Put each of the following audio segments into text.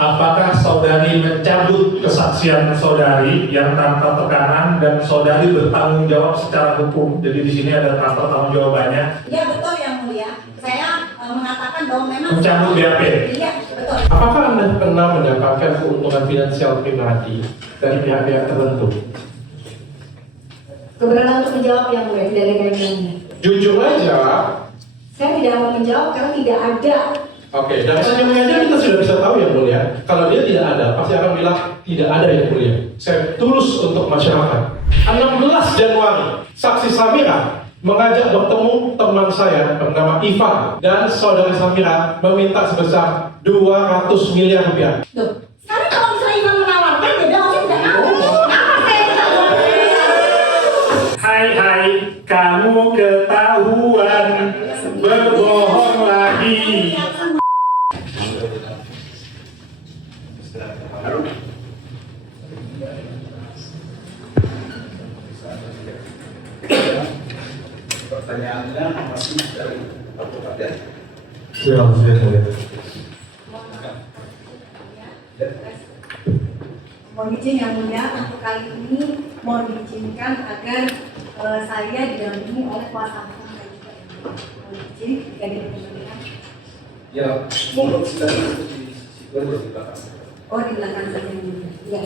Apakah saudari mencabut kesaksian saudari yang tanpa tekanan dan saudari bertanggung jawab secara hukum? Jadi di sini ada tanpa tanggung jawabannya. Iya betul Yang Mulia. Saya mengatakan bahwa memang Mencabut BAP. Iya betul. Apakah Anda pernah mendapatkan keuntungan finansial pribadi dari pihak-pihak tertentu? Keberanian untuk menjawab Yang Mulia, tidak ada kaitannya. Jujur aja. Saya tidak mau menjawab karena tidak ada. Oke, dari senyumnya aja kita sudah bisa tahu Yang Mulia. Kalau dia tidak ada, pasti akan bilang tidak ada Yang Mulia. Saya tulus untuk masyarakat. 16 Januari, saksi Samira mengajak bertemu teman saya bernama Ivan dan saudari Samira meminta sebesar 200 miliar rupiah. Loh, sekarang kalau misalnya Ivan menawarkan, ya udah saya tidak mau. Kenapa saya tidak mau? Hai, kamu ketahuan berbohong lagi. Pertanyaannya masih dari advokat ya? Mohon izin Yang Mulia, untuk kali ini mohon diizinkan agar saya didampingi oleh kuasa hukum saya juga. Mohon izin jika diperlukan. Ya, mohon silakan untuk di belakang. Oh di belakang saja Yang Mulia. Iya.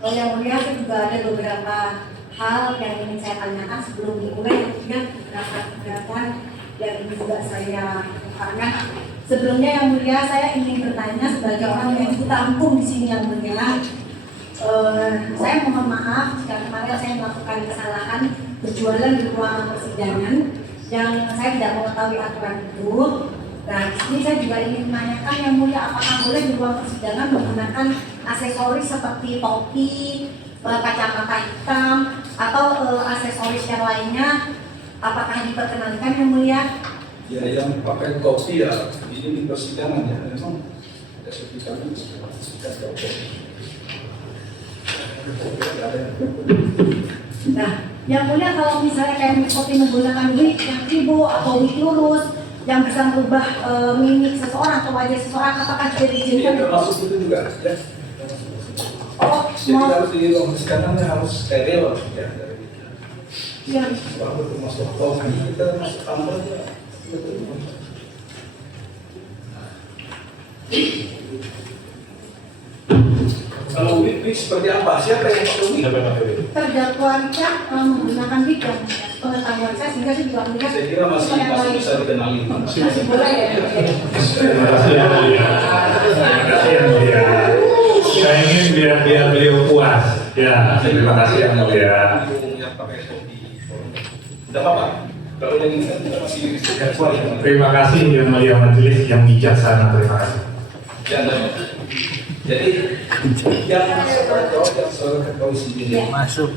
Yang Mulia, saya juga ada beberapa hal yang ingin saya tanyakan sebelum dimulai. Tentunya beberapa keberatan yang ingin juga saya ungkapkan. Sebelumnya Yang Mulia, saya ingin bertanya sebagai orang yang buta hukum di sini Yang Mulia. Saya mohon maaf jika kemarin saya melakukan kesalahan berjualan di ruangan persidangan yang saya tidak mengetahui aturan itu. Nah, di sini saya juga ingin menanyakan Yang Mulia, apakah boleh di ruang persidangan menggunakan aksesoris seperti topi, kacamata hitam, atau aksesoris yang lainnya? Apakah diperkenankan Yang Mulia? Ya, yang pakai topi ya, ini di persidangan ya, memang ada sertifikatnya. Nah, Yang Mulia, kalau misalnya kayak seperti menggunakan wig yang tribo atau wig lurus yang bisa merubah mimik seseorang atau wajah seseorang, apakah sudah Ini diizinkan? termasuk itu juga ya. Oh, Jadi harus di ruang persidangannya harus steril ya. ya. Kalau termasuk topi kita masuk tambah ya. Kalau wig seperti apa? Siapa yang pakai wig? Terdakwa Richard menggunakan wig yang pengetahuan saya, sehingga saya juga melihat Saya kira masih bisa dikenali. masih boleh ya. Terima kasih Yang Mulia. Terima kasih Yang Mulia. Saya ingin biar beliau puas. Ya, terima kasih Yang Mulia. Yang pakai topi. Tidak apa-apa. Kalau yang ini masih kuat. Terima kasih Yang Mulia Majelis yang bijaksana. Terima kasih. Jadi yang soal kekausi ini Masuk.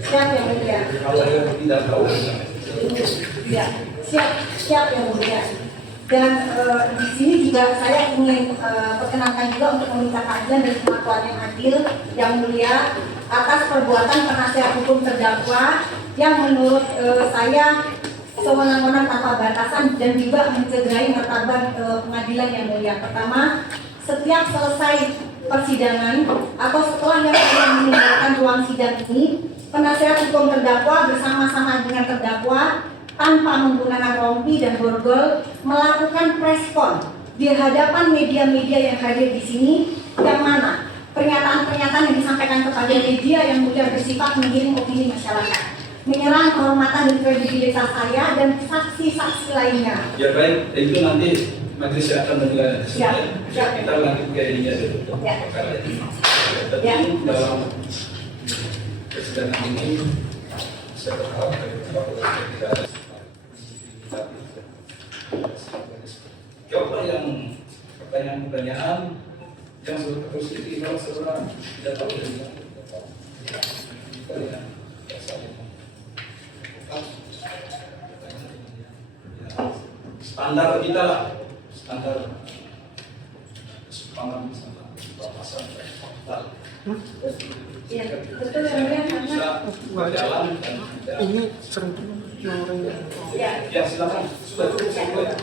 Siap Yang Mulia. kalau yang tidak tahu Ya, siap Yang Mulia. Dan di sini juga saya ingin perkenalkan juga untuk meminta keadilan dan pengakuan yang adil Yang Mulia atas perbuatan penasihat hukum terdakwa yang menurut saya sewenang-wenang tanpa batasan dan juga mencederai martabat pengadilan Yang Mulia. Pertama, setiap selesai persidangan atau setelah yang sudah meninggalkan ruang sidang ini, penasihat hukum terdakwa bersama-sama dengan terdakwa tanpa menggunakan rompi dan borgol melakukan preskon di hadapan media-media yang hadir di sini, yang mana pernyataan-pernyataan yang disampaikan kepada media yang mulia bersifat menggiring opini masyarakat, menyerang kehormatan dan kredibilitas saya dan saksi-saksi lainnya. ya baik, itu nanti majelis akan menilai. Siap. Kita lanjut ke ininya dulu. Ya. Perkara ini. Tapi Ya. dalam persidangan ini saya berharap bahwa tidak ada jawablah yang pertanyaan-pertanyaan yang terus ditinggal seorang tidak tahu dari mana. Standar kita lah, standar pangan sama pasar. Ya, betul Yang Mulia, karena Bisa berjalan dan tidak Ini sering Ya silakan, sudah cukup saya.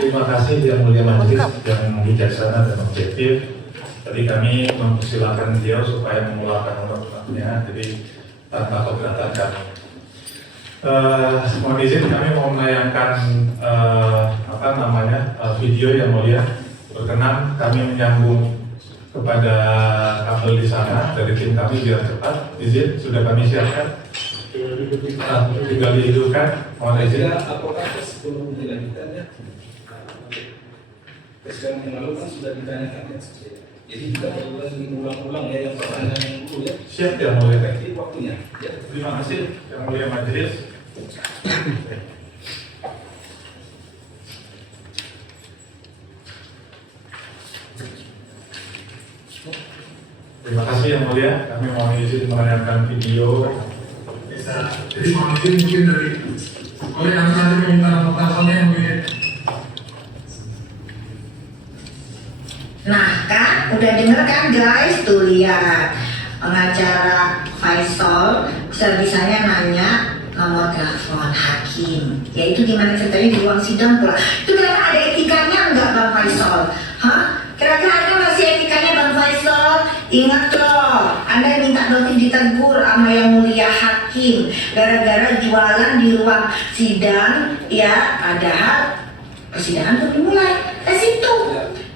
Terima kasih Yang Mulia Majelis yang bijaksana dan objektif. Tadi kami mempersilahkan beliau supaya mengeluarkan undang-undangnya, jadi tanpa keberatan kami. Mohon izin kami mau menayangkan video Yang Mulia. Berkenan kami menyambung kepada kabel di sana dari tim kami biar cepat. Izin sudah kami siapkan. Tinggal dihidupkan. Mohon izin. Apakah sebelum dilanjutkan ya? Presiden yang lalu kan sudah ditanyakan ya. Jadi kita perlu mengulang-ulang ya yang pertanyaan yang dulu ya. Siap Yang Mulia. Jadi waktunya. Ya. Terima kasih Yang Mulia Majelis. Terima kasih Yang Mulia. Kami mohon izin menayangkan video. Jadi mohon izin mungkin dari oleh yang tadi meminta nomor teleponnya yang mulia. Nah kan, udah denger kan guys, tuh lihat pengacara Faisal bisa-bisanya nanya nomor telepon hakim. Ya itu gimana ceritanya di ruang sidang pula. Itu kira-kira ada etikanya enggak Bang Faisal? Hah? Kira-kira ada masih etikanya Bang Faisal? Ingat loh, Anda minta notif ditegur sama Yang Mulia Hakim gara-gara jualan di ruang sidang, ya padahal persidangan belum dimulai. Situ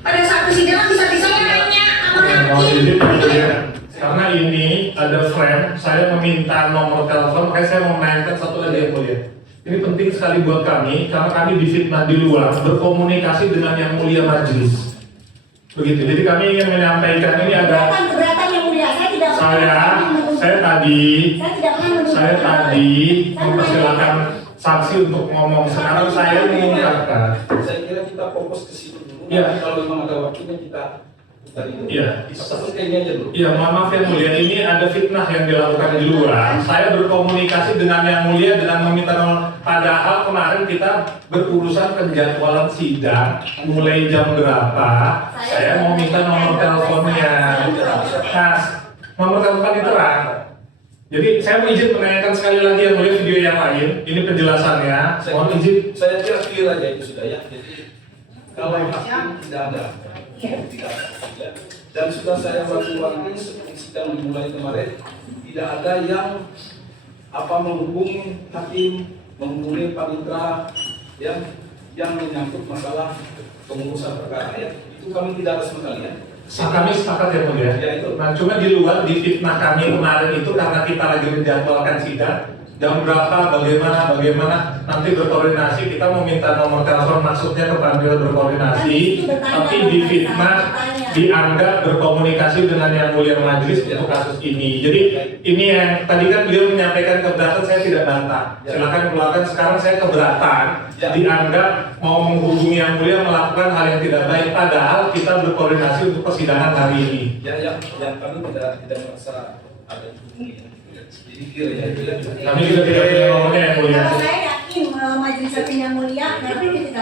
pada saat persidangan bisa-bisanya nanya sama Mohon hakim. izin Yang Mulia. Karena ini ada frame, saya meminta nomor telepon, makanya saya mau menanyakan satu lagi Yang Mulia. Ini penting sekali buat kami, karena kami difitnah di luar, berkomunikasi dengan Yang Mulia Majelis. Begitu, jadi kami ingin menyampaikan ini ada Keberatan Yang Mulia, saya tidak saya tadi saya tidak pernah mempersilahkan saksi untuk ngomong. Sekarang saya mengungkapkan. Saya kira kita fokus ke situ dulu. Ya. Kalau memang ada waktunya kita itu. Iya. Satu kayaknya aja dulu. Iya, mohon maaf Yang Mulia, ini ada fitnah yang dilakukan di luar. Saya berkomunikasi dengan Yang Mulia dengan meminta nomor. Padahal kemarin kita berurusan penjadwalan sidang mulai jam berapa. Saya mau minta nomor teleponnya. Nah, nomor telepon itu terang. Jadi saya mau izin menanyakan sekali lagi Yang Mulia video yang lain. Ini penjelasannya. Mohon izin. Saya kira clear aja itu sudah ya. Jadi kalau hakim tidak ada. Tidak ada. Ya. Dan sudah saya ulangi seperti sidang dimulai kemarin, tidak ada yang menghubungi hakim, menghubungi panitera yang menyangkut masalah pengurusan perkara ya. Itu kami tidak ada sama sekali ya. Kami sepakat ya Mulia. Ya, itu. Nah cuma di luar di fitnah kami kemarin itu karena kita lagi menjadwalkan sidang jam berapa, bagaimana nanti berkoordinasi, kita meminta nomor telepon maksudnya kepada berkoordinasi, tapi di fitnah dianggap berkomunikasi dengan Yang Mulia Majelis untuk kasus ini. Jadi ini yang tadi kan beliau menyampaikan keberatan, saya tidak bantah. Silakan keluarkan. Sekarang saya keberatan dianggap mau menghubungi Yang Mulia melakukan hal yang tidak baik, padahal kita berkoordinasi untuk persidangan hari ini. Yang kami tidak merasa ada hubungan. Jadi kira ya. Kami juga tidak punya nomornya Yang Mulia. Kalau saya yakin majelis hakim Yang Mulia, nanti ketika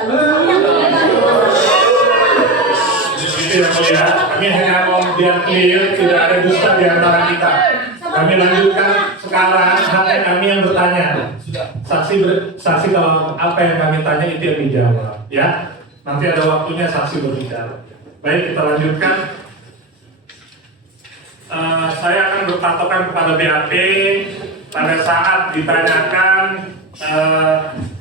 Yang Mulia, kami hanya mau biar clear, tidak ada dusta di antara kita. Kami lanjutkan sekarang, hanya kami yang bertanya. Saksi kalau apa yang kami tanya itu yang dijawab, ya. Nanti ada waktunya saksi berbicara. Baik, kita lanjutkan. Saya akan berpatokan kepada BAP pada saat ditanyakan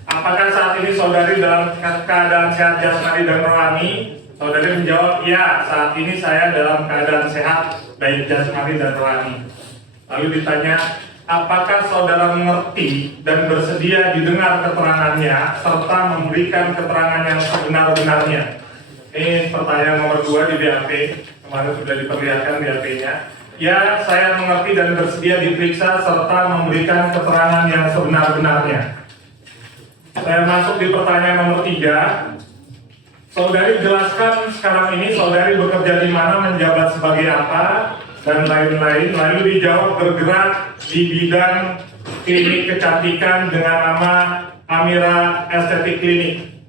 apakah saat ini saudari dalam keadaan sehat jasmani dan rohani. Saudari menjawab, ya, saat ini saya dalam keadaan sehat, baik jasmani dan rohani. Lalu ditanya, apakah saudara mengerti dan bersedia didengar keterangannya, serta memberikan keterangan yang sebenar-benarnya? Ini pertanyaan nomor 2 di BAP, kemarin sudah diperlihatkan BAP-nya. Ya, saya mengerti dan bersedia diperiksa, serta memberikan keterangan yang sebenar-benarnya. Saya masuk di pertanyaan nomor 3. Saudari jelaskan sekarang ini saudari bekerja di mana, menjabat sebagai apa, dan lain-lain. Lalu dijawab bergerak di bidang klinik kecantikan dengan nama Amira Estetik Klinik.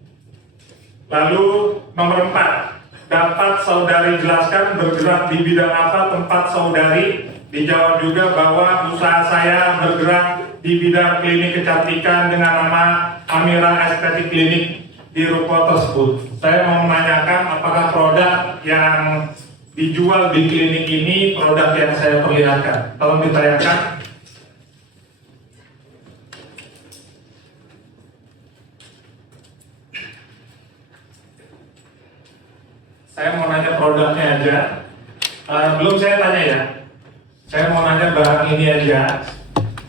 Lalu nomor 4, dapat saudari jelaskan bergerak di bidang apa tempat saudari? Dijawab juga bahwa usaha saya bergerak di bidang klinik kecantikan dengan nama Amira Estetik Klinik di ruko tersebut. Saya mau menanyakan apakah produk yang dijual di klinik ini produk yang saya perlihatkan. Tolong ditayangkan. Saya mau nanya produknya aja. Belum saya tanya ya. Saya mau nanya barang ini aja.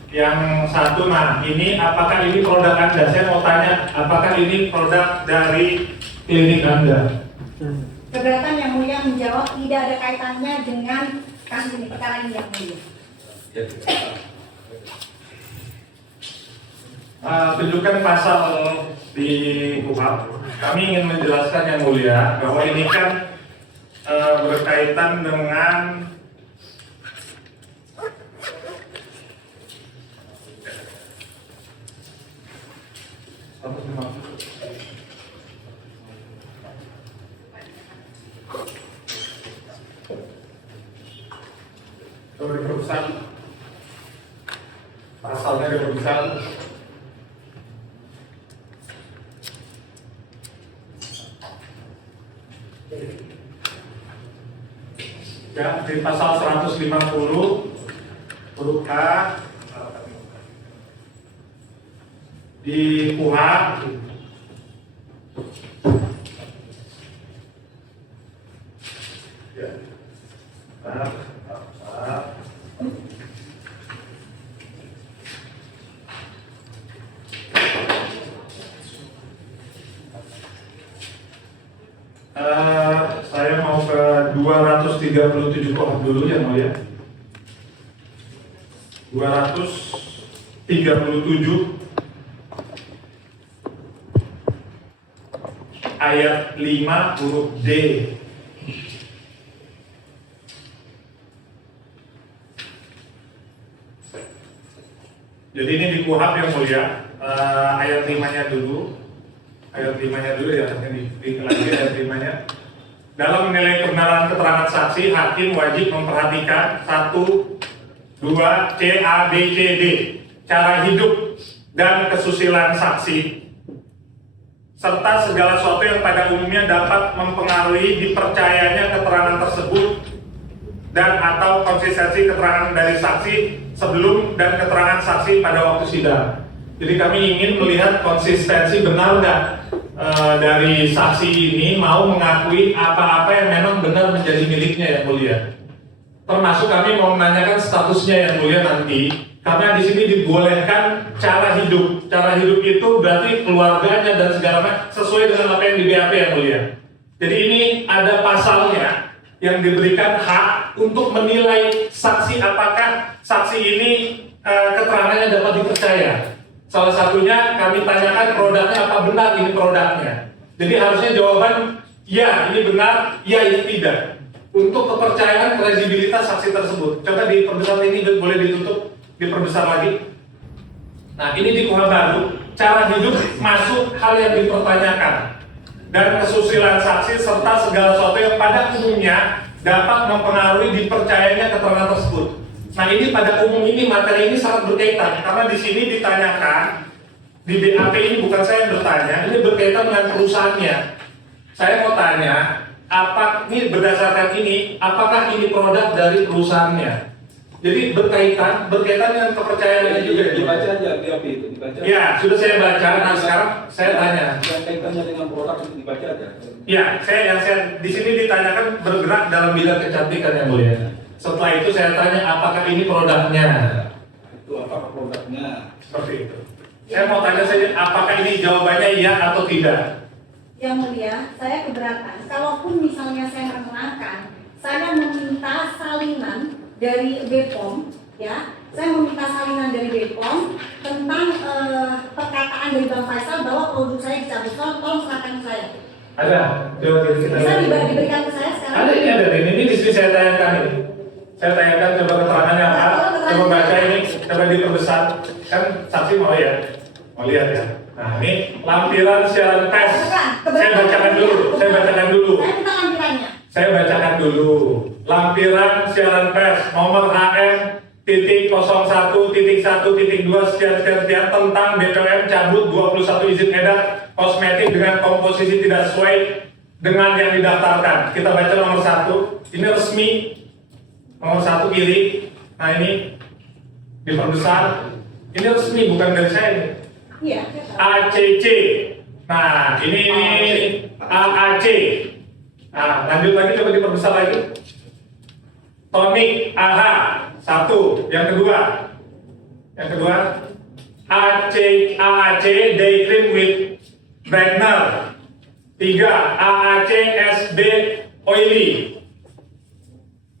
Yang satu, nah ini apakah ini produk Anda? Saya mau tanya, apakah ini produk dari klinik Anda? Keberatan yang mulia menjawab tidak ada kaitannya dengan kasus ini, perkara ini yang mulia. Tunjukkan pasal di KUHP. Kami ingin menjelaskan yang mulia bahwa ini kan berkaitan dengan pasalnya diperbesar. Ya, di pasal 150 huruf H di KUHP ya. Saya mau ke 237 KUHP dulu ya mulia. 237 ayat 5 huruf D. Jadi ini di KUHP yang mulia, ayat 5-nya dulu. Ayat 5-nya dulu ya, ini lagi ayat 5-nya. Dalam menilai kebenaran keterangan saksi, hakim wajib memperhatikan 1, 2, C, A, B, C, D, cara hidup dan kesusilaan saksi, serta segala sesuatu yang pada umumnya dapat mempengaruhi dipercayanya keterangan tersebut dan atau konsistensi keterangan dari saksi sebelum dan keterangan saksi pada waktu sidang. Jadi kami ingin melihat konsistensi benar nggak dari saksi ini mau mengakui apa-apa yang memang benar menjadi miliknya yang mulia. Termasuk kami mau menanyakan statusnya yang mulia nanti, karena di sini dibolehkan cara hidup. Cara hidup itu berarti keluarganya dan segala macam sesuai dengan apa yang di BAP yang mulia. Jadi ini ada pasalnya yang diberikan hak untuk menilai saksi apakah saksi ini keterangannya dapat dipercaya. Salah satunya kami tanyakan produknya apa benar ini produknya. Jadi harusnya jawaban ya ini benar, ya ini tidak. Untuk kepercayaan kredibilitas saksi tersebut. Coba diperbesar ini boleh ditutup, diperbesar lagi. Nah ini di KUHP baru, cara hidup masuk hal yang dipertanyakan dan kesusilaan saksi serta segala sesuatu yang pada umumnya dapat mempengaruhi dipercayanya keterangan tersebut. Nah ini pada umum ini materi ini sangat berkaitan karena di sini ditanyakan di BAP ini bukan saya yang bertanya, ini berkaitan dengan perusahaannya. Saya mau tanya, apa ini berdasarkan ini, apakah ini produk dari perusahaannya? Jadi berkaitan dengan kepercayaannya juga. Dibaca aja BAP itu dibaca. Ya sudah saya baca. Nah sekarang saya tanya. Yang kaitannya dengan produk itu dibaca aja. Ya, saya di sini ditanyakan bergerak dalam bidang kecantikan yang mulia. Setelah itu saya tanya apakah ini produknya? Itu apakah produknya? Seperti itu. Saya mau tanya saja apakah ini jawabannya iya atau tidak? Yang mulia, saya keberatan. Kalaupun misalnya saya menerangkan, saya meminta salinan dari BPOM, ya, saya meminta salinan dari BPOM tentang perkataan dari Bang Faisal bahwa produk saya dicabut. Tolong serahkan ke saya. Ada. Coba kita Bisa lihat. diberikan ke saya sekarang? Ada ini ada ini di sini saya tanyakan ini. Saya tanyakan coba keterangannya apa? Coba baca ini, coba diperbesar. Kan saksi mau ya, mau lihat ya. Nah ini lampiran siaran pers. Saya bacakan dulu. Saya minta lampirannya. Saya bacakan dulu. Lampiran siaran pers nomor HM.01.1 1.2 tentang BPOM cabut 21 izin edar kosmetik dengan komposisi tidak sesuai dengan yang didaftarkan. Kita baca nomor 1, ini resmi, nomor 1 kiri. Nah ini diperbesar, ini resmi bukan dari saya. Iya. ACC. Nah ini AAC. Nah lanjut lagi, coba diperbesar lagi. Tonic AH 1. Yang kedua AAC Day Cream with Brightener. 3. AAC SB Oily.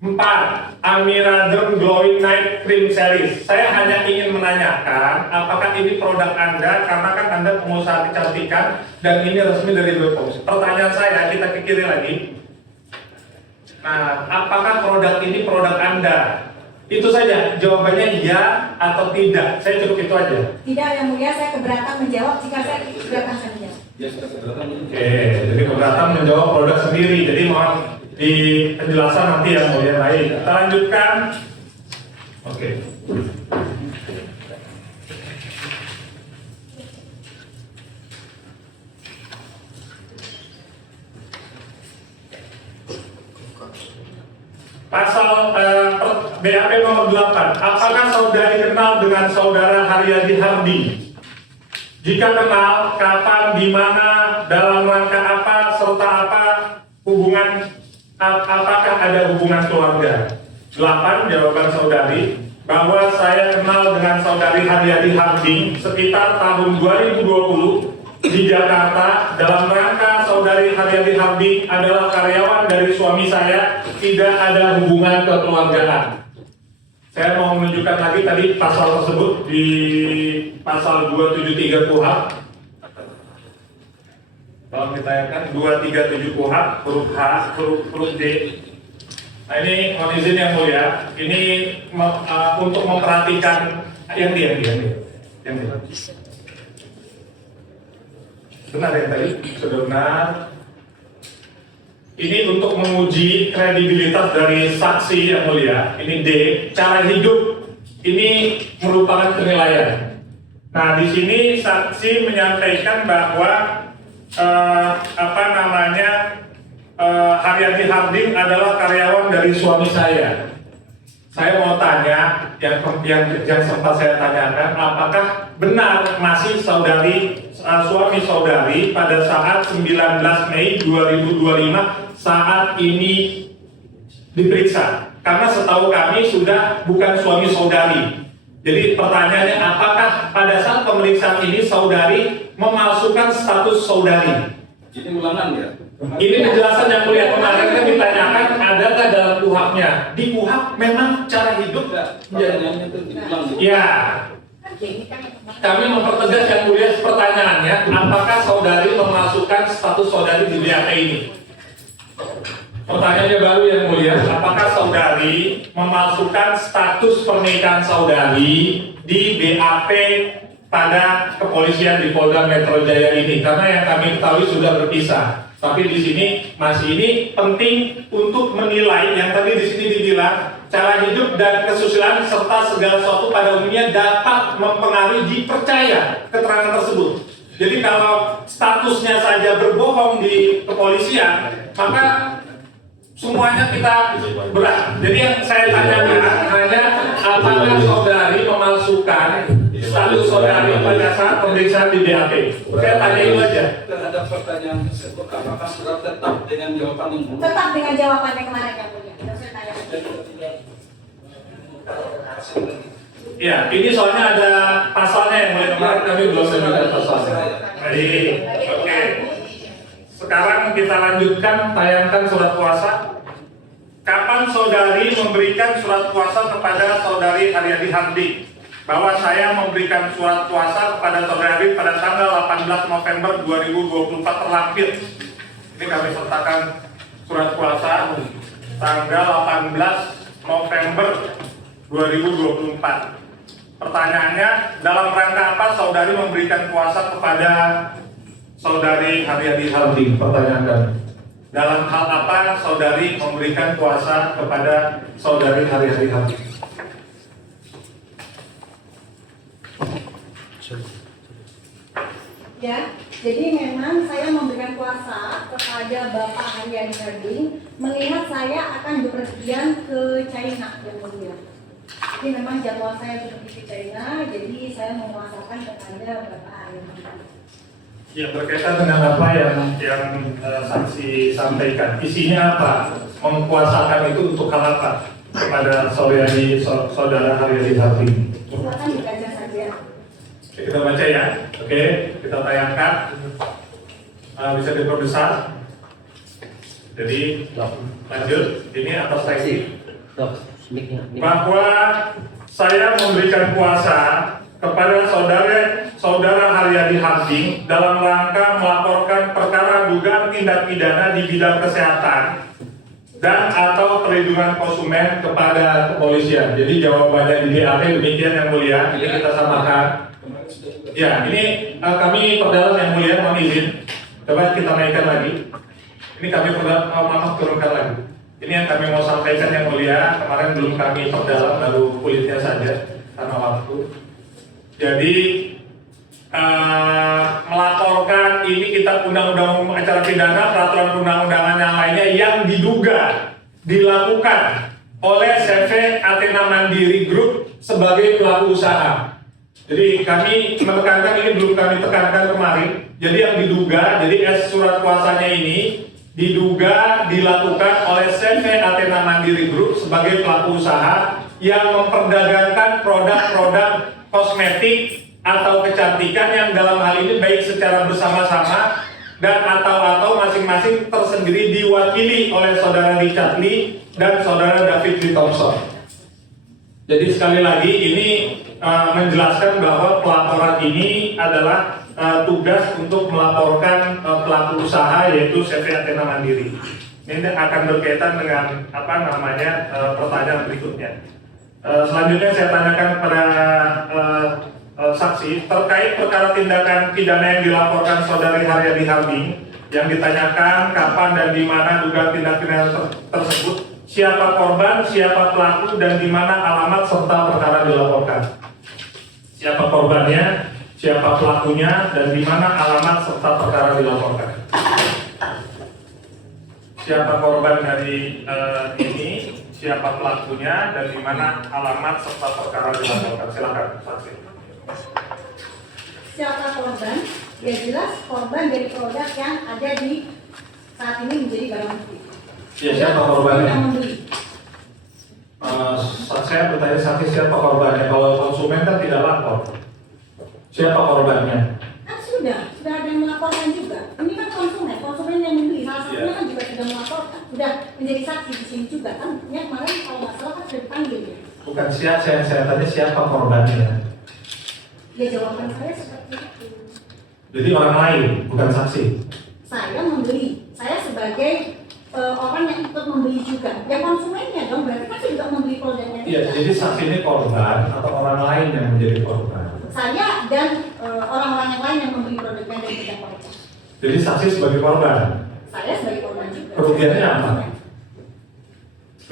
4. Amiraderm Glowing Night Cream Series. Saya hanya ingin menanyakan apakah ini produk Anda, karena kan Anda pengusaha kecantikan dan ini resmi dari BPOM. Pertanyaan saya, kita ke kiri lagi. Nah, apakah produk ini produk Anda? Itu saja, jawabannya iya atau tidak. Saya cukup itu aja. Tidak, yang mulia, saya keberatan menjawab jika saya keberatan saya menjawab. Ya sudah keberatan ini. Oke, jadi keberatan menjawab produk sendiri. Jadi mohon di penjelasan nanti yang mulia baik. Kita lanjutkan. Oke. Pasal BAP nomor 8. Apakah saudari kenal dengan saudara Haryadi Hardi? Jika kenal, kapan, di mana, dalam rangka apa, serta apa, hubungan, apakah ada hubungan keluarga? 8. Jawaban saudari, bahwa saya kenal dengan saudari Haryadi Hardi sekitar tahun 2020 di Jakarta. Dalam rangka saudari Haryadi Hardi adalah karyawan dari suami saya, tidak ada hubungan kekeluargaan. Saya mau menunjukkan lagi tadi pasal tersebut di pasal 273 KUHP. Kalau ditayangkan 237 KUHP huruf H, huruf D. Nah ini mohon izin yang mulia, ini untuk memperhatikan yang dia. Benar yang tadi? Sudah benar. Ini untuk menguji kredibilitas dari saksi yang mulia. Ini D. Cara hidup ini merupakan penilaian. Nah di sini saksi menyampaikan bahwa Haryadi Harding adalah karyawan dari suami saya. Saya mau tanya yang sempat saya tanyakan, apakah benar masih suami saudari pada saat 19 Mei 2025 saat ini diperiksa? Karena setahu kami sudah bukan suami saudari. Jadi pertanyaannya, apakah pada saat pemeriksaan ini saudari memalsukan status saudari? Ini ulangan ya? Ini penjelasan yang mulia kemarin kan ditanyakan, adakah dalam KUHP-nya? Di KUHP memang cara hidup Pertanyaannya itu diulang. ya. Kami mempertegas yang mulia pertanyaannya, apakah saudari memasukkan status saudari di BAP ini? Pertanyaannya baru yang mulia, apakah saudari memasukkan status pernikahan saudari di BAP pada kepolisian di Polda Metro Jaya ini? Karena yang kami ketahui sudah berpisah. Tapi di sini masih ini penting untuk menilai yang tadi di sini dibilang cara hidup dan kesusilaan serta segala sesuatu pada umumnya dapat mempengaruhi dipercaya keterangan tersebut. Jadi kalau statusnya saja berbohong di kepolisian, maka semuanya kita berat. Jadi yang saya tanyakan hanya apakah saudari memalsukan status saudari pada saat pemeriksaan di BAP? Saya tanya itu aja. Terhadap pertanyaan tersebut, apakah sudah tetap dengan jawaban yang benar? Tetap dengan jawabannya kemarin yang mulia. Saya tanya. Ya, ini soalnya ada pasalnya yang mulai kemarin kami belum menemukan pasalnya. Baik, oke. Sekarang kita lanjutkan, tayangkan surat kuasa. Kapan saudari memberikan surat kuasa kepada saudari Haryadi Hardi? Bahwa saya memberikan surat kuasa kepada saudari pada tanggal 18 November 2024 terlampir. Ini kami sertakan surat kuasa tanggal 18 November 2024. Pertanyaannya, dalam rangka apa saudari memberikan kuasa kepada saudari Haryadi Hardi? Pertanyaan kami. Dalam hal apa saudari memberikan kuasa kepada saudari Haryadi Hardi? Ya, jadi memang saya memberikan kuasa kepada Bapak Haryadi Harding melihat saya akan bepergian ke China yang mulia. Jadi memang jadwal saya sudah pergi ke China, jadi saya menguasakan kepada Bapak Haryadi Harding. Ya, berkaitan dengan apa yang saksi sampaikan, isinya apa? Mengkuasakan itu untuk hal apa kepada saudara Haryadi Harding? Silakan dibaca saja. Oke, kita baca ya. Oke, kita tayangkan. Bisa diperbesar. Jadi lanjut. Ini atas lagi. Bahwa saya memberikan kuasa kepada saudara Haryadi Harding dalam rangka melaporkan perkara dugaan tindak pidana di bidang kesehatan dan atau perlindungan konsumen kepada kepolisian. Jadi jawabannya di BAP demikian yang mulia. Ini kita samakan. Ya, ini kami perdalam yang mulia, mohon izin. Coba kita naikkan lagi. Ini kami perdalam, maaf turunkan lagi. Ini yang kami mau sampaikan yang mulia. Kemarin belum kami perdalam, baru kulitnya saja karena waktu. Jadi melaporkan ini kitab undang-undang acara pidana, peraturan undang-undangan yang lainnya yang diduga dilakukan oleh CV Athena Mandiri Group sebagai pelaku usaha. Jadi kami menekankan, ini belum kami tekankan kemarin. Jadi yang diduga, jadi surat kuasanya ini diduga dilakukan oleh CV Athena Mandiri Group sebagai pelaku usaha yang memperdagangkan produk-produk kosmetik atau kecantikan yang dalam hal ini baik secara bersama-sama dan atau masing-masing tersendiri diwakili oleh saudara Richard Lee dan saudara David Lee Thompson. Jadi sekali lagi ini menjelaskan bahwa pelaporan ini adalah tugas untuk melaporkan pelaku usaha yaitu CV Athena Mandiri. Ini akan berkaitan dengan pertanyaan berikutnya. Selanjutnya saya tanyakan kepada saksi terkait perkara tindakan pidana yang dilaporkan saudari Haryadi Harding yang ditanyakan kapan dan di mana dugaan tindak pidana tersebut, siapa korban, siapa pelaku, dan di mana alamat serta perkara dilaporkan. Siapa korbannya, siapa pelakunya, dan di mana alamat serta perkara dilaporkan. Siapa korban dari ini, siapa pelakunya, dan di mana alamat serta perkara dilaporkan. Silakan saksi. Siapa korban? Ya jelas korban dari produk yang ada di saat ini menjadi barang bukti. Ya, siapa korbannya? Yang membeli. Saya bertanya saksi siapa korbannya. Kalau konsumen kan tidak lapor. Siapa korbannya? Kan sudah ada yang melaporkan juga. Ini kan konsumen yang membeli. Salah satunya kan juga sudah melaporkan, sudah menjadi saksi di sini juga kan. Ya kemarin kalau nggak salah kan sudah dipanggil ya. Bukan saya tanya siapa korbannya. Ya jawaban saya seperti itu. Jadi orang lain, bukan saksi. Saya membeli, saya sebagai orang yang ikut membeli juga. Ya konsumennya dong, berarti kan saya juga membeli produknya. Iya, jadi saksi ini korban atau orang lain yang menjadi korban. Saya dan orang-orang yang lain yang membeli produknya dari bidang korban. Jadi saksi sebagai korban. Saya sebagai korban juga. Kerugiannya apa?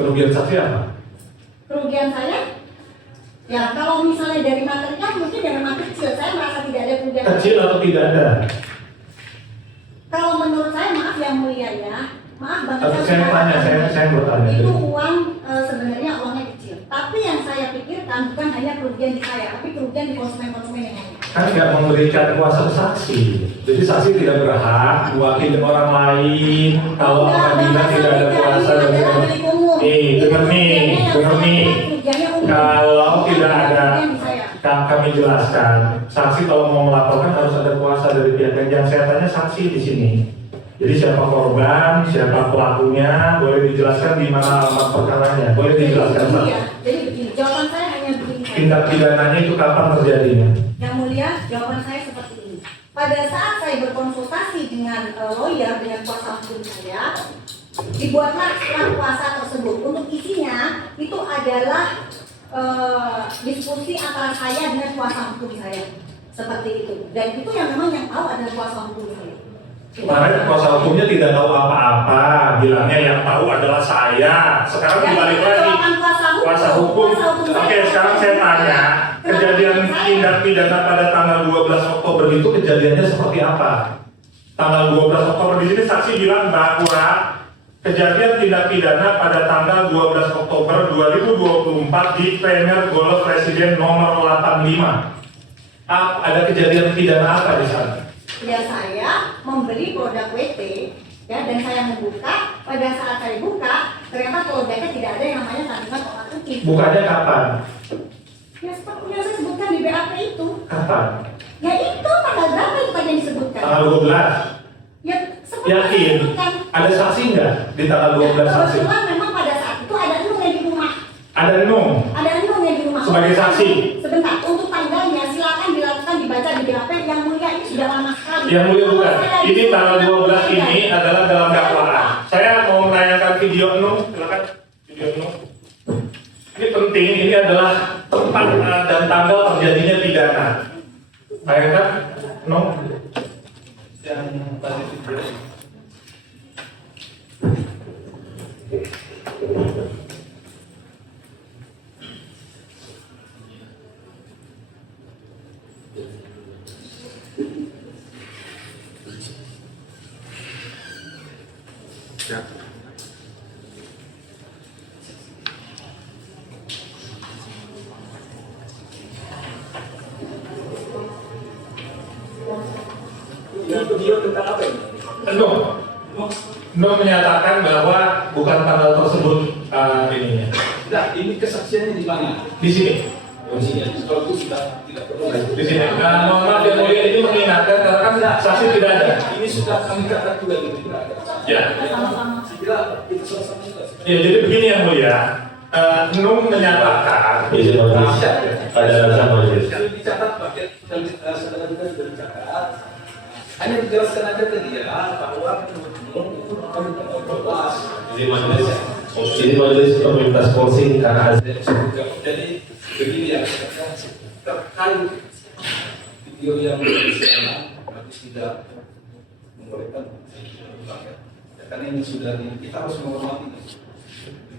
Kerugian saksi apa? Kerugian saya? Ya kalau misalnya dari material mungkin dari materi kecil, saya merasa tidak ada kerugian. Kecil atau tidak ada? Kalau menurut saya, maaf yang mulia ya, maaf banget. Tapi saya tanya, saya bertanya. Itu uang sebenarnya uangnya kecil. Tapi yang saya pikirkan bukan hanya kerugian di saya, tapi kerugian di konsumen-konsumen yang lain. Kan nggak memberikan kuasa saksi. Jadi saksi tidak berhak mewakili orang lain kalau apabila tidak ada kuasa dari dengar nih. Kalau tidak ada, kami jelaskan. Saksi kalau mau melaporkan harus ada kuasa dari pihak yang saya tanya saksi di sini. Jadi siapa korban, siapa pelakunya, boleh dijelaskan di mana alamat perkaranya, boleh dijelaskan Pak. Jadi begini, jawaban saya hanya begini. Tindak pidananya itu kapan terjadinya? Yang mulia, jawaban saya seperti ini. Pada saat saya berkonsultasi dengan lawyer, dengan kuasa hukum saya, dibuatlah surat kuasa tersebut. Untuk isinya itu adalah diskusi antara saya dengan kuasa hukum saya, seperti itu. Dan itu yang memang yang tahu adalah kuasa hukum saya. Kemarin kuasa hukumnya tidak tahu apa-apa, bilangnya yang tahu adalah saya. Sekarang dibalik lagi. Kuasa hukum. Oke, sekarang saya tanya, kejadian tindak pidana pada tanggal 12 Oktober itu kejadiannya seperti apa? Tanggal 12 Oktober di sini saksi bilang bahwa kejadian tindak pidana pada tanggal 12 Oktober 2024 di Premier Golf Residen nomor 85. Ada kejadian pidana apa di sana? Ya, saya membeli produk WT, ya, dan saya membuka. Pada saat saya buka, ternyata produknya tidak ada yang namanya kandungan obat putih. Bukanya kapan? Ya, seperti yang saya sebutkan di BAP itu. Kapan? Ya itu tanggal berapa itu Pak yang disebutkan? Tanggal 12. Ya, seperti yang Yakin? disebutkan. Ada saksi nggak di tanggal 12 saksi? Kebetulan memang pada saat itu ada Enung yang di rumah. Ada Enung Ada Enung yang di rumah. sebagai saksi. Sebentar, untuk tanggalnya silakan dilakukan dibaca di BAP. Yang mulia ini sudah lama sekali. Yang mulia bukan. Kalau saya Ini tanggal 12 Tidak. ini adalah dalam dakwaan. Saya mau menanyakan video Enung, silakan video Enung. Ini penting, ini adalah tempat dan tanggal terjadinya pidana. Bayangkan, Enung. Yang tadi video video tentang apa ini? Enung. Enung menyatakan bahwa bukan tanggal tersebut ininya. Nah, ini kesaksiannya di mana? Di sini. Oh, di sini. Kalau itu sudah tidak perlu lagi. Di sini. Mohon maaf yang mulia, ini mengingatkan karena kan saksi tidak ada. Ini sudah kami katakan juga ini tidak ada. Ya. Saya kira itu sama-sama sudah. Ya, jadi begini yang mulia. Enung menyatakan Izin majelis. Pada dasar majelis. Kalau dicatat pakai saudara kita sudah dicatat. Hanya dijelaskan aja ke dia bahwa itu kami berbahas. Izin majelis. Izin majelis meminta sponsing karena ada. Jadi begini ya, terkait video yang bersama harus tidak membolehkan. Ya, karena ini sudah kita harus menghormati.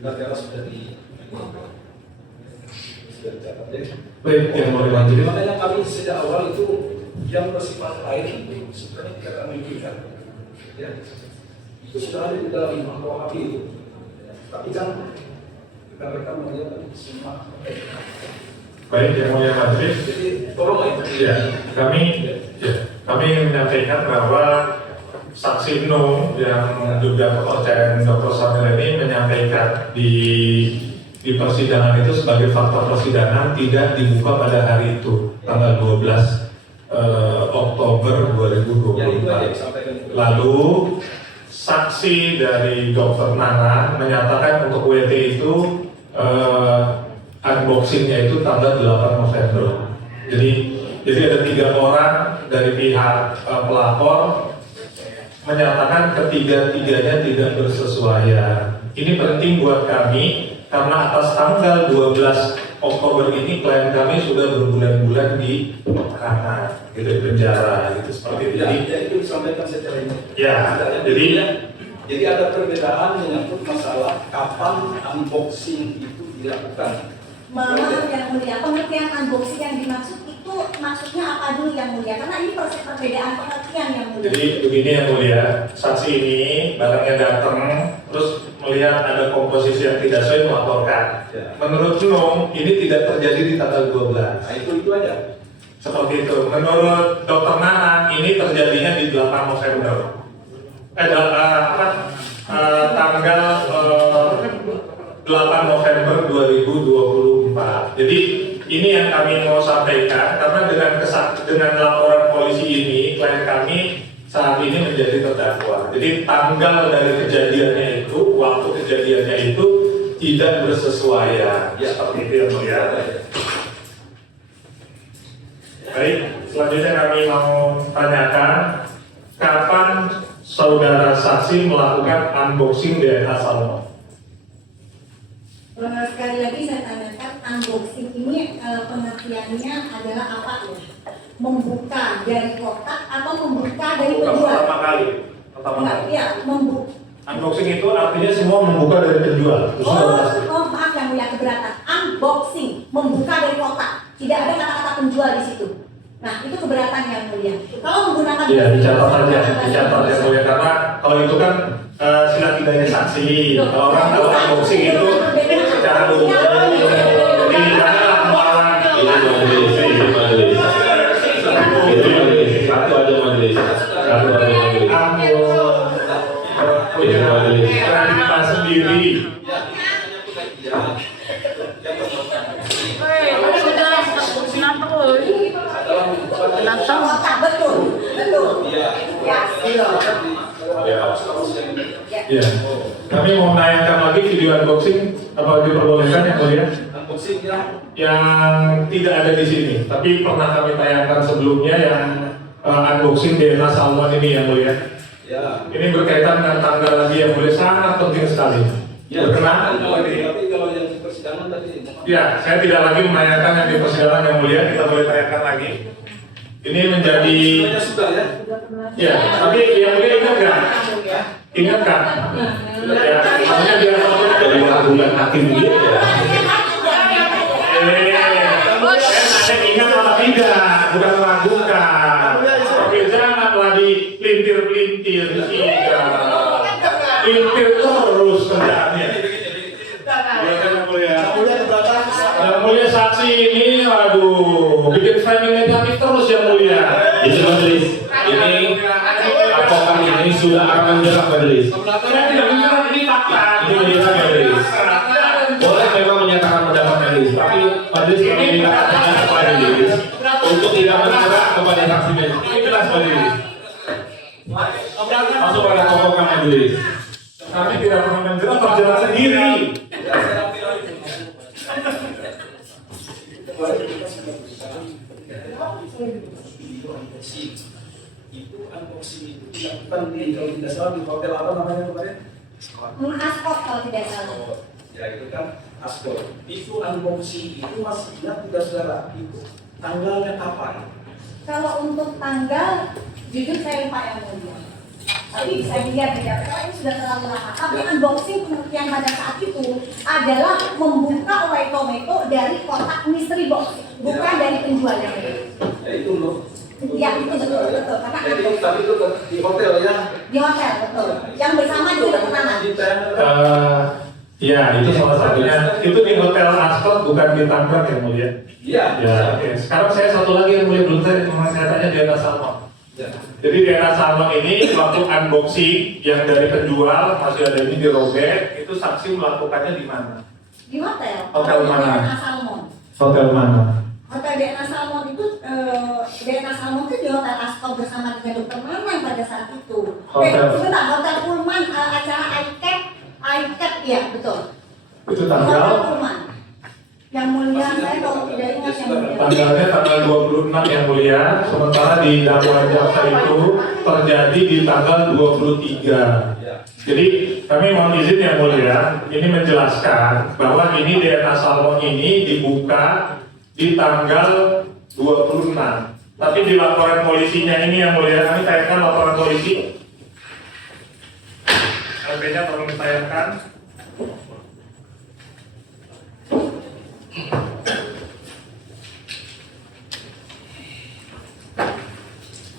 Negara sudah dicatat ya. baik yang mau dilanjutkan. Makanya kami sejak awal itu yang bersifat lain itu sebenarnya tidak kami berikan. Ya, itu sudah ada di dalam KUHP itu. Tapi kan mereka melihat semua. Baik yang mulia majelis. Jadi tolong itu. Ya, kami menyampaikan bahwa saksi Enung yang juga kepercayaan Dr. Samuel ini menyampaikan di persidangan itu sebagai fakta persidangan tidak dibuka pada hari itu tanggal 12 Oktober Ya itu aja 2024. disampaikan. Lalu saksi dari Dr. Nana menyatakan untuk WT itu unboxingnya itu tanggal 8 November. Jadi ada 3 orang dari pihak pelapor menyatakan ketiga-tiganya tidak bersesuaian. Ini penting buat kami karena atas tanggal 12 Oktober ini klien kami sudah berbulan-bulan di tahanan, gitu, di penjara, gitu seperti itu. Ya, Jadi, jadi itu disampaikan secara ini. ya, Jadi ada perbedaan menyangkut masalah kapan unboxing itu dilakukan. Maaf yang mulia, pengertian unboxing yang dimaksud itu maksudnya apa dulu yang mulia? Karena ini proses perbedaan pengertian yang mulia. jadi begini yang mulia, saksi ini barangnya datang, terus melihat ada komposisi yang tidak sesuai melaporkan. Ya. Menurut Enung, ini tidak terjadi di tanggal 12. Nah itu aja. Seperti itu. Menurut Dr. Nana, ini terjadinya di 8 November. Tanggal 8 November 2024. Jadi ini yang kami mau sampaikan karena dengan laporan polisi ini klien kami saat ini menjadi terdakwa. Jadi tanggal dari kejadiannya itu, waktu kejadiannya itu tidak bersesuaian. Ya. Seperti itu yang mulia. Baik, selanjutnya kami mau tanyakan kapan saudara saksi melakukan unboxing DNA Salmo? Sekali lagi saya tanyakan unboxing ini pengertiannya adalah apa ya? Membuka dari kotak atau membuka dari penjual? Pertama kali. Enggak, ya, membuka. Unboxing itu artinya semua membuka dari penjual. Oh, maaf yang mulia keberatan. Unboxing, membuka dari kotak. tidak ada kata-kata penjual di situ. Nah, itu keberatan yang mulia. Kalau menggunakan Iya, dicatat aja, dicatat ya mulia, karena kalau itu kan sila tidaknya saksi. Kalau orang tahu unboxing itu secara umum. Jadi janganlah melawan. Ini majelis. Satu aja majelis. Punya kita sendiri. Kotak, betul. Ya, Ya, kami mau menayangkan lagi video unboxing, apa diperbolehkan yang mulia? Unboxing ya. Yang tidak ada di sini, tapi pernah kami tayangkan sebelumnya yang unboxing DNA salmon ini yang mulia. Ya. Ini berkaitan dengan tanggal lagi yang mulia, sangat penting sekali. Ya, Berkenan? tapi kalau yang di persidangan tadi. Ya, saya tidak lagi menayangkan yang di persidangan yang mulia, kita boleh tayangkan lagi. Ini menjadi, Semuanya sudah ya. ya, tapi yang mulia ingat nggak? Ingat kan? Ya, maksudnya biar Jadi bulan hakim dia ya. saya ingat atau tidak, bukan meragukan. Oke, janganlah dipelintir-pelintir sehingga pelintir terus kerjaannya. Yang mulia saksi ini, aduh, bikin framing negatif terus yang mulia. Itu majelis. Ini advokat ini sudah akan menjelaskan majelis. Saya tidak bicara ini fakta. Ini menjelaskan majelis. Boleh memang menyatakan pendapat majelis, tapi majelis kami minta keterangan kepada majelis untuk tidak menyerah kepada saksi majelis. Ini jelas majelis. Masuk pada pokoknya majelis. Kami tidak pernah menjelaskan berjalan sendiri. Itu unboxing itu dilakukan di kalau tidak salah di hotel apa namanya kemarin? Mengaskot kalau tidak salah. Ya itu kan Astor. Itu unboxing itu masih ingat tidak saudara? Itu tanggalnya kapan? Kalau untuk tanggal, jujur saya lupa yang mulia. Tapi bisa dilihat ya, karena ini sudah terlalu lama. Tapi unboxing yang pada saat itu adalah membuka White Tomato dari kotak mystery box, bukan dari penjualnya. Ya itu loh. Ya itu betul. Karena Jadi tapi itu di hotel ya. di hotel betul. Yang bersama di ketenangan. Ya, itu salah satunya. Itu di Hotel Ascot, bukan di Tangerang yang mulia. Iya. Ya, oke. Sekarang saya satu lagi yang mulia, belum saya tanya DNA salmon. Ya. Jadi DNA salmon ini waktu unboxing yang dari penjual masih ada ini dirobek, itu saksi melakukannya di mana? Di hotel. Hotel mana? DNA Salmon. Hotel mana? Hotel DNA Salmon itu DNA Salmon itu di Hotel Ascot bersama dengan Dokter Manang pada saat itu. Hotel. Sebentar, Hotel Pullman acara ICAP ya betul. Itu Hotel tanggal? Pullman. Yang mulia saya kalau tidak ingat yang mulia. Tanggalnya tanggal 26 yang mulia, sementara di dakwaan jaksa itu terjadi di tanggal 23. Jadi kami mohon izin yang mulia, ini menjelaskan bahwa ini DNA salmon ini dibuka di tanggal 26. Tapi di laporan polisinya ini yang mulia, kami tayangkan laporan polisi. LP-nya tolong ditayangkan.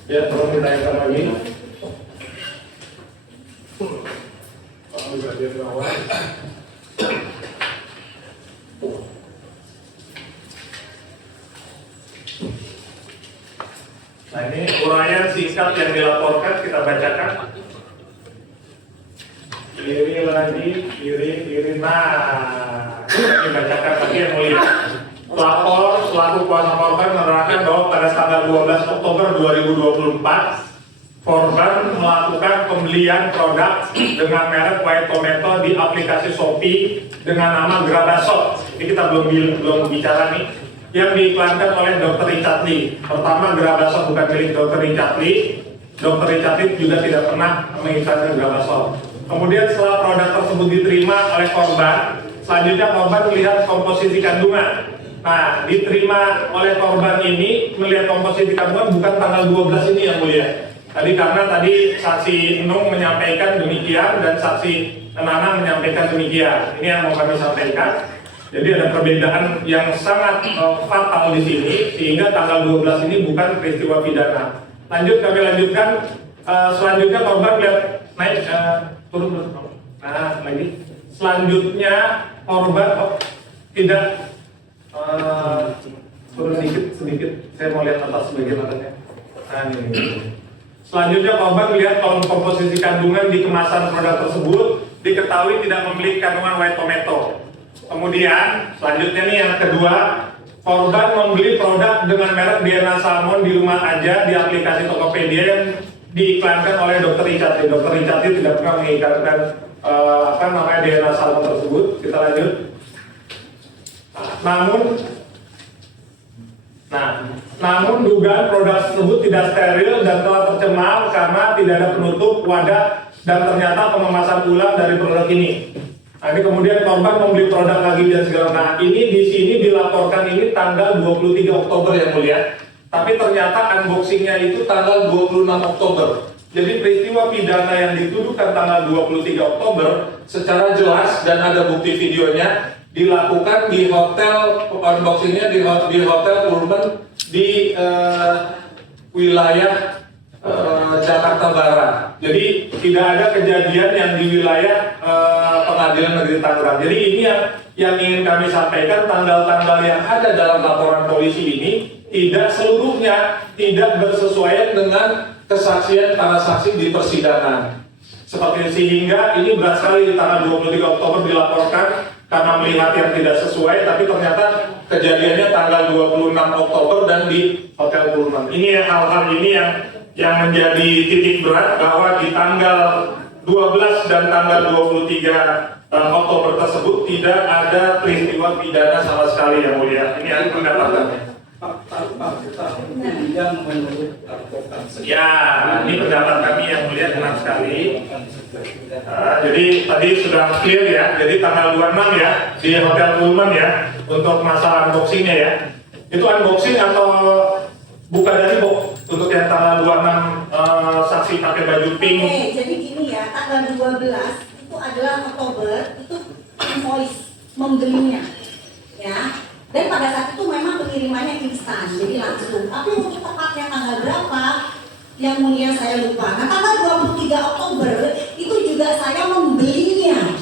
Ya, tolong ditayangkan lagi. Bisa dia bawah. Nah, ini uraian singkat yang dilaporkan kita bacakan. Kiri lagi, kiri. Nah, kita bacakan lagi yang mulia. Pelapor selaku kuasa korban menerangkan bahwa pada tanggal 12 Oktober 2024 korban melakukan pembelian produk dengan merek White Tomato di aplikasi Shopee dengan nama Grabasol. Ini kita belum bicara nih. Yang diiklankan oleh Dr. Richard Lee. Pertama, Grabasol bukan milik Dr. Richard Lee. Dr. Richard Lee juga tidak pernah mengiklankan Grabasol. Kemudian setelah produk tersebut diterima oleh korban, selanjutnya korban melihat komposisi kandungan. Nah, diterima oleh korban ini melihat komposisi kandungan bukan tanggal 12 ini yang mulia. Tadi karena tadi saksi Nung menyampaikan demikian dan saksi Nana menyampaikan demikian. Ini yang mau kami sampaikan. Jadi ada perbedaan yang sangat fatal di sini, sehingga tanggal 12 ini bukan peristiwa pidana. Lanjut, kami lanjutkan. Selanjutnya korban lihat naik turun. Nah, lagi. Selanjutnya korban tidak turun sedikit. Saya mau lihat atas bagian atasnya. Nah, ini. Selanjutnya korban melihat komposisi kandungan di kemasan produk tersebut diketahui tidak memiliki kandungan white tomato. Kemudian selanjutnya nih yang kedua, korban membeli produk dengan merek DNA Salmon di rumah aja di aplikasi Tokopedia yang diiklankan oleh Dr. Richard. Dr. Richard tidak pernah mengiklankan DNA Salmon tersebut. Kita lanjut. Namun dugaan produk tersebut tidak steril dan telah tercemar karena tidak ada penutup wadah dan ternyata pengemasan ulang dari produk ini. Nah, ini kemudian korban membeli produk lagi dan segala. Nah, ini di sini dilaporkan ini tanggal 23 Oktober yang mulia. Tapi ternyata unboxingnya itu tanggal 26 Oktober. Jadi peristiwa pidana yang dituduhkan tanggal 23 Oktober secara jelas dan ada bukti videonya dilakukan di hotel, unboxingnya di hotel Pullman di wilayah Jakarta Barat. Jadi tidak ada kejadian yang di wilayah Pengadilan Negeri Tangerang. Jadi ini yang ingin kami sampaikan, tanggal-tanggal yang ada dalam laporan polisi ini tidak seluruhnya tidak bersesuaian dengan kesaksian para saksi di persidangan. Seperti sehingga ini berat sekali di tanggal 23 Oktober dilaporkan karena melihat yang tidak sesuai, tapi ternyata kejadiannya tanggal 26 Oktober dan di Hotel Pullman. Ini hal-hal ini yang menjadi titik berat bahwa di tanggal 12 dan tanggal 23 Oktober tersebut tidak ada peristiwa pidana sama sekali yang mulia. Ini yang pendapatnya. Yang menurut advokat. Ya, ini pendapat kami yang mulia benar sekali. Jadi tadi sudah clear ya. Jadi tanggal 26 ya di Hotel Pullman ya untuk masalah unboxingnya ya. Itu unboxing atau buka dari box untuk yang tanggal 26 saksi pakai baju pink. Oke, jadi gini ya, tanggal 12 itu adalah Oktober, itu invoice membelinya, ya. Dan pada saat itu memang pengirimannya instan, jadi langsung. Tapi untuk tepatnya tanggal berapa, yang mulia saya lupa. Nah, tanggal 23 Oktober itu juga saya membelinya.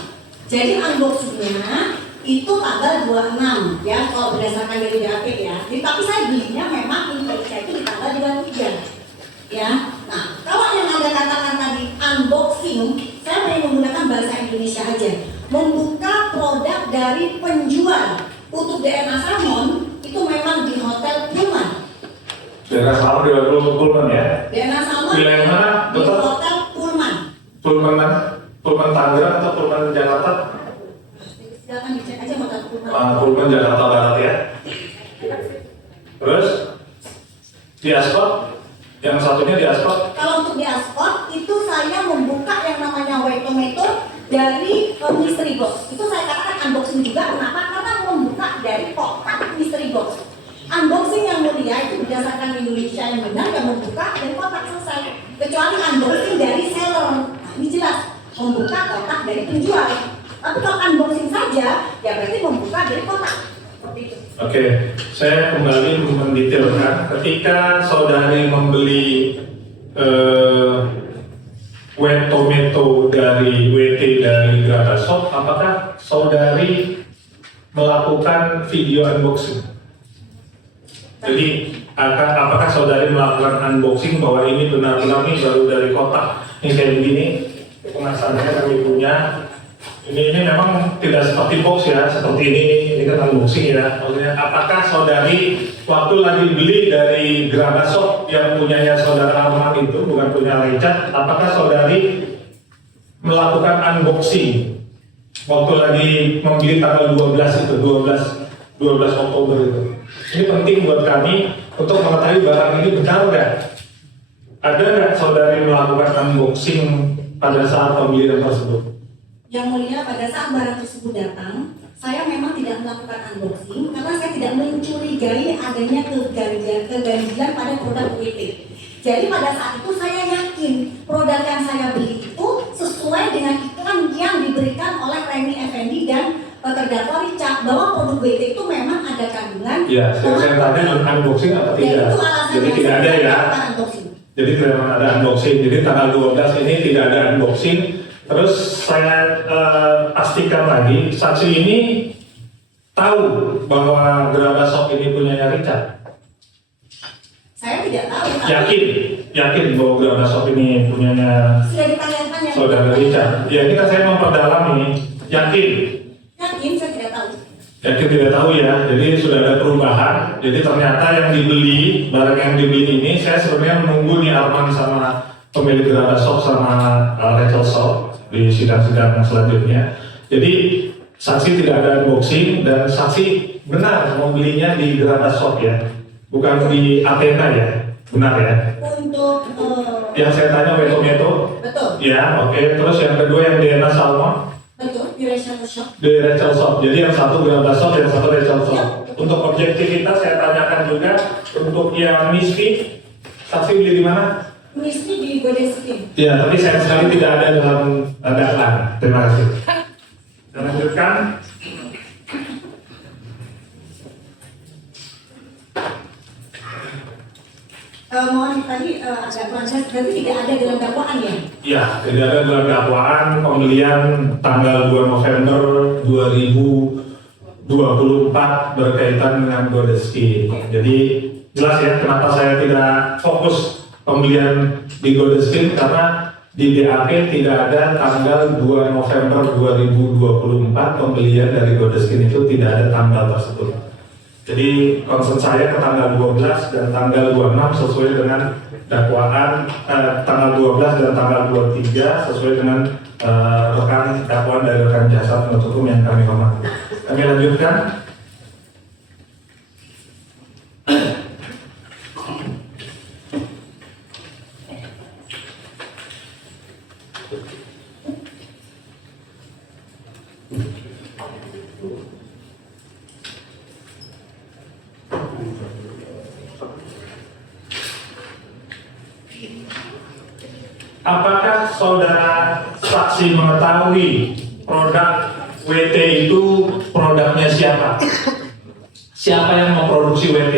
Jadi unboxingnya itu tanggal 26 ya, kalau berdasarkan dari BAP ya. Jadi, tapi saya belinya memang invoice itu di tanggal 23 ya. Nah, kalau yang Anda katakan tadi unboxing, saya mau menggunakan bahasa Indonesia aja. Membuka produk dari penjual. Untuk DNA Salmon itu memang di Hotel Pullman. DNA Salmon di Hotel Pullman ya. DNA Salmon wilayah mana? di Hotel Pullman. Pullman mana? Pullman Tangerang atau Pullman Jakarta? Silakan dicek aja Hotel Pullman. Pullman Jakarta Barat ya. Terus di Ascot, yang satunya di Ascot. Kalau untuk di Ascot itu saya membuka yang namanya white tomato dari mystery box. Itu saya katakan unboxing juga. Kenapa? Karena membuka dari kotak mystery box. Unboxing yang mulia itu berdasarkan Indonesia yang benar, yang membuka dari kotak selesai. Kecuali unboxing dari seller. Nah, ini jelas membuka kotak dari penjual. Tapi kalau unboxing saja, ya berarti membuka dari kotak. Seperti itu. Oke, saya kembali mendetailkan. Ketika saudari membeli wet tomato dari WT dari Grabashop, apakah saudari melakukan video unboxing? Jadi apakah saudari melakukan unboxing bahwa ini benar-benar nih baru dari kotak ini kayak begini, kemasannya kami punya. Ini memang tidak seperti box ya, seperti ini kan unboxing ya. Maksudnya apakah saudari waktu lagi beli dari Grabashop yang punyanya saudara Arman itu, bukan punya Richard, apakah saudari melakukan unboxing waktu lagi membeli tanggal 12 itu, 12 Oktober itu? Ini penting buat kami untuk mengetahui barang ini benar nggak? Ada nggak saudari melakukan unboxing pada saat pembelian tersebut? Yang mulia, pada saat barang tersebut datang, saya memang tidak melakukan unboxing karena saya tidak mencurigai adanya keganjilan pada produk WT. Jadi pada saat itu saya yakin produk yang saya beli itu sesuai dengan iklan yang diberikan oleh Reni Effendi dan terdakwa Richard, bahwa WT itu memang ada kandungan. Ya, saya tanya unboxing apa Ya, tidak. itu alasannya. Jadi tidak ada ya. Unboxing. Jadi tidak ada unboxing. Jadi tanggal 12 ini tidak ada unboxing. Terus saya pastikan lagi, saksi ini tahu bahwa Gerabah Shop ini punyanya Richard. Saya tidak tahu. tapi Yakin bahwa Gerabah Shop ini punyanya Sudah ditanyakan ya. saudara Richard. Ya ini kan saya memperdalam nih. Yakin Saya tidak tahu. tidak tahu ya. Jadi sudah ada perubahan. Jadi ternyata yang dibeli, barang yang dibeli ini saya sebenarnya menunggu nih Arman sama pemilik Gerabah Shop sama Rachel Shop di sidang-sidang selanjutnya. Jadi saksi tidak ada unboxing dan saksi benar membelinya di Gerabah Shop ya, bukan di Athena ya, benar ya? Untuk Yang saya tanya Meto. betul, Ya, oke. Terus yang kedua yang Diana Salmon betul di Rachel Shop. di Rachel Shop. Jadi yang satu Gerabah Shop, yang satu Rachel Shop. Untuk objektivitas saya tanyakan juga untuk yang Misfi, saksi beli di mana? Mistri di Golden Skin. Ya, tapi sayang sekali tidak ada dalam dakwaan. Terima kasih. Kita lanjutkan. Mohon tadi agak kurang jelas, berarti tidak ada dalam dakwaan ya? Ya, tidak ada dalam dakwaan pembelian tanggal 2 November 2024 berkaitan dengan Godeski. Jadi jelas ya kenapa saya tidak fokus pembelian di Godeski, karena di BAP tidak ada tanggal 2 November 2024 pembelian dari Godeski itu tidak ada tanggal tersebut. Jadi concern saya ke tanggal 12 dan tanggal 26 sesuai dengan dakwaan tanggal 12 dan tanggal 23 sesuai dengan rekan dakwaan dari rekan jasa penuntut umum yang kami hormati. Kami lanjutkan. Apakah saudara saksi mengetahui produk WT itu produknya siapa? Siapa yang memproduksi WT?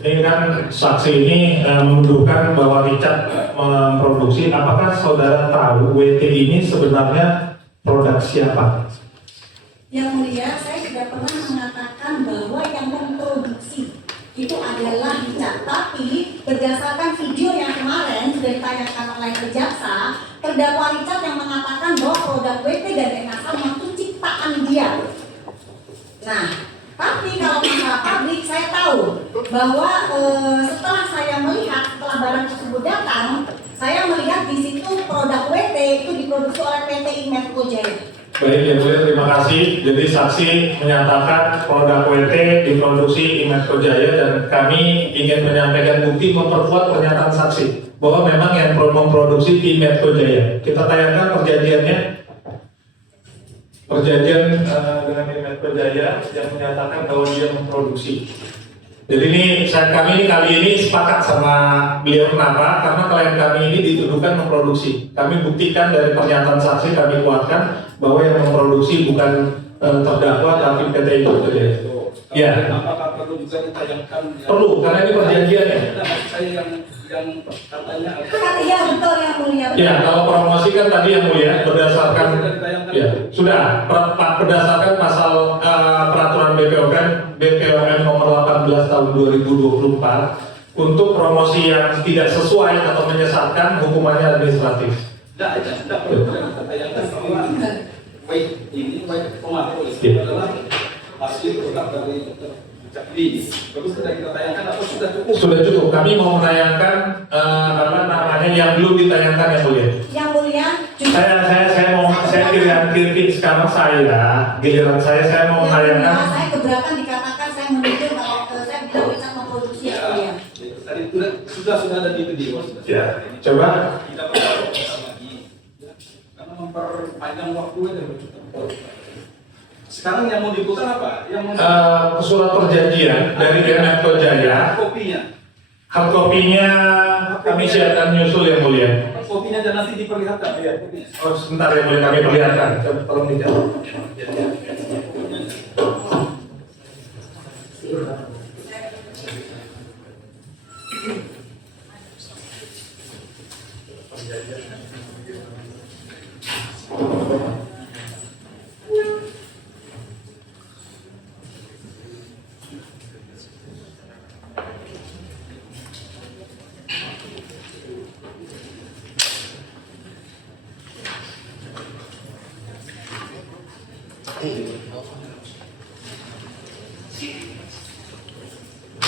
Ini kan saksi ini menuduhkan bahwa Richard memproduksi. Apakah saudara tahu WT ini sebenarnya produk siapa? Yang mulia, saya tidak pernah mengatakan bahwa yang memproduksi itu adalah Richard. Tapi berdasarkan video yang kemarin sudah ditanyakan oleh jaksa, terdakwa Richard yang mengatakan bahwa produk WT dan DNA Salmon itu ciptaan dia. Nah, tapi kalau masalah pabrik, saya tahu bahwa setelah saya melihat, setelah barang tersebut datang, saya melihat di situ produk WT itu diproduksi oleh PT Imetco Jaya. Baik, yang mulia, terima kasih. Jadi saksi menyatakan produk WT diproduksi Imetco Jaya dan kami ingin menyampaikan bukti memperkuat pernyataan saksi bahwa memang yang memproduksi Imetco Jaya. Kita tayangkan perjanjiannya. Perjanjian dengan Imetco Jaya yang menyatakan bahwa dia memproduksi. Jadi kami kali ini sepakat sama beliau. Kenapa? Karena klien kami ini dituduhkan memproduksi. Kami buktikan dari pernyataan saksi, kami kuatkan bahwa yang memproduksi bukan terdakwa tapi PT Imetco Jaya. Ya. Apakah perlu juga ditayangkan? Perlu, karena ini perjanjiannya. Saya yang katanya Iya betul yang mulia. Ya, kalau promosi kan tadi yang mulia berdasarkan sudah berdasarkan pasal peraturan BPOM nomor 18 tahun 2024 untuk promosi yang tidak sesuai atau menyesatkan hukumannya administratif. tidak perlu ditayangkan bahwa weight ini pengaruh adalah hasil produk dari Jakli. Bagus sudah kita tayangkan atau sudah cukup? Sudah cukup. Kami mau menayangkan yang belum ditayangkan yang mulia. Yang mulia. Saya giliran saya mau menayangkan. Saya keberatan dikatakan saya menuduh kalau saya bilang bisa memproduksi yang mulia. Tadi sudah ada di video. Ya, coba. Tidak perlu lagi, karena memperpanjang waktu aja. Sekarang yang mau diputar apa? Yang mau Surat perjanjian dari Imetco Jaya. kopinya. Hard kopinya kami siapkan nyusul yang mulia. Kopinya dan nanti diperlihatkan ya kopinya. Oh, sebentar yang mulia kami perlihatkan. Coba tolong dijawab.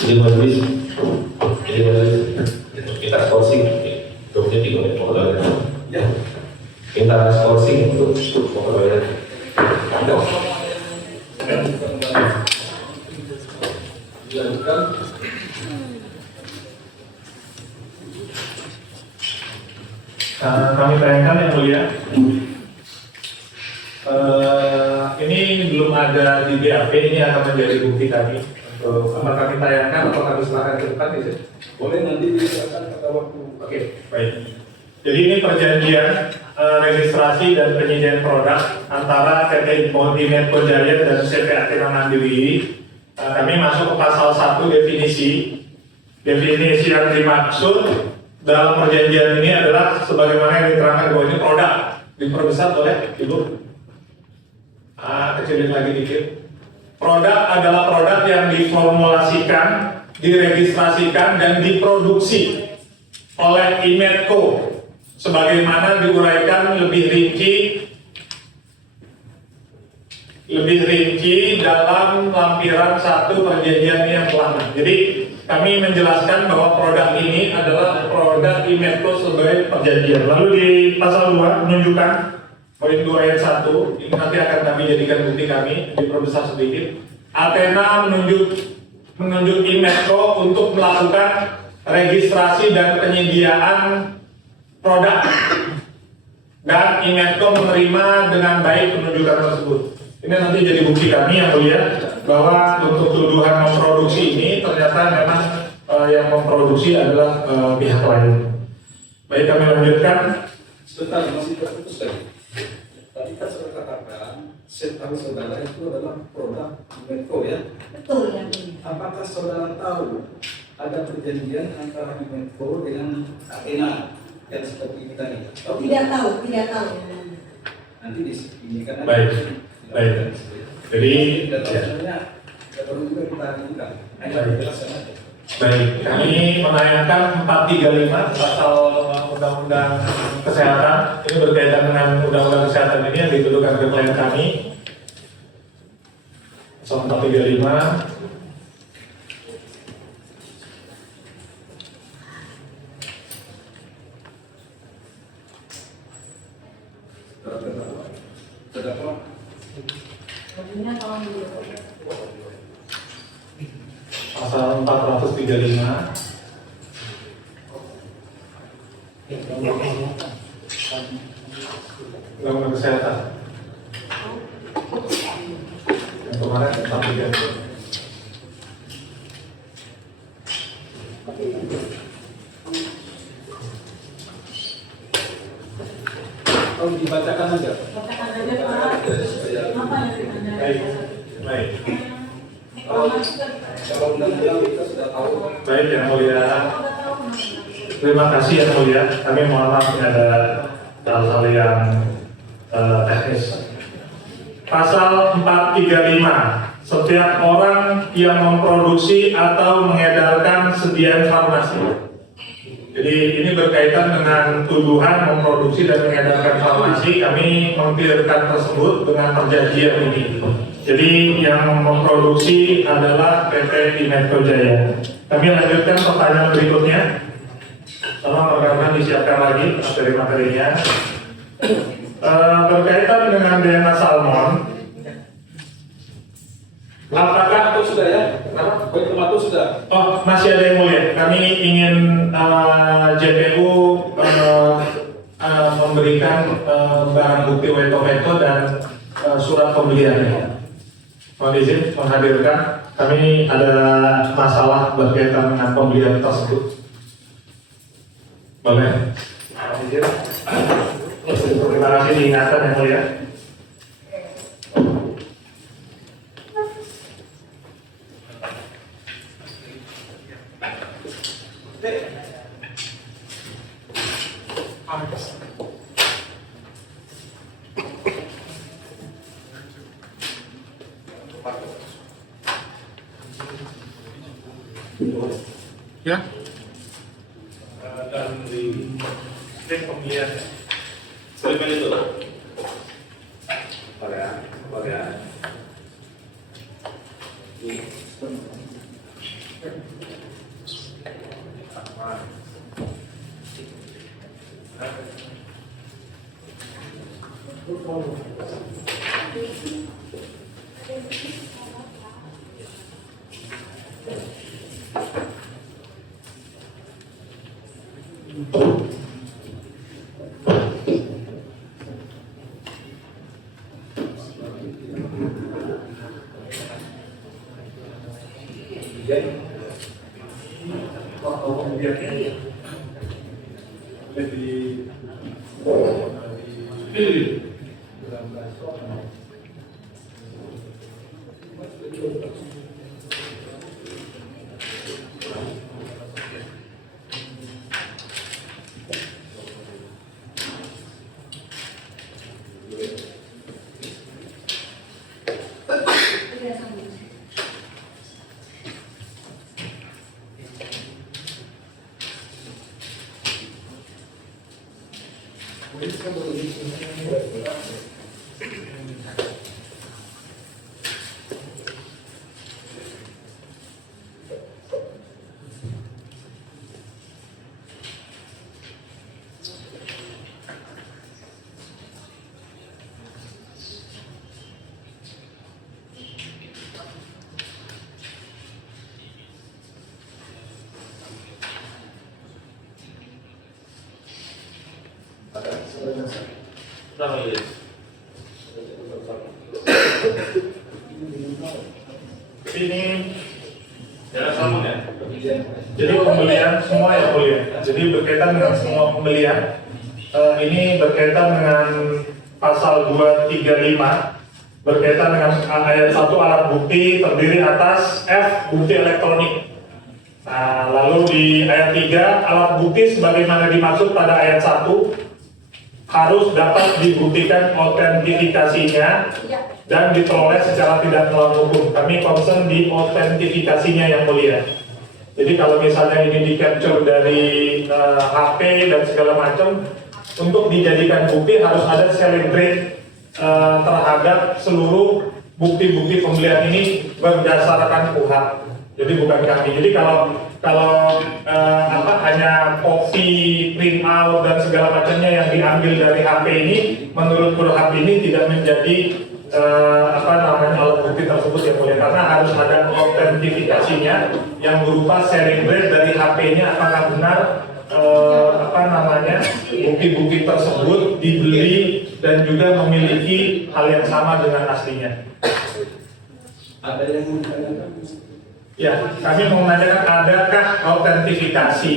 Ini majelis, kita skorsing, dokter 3 menit pokoknya. Ya, minta skorsing untuk pokoknya. Dilanjutkan. Kami tayangkan yang mulia. Ini belum ada di BAP, ini akan menjadi bukti kami. Untuk apa kami tayangkan atau kami serahkan ke depan gitu? Boleh nanti diserahkan pada waktu. Oke, baik. Jadi ini perjanjian registrasi dan penyediaan produk antara PT Multimetro Jaya dan CP Athena Mandiri. Kami masuk ke pasal 1 definisi. Definisi yang dimaksud dalam perjanjian ini adalah sebagaimana yang diterangkan bahwa ini produk diperbesar oleh Ibu. Kecilin lagi dikit. Produk adalah produk yang diformulasikan, diregistrasikan dan diproduksi oleh Imetco sebagaimana diuraikan lebih rinci dalam lampiran 1 perjanjian yang lama. Jadi kami menjelaskan bahwa produk ini adalah produk Imetco sebagai perjanjian. Lalu di pasal 2 menunjukkan poin 2 ayat 1, ini nanti akan kami jadikan bukti kami, diperbesar sedikit. Athena menunjuk Imetco untuk melakukan registrasi dan penyediaan produk, dan Imetco menerima dengan baik penunjukan tersebut. Ini nanti jadi bukti kami yang mulia bahwa untuk tuduhan memproduksi ini ternyata memang yang memproduksi adalah pihak lain. Baik, kami lanjutkan. Sebentar, masih terputus tadi. Tadi kan saya katakan, setahu saudara itu adalah produk Imetco ya. Betul ya. Apakah saudara tahu ada perjanjian antara Imetco dengan Athena yang seperti ini tadi? Tidak tahu, tidak tahu. Nanti ini kan Baik, baik. Jadi, tidak tahu sebenarnya tidak perlu juga kita lakukan. Hanya penjelasan aja. baik, kami menayangkan 435 pasal Undang-Undang Kesehatan. Ini berkaitan dengan Undang-Undang Kesehatan ini yang dituduhkan ke klien kami. Pasal 435. Terdakwa Pasal 435 Undang-Undang Kesehatan. Yang kemarin 435. kalau dibacakan aja. Baik, baik. Kalau undang-undang kita sudah tahu. Baik, yang mulia. Terima kasih yang mulia. Kami mohon maaf ini ada hal-hal yang teknis. Pasal 435. Setiap orang yang memproduksi atau mengedarkan sediaan farmasi. Jadi ini berkaitan dengan tuduhan memproduksi dan mengedarkan farmasi. Kami mengklirkan tersebut dengan perjanjian ini. Jadi yang memproduksi adalah PT Imetco Jaya. Kami lanjutkan pertanyaan berikutnya. Tolong rekan-rekan disiapkan lagi materi-materinya. Berkaitan dengan DNA salmon. Apakah Itu sudah ya? Baik, itu sudah. Oh, masih ada yang mulia. Kami ingin JPU memberikan barang bukti veto dan surat pembeliannya. Mohon izin menghadirkan. Kami ada masalah berkaitan dengan pembelian tersebut. Boleh? Mohon izin. Terima kasih diingatkan yang mulia. Ya. Dan di pemilihan. Sorry, Pak, itu. Korea. Ini Jalan sama ya? jadi pembelian semua ya boleh. Jadi berkaitan dengan semua pembelian. Ini berkaitan dengan pasal 235 berkaitan dengan ayat 1 alat bukti terdiri atas F bukti elektronik. Nah, lalu di ayat 3 alat bukti sebagaimana dimaksud pada ayat 1 harus dapat dibuktikan autentifikasinya dan diperoleh secara tidak melawan hukum. Kami concern di autentifikasinya yang mulia. Jadi kalau misalnya ini di capture dari HP dan segala macam, untuk dijadikan bukti harus ada celebrate terhadap seluruh bukti-bukti pembelian ini berdasarkan KUHP. Jadi bukan kami. Jadi kalau hanya copy, print out dan segala macamnya yang diambil dari HP ini, menurut KUHP ini tidak menjadi alat bukti tersebut yang mulia, karena harus ada autentifikasinya yang berupa celebrate dari HP-nya apakah benar bukti-bukti tersebut dibeli dan juga memiliki hal yang sama dengan aslinya. Ada yang mau ditanyakan? Ya, kami mau menanyakan adakah autentifikasi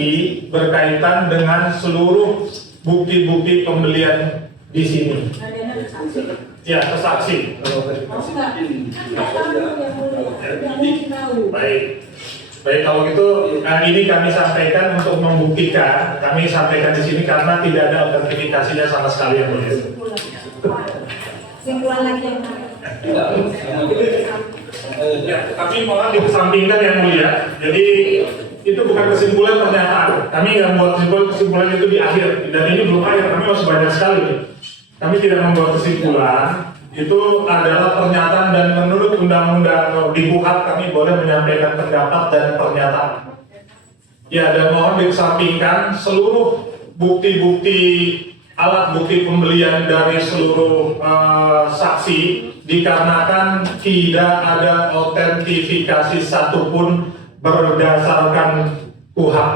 berkaitan dengan seluruh bukti-bukti pembelian di sini? Ya, kesaksi. Baik, kalau gitu ini kami sampaikan untuk membuktikan. Kami sampaikan di sini karena tidak ada autentifikasinya sama sekali yang mulia. Simpulan lagi yang Ya, kami mohon dikesampingkan yang mulia. Jadi itu bukan kesimpulan pernyataan. Kami yang membuat kesimpulan itu di akhir. Dan ini belum akhir. Kami masih banyak sekali. Kami tidak membuat kesimpulan. Itu adalah pernyataan dan menurut undang-undang di KUHP kami boleh menyampaikan pendapat dan pernyataan. Ya, dan mohon dikesampingkan seluruh bukti-bukti alat bukti pembelian dari seluruh saksi dikarenakan tidak ada autentifikasi satupun berdasarkan KUHP.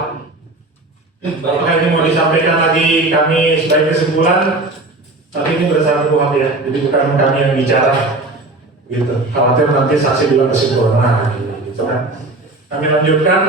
Apakah ini mau disampaikan lagi kami sebagai kesimpulan? Tapi ini berdasarkan KUHP ya, jadi bukan kami yang bicara. Gitu. Khawatir nanti saksi bilang kesimpulan. Nah, gitu kan. Kami lanjutkan.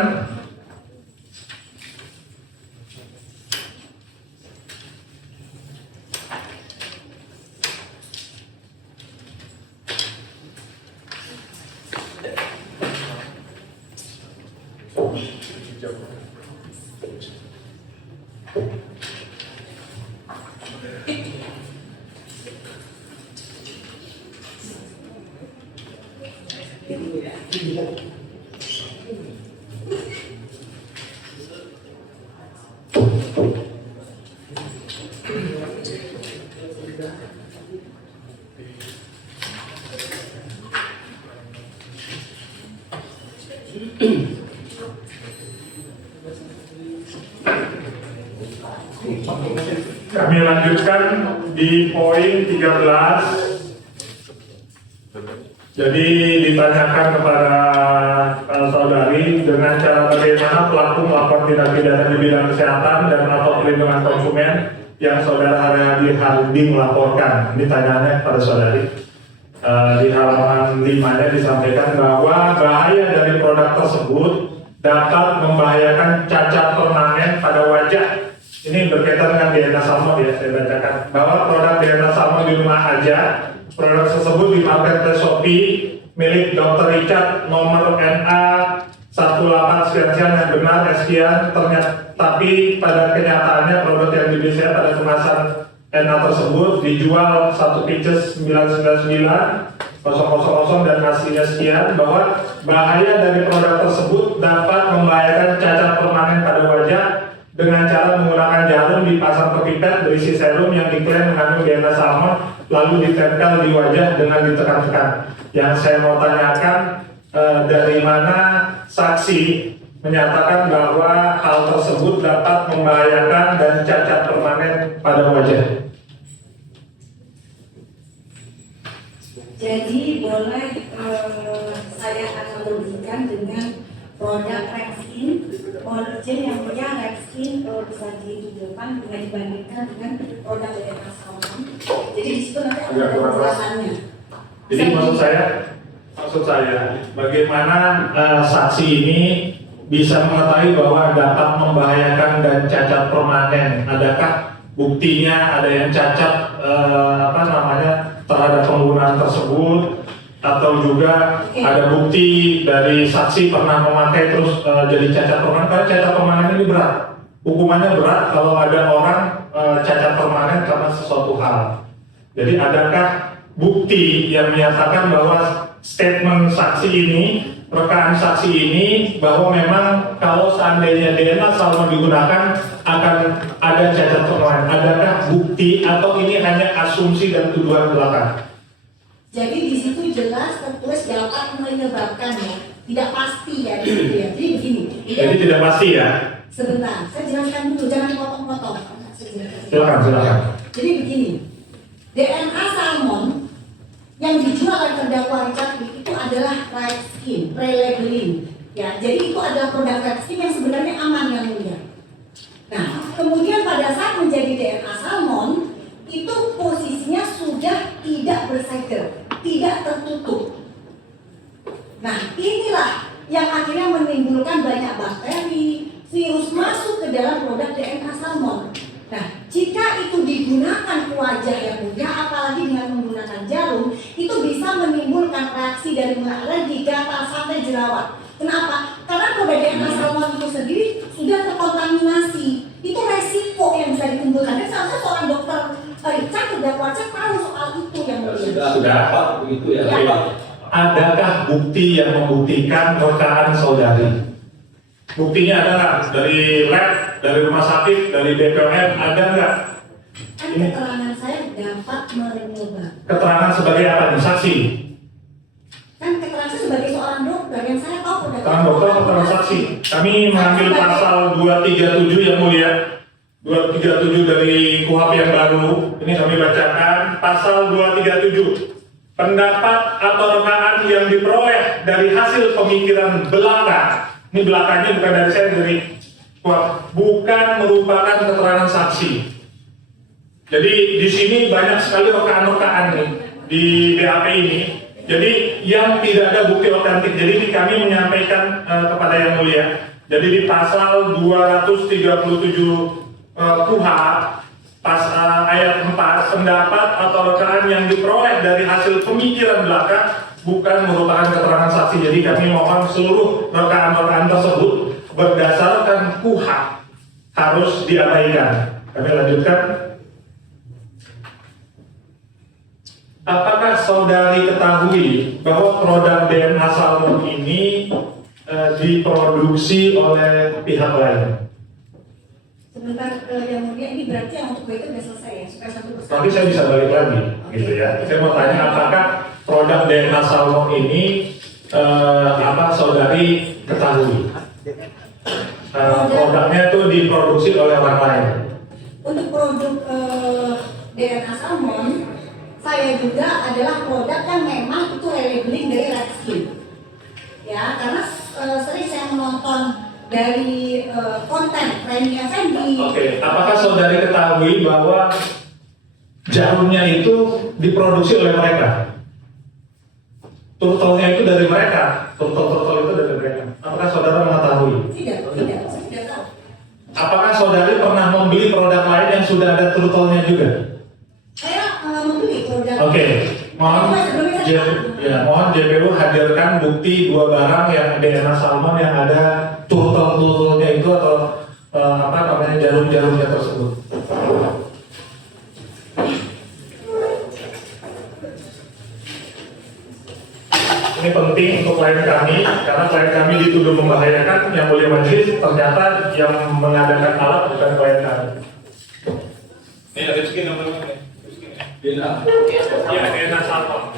Kami lanjutkan di poin 13. Jadi ditanyakan kepada saudari dengan cara bagaimana pelaku melakukan tindak pidana di bidang kesehatan dan atau perlindungan konsumen yang saudara Haryadi Hardi melaporkan. Ini tanyaannya kepada saudari. Di halaman 5-nya disampaikan bahwa bahaya dari produk tersebut dapat membahayakan cacat permanen pada wajah. Ini berkaitan dengan DNA salmon ya, saya bacakan bahwa produk DNA salmon di rumah aja, produk tersebut dipakai oleh Shopee milik Dr. Richard nomor NA 18 sekian yang benar sekian ternyata, tapi pada kenyataannya produk yang dibeli pada kemasan NA tersebut dijual 1 pieces 999 000 dan hasilnya sekian, bahwa bahaya dari produk tersebut dapat membahayakan cacat permanen pada wajah dengan cara menggunakan jarum dipasang ke pipet berisi serum yang diklaim mengandung DNA salmon lalu ditempel di wajah dengan ditekan-tekan. Yang saya mau tanyakan, dari mana saksi menyatakan bahwa hal tersebut dapat membahayakan dan cacat permanen pada wajah? Jadi boleh saya analogikan dengan produk Rexin, origin yang punya Rexin bisa ditujukan dengan dibandingkan dengan produk DNA salmon. Jadi di situ nanti ada penjelasannya. Jadi maksud saya, bagaimana saksi ini bisa mengetahui bahwa dapat membahayakan dan cacat permanen? Adakah buktinya ada yang cacat terhadap penggunaan tersebut, atau juga ada bukti dari saksi pernah memakai terus jadi cacat permanen? Karena cacat permanen ini berat, hukumannya berat kalau ada orang cacat permanen karena sesuatu hal. Jadi adakah bukti yang menyatakan bahwa statement saksi ini, rekaan saksi ini, bahwa memang kalau seandainya DNA salmon digunakan akan ada cacat permanen? Adakah bukti atau ini hanya asumsi dan tuduhan belaka? Jadi di situ jelas tertulis dapat menyebabkan ya, tidak pasti ya di situ ya. Jadi begini. Jadi tidak pasti ya? Sebentar, saya jelaskan dulu, jangan potong-potong. Silakan. Jadi begini, DNA salmon yang dijual oleh terdakwa Richard itu adalah right skin, pre-labeling. Ya, jadi itu adalah produk right skin yang sebenarnya aman yang mulia. Nah, kemudian pada saat menjadi DNA salmon, itu posisinya sudah tidak bersegel, tidak tertutup. Nah, inilah yang akhirnya menimbulkan banyak bakteri, virus masuk ke dalam produk DNA salmon. Nah, jika itu digunakan ke wajah yang mulia, apalagi dengan menggunakan jarum, itu bisa menimbulkan reaksi dari mulai alergi, gatal, sampai jerawat. Kenapa? Karena produk DNA salmon itu sendiri sudah terkontaminasi. Itu resiko yang bisa ditimbulkan. Dan seharusnya seorang dokter Richard terdakwa tahu soal itu yang mulia. Sudah begitu ya. Adakah bukti yang membuktikan rekaan saudari? Buktinya ada nggak? Dari lab, dari rumah sakit, dari BPOM, ada nggak? Kan keterangan saya dapat menyebabkan. Keterangan sebagai apa nih? Saksi? Kan keterangan saya sebagai seorang dokter yang saya tahu produk. Keterangan dokter atau keterangan saksi? Kami mengambil pasal 237 yang mulia. 237 dari KUHP yang baru. Ini kami bacakan. Pasal 237. Pendapat atau rekaan yang diperoleh dari hasil pemikiran belaka. Ini belakangnya bukan dari saya, dari bukan merupakan keterangan saksi. Jadi di sini banyak sekali rekaan-rekaan nih di BAP ini. Jadi yang tidak ada bukti otentik. Jadi ini kami menyampaikan kepada yang mulia. Jadi di pasal 237 KUHP ayat 4, pendapat atau rekaan yang diperoleh dari hasil pemikiran belaka bukan merupakan keterangan saksi. Jadi kami mohon seluruh rekaan-rekaan tersebut berdasarkan KUHP harus diabaikan. Kami lanjutkan. saudari ketahui bahwa produk DNA salmon ini diproduksi oleh pihak lain? Sebentar, yang mulia ini berarti yang untuk itu sudah selesai ya, supaya satu persatu. Nanti saya bisa balik lagi, gitu ya. Saya mau tanya apakah produk DNA salmon ini saudari ketahui? Produknya itu diproduksi oleh orang lain. Untuk produk DNA salmon, saya juga adalah produk yang memang itu labeling dari Red Skin. Ya, karena sering saya menonton dari konten Reni Effendi. Oke, apakah saudari ketahui bahwa jarumnya itu diproduksi oleh mereka? Turtle-nya itu dari mereka, turtle itu dari mereka. Apakah saudara mengetahui? Tidak, saya tidak tahu. Apakah saudari pernah membeli produk lain yang sudah ada turtle-nya juga? Saya membeli produk. Oke, mohon JPU hadirkan bukti 2 barang yang DNA salmon yang ada turtle-nya itu atau jarum-jarumnya tersebut. Ini penting untuk klien kami karena klien kami dituduh membahayakan. Yang mulia majelis, ternyata yang mengadakan alat bukan klien kami. Ini ada skin namanya. Ya, DNA salmon.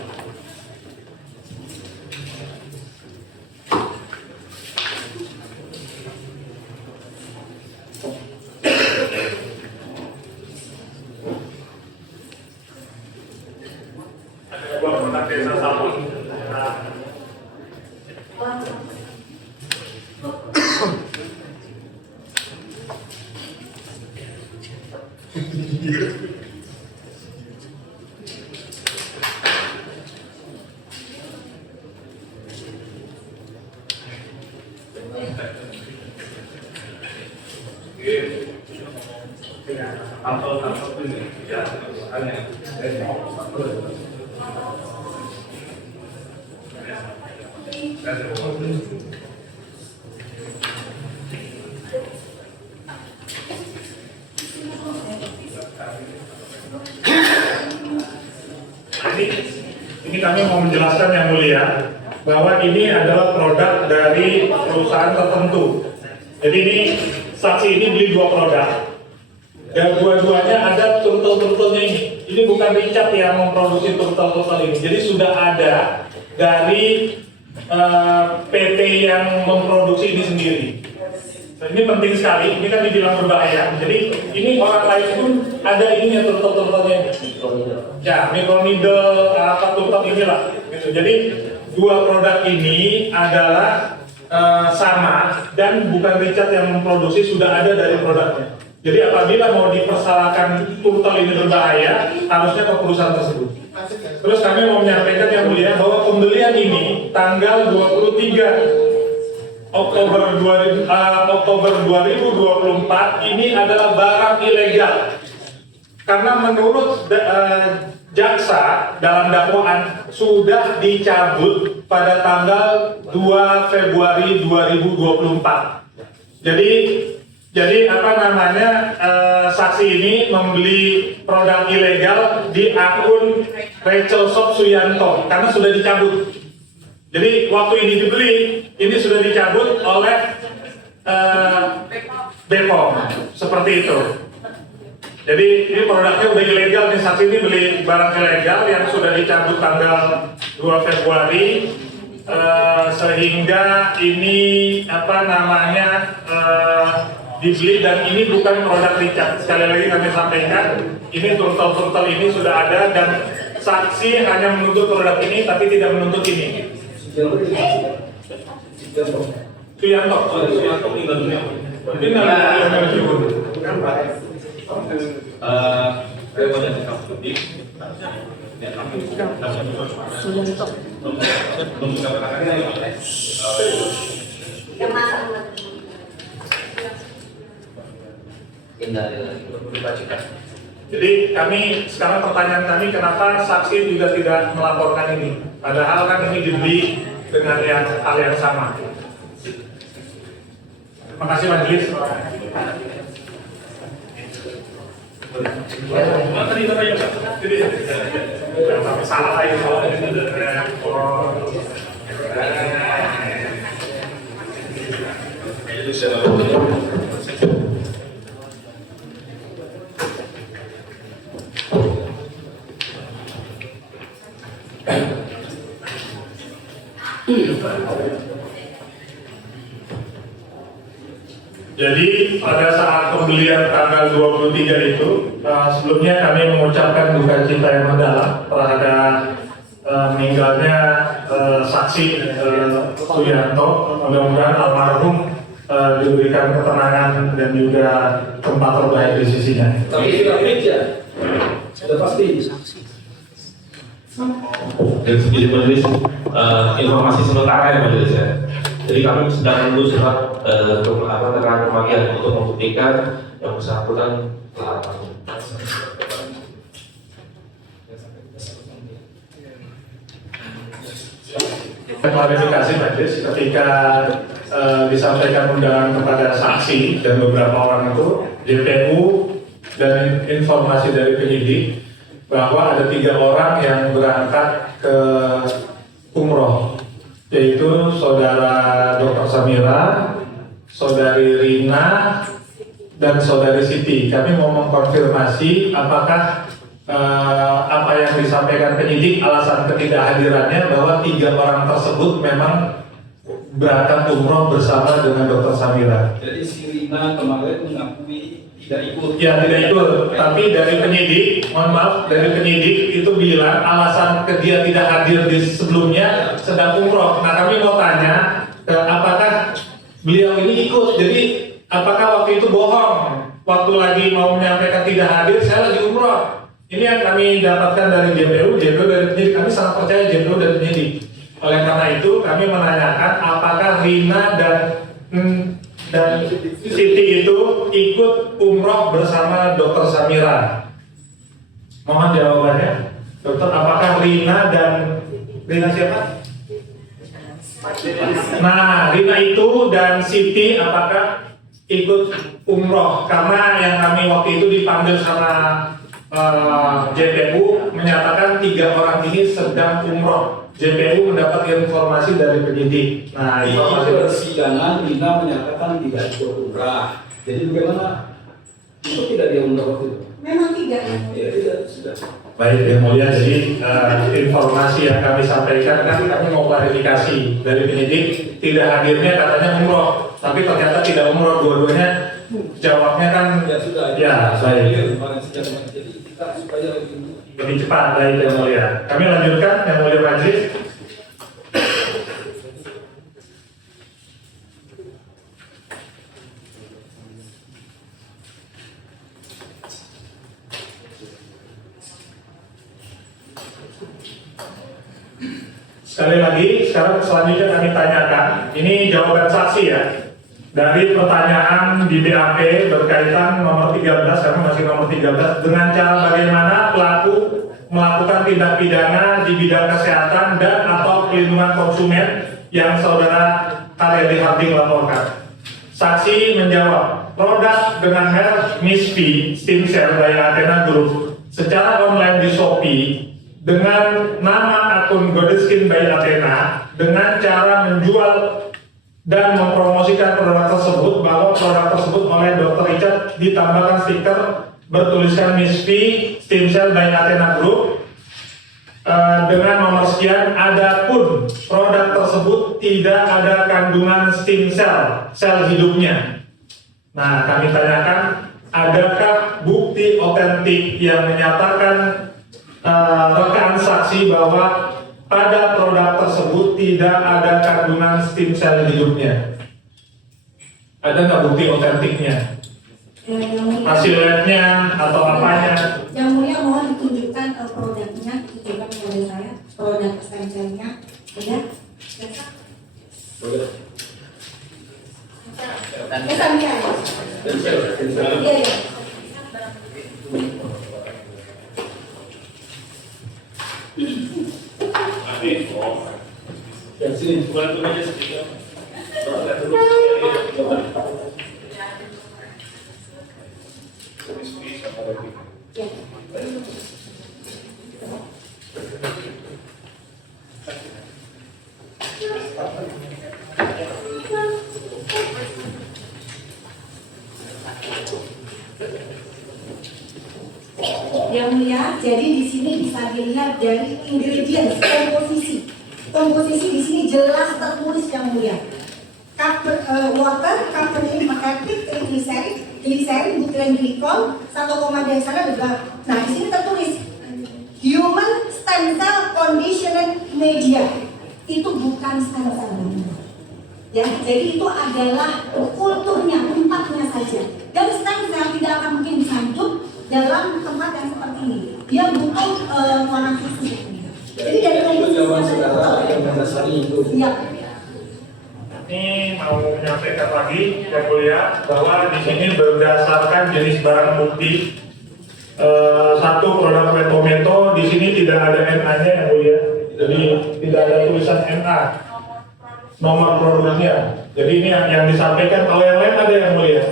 Ada 2 produk DNA salmon. Ini kami mau menjelaskan yang mulia bahwa ini adalah produk dari perusahaan tertentu. Jadi ini saksi ini beli 2 produk dan dua-duanya ada turtle-turtle-nya ini. Ini bukan Richard yang memproduksi turtle-turtle ini. Jadi sudah ada dari PT yang memproduksi ini sendiri. Ini penting sekali, ini kan dibilang berbahaya. Jadi ini orang lain pun ada ininya turtle-turtle-nya ini. Ya, microneedle turtle inilah. Gitu. Jadi 2 produk ini adalah sama dan bukan Richard yang memproduksi, sudah ada dari produknya. Jadi apabila mau dipersalahkan turtle ini berbahaya, harusnya ke perusahaan tersebut. Terus kami mau menyampaikan yang mulia bahwa pembelian ini tanggal 23 Oktober 2024 ini adalah barang ilegal. Karena menurut jaksa dalam dakwaan sudah dicabut pada tanggal 2 Februari 2024. Jadi saksi ini membeli produk ilegal di akun Rachel Shop Suyanto karena sudah dicabut. Jadi waktu ini dibeli, ini sudah dicabut oleh Bepom, seperti itu. Jadi ini produknya udah ilegal, nih saksi ini beli barang ilegal yang sudah dicabut tanggal 2 Februari, sehingga ini dibeli dan ini bukan produk Richard. Sekali lagi kami sampaikan, ini turtle ini sudah ada dan saksi hanya menuntut produk ini tapi tidak menuntut ini. Suyanto meninggal dunia. Jadi sekarang pertanyaan kami, kenapa saksi juga tidak melaporkan ini? Padahal kan ini dibeli dengan hal yang sama. Terima kasih majelis. Jangan sampai salah lagi soalnya. Jadi pada saat pembelian tanggal 23 itu, sebelumnya kami mengucapkan duka cita yang mendalam terhadap meninggalnya saksi Suyanto. Mudah-mudahan almarhum diberikan ketenangan dan juga tempat terbaik di sisinya. Tapi sudah meja, sudah pasti. Dari segi majelis, informasi sementara ya majelis ya. Jadi kami sedang menunggu surat keterangan pemanggilan untuk membuktikan yang bersangkutan telah masuk. Klarifikasi majelis ketika disampaikan undangan kepada saksi dan beberapa orang itu JPU dan informasi dari penyidik bahwa ada 3 orang yang berangkat ke umroh, yaitu saudara Dr. Samira, saudari Rina, dan saudari Siti. Kami mau mengkonfirmasi apakah apa yang disampaikan penyidik alasan ketidakhadirannya bahwa 3 orang tersebut memang berangkat umroh bersama dengan Dr. Samira. Jadi si Rina kemarin mengakui tidak ikut. Ya tidak ikut, tapi dari penyidik, mohon maaf, dari penyidik itu bilang alasan dia tidak hadir di sebelumnya sedang umroh. Nah kami mau tanya, apakah beliau ini ikut? Jadi apakah waktu itu bohong? Waktu lagi mau menyampaikan tidak hadir, saya lagi umroh. Ini yang kami dapatkan dari JPU dari penyidik. Kami sangat percaya JPU dan penyidik. Oleh karena itu kami menanyakan apakah Rina dan Siti itu ikut umroh bersama Dr. Samira. Mohon jawabannya, Dokter. Apakah Rina siapa? Nah, Rina itu dan Siti apakah ikut umroh? Karena yang kami waktu itu dipanggil sama JPU menyatakan 3 orang ini sedang umroh. JPU mendapat informasi dari penyidik. Nah, Di informasi persidangan Rina menyatakan tidak ikut umrah. Jadi bagaimana? Itu tidak dia umrah waktu itu? Memang tidak. Ya tidak, sudah. baik yang mulia. Jadi informasi yang kami sampaikan kan kami mau klarifikasi dari penyidik tidak hadirnya katanya umroh, tapi ternyata tidak umroh dua-duanya. Jawabnya kan Ya sudah. ya baik. Jadi kita supaya Lebih cepat baik yang mulia. Kami lanjutkan yang mulia majelis. Sekali lagi, sekarang selanjutnya kami tanyakan, ini jawaban saksi ya. Dari pertanyaan di BAP berkaitan nomor 13, kami masih nomor 13, dengan cara bagaimana pelaku melakukan tindak pidana di bidang kesehatan dan atau pelindungan konsumen yang saudara Haryadi Harding laporkan. Saksi menjawab, produk dengan merek Mispi Stem Cell by Athena Group secara online di Shopee dengan nama akun Godeskin by Athena dengan cara menjual dan mempromosikan produk tersebut bahwa produk tersebut oleh Dr. Richard ditambahkan stiker bertuliskan Mispi Stem Cell by Athena Group dengan nomor sekian. Adapun produk tersebut tidak ada kandungan stem cell, sel hidupnya. Nah, kami tanyakan, adakah bukti otentik yang menyatakan rekan saksi bahwa pada produk tersebut tidak ada kandungan stem cell hidupnya? Ada nggak bukti otentiknya? Hasil labnya atau apanya? Yang mulia mohon ditunjukkan produknya, ditunjukkan kepada saya produk stem cell-nya. Ada? Iya, iya. yang sini. Yang mulia, jadi di sini bisa dilihat dari ingredients, komposisi. Komposisi di sini jelas tertulis yang mulia. Water, containing metatic, glycerin, butylene glycol, 1, sana juga. Nah di sini tertulis human stem cell conditioning media. Itu bukan stem cell. Ya, jadi itu adalah kulturnya, tempatnya saja. Dan stem cell tidak akan mungkin bisa hidup dalam tempat yang seperti ini. Dia butuh orang fisik. Jadi dari itu zaman komposisi sekarang yang mendasari itu. ya. Ini mau menyampaikan lagi yang mulia bahwa di sini berdasarkan jenis barang bukti satu produk Wetometo di sini tidak ada NA-nya yang mulia, jadi tidak ada tulisan NA nomor produknya. Jadi ini yang disampaikan. Kalau yang lain ada yang mulia,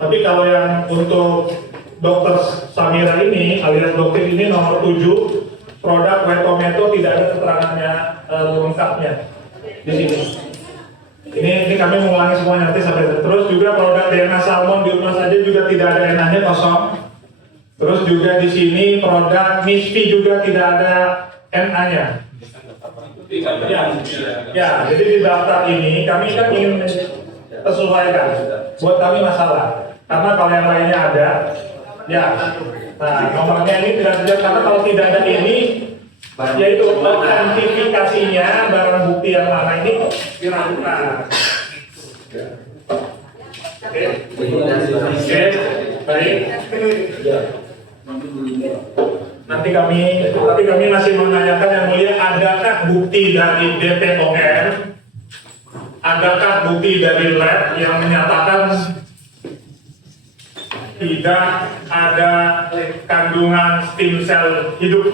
tapi kalau yang untuk Dokter Samira ini alias dokter ini nomor 7 produk Wetometo tidak ada keterangannya lengkapnya di sini. Ini kami mengulangi semua nanti sampai terus juga produk DNA salmon di rumah saja juga tidak ada NA-nya, kosong. Terus juga di sini produk Mispi juga tidak ada NA-nya. Ya, jadi di daftar ini kami kan ingin sesuaikan. Buat kami masalah. Karena kalau yang lainnya ada, ya. Nah, nomornya ini tidak ada karena kalau tidak ada ini, yaitu autentifikasinya barang bukti yang mana ini diragukan. Oke, baik. Nanti kami masih menanyakan yang mulia, adakah bukti dari BPOM, adakah bukti dari lab yang menyatakan tidak ada kandungan stem cell hidup?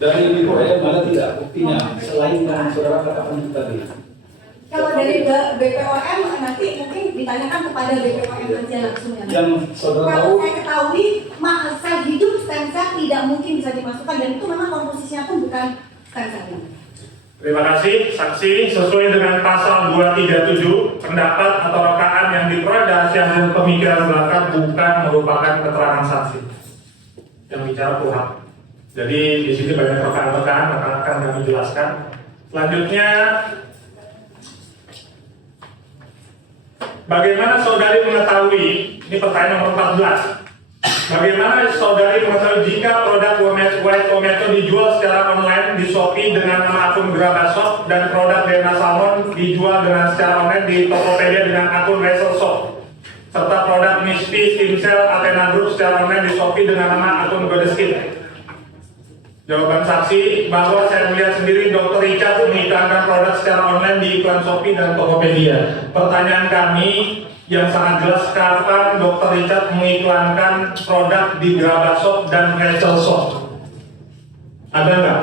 Dari BPOM mana tidak buktinya selain yang saudara katakan tadi? Kalau dari BPOM nanti mungkin ditanyakan kepada BPOM aja langsung ya. Yang saudara Kalau tahu, saya ketahui sel hidup stem cell tidak mungkin bisa dimasukkan dan itu memang komposisinya pun bukan stem cell. Terima kasih, saksi. Sesuai dengan pasal 237, pendapat atau rekaan yang diperoleh dari hasil pemikiran belakang bukan merupakan keterangan saksi. Yang bicara Tuhan. Jadi di sini banyak rekaan-rekaan akan kami jelaskan. Selanjutnya, bagaimana saudari mengetahui, ini pertanyaan nomor 14. Bagaimana saudari mengetahui jika produk Wetometo dijual secara online di Shopee dengan nama akun Grabashop dan produk DNA Salmon dijual dengan secara online di Tokopedia dengan akun Wrestle Shop, serta produk Mispi, Stem Cell, Athena Group secara online di Shopee dengan nama akun Godeskin? Jawaban saksi bahwa saya melihat sendiri Dr. Richard mengiklankan produk secara online di iklan Shopee dan Tokopedia. Pertanyaan kami yang sangat jelas, kapan Dr. Richard mengiklankan produk di Grabashop dan Rachel Shop? Ada nggak?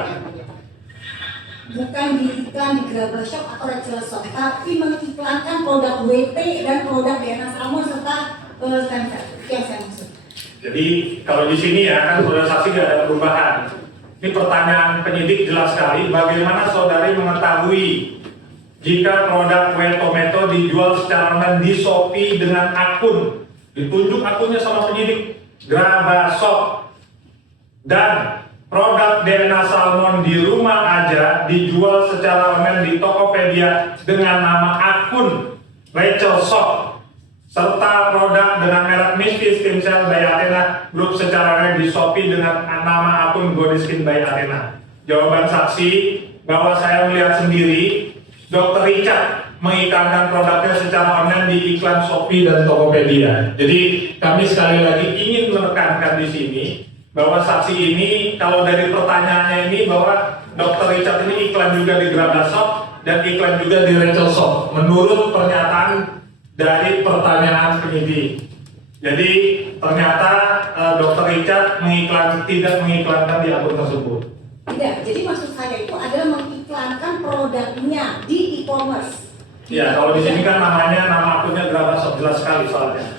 Bukan di iklan di Grabashop atau Rachel Shop, tapi mengiklankan produk WT dan produk DNA Salmon serta stem cell. Itu yang saya maksud. Jadi kalau di sini ya kan saudara saksi tidak ada perubahan. Ini pertanyaan penyidik jelas sekali. Bagaimana saudari mengetahui jika produk Wetometo dijual secara online di Shopee dengan akun, ditunjuk akunnya sama penyidik, Grabashop, dan produk DNA Salmon di rumah aja dijual secara online di Tokopedia dengan nama akun Rachel Shop, serta produk dengan merek Misty Stem Cell by Athena Group secara online di Shopee dengan nama akun Godeskin by Athena? Jawaban saksi bahwa saya melihat sendiri Dr. Richard mengiklankan produknya secara online di iklan Shopee dan Tokopedia. Jadi kami sekali lagi ingin menekankan di sini bahwa saksi ini, kalau dari pertanyaannya ini, bahwa Dr. Richard ini iklan juga di Grabashop dan iklan juga di Rachel Shop menurut pernyataan dari pertanyaan penyidik. Jadi ternyata Dr. Richard tidak mengiklankan di akun tersebut. Tidak, jadi maksud saya itu adalah mengiklankan produknya di e-commerce. Ya, kalau di sini kan nama akunnya Grabashop, jelas sekali soalnya.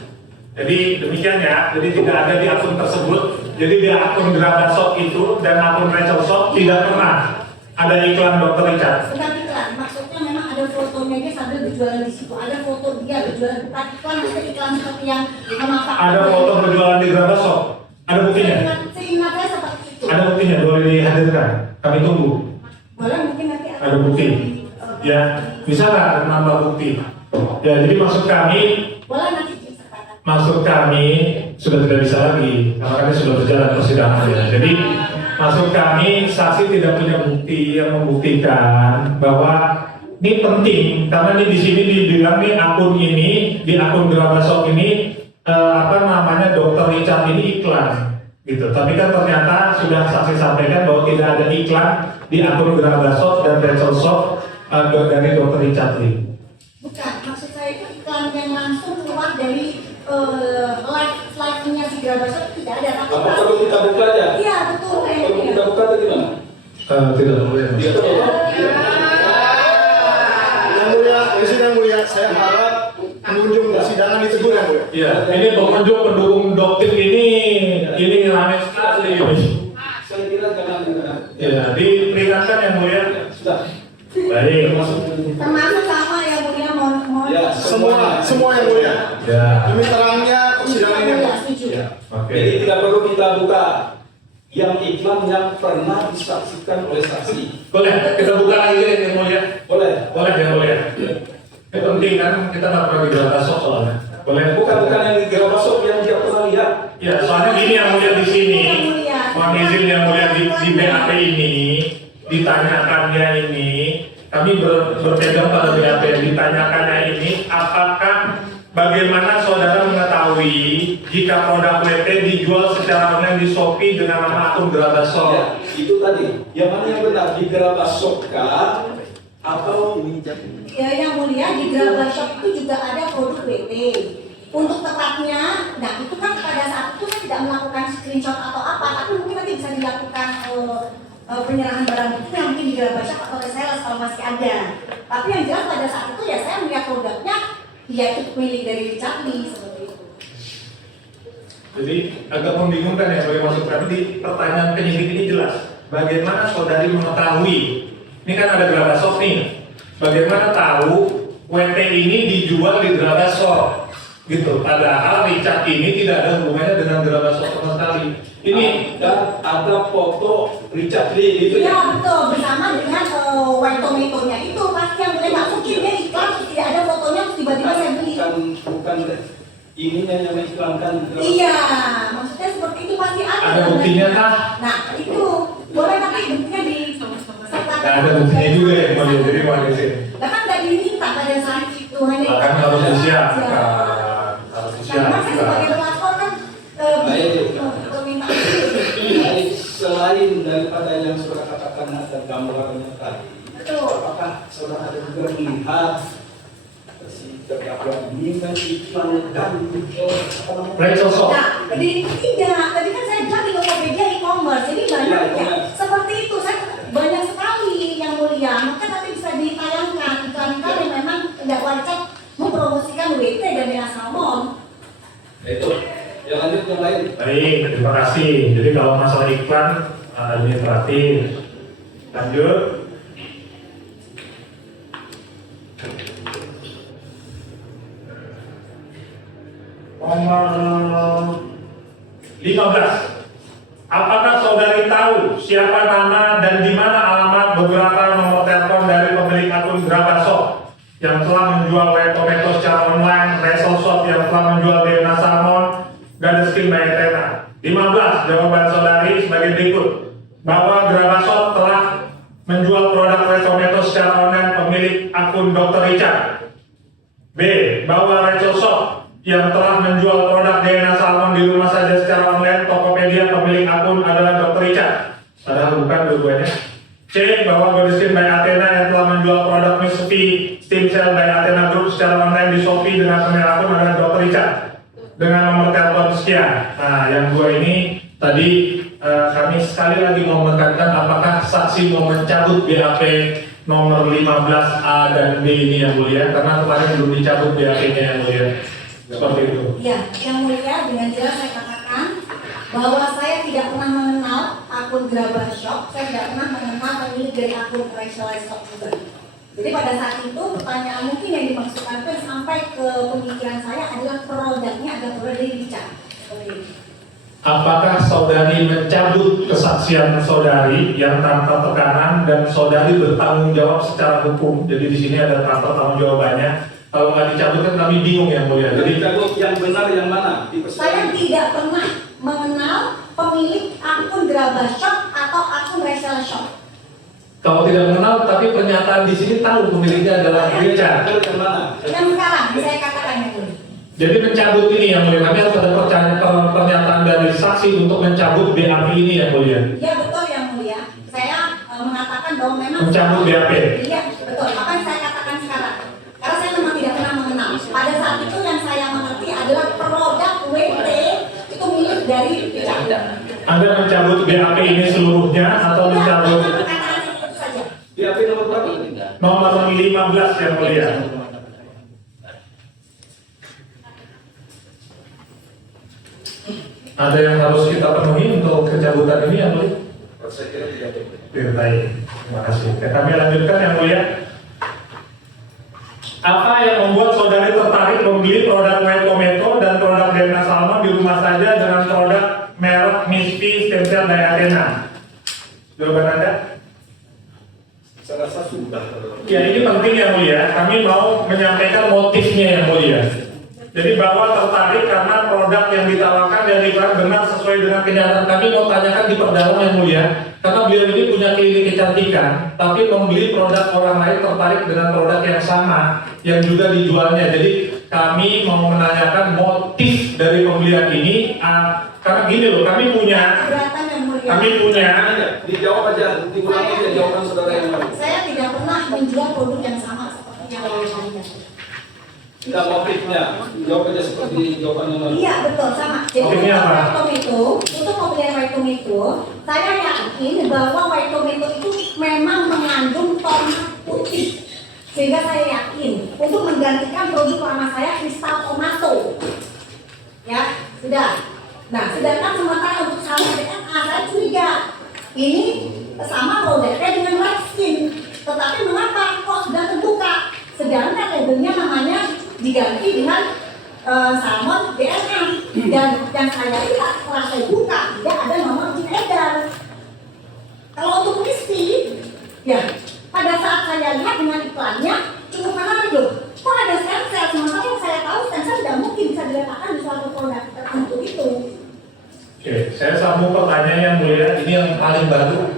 Jadi demikian ya, jadi tidak ada di akun tersebut. Jadi di akun Grabashop itu dan akun Rachel Shop tidak pernah ada iklan Dr. Richard. Bukan iklan, maksudnya memang ada fotonya dia sambil berjualan di situ. Ada foto dia berjualan, bukan iklan, maksudnya iklan seperti yang memanfaatkan. Ada foto berjualan di Grabashop. Ada buktinya? Seingat saya seperti itu. Ada buktinya, boleh dihadirkan. Kami tunggu. Boleh mungkin nanti Ada bukti. Ya, bisa nggak nambah bukti? Ya, jadi maksud kami boleh nanti disertakan. maksud kami sudah tidak bisa lagi, karena kami sudah berjalan persidangan ya. Jadi maksud kami saksi tidak punya bukti yang membuktikan bahwa ini penting, karena ini di sini dibilang nih akun ini di akun Grabasok ini Dr. Richard ini iklan gitu. Tapi kan ternyata sudah saksi sampaikan bahwa tidak ada iklan di akun Grabasok dan Redsosok dari Dr. Richard ini. Bukan, maksud saya itu iklan yang langsung keluar dari live-nya si Grabasok tidak ada. Tapi Apa perlu kita buka aja? iya betul. Perlu kita buka atau gimana? Tidak boleh. Dia tahu. Yang mulia, Presiden yang mulia, saya harap pengunjung persidangan ditegur yang mulia. Iya, ini pengunjung pendukung doktrin ini ramai sekali ini. Saya kira jangan. Ya, diperingatkan yang mulia. Sudah. Baik. Termasuk sama yang mulia mohon. Ya, Semua yang mulia. Ya. Demi terangnya persidangan ini. Mulia, setuju. Oke. Jadi tidak perlu kita buka yang iklan yang pernah disaksikan oleh saksi. Boleh kita buka lagi yang mulia. Boleh. Boleh yang mulia. Ini penting kan kita nggak pernah di Grabasok soalnya. Boleh. Bukan yang di Grabasok yang dia pernah lihat. Ya, soalnya gini yang mulia di sini. Mohon izin yang mulia di BAP ini ditanyakannya ini. Kami berpegang pada BAP ditanyakannya ini apakah bagaimana saudara mengetahui jika produk WT dijual secara online di Shopee dengan nama akun Grabasok? Ya, itu tadi. Yang mana yang benar di Grabasok kah atau Ya yang mulia di Grabasok itu juga ada produk WT. Untuk tepatnya, nah itu kan pada saat itu saya tidak melakukan screenshot atau apa, tapi mungkin nanti bisa dilakukan penyerahan barang bukti mungkin di Grabasok atau resellers kalau masih ada. Tapi yang jelas pada saat itu ya saya melihat produknya ya itu milik dari Richard Lee seperti itu. Jadi agak membingungkan ya bagi maksud kami di pertanyaan penyidik ini jelas. Bagaimana saudari mengetahui? Ini kan ada Grabasok nih. Bagaimana tahu WT ini dijual di Grabasok? Gitu. Padahal Richard ini tidak ada hubungannya dengan Grabasok sama sekali. Ini dan ada foto Richard Lee itu Ya ya? betul, bersama dengan white tomato-nya itu pasti yang boleh nggak mungkin dia iklan terus tidak ada fotonya terus tiba-tiba saya beli. Bukan ininya yang mengiklankan. Iya, maksudnya seperti itu pasti ada. ada buktinya kah? Nah itu boleh tapi buktinya di Nah, ada buktinya juga ya, Mbak. Jadi mohon izin. bahkan nggak diminta pada saat itu hanya Bahkan harus disiapkan. Harus Karena saya disiapkan. sebagai pelapor kan meminta. Baik, selain daripada yang saudara katakan ada gambarnya tadi, Betul. apakah saudara ada juga melihat si terdakwa ini mengiklankan Redsosok. Nah, jadi tidak. Tadi kan saya bilang di Tokopedia e-commerce, jadi banyak Iya, ya. Seperti itu, saya banyak sekali yang mulia. Maka nanti bisa ditayangkan iklan-iklan yang memang tidak wajib mempromosikan WT dan Dea Salmon. itu yang lanjut yang lain. Baik, terima kasih. Jadi kalau masalah iklan administratif, lanjut. Nomor 15. Apakah saudari tahu siapa nama dan di mana alamat beberapa nomor telepon dari pemilik akun Grabasok yang telah menjual wet tomato secara online, Redsosok yang telah menjual DNA Salmon, Gadeskin by Etena? 15. Jawaban saudari sebagai berikut. Bahwa Grabasok telah menjual produk wet tomato secara online pemilik akun Dr. Richard. B. Bahwa Redsosok yang telah menjual produk DNA Salmon di rumah saja secara online, Tokopedia pemilik akun adalah Dr. Richard. Padahal bukan dua-duanya. C. Bahwa Gadeskin by Athena yang telah menjual produk Mississippi Stem Cell by Athena Group secara online di Shopee dengan pemilik akun adalah Dr. Richard. Dengan nomor telepon sekian. Nah, yang dua ini tadi kami sekali lagi mau menekankan apakah saksi mau mencabut BAP nomor 15A dan B ini yang mulia, karena kemarin belum dicabut BAP-nya yang mulia. Seperti itu. Ya, yang mulia dengan jelas saya katakan bahwa saya tidak pernah mengenal akun Grabasok, saya tidak pernah mengenal pemilik dari akun Redsosok juga. Jadi pada saat itu pertanyaan mungkin yang dimaksudkan itu sampai ke pemikiran saya adalah produknya ada dari Richard. Seperti itu. apakah saudari mencabut kesaksian saudari yang tanpa tekanan dan saudari bertanggung jawab secara hukum? Jadi di sini ada tanggung jawabannya. Kalau nggak dicabut kan kami bingung ya mulia. Jadi yang benar yang mana? Saya tidak pernah mengenal pemilik akun Grabashop atau akun Resell Shop. kalau tidak mengenal, tapi pernyataan di sini tahu pemiliknya adalah Richard. Yang mana? Yang sekarang saya katakan itu. Jadi mencabut ini yang mulia, kami harus ada pernyataan dari saksi untuk mencabut BAP ini yang mulia. Iya betul yang mulia. Saya mengatakan bahwa memang Mencabut BAP. Iya betul. Apa yang saya katakan sekarang? Karena saya memang tidak pernah mengenal. Pada saat itu yang saya mengerti adalah produk WT itu milik dari Richard. Anda mencabut BAP ini seluruhnya atau mencabut Perkataan itu saja. BAP nomor berapa? nomor 15 yang mulia? Ada yang harus kita penuhi untuk pencabutan ini yang mulia? Saya kira tidak. Baik, terima kasih. Kami lanjutkan yang mulia. Apa yang membuat saudari tertarik membeli produk White Tomato dan produk Delta Salmon di rumah saja dengan produk merek Misty Stem Cell Diathena? Jawaban Anda? Saya rasa sudah. Ya ini penting yang mulia. Kami mau menyampaikan motifnya yang mulia. Jadi bahwa tertarik karena produk yang ditawarkan dan iklan benar sesuai dengan kenyataan. Kami mau tanyakan di perdalam yang mulia. Karena beliau ini punya klinik kecantikan, tapi membeli produk orang lain tertarik dengan produk yang sama, yang juga dijualnya. Jadi kami mau menanyakan motif dari pembelian ini. Karena gini loh, kami punya, Keberatan yang mulia. Dijawab aja, diulang aja jawaban saudara yang mana. Saya tidak pernah menjual produk yang sama seperti yang lain-lainnya. Tidak motifnya, jawab aja seperti jawaban yang lain. Iya betul sama. Jadi Motifnya apa? White Tomato, untuk pembelian White Tomato, saya yakin bahwa White Tomato itu memang mengandung tomat putih. Sehingga saya yakin untuk menggantikan produk lama saya Crystal Tomato. Ya, sudah. Nah, sedangkan sementara untuk salmon DNA saya curiga ini sama produknya dengan White Skin. Tetapi mengapa kok sudah terbuka? Sedangkan labelnya namanya diganti dengan salmon DNA dan yang saya lihat setelah saya buka tidak ada nomor izin edar. Kalau untuk Misty, ya pada saat saya lihat dengan iklannya cukup menarik loh. Kok ada stem cell? Sementara yang saya tahu stem cell tidak mungkin bisa diletakkan di suatu produk tertentu itu. Oke, saya sambung pertanyaan yang mulia. Ini yang paling baru.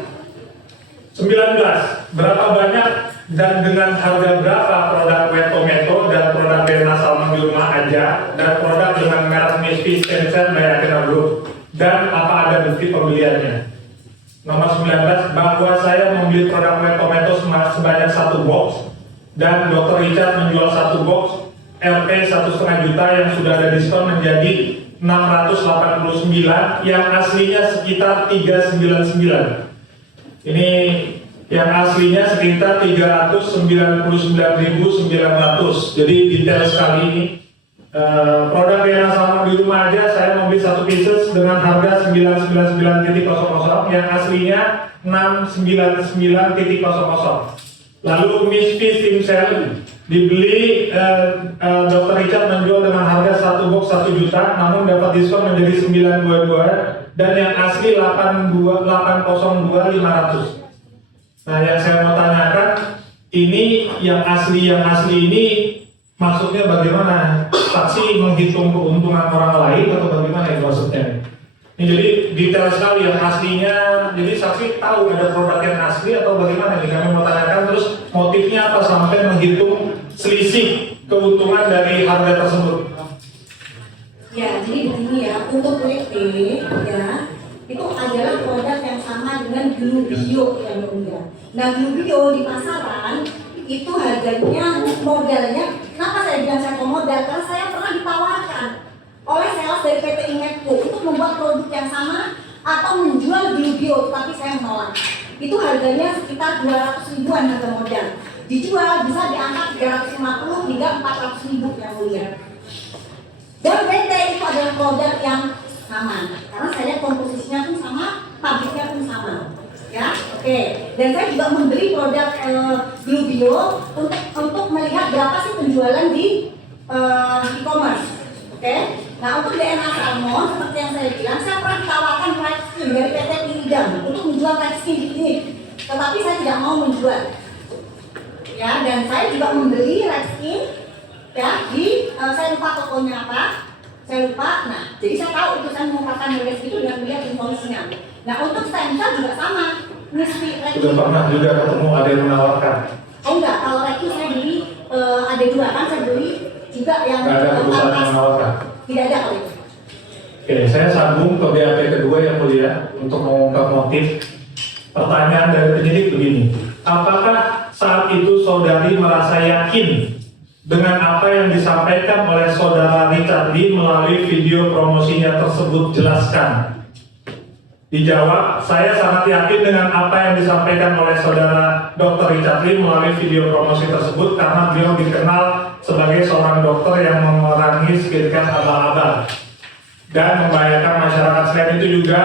19. Berapa banyak dan dengan harga berapa produk White Tomato dan produk Delta Salmon di rumah aja dan produk dengan merek Misty Stem Cell Diathena Group, dan apa ada bukti pembeliannya? Nomor 19, bahwa saya membeli produk White Tomato sebanyak 1 box dan Dr. Richard menjual 1 box LP 1,5 juta yang sudah ada diskon menjadi 689 yang aslinya sekitar 399. Ini yang aslinya sekitar 399.900. Jadi detail sekali ini. Produk yang sama di rumah aja saya membeli 1 pieces dengan harga 999.00 yang aslinya 699.00. Lalu Misty Stem Cell dibeli Dr. Richard menjual dengan harga 1 box 1 juta, namun dapat diskon menjadi 922 dan yang asli 802.500. Nah, yang saya mau tanyakan, ini yang asli ini maksudnya bagaimana? Saksi menghitung keuntungan orang lain atau bagaimana itu maksudnya? Ini jadi detail sekali yang aslinya. Jadi saksi tahu ada produk yang asli atau bagaimana? Ini kami mau tanyakan, terus motifnya apa sampai menghitung selisih keuntungan dari harga tersebut? Ya, jadi begini ya, untuk WT ya, itu adalah produk yang sama dengan Glubio yang mulia. Nah, Glubio di pasaran itu harganya modalnya, kenapa saya bilang saya pemodal? Karena saya pernah ditawarkan oleh sales dari PT Inmetco untuk membuat produk yang sama atau menjual Glubio, tapi saya menolak. Itu harganya sekitar 200 ribuan harga modal. Dijual bisa diangkat 350 hingga 400 ribu yang mulia. Dan PT itu adalah produk yang sama, karena saya lihat komposisinya pun sama, pabriknya pun sama. Ya, oke. Dan saya juga membeli produk Glubio untuk melihat berapa sih penjualan di e-commerce. Oke. Nah, untuk DNA salmon, seperti yang saya bilang, saya pernah ditawarkan right skin dari PT Pindam untuk menjual right skin di sini. Tetapi saya tidak mau menjual. Ya, dan saya juga membeli right skin ya di saya lupa tokonya apa. Saya lupa. Nah, jadi saya tahu itu saya mengungkapkan rilis itu dengan melihat invoice-nya. Nah, untuk stem cell juga sama. Sudah pernah juga ketemu ada yang menawarkan? Oh enggak, kalau itu saya beli ada dua kan, saya beli juga yang Nggak ada perusahaan yang menawarkan? Tidak ada kalau itu. Oke, saya sambung ke BAP kedua yang mulia untuk mengungkap motif. Pertanyaan dari penyidik begini, apakah saat itu saudari merasa yakin dengan apa yang disampaikan oleh saudara Richard Lee melalui video promosinya tersebut? Jelaskan. Dijawab, saya sangat yakin dengan apa yang disampaikan oleh saudara Dr. Richard Lee melalui video promosi tersebut karena beliau dikenal sebagai seorang dokter yang memerangi skincare abal-abal dan membahayakan masyarakat. Selain itu juga,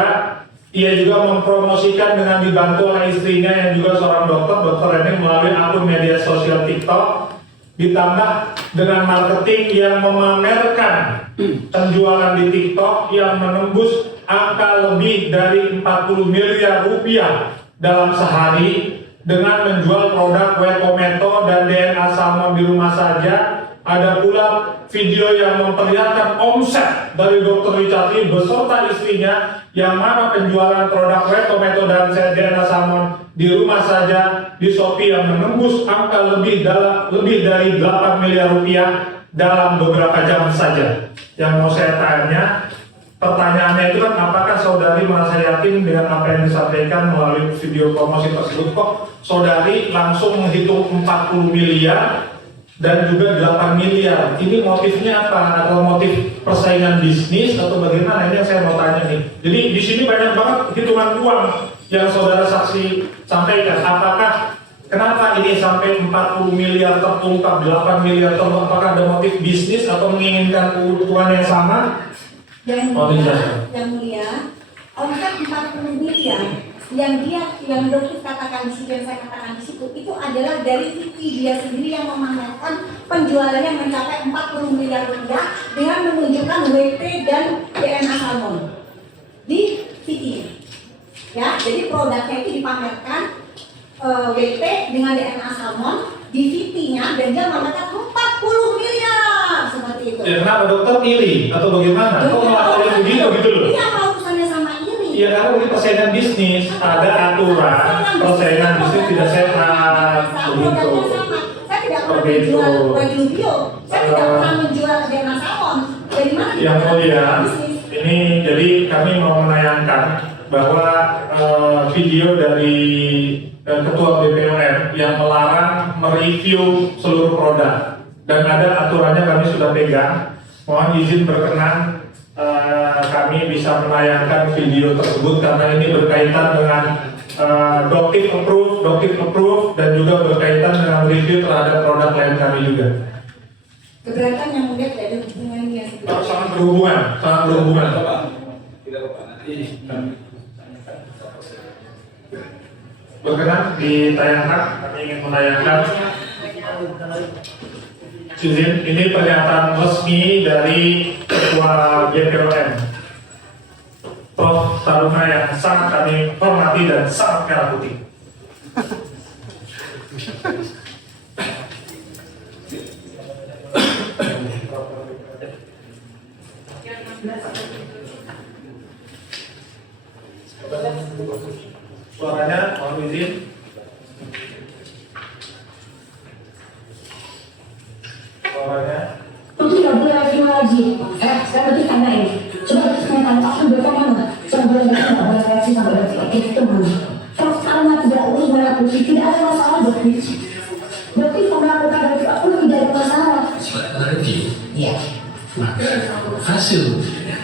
ia juga mempromosikan dengan dibantu oleh istrinya yang juga seorang dokter, Dr. Reni, melalui akun media sosial TikTok, ditambah dengan marketing yang memamerkan penjualan di TikTok yang menembus angka lebih dari 40 miliar rupiah dalam sehari dengan menjual produk Wekometo dan DNA salmon di rumah saja. Ada pula video yang memperlihatkan omset dari Dr. Richard Lee beserta istrinya yang mana penjualan produk Wekometo dan DNA salmon di rumah saja di Shopee yang menembus angka lebih dari 8 miliar rupiah dalam beberapa jam saja. Yang mau saya tanya, pertanyaannya itu kan, apakah saudari merasa yakin dengan apa yang disampaikan melalui video promosi tersebut? Kok saudari langsung menghitung 40 miliar dan juga 8 miliar? Ini motifnya apa? Atau motif persaingan bisnis atau bagaimana? Ini yang saya mau tanya nih. Jadi di sini banyak banget hitungan uang yang saudara saksi sampaikan. Apakah kenapa ini sampai 40 miliar terungkap, 8 miliar terungkap? Apakah ada motif bisnis atau menginginkan keuntungan yang sama? Yang mulia, omset 40 miliar yang dokter katakan di situ, yang saya katakan di situ, itu adalah dari TV dia sendiri yang memamerkan penjualannya mencapai 40 miliar rupiah dengan menunjukkan WT dan DNA salmon di TV. Ya, jadi produknya itu dipamerkan WT dengan DNA salmon di TV-nya dan dia memamerkan 40 miliar seperti itu. Ya, kenapa dokter iri atau bagaimana? Kok melakukan begitu gitu loh? Ini apa urusannya sama ini? Ya karena ini persaingan bisnis, ada aturan persaingan bisnis tidak sehat begitu. Saya tidak pernah menjual baju bio, saya tidak pernah menjual DNA salmon. Dari mana? Yang mulia, ini jadi kami mau menayangkan bahwa video dari Ketua BPOM yang melarang mereview seluruh produk dan ada aturannya, kami sudah pegang. Mohon izin berkenan kami bisa menayangkan video tersebut karena ini berkaitan dengan doctive approve dan juga berkaitan dengan review terhadap produk lain kami juga. Keberatan yang mulia tidak ada hubungannya. Sangat berhubungan. Tidak apa-apa, nanti Berkenan ditayangkan, kami ingin menayangkan. Izin, ini pernyataan resmi dari Ketua BPOM, Prof. Taruna yang sangat kami hormati dan sangat merah putih. Suaranya, mohon izin. Suaranya. Itu tidak boleh lagi. Saya berarti tanyain. Coba saya tanya, aku bagaimana? Saya boleh nggak boleh reaksi sampai detik itu mana? Kalau sekarang tidak urus merah putih, tidak ada masalah berarti. Berarti melakukan review aku tidak ada masalah. Review. Iya. Maka hasil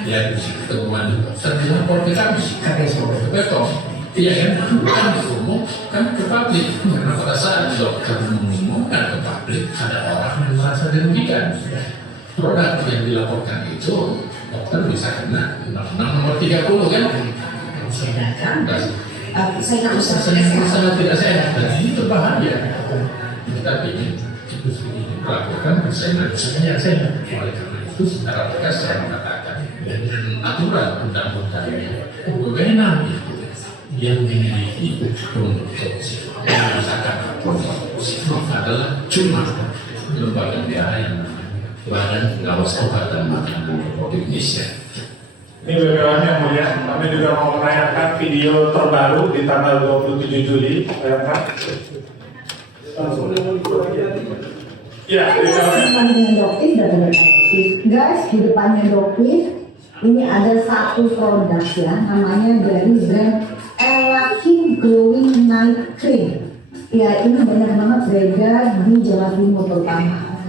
ya temuan saya lapor ke kami, kami sebagai betul. Iya kan umum kan ke publik karena pada saat dokter mengumumkan ke publik ada orang yang merasa dirugikan. Produk yang dilaporkan itu dokter bisa kena Undang-Undang Nomor 30 kan? Saya kan. Saya nggak usah Sangat tidak sehat dan ini berbahaya. Kita ingin itu melakukan persaingan yang sehat. Oleh karena itu secara tegas saya mengatakan aturan undang-undang wewenang itu yang dimiliki untuk merasakan adalah cuma lembaga negara yang Badan Pengawas Obat dan Makanan Republik Indonesia. Ini BPOM yang mulia, kami juga mau menayangkan video terbaru di tanggal 27 Juli. Ya, Dengan dokter dan dokter. Guys, di depannya dokter ini ada satu produk ya, namanya dari brand Elakin Glowing Night Cream. Ya, ini banyak banget beredar di Jawa Timur terutama.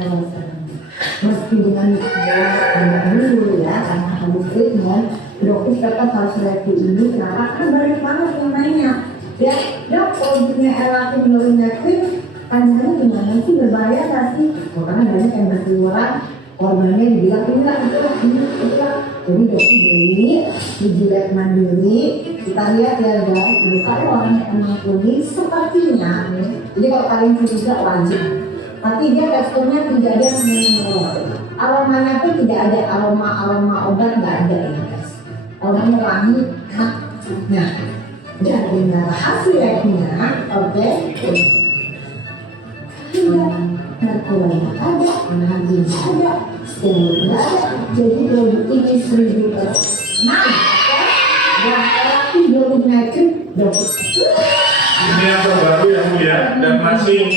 Meski dengan dulu ya, karena harus treatment, dokter tetap harus review ini karena kan banyak banget yang nanya. Ya, dok, produknya Elakin Glowing Night Cream panjangannya gimana sih, berbahaya nggak sih? Karena banyak yang berseliweran, korbannya dibilang ini lah, itu lah. Jadi dokter beli, dijilat mandiri, kita lihat ya guys, kalau orangnya emang kuning sepertinya, jadi kalau kalian curiga wajib. Tapi dia teksturnya tidak ada yang aromanya pun tidak ada aroma obat, nggak ada ya guys. Orangnya wangi, nah, jadi hasilnya, oke. Narkoba ada, anjing ada, steroid ada, jadi produk ini 1000%. Nah, yang terapi belum naikin, dokter. ini yang terbaru yang mulia dan masih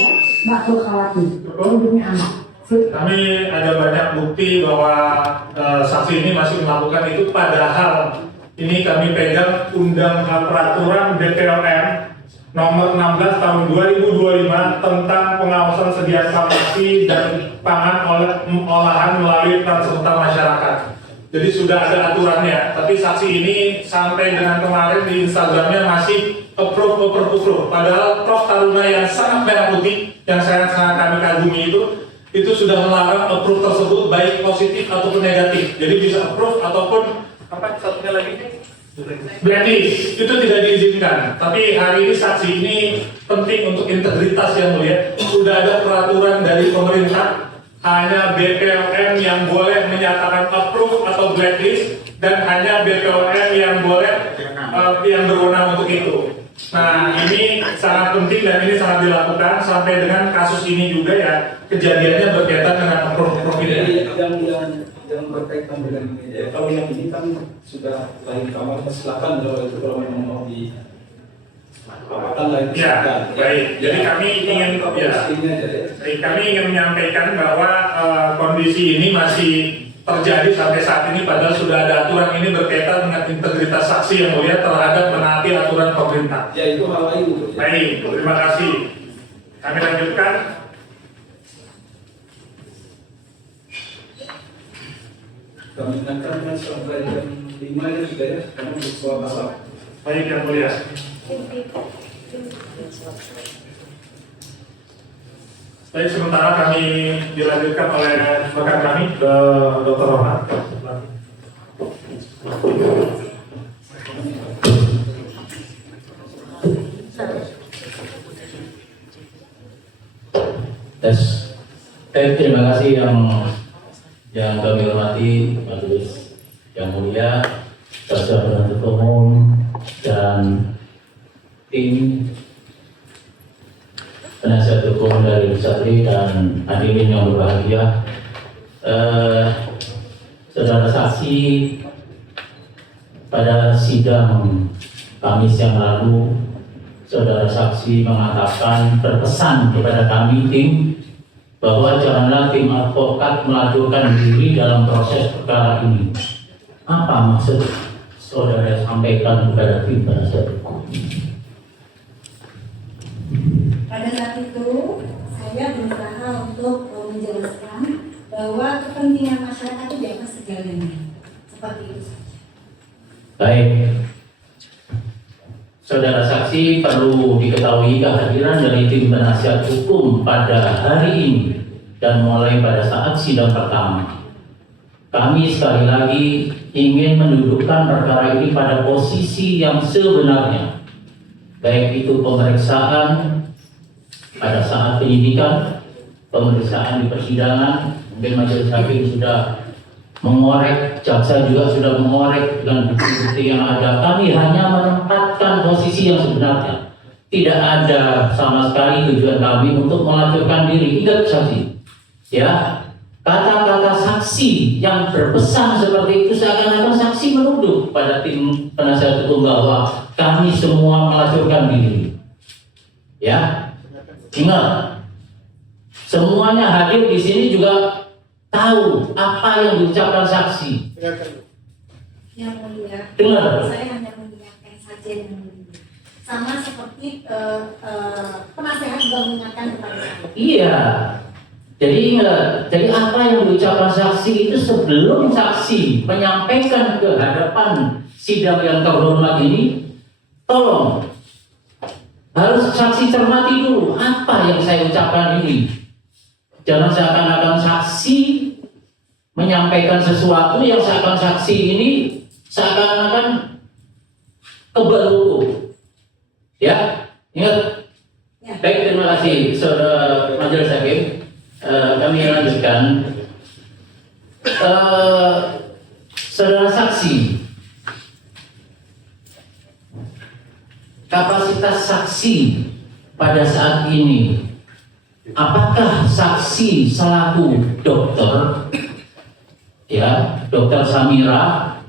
Nggak perlu khawatir, produknya aman. kami ada banyak bukti bahwa saksi ini masih melakukan itu, padahal ini kami pegang peraturan BPOM nomor 16 tahun 2025 tentang pengawasan sedia farmasi dan pangan olahan melalui peran serta masyarakat. Jadi sudah ada aturannya, tapi saksi ini sampai dengan kemarin di Instagramnya masih approve. Padahal Prof Taruna yang sangat merah putih, yang sangat kami kagumi itu sudah melarang approve tersebut baik positif ataupun negatif. Jadi bisa approve ataupun apa satunya lagi? Blacklist itu tidak diizinkan. Tapi hari ini saksi ini penting untuk integritas yang mulia. Sudah ada peraturan dari pemerintah, hanya BPOM yang boleh menyatakan approve atau blacklist, dan hanya BPOM yang boleh yang berwenang untuk itu. Nah, ini sangat penting dan ini sangat dilakukan sampai dengan kasus ini juga ya, kejadiannya berkaitan dengan approve ini. Yang berkaitan dengan ini ya, kalau yang ini kan sudah lain kamar, silakan kalau itu kalau memang mau di apakan lain silakan. Ya, baik. Jadi kami ingin kami ingin menyampaikan bahwa kondisi ini masih terjadi sampai saat ini, padahal sudah ada aturan ini berkaitan dengan integritas saksi yang mulia terhadap menaati aturan pemerintah. Ya, itu hal lain. Baik, terima kasih. Kami lanjutkan. Kami ingatkan sampai jam 5 ya sudah ya, karena untuk soal pasal. Baik yang mulia. Baik, sementara kami dilanjutkan oleh rekan kami, Dr. Rohman. Terima kasih yang kami hormati majelis yang mulia, Jaksa Penuntut Umum dan tim penasihat hukum dari Satri dan hadirin yang berbahagia. Saudara saksi, pada sidang Kamis yang lalu, saudara saksi mengatakan berpesan kepada kami tim bahwa janganlah tim advokat melajukan diri dalam proses perkara ini. Apa maksud saudara sampaikan kepada tim penasihat hukum? Pada saat itu, saya berusaha untuk menjelaskan bahwa kepentingan masyarakat itu di atas segalanya. Seperti itu saja. Baik. Saudara saksi, perlu diketahui kehadiran dari tim penasihat hukum pada hari ini dan mulai pada saat sidang pertama. Kami sekali lagi ingin mendudukkan perkara ini pada posisi yang sebenarnya, baik itu pemeriksaan pada saat penyidikan, pemeriksaan di persidangan. Mungkin majelis hakim sudah mengorek, jaksa juga sudah mengorek dengan bukti-bukti yang ada. Kami hanya menempatkan posisi yang sebenarnya. Tidak ada sama sekali tujuan kami untuk melacurkan diri. Ingat saksi, ya, kata-kata saksi yang berpesan seperti itu seakan-akan saksi menuduh pada tim penasihat hukum bahwa kami semua melacurkan diri. Ya, ingat, semuanya hadir di sini juga tahu apa yang diucapkan saksi. Yang mulia, Dengar. saya hanya mengingatkan saja yang mulia. Sama seperti penasehat juga mengingatkan kepada saya. Iya. Jadi ingat, jadi apa yang diucapkan saksi itu sebelum saksi menyampaikan ke hadapan sidang yang terhormat ini, tolong harus saksi cermati dulu apa yang saya ucapkan ini. Jangan seakan-akan saksi menyampaikan sesuatu yang seakan saksi ini seakan-akan kebal hukum. Ya, ingat. Ya. Baik, terima kasih Saudara Majelis Hakim. Kami lanjutkan. Saudara saksi, kapasitas saksi pada saat ini, apakah saksi selaku dokter, ya, Dokter Samira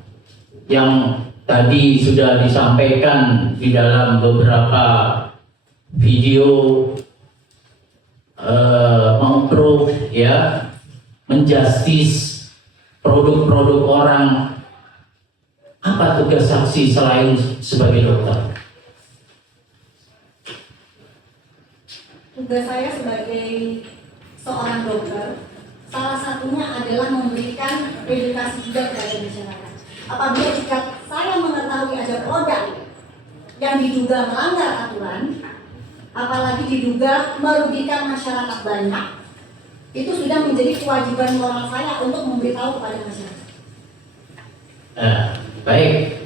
yang tadi sudah disampaikan di dalam beberapa video mengproof, ya, menjustis produk-produk orang, apa tugas saksi selain sebagai dokter? Tugas saya sebagai seorang dokter, salah satunya adalah memberikan edukasi juga kepada masyarakat. Apabila jika saya mengetahui ada produk yang diduga melanggar aturan, apalagi diduga merugikan masyarakat banyak, itu sudah menjadi kewajiban moral saya untuk memberitahu kepada masyarakat. Baik,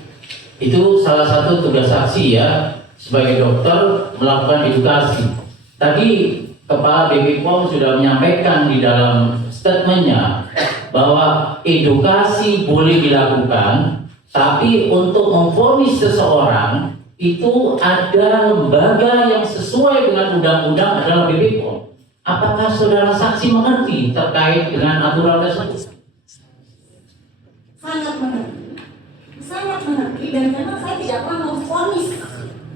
itu salah satu tugas saksi, ya, sebagai dokter melakukan edukasi. Tadi Kepala BP POM sudah menyampaikan di dalam statementnya bahwa edukasi boleh dilakukan, tapi untuk memvonis seseorang itu ada lembaga yang sesuai dengan undang-undang adalah BP POM. Apakah saudara saksi mengerti terkait dengan aturan tersebut? Sangat mengerti, dan memang saya tidak pernah memvonis.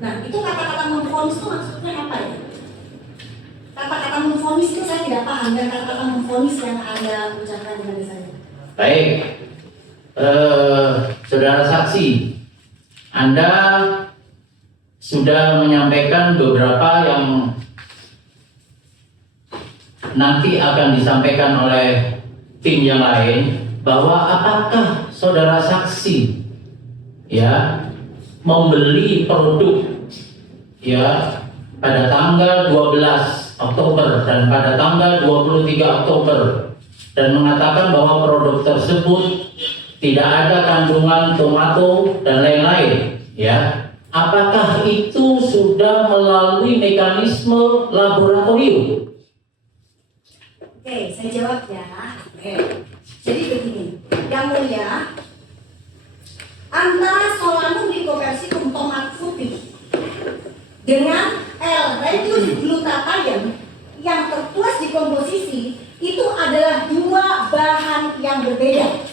Nah, itu kata-kata memvonis itu maksudnya apa ya? Kata-kata memvonis itu saya tidak paham, dan kata-kata memvonis yang Anda ucapkan kepada saya. Baik, saudara saksi, Anda sudah menyampaikan beberapa yang nanti akan disampaikan oleh tim yang lain, bahwa apakah saudara saksi, ya, membeli produk, ya, pada tanggal 12 Oktober dan pada tanggal 23 Oktober dan mengatakan bahwa produk tersebut tidak ada kandungan tomato dan lain-lain, ya, apakah itu sudah melalui mekanisme laboratorium? Oke, saya jawab ya. Jadi begini, yang mulia, antara solanum lycoppersicum tomat putih dengan L-reduced glutathione yang tertulis di komposisi itu adalah dua bahan yang berbeda.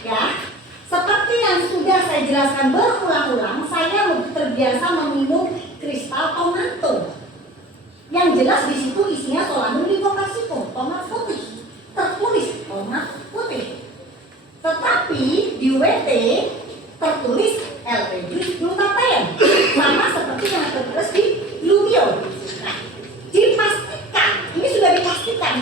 Ya, seperti yang sudah saya jelaskan berulang-ulang, saya terbiasa meminum kristal tomato. Yang jelas di situ isinya solanum lycoppersicum, tomat putih, tertulis tomat putih. Tetapi di WT tertulis L-reduced glutathione, sama seperti yang tertulis di Lumio. Dipastikan, ini sudah dipastikan,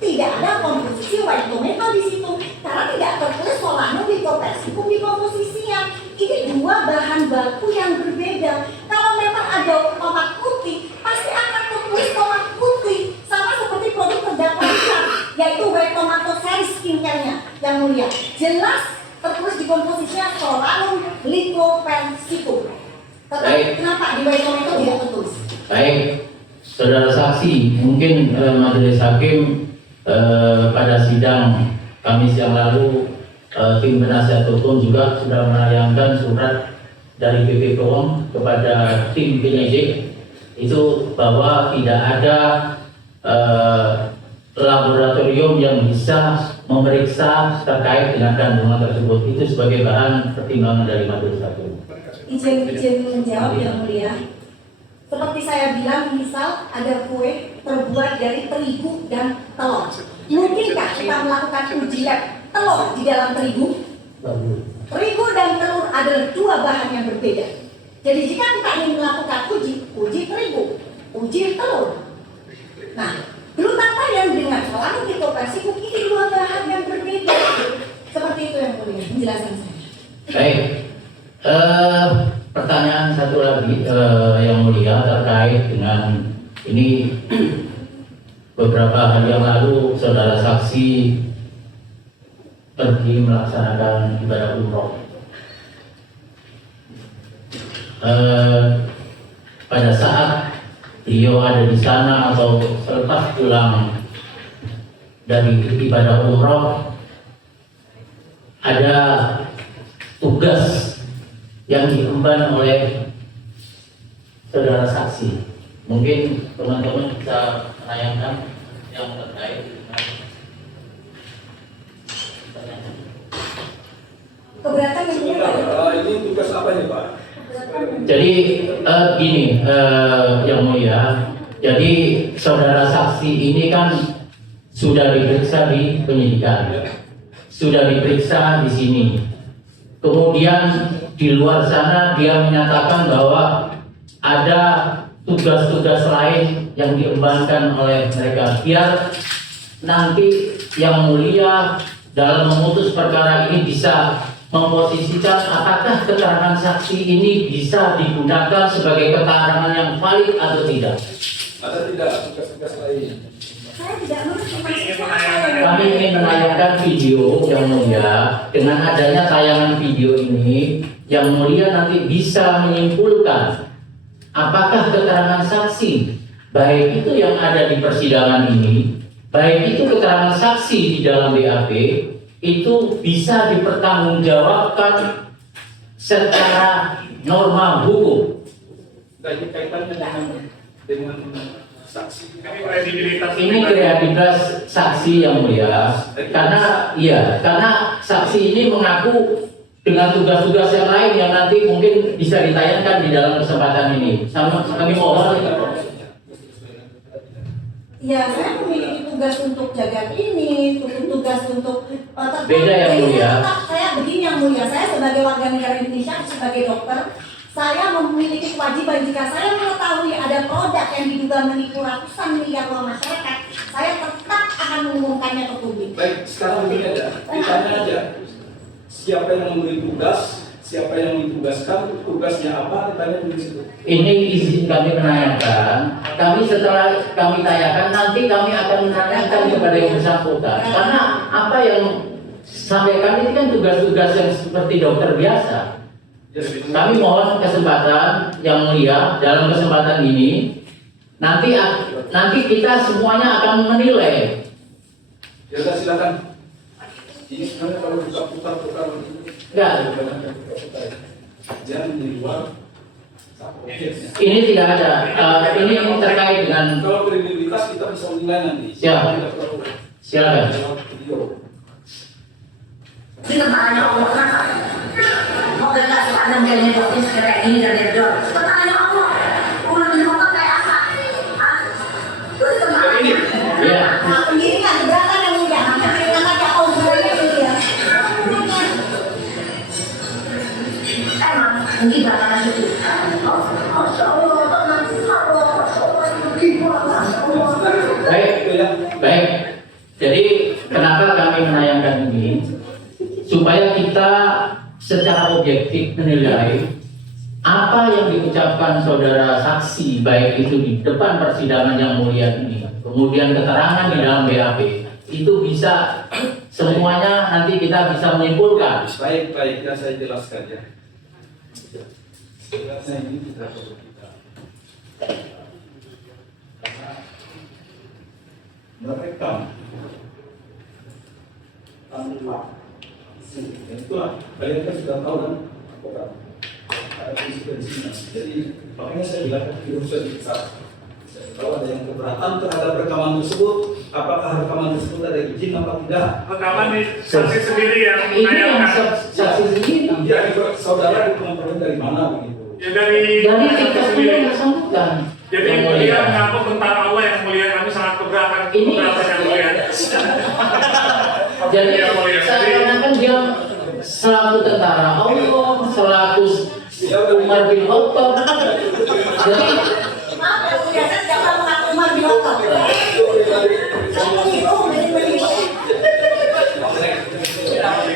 tidak ada komposisi white tomato di situ, karena tidak tertulis solanum lycoppersicum di komposisinya. Ini dua bahan baku yang berbeda. Kalau memang ada tomat putih, pasti akan tertulis tomat putih, sama seperti produk terdakwa yaitu white tomato series skincare-nya yang mulia. Jelas tertulis di komposisinya solanum lycopensicum. Tetapi kenapa di white tomato tidak tertulis? Baik, saudara saksi, mungkin majelis hakim pada sidang Kamis yang lalu tim penasihat hukum juga sudah melayangkan surat dari BP POM kepada tim penyidik itu bahwa tidak ada laboratorium yang bisa memeriksa terkait dengan kandungan tersebut. Itu sebagai bahan pertimbangan dari majelis hakim. Izin menjawab yang mulia. Seperti saya bilang, misal ada kue terbuat dari terigu dan telur. Mungkinkah kita melakukan uji lab telur di dalam terigu? Terigu dan telur adalah dua bahan yang berbeda. Jadi jika kita ingin melakukan uji terigu, uji telur. Nah, glutathione dengan solanin ketopersikum ini dua bahan yang berbeda. Seperti itu yang mulia penjelasan saya. Baik. Pertanyaan satu lagi yang mulia terkait dengan ini. Beberapa hari yang lalu saudara saksi pergi melaksanakan ibadah umroh. Pada saat beliau ada di sana atau selepas pulang dari ibadah umroh, ada tugas yang diemban oleh saudara saksi. Mungkin teman-teman bisa menayangkan yang terkait dengan Keberatan yang mulia. Ini tugas apa nih Pak? Jadi gini yang mulia, jadi saudara saksi ini kan sudah diperiksa di penyidikan, sudah diperiksa di sini. Kemudian di luar sana dia menyatakan bahwa ada tugas-tugas lain yang diembankan oleh mereka. Biar nanti yang mulia dalam memutus perkara ini bisa memposisikan apakah keterangan saksi ini bisa digunakan sebagai keterangan yang valid atau tidak. Ada tidak tugas-tugas lain? Saya tidak mengerti. Kami ingin menayangkan video yang mulia. Dengan adanya tayangan video ini, yang mulia nanti bisa menyimpulkan apakah keterangan saksi, baik itu yang ada di persidangan ini, baik itu keterangan saksi di dalam BAP, itu bisa dipertanggungjawabkan secara norma hukum. Nah, ini kaitannya dengan saksi. Ini kredibilitas saksi yang mulia, karena saksi ini mengaku dengan tugas-tugas yang lain yang nanti mungkin bisa ditayangkan di dalam kesempatan ini. Kami mohon. Ya, saya memiliki tugas untuk jaga ini, tugas untuk Beda yang mulia. Saya begini yang mulia, saya sebagai warga negara Indonesia, sebagai dokter, saya memiliki kewajiban jika saya mengetahui ada produk yang diduga menipu ratusan miliar uang masyarakat, saya tetap akan mengumumkannya ke publik. Baik, sekarang begini aja, ditanya aja. Siapa yang memberi tugas, siapa yang ditugaskan, tugasnya apa, ditanya di situ. Ini izin kami menanyakan. Kami setelah kami tanyakan, nanti kami akan menanyakan kepada yang bersangkutan. Karena apa yang sampaikan ini kan tugas-tugas yang seperti dokter biasa. Kami mohon kesempatan yang mulia dalam kesempatan ini. Nanti kita semuanya akan menilai. Ya sudah silakan. Ini sebenarnya kalau buka putar Enggak. jangan di luar. Ini tidak ada. Ini terkait dengan. Kalau kredibilitas kita bisa menilai nanti. Ya. Silakan. Ini kepalanya Allah kan? Mau gak sih anda menjadi dokter kayak gini dan dia dor? Kepalanya Allah. Udah dimakan kayak apa? Itu kepalanya. Iya. Nah, pendirian keberatan yang mulia, pendirian aja obrolannya mulia. Emang ini bakalan itu. Masya Allah, Baik. Jadi kenapa kami menayangkan ini? Supaya kita secara objektif menilai apa yang diucapkan saudara saksi, baik itu di depan persidangan yang mulia ini, kemudian keterangan di dalam BAP, itu bisa semuanya nanti kita bisa menyimpulkan. Baik, ya saya jelaskan ya. Sebenarnya ini kita perlu merekam tanpa Itulah kalian kan sudah tahu kan advokat ada konsekuensinya. Jadi makanya saya bilang tidak usah dipiksa. Kalau ada yang keberatan terhadap rekaman tersebut, apakah rekaman tersebut ada izin apa tidak? Rekaman di saksi sendiri yang Ini yang menayangkan. saksi sendiri. Jadi saudara dikompromi dari mana begitu? Ya dari Dari saksi TikTok sendiri. yang bersangkutan. Jadi Yang mulia mulia. mengaku tentang Allah yang mulia, kami sangat keberatan Ini- yang mulia. Jadi Yang mulia. seakan-akan dia selaku tentara Allah, selaku Umar bin Khattab. Jadi Maaf ya mulia, saya siapa mengaku Umar bin Khattab? Saya menghitung dari Indonesia.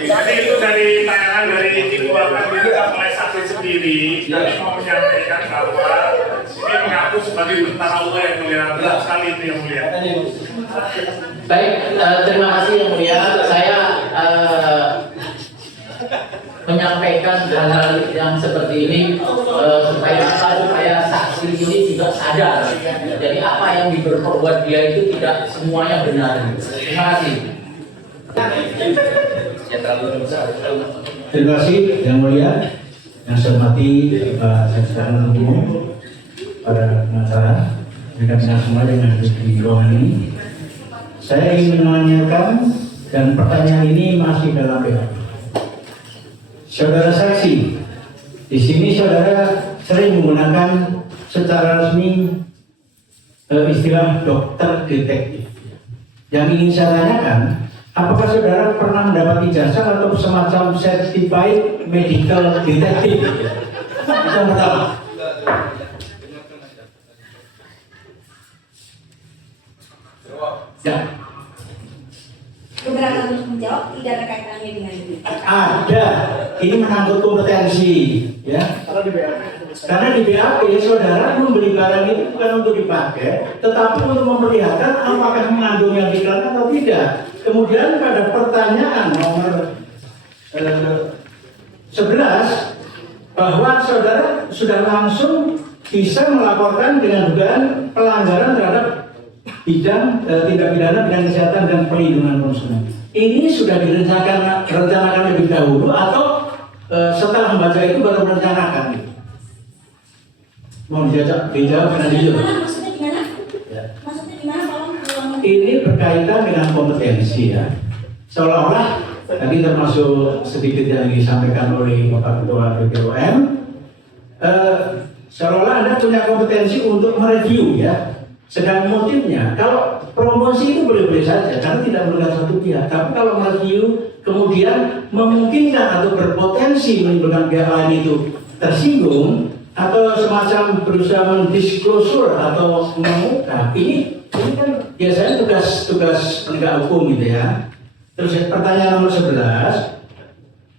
Jadi itu dari tayangan dari dikeluarkan direkam oleh saksi sendiri. Kami mau menyampaikan bahwa ini mengaku sebagai tentara Allah yang mulia. Benar sekali itu yang mulia. baik, terima kasih yang mulia. Saya menyampaikan hal-hal yang seperti ini supaya saksi ini juga sadar. Jadi apa yang diperbuat dia itu tidak semuanya benar. Terima kasih. Terima kasih yang mulia, yang saya hormati Pak Jaksa Agung, para pengacara, rekan-rekan semua yang ada di ruangan ini. Saya ingin menanyakan dan pertanyaan ini masih dalam BAP. Saudara saksi, di sini saudara sering menggunakan secara resmi istilah dokter detektif. Yang ingin saya tanyakan, apakah saudara pernah mendapat ijazah atau semacam certified medical detective? Itu yang pertama. Ya, Keberatan untuk menjawab tidak ada kaitannya dengan itu. ada. Ini menangkut kompetensi, ya. Karena di BAP saudara membeli barang itu bukan untuk dipakai, tetapi untuk memperlihatkan apakah mengandung yang diiklan atau tidak. Kemudian pada pertanyaan nomor 11 bahwa saudara sudah langsung bisa melaporkan dengan dugaan pelanggaran terhadap bidang tindak pidana bidang kesehatan dan perlindungan konsumen. Ini sudah direncanakan lebih dahulu atau setelah membaca itu baru merencanakan? Mohon dijawab dengan jujur. Maksudnya gimana? Maksudnya gimana? Tolong. Ini berkaitan dengan kompetensi, ya. Seolah-olah tadi termasuk sedikit yang disampaikan oleh Bapak Ketua BPOM, seolah-olah Anda punya kompetensi untuk mereview, ya. Sedang motifnya, kalau promosi itu boleh-boleh saja karena tidak merugikan satu pihak. Tapi kalau mereview kemudian memungkinkan atau berpotensi menimbulkan pihak lain itu tersinggung atau semacam berusaha mendisklosur atau mengungkap, ini kan biasanya tugas penegak hukum gitu, ya. Terus pertanyaan nomor 11,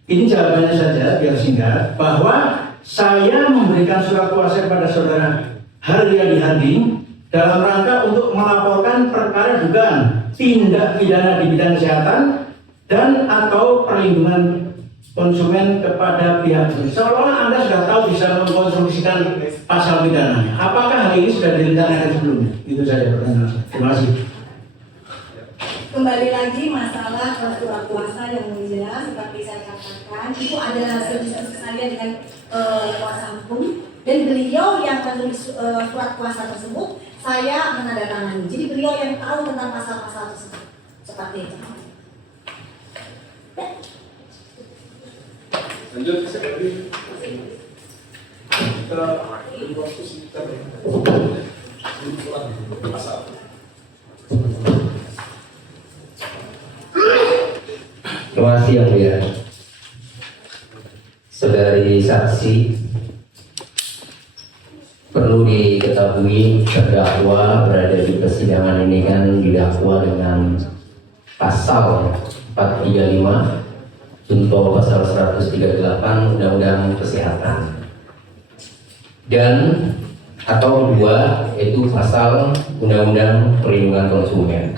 ini jawabannya saja biar singkat, bahwa saya memberikan surat kuasa kepada saudara Haryadi Harding dalam rangka untuk melaporkan perkara dugaan tindak pidana di bidang kesehatan dan atau perlindungan konsumen kepada pihak tersebut. Seolah-olah Anda sudah tahu bisa mengkonstruksikan pasal pidananya. Apakah hal ini sudah direncanakan sebelumnya? Itu saja pertanyaan saya. Terima kasih. Kembali lagi masalah surat kuasa yang mulia, seperti saya katakan itu ada hasil diskusi saya dengan kuasa hukum dan beliau yang menulis surat kuasa tersebut saya menandatangani. Jadi beliau yang tahu tentang pasal-pasal tersebut seperti itu. Lanjut sekali. Kita waktu sekitar pasal. Terima kasih yang mulia. Saudari saksi, perlu diketahui terdakwa berada di persidangan ini kan didakwa dengan pasal 435 junto pasal 138 Undang-Undang Kesehatan dan atau kedua yaitu pasal Undang-Undang Perlindungan Konsumen.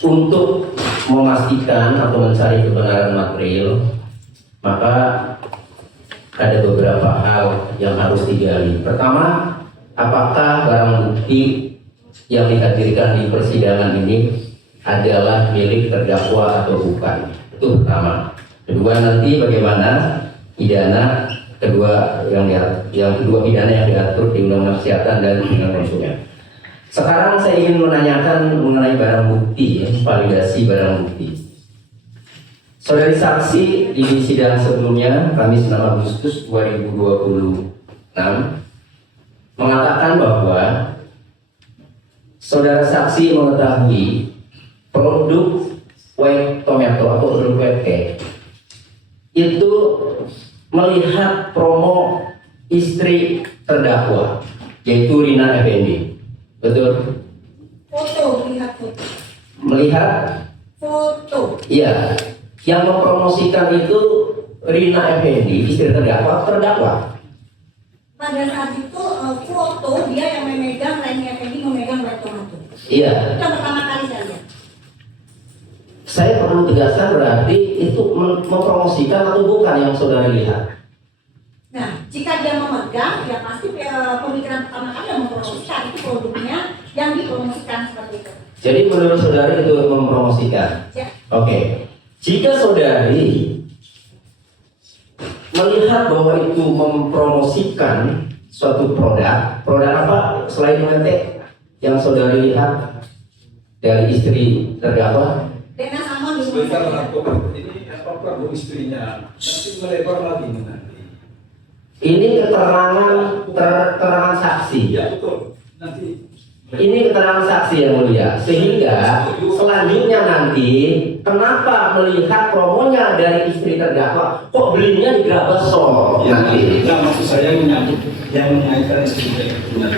Untuk memastikan atau mencari kebenaran material, maka ada beberapa hal yang harus digali. Pertama, apakah barang bukti yang dihadirkan di persidangan ini adalah milik terdakwa atau bukan. Itu pertama. Kedua, nanti bagaimana pidana kedua yang kedua pidana yang diatur di Undang-Undang Kesehatan dan Undang-Undang Konsumen. Sekarang saya ingin menanyakan mengenai barang bukti, validasi barang bukti. Saudari saksi di sidang sebelumnya, Kamis 6 Agustus 2026, mengatakan bahwa saudara saksi mengetahui produk white tomato atau produk white cake itu melihat promo istri terdakwa, yaitu Rina Effendi. Betul? Foto, lihat foto. Melihat? Foto. Iya. Yang mempromosikan itu Rina Effendi, istri terdakwa. Pada saat itu foto dia yang memegang, Reni Effendi memegang white tomato. Iya. Itu yang pertama kali saya lihat. Saya perlu tegaskan berarti itu mempromosikan atau bukan yang saudara lihat? Nah, jika dia memegang, ya pasti pemikiran pertama kali yang mempromosikan itu produknya yang dipromosikan seperti itu. Jadi menurut saudari itu mempromosikan? Ya. Oke. Jika saudari melihat bahwa itu mempromosikan suatu produk apa selain UMT yang saudari lihat dari istri terdakwa? Dengan sama di Sebentar ini apa problem istrinya? Nanti melebar lagi ini nanti. Ini keterangan saksi. Ya betul. Nanti Ini keterangan saksi yang mulia. Sehingga selanjutnya nanti kenapa melihat promonya dari istri terdakwa kok belinya di Grabasol nanti? Nah, maksud saya yang mengaitkan istri dengan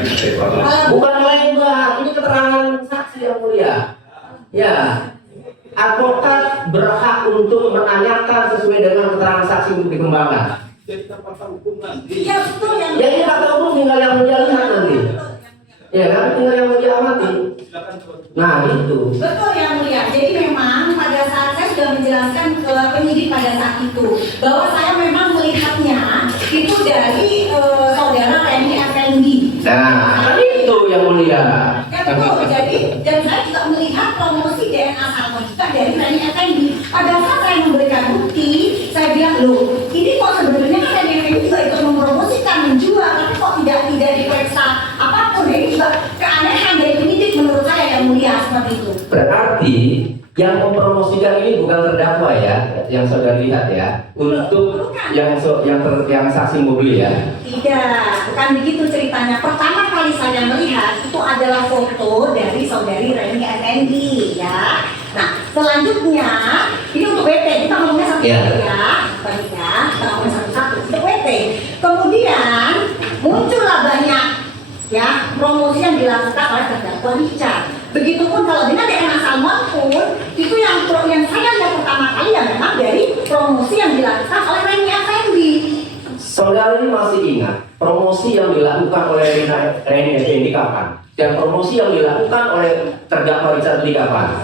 Bukan melebar, ini keterangan saksi yang mulia. Ya, advokat berhak untuk menanyakan sesuai dengan keterangan saksi untuk dikembangkan. jadi fakta hukum nanti. Iya betul yang Jadi fakta hukum tinggal yang mulia lihat nanti. Ya kan, tinggal yang mulia amati. Nah itu. betul yang mulia. Jadi memang pada saat saya sudah menjelaskan ke penyidik pada saat itu bahwa saya memang melihatnya itu dari saudara Reni Effendi. Nah itu yang mulia. Ya betul. Jadi dan saya juga melihat promosi DNA salmon juga dari Reni Effendi. Pada saat saya memberikan bukti, saya bilang loh, ini kok sebenarnya kan Reni Effendi juga ikut mempromosikan, menjual, tapi kok tidak diperiksa apapun. Ini juga keanehan dari penyidik menurut saya yang mulia seperti itu. Berarti yang mempromosikan ini bukan terdakwa ya, yang saudara lihat ya, untuk yang saksi mobil ya. Tidak, bukan begitu ceritanya. Pertama kali saya melihat itu adalah foto dari saudari Reni Effendi ya. Nah, selanjutnya ini untuk WT, kita ngomongnya satu-satu ya, baik ya, kita ngomongnya satu-satu untuk WT. Kemudian muncullah banyak ya promosi yang dilakukan oleh terdakwa Richard. Begitupun kalau dengan DNA salmon pun itu yang saya lihat pertama kali ya memang dari promosi yang dilakukan oleh Reni Effendi. Saudara ini masih ingat promosi yang dilakukan oleh Reni Effendi kapan? Dan promosi yang dilakukan oleh terdakwa Richard Lee kapan?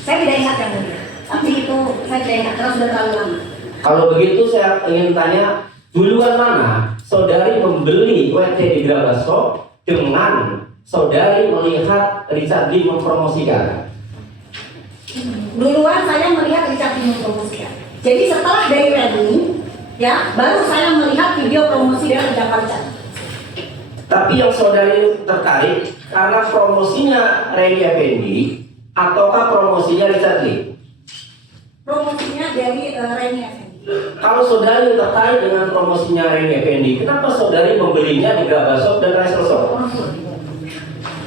Saya tidak ingat yang mulia, tapi itu saya tidak ingat karena sudah terlalu lama. Kalau begitu saya ingin tanya, duluan mana saudari membeli WT di Grabasol dengan saudari melihat Richard Lee mempromosikan? Duluan saya melihat Richard Lee mempromosikan. Jadi setelah dari Reni, ya baru saya melihat video promosi dari terdakwa Richard. Tapi yang saudari tertarik karena promosinya Reni Effendi ataukah promosinya Richard Lee? Promosinya dari Reni Effendi. Kalau saudari tertarik dengan promosinya Reni Effendi, kenapa saudari membelinya di Grabasol dan Rice Shop?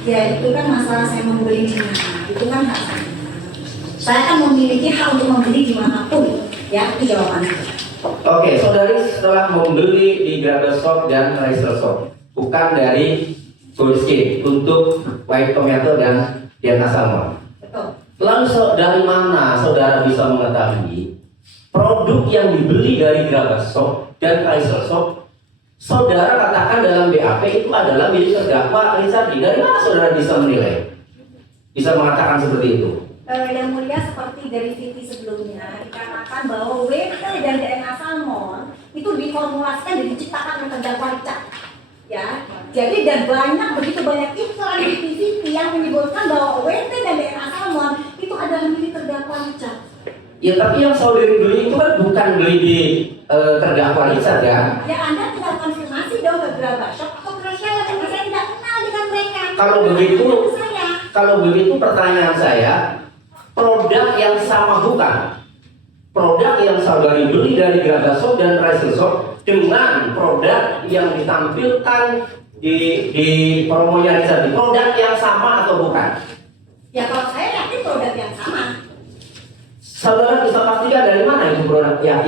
Ya itu kan masalah saya membeli di mana, itu kan hak saya. Saya kan memiliki hak untuk membeli dimanapun, ya itu jawabannya. Oke, saudari setelah membeli di Grabasol dan Rice Shop, bukan dari Goldskate untuk white tomato dan DNA salmon. Betul. Lalu dari mana saudara bisa mengetahui produk yang dibeli dari Grabasol dan Rice Shop? Saudara katakan dalam BAP itu adalah milik terdakwa Richard Lee. Dari mana saudara bisa menilai? Bisa mengatakan seperti itu? Yang mulia seperti dari Siti sebelumnya dikatakan bahwa WT dan DNA salmon itu diformulasikan dan diciptakan oleh terdakwa Richard. Ya, jadi dan begitu banyak iklan di TV yang menyebutkan bahwa WT dan DNA salmon Richard. Ya tapi yang saudari beli itu kan bukan beli di terdakwa Richard ya. Ya Anda tinggal konfirmasi dong ke Gerabah Shop atau ke Rochelle karena saya tidak kenal dengan mereka. Kalau begitu pertanyaan saya, produk yang sama bukan? Produk yang saudari beli dari Gerabah Shop dan Rice Shop dengan produk yang ditampilkan di promonya Richard, produk yang sama atau bukan? Ya kalau saya yakin produk yang sama. Saudara bisa pastikan dari mana itu produk yang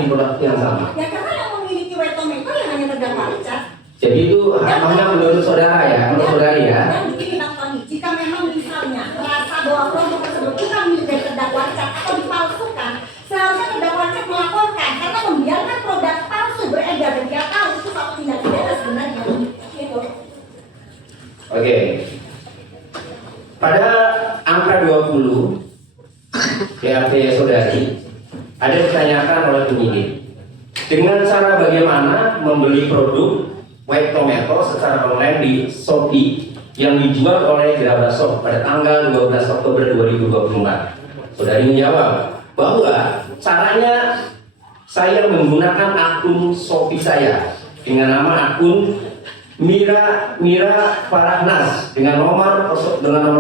sama? Ya karena yang memiliki Wetometer yang hanya terdakwa Richard. Jadi itu hanya menurut saudara ya, menurut saudari ya. Dan begini Pak Tony, jika memang misalnya merasa bahwa produk tersebut bukan milik dari terdakwa Richard atau dipalsukan, seharusnya terdakwa Richard melaporkan karena membiarkan produk palsu beredar dan dia tahu itu satu tindak pidana sebenarnya. Gitu. Oke. Pada angka 20 BAP saudari ada ditanyakan oleh penyidik dengan cara bagaimana membeli produk web tomato secara online di Shopee yang dijual oleh Gerabah Shop pada tanggal 12 Oktober 2024. Saudari menjawab bahwa caranya saya menggunakan akun Shopee saya dengan nama akun Mira Farahnas dengan nomor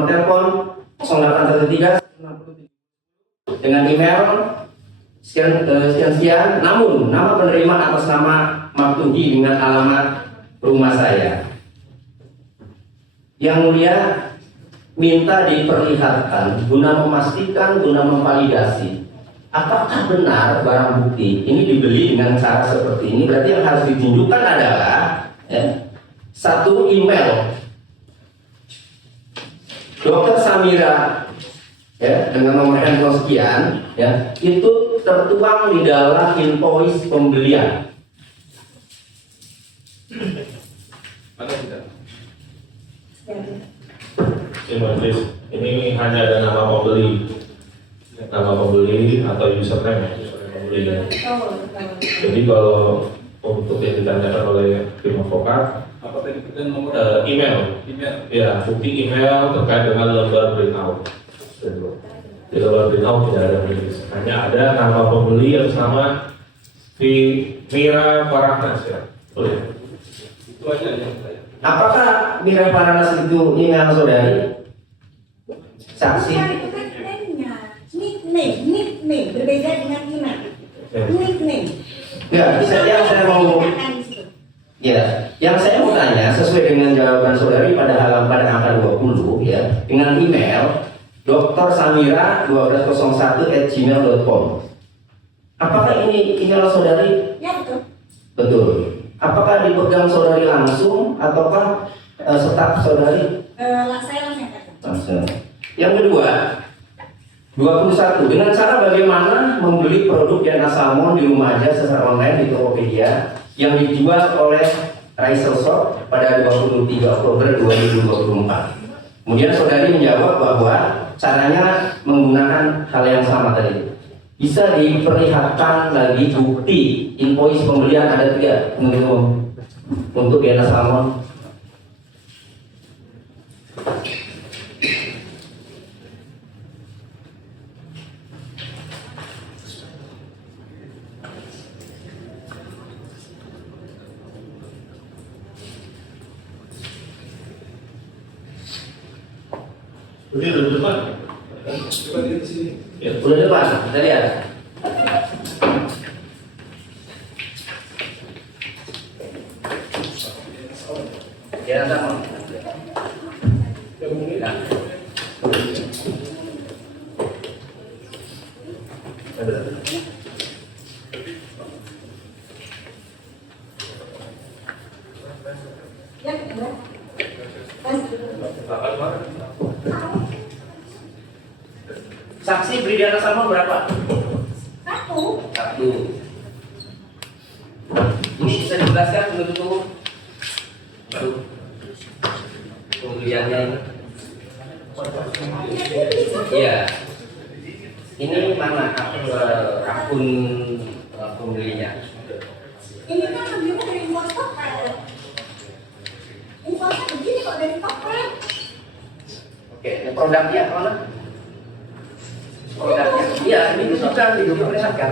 telepon 0813 dengan email sekian, namun nama penerima atas nama Maktuhi dengan alamat rumah saya. Yang mulia minta diperlihatkan guna memastikan, guna memvalidasi apakah benar barang bukti ini dibeli dengan cara seperti ini. Berarti yang harus ditunjukkan adalah satu email Dokter Samira dengan nomor handphone sekian itu tertuang di dalam invoice pembelian. Mana kita? Ini hanya ada nama pembeli atau username pembeli. Jadi kalau untuk yang ditanyakan oleh tim advokat, Apa tadi kita nomor email. email? Ya, bukti email terkait dengan lembar beritahu. Di lembar beritahu tidak ada menulis, hanya ada nama pembeli atas nama Mira Farahnas ya. Boleh. Itu aja yang saya. Apakah Mira Farahnas itu email saudari? Saksi. Bukan, itu kan name-nya. Nickname berbeda dengan email. Nickname. Ya, yang saya mau tanya sesuai dengan jawaban saudari pada angka 20 ya, dengan email drsamira1201@gmail.com. Apakah ini email saudari? Ya betul. Betul. Apakah dipegang saudari langsung ataukah staf saudari? Saya langsung kata. Langsung. Yang kedua, 21. Dengan cara bagaimana membeli produk Diana Salmon di rumah aja secara online di Tokopedia yang dijual oleh Rice Shop pada 23 Oktober 2024. Kemudian saudari menjawab bahwa caranya menggunakan hal yang sama tadi. Bisa diperlihatkan lagi bukti invoice pembelian ada 3 untuk Diana Salmon. Ini udah depan. Coba lihat di sini. Ya, udah depan, kita lihat. Ya, sama. Ya, betul. Saksi beli Diana Salmon berapa? 1. 1. Ini bisa dijelaskan penuntut umum? Pembeliannya ini? Iya. Ini mana akun pembelinya? Ini kan pembelinya dari invoice Tokped. Invoice begini kok dari Tokped. Oke, ini produknya mana? Produknya? Iya, ini sudah diperlihatkan.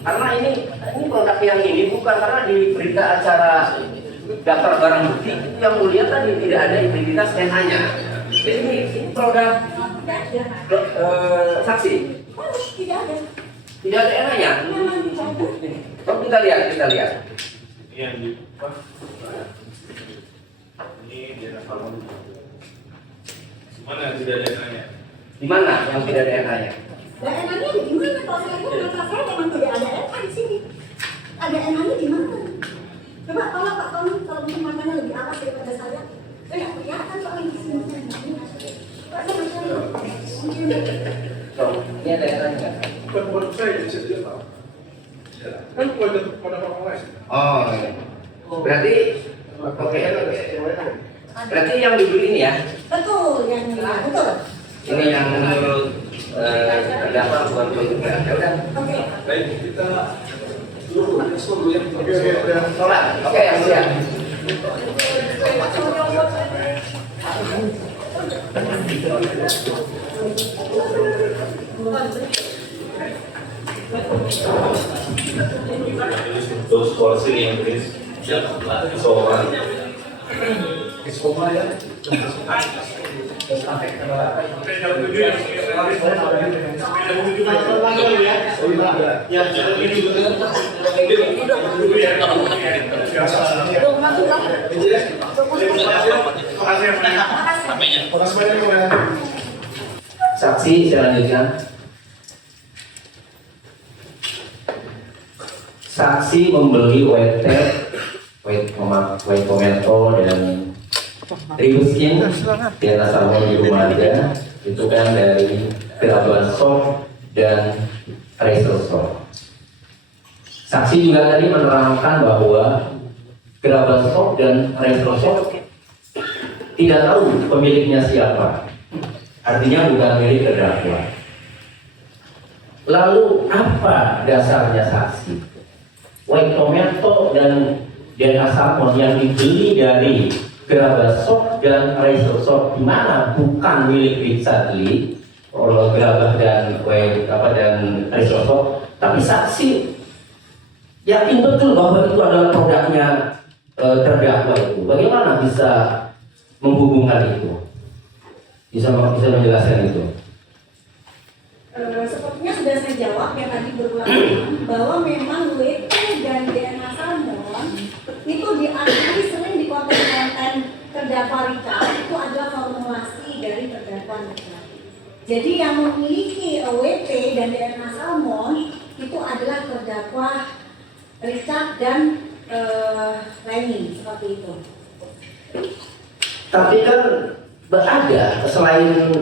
Karena ini produk yang ini bukan karena di berita acara daftar barang bukti yang mulia tadi tidak ada identitas NA-nya. Jadi ini produk saksi. Tidak ada NA-nya. Oh, kita lihat. Yang di ini dia kalau mana tidak ada nanya? Di mana yang tidak ada NA-nya? Nah, NA-nya di mana? Kalau saya lihat mata saya memang tidak ada NA di sini. Ada NA-nya di mana? Coba tolong Pak Tony, kalau mungkin matanya lebih atas daripada saya. Saya nggak kelihatan soalnya di sini. Ini ada NA-nya. Bukan saya bisa dia tahu. Kan pada orang lain. Oh, iya. Berarti oke. Berarti yang dibeli ini ya? Betul, yang betul. Ini yang menurut terdakwa bukan juga. Ya udah. Oke. Baik, kita dulu yang Sholat. Oke, yang siap. Those policy in English, seorang Isoma ya. Saksi selanjutnya. Saksi membeli WT, Komento dan Ribuskin di atas Salmon di Rumanda itu kan dari Pelabuhan Shop dan Razor Shop. Saksi juga tadi menerangkan bahwa Pelabuhan Shop dan Razor Shop tidak tahu pemiliknya siapa, artinya bukan milik terdakwa. Lalu apa dasarnya saksi? White Tomato dan Salmon yang dibeli dari Gerabah Shop dan Razor Shop di mana bukan milik Richard Lee, oleh Gerabah dan Razor Shop, tapi saksi yakin betul bahwa itu adalah produknya terdakwa itu. Bagaimana bisa menghubungkan itu? Bisa menjelaskan itu? Sepertinya sudah saya jawab yang tadi berulang bahwa memang WT dan DNA Salmon itu diakui sering di konten-konten terdakwa Richard itu adalah formulasi dari terdakwa Richard. Jadi yang memiliki WT dan DNA Salmon itu adalah terdakwa Richard dan Reni, seperti itu. Tapi kan ada selain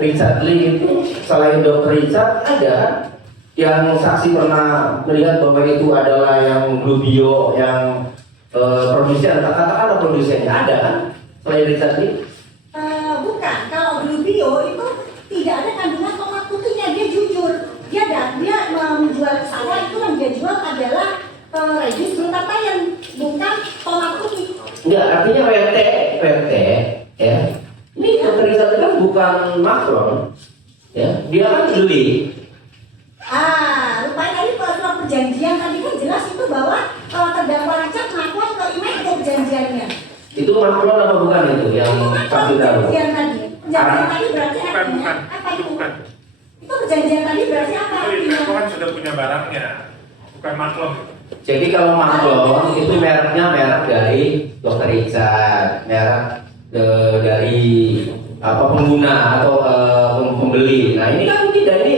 Richard Lee itu, selain Dr. Richard ada yang saksi pernah melihat bahwa itu adalah yang Blue Bio, yang produsen, katakanlah produsennya ada kan selain Richard Lee? Bukan, kalau Blue Bio itu tidak ada kandungan tomat putihnya, dia jujur. Dia menjual ke saya itu yang dia jual adalah Regis Glutathione, bukan tomat putih. Enggak, artinya WT ya. Ini Dr. Richard kan bukan Macron, ya. Dia kan beli. Rupanya tadi surat perjanjian tadi kan jelas itu bahwa terdakwa Richard melakukan ke email itu perjanjiannya. Itu Macron apa bukan itu yang saksi tahu? Perjanjian tadi. Perjanjian tadi berarti Bukan. apa itu? Bukan. Itu perjanjian tadi berarti apa? Oh iya, itu kan sudah punya barangnya, bukan maklum. Jadi kalau Macron itu mereknya merek dari Dr. Richard, merek dari pengguna atau pembeli. Nah ini kan tidak, ini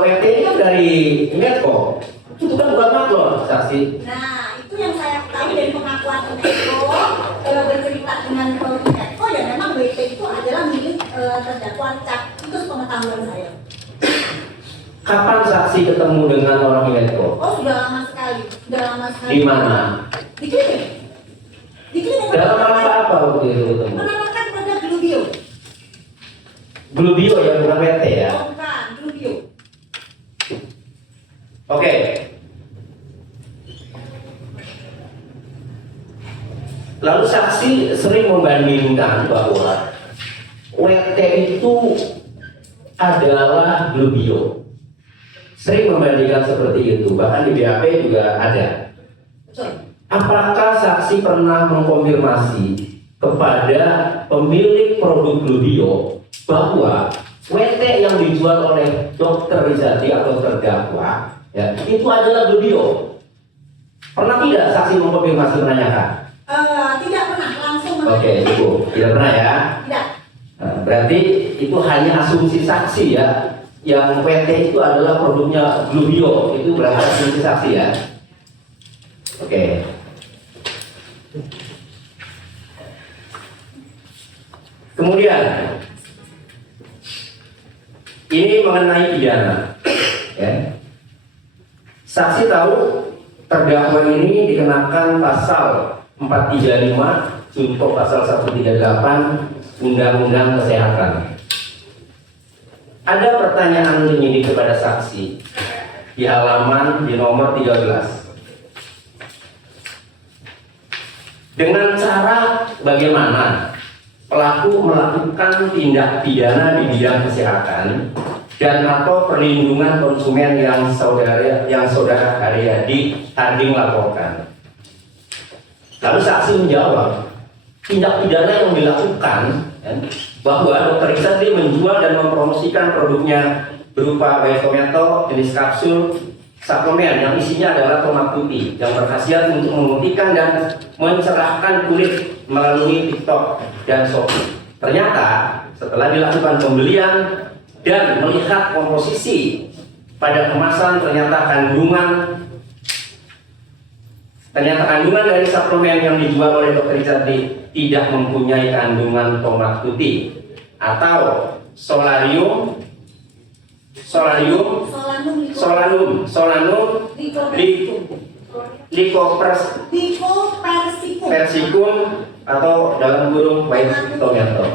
WT ini kan dari Medco, itu kan bukan Macron, saksi. Nah itu yang saya tahu dari pengakuan Medco bercerita dengan Medco ya memang WT itu adalah milik terdakwa Richard, itu pengetahuan saya. Kapan saksi ketemu dengan orang Medco? Oh sudah lama sekali, Di mana? Di klinik. Di klinik. Dalam rangka apa waktu itu ketemu? Menawarkan produk Blue Bio. Blue Bio ya, bukan WT ya? Bukan, Blue Bio. Oke. Lalu saksi sering membandingkan bahwa WT itu adalah globio. Sering membandingkan seperti itu, bahkan di BAP juga ada. Apakah saksi pernah mengkonfirmasi kepada pemilik produk globio bahwa WT yang dijual oleh Dr. Rizati atau terdakwa ya, itu adalah globio? Pernah tidak saksi mengkonfirmasi, menanyakan? Tidak pernah langsung Oke, cukup. Tidak pernah ya? Tidak. Nah, berarti itu hanya asumsi saksi ya. Yang PT itu adalah produknya globio, itu berarti asumsi saksi ya. Oke. Kemudian ini mengenai pidana. Ya. Saksi tahu terdakwa ini dikenakan pasal 435 junto pasal 138 Undang-Undang Kesehatan. Ada pertanyaan ini kepada saksi di halaman di nomor 13. Dengan cara bagaimana pelaku melakukan tindak pidana di bidang kesehatan dan atau perlindungan konsumen yang saudara Haryadi Harding laporkan. Lalu saksi menjawab, tindak pidana yang dilakukan ya, bahwa Dr. Rizati menjual dan mempromosikan produknya berupa Baitometo jenis kapsul suplemen yang isinya adalah tomat putih yang berkhasiat untuk memutihkan dan mencerahkan kulit melalui TikTok dan Shopee. Ternyata setelah dilakukan pembelian dan melihat komposisi pada kemasan, ternyata kandungan dari suplemen yang dijual oleh Dr. Rizati tidak mempunyai kandungan tomat putih atau solanum lycopersicum atau dalam kurung white tomato.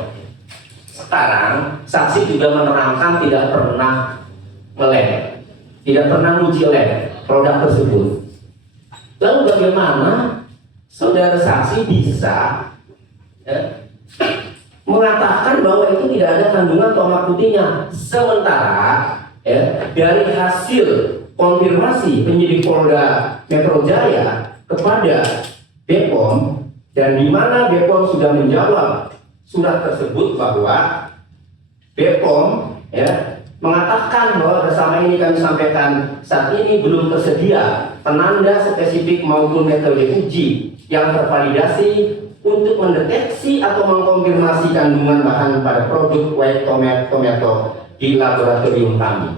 Sekarang saksi juga menerangkan tidak pernah melek, tidak pernah uji lab produk tersebut. Lalu bagaimana saudara saksi bisa mengatakan bahwa itu tidak ada kandungan tomat putihnya, sementara dari hasil konfirmasi penyidik Polda Metro Jaya kepada BPOM dan di mana BPOM sudah menjawab surat tersebut bahwa BPOM mengatakan bahwa bersama ini kami sampaikan saat ini belum tersedia penanda spesifik maupun metode uji yang tervalidasi untuk mendeteksi atau mengkonfirmasi kandungan bahan pada produk white tomato di laboratorium kami.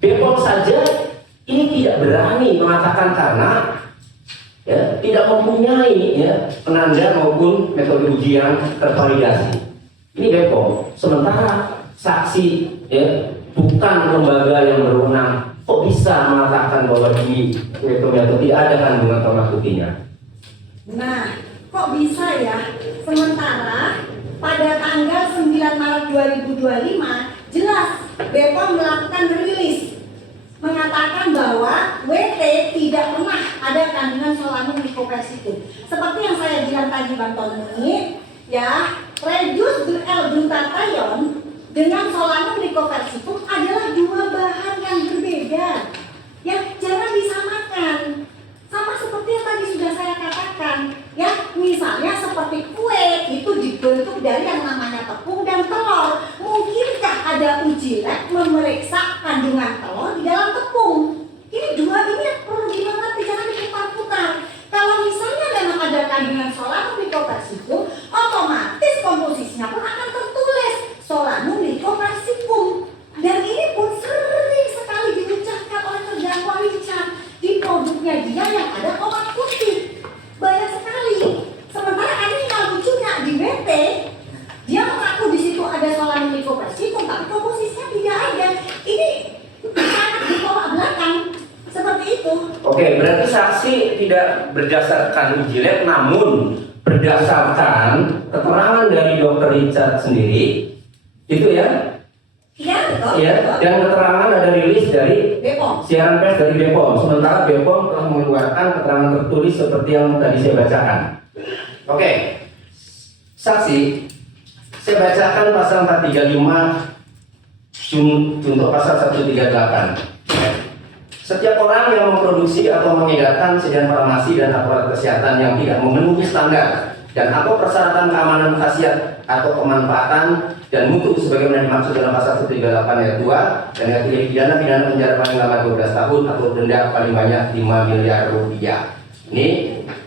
BPOM saja ini tidak berani mengatakan karena tidak mempunyai penanda maupun metode uji yang tervalidasi. Ini BPOM. Sementara saksi bukan lembaga yang berwenang, kok bisa mengatakan bahwa di tomato tidak ada kandungan tomat putihnya? Nah, kok bisa ya? Sementara pada tanggal 9 Maret 2025 jelas BPOM melakukan rilis mengatakan bahwa WT tidak pernah ada kandungan solanum lycopersicum. Seperti yang saya bilang tadi Bang Tony, ya, reduced L-glutathione dengan solanum lycopersicum adalah dua bahan yang berbeda. Ya, jangan disamakan. Sama seperti yang tadi sudah saya katakan, ya, misalnya seperti kue itu dibentuk dari yang namanya tepung dan telur. Mungkinkah ada uji lab memeriksa kandungan telur di dalam tepung? Ini dua ini perlu dimengerti, jangan diputar-putar. Kalau misalnya memang ada kandungan solanum lycopersicum, otomatis komposisinya pun akan tertulis solanum lycopersicum. Dan ini pun sering sekali diucapkan oleh terdakwa Richard di produknya dia yang ada tomat putih. Banyak sekali. Sementara ini kalau lucunya di WT, dia mengaku di situ ada solanum lycopersicum, tapi komposisinya tidak ada. Ini sangat ditolak belakang. Seperti itu. Oke, berarti saksi tidak berdasarkan uji lab, namun berdasarkan keterangan dari Dr. Richard sendiri, itu ya? Iya, betul. Ya, dan keterangan ada rilis dari BPOM. Siaran pers dari BPOM. Sementara BPOM telah mengeluarkan keterangan tertulis seperti yang tadi saya bacakan. Oke, saksi, saya bacakan pasal 435 Contoh pasal 138. Setiap orang yang memproduksi atau mengedarkan sediaan farmasi dan alat kesehatan yang tidak memenuhi standar dan atau persyaratan keamanan khasiat atau pemanfaatan dan mutu sebagaimana dimaksud dalam pasal 138 ayat 2 dan yang pidana penjara paling lama 12 tahun atau denda paling banyak 5 miliar rupiah. Ini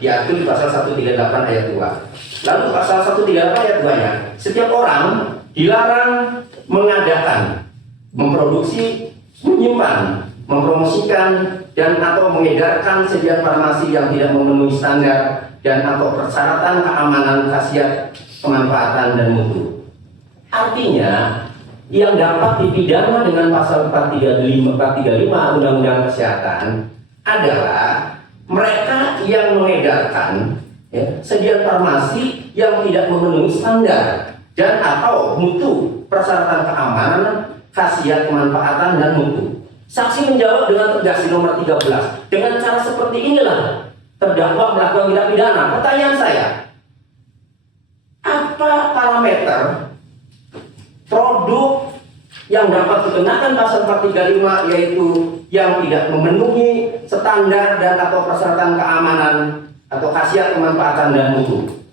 diatur di pasal 138 ayat 2. Lalu pasal 138 ayat 2-nya, setiap orang dilarang mengadakan, memproduksi, menyimpan, mempromosikan dan atau mengedarkan sediaan farmasi yang tidak memenuhi standar dan atau persyaratan keamanan khasiat pemanfaatan dan mutu. Artinya yang dapat dipidana dengan pasal 435 Undang-Undang Kesehatan adalah mereka yang mengedarkan sediaan farmasi yang tidak memenuhi standar dan atau mutu, persyaratan keamanan, khasiat pemanfaatan dan mutu. Saksi menjawab dengan tegas di nomor 13. Dengan cara seperti inilah terdakwa melakukan tindak pidana. Pertanyaan saya, apa parameter produk yang dapat dikenakan pasal 435 yaitu yang tidak memenuhi standar dan atau persyaratan keamanan atau khasiat pemanfaatan dan mutu?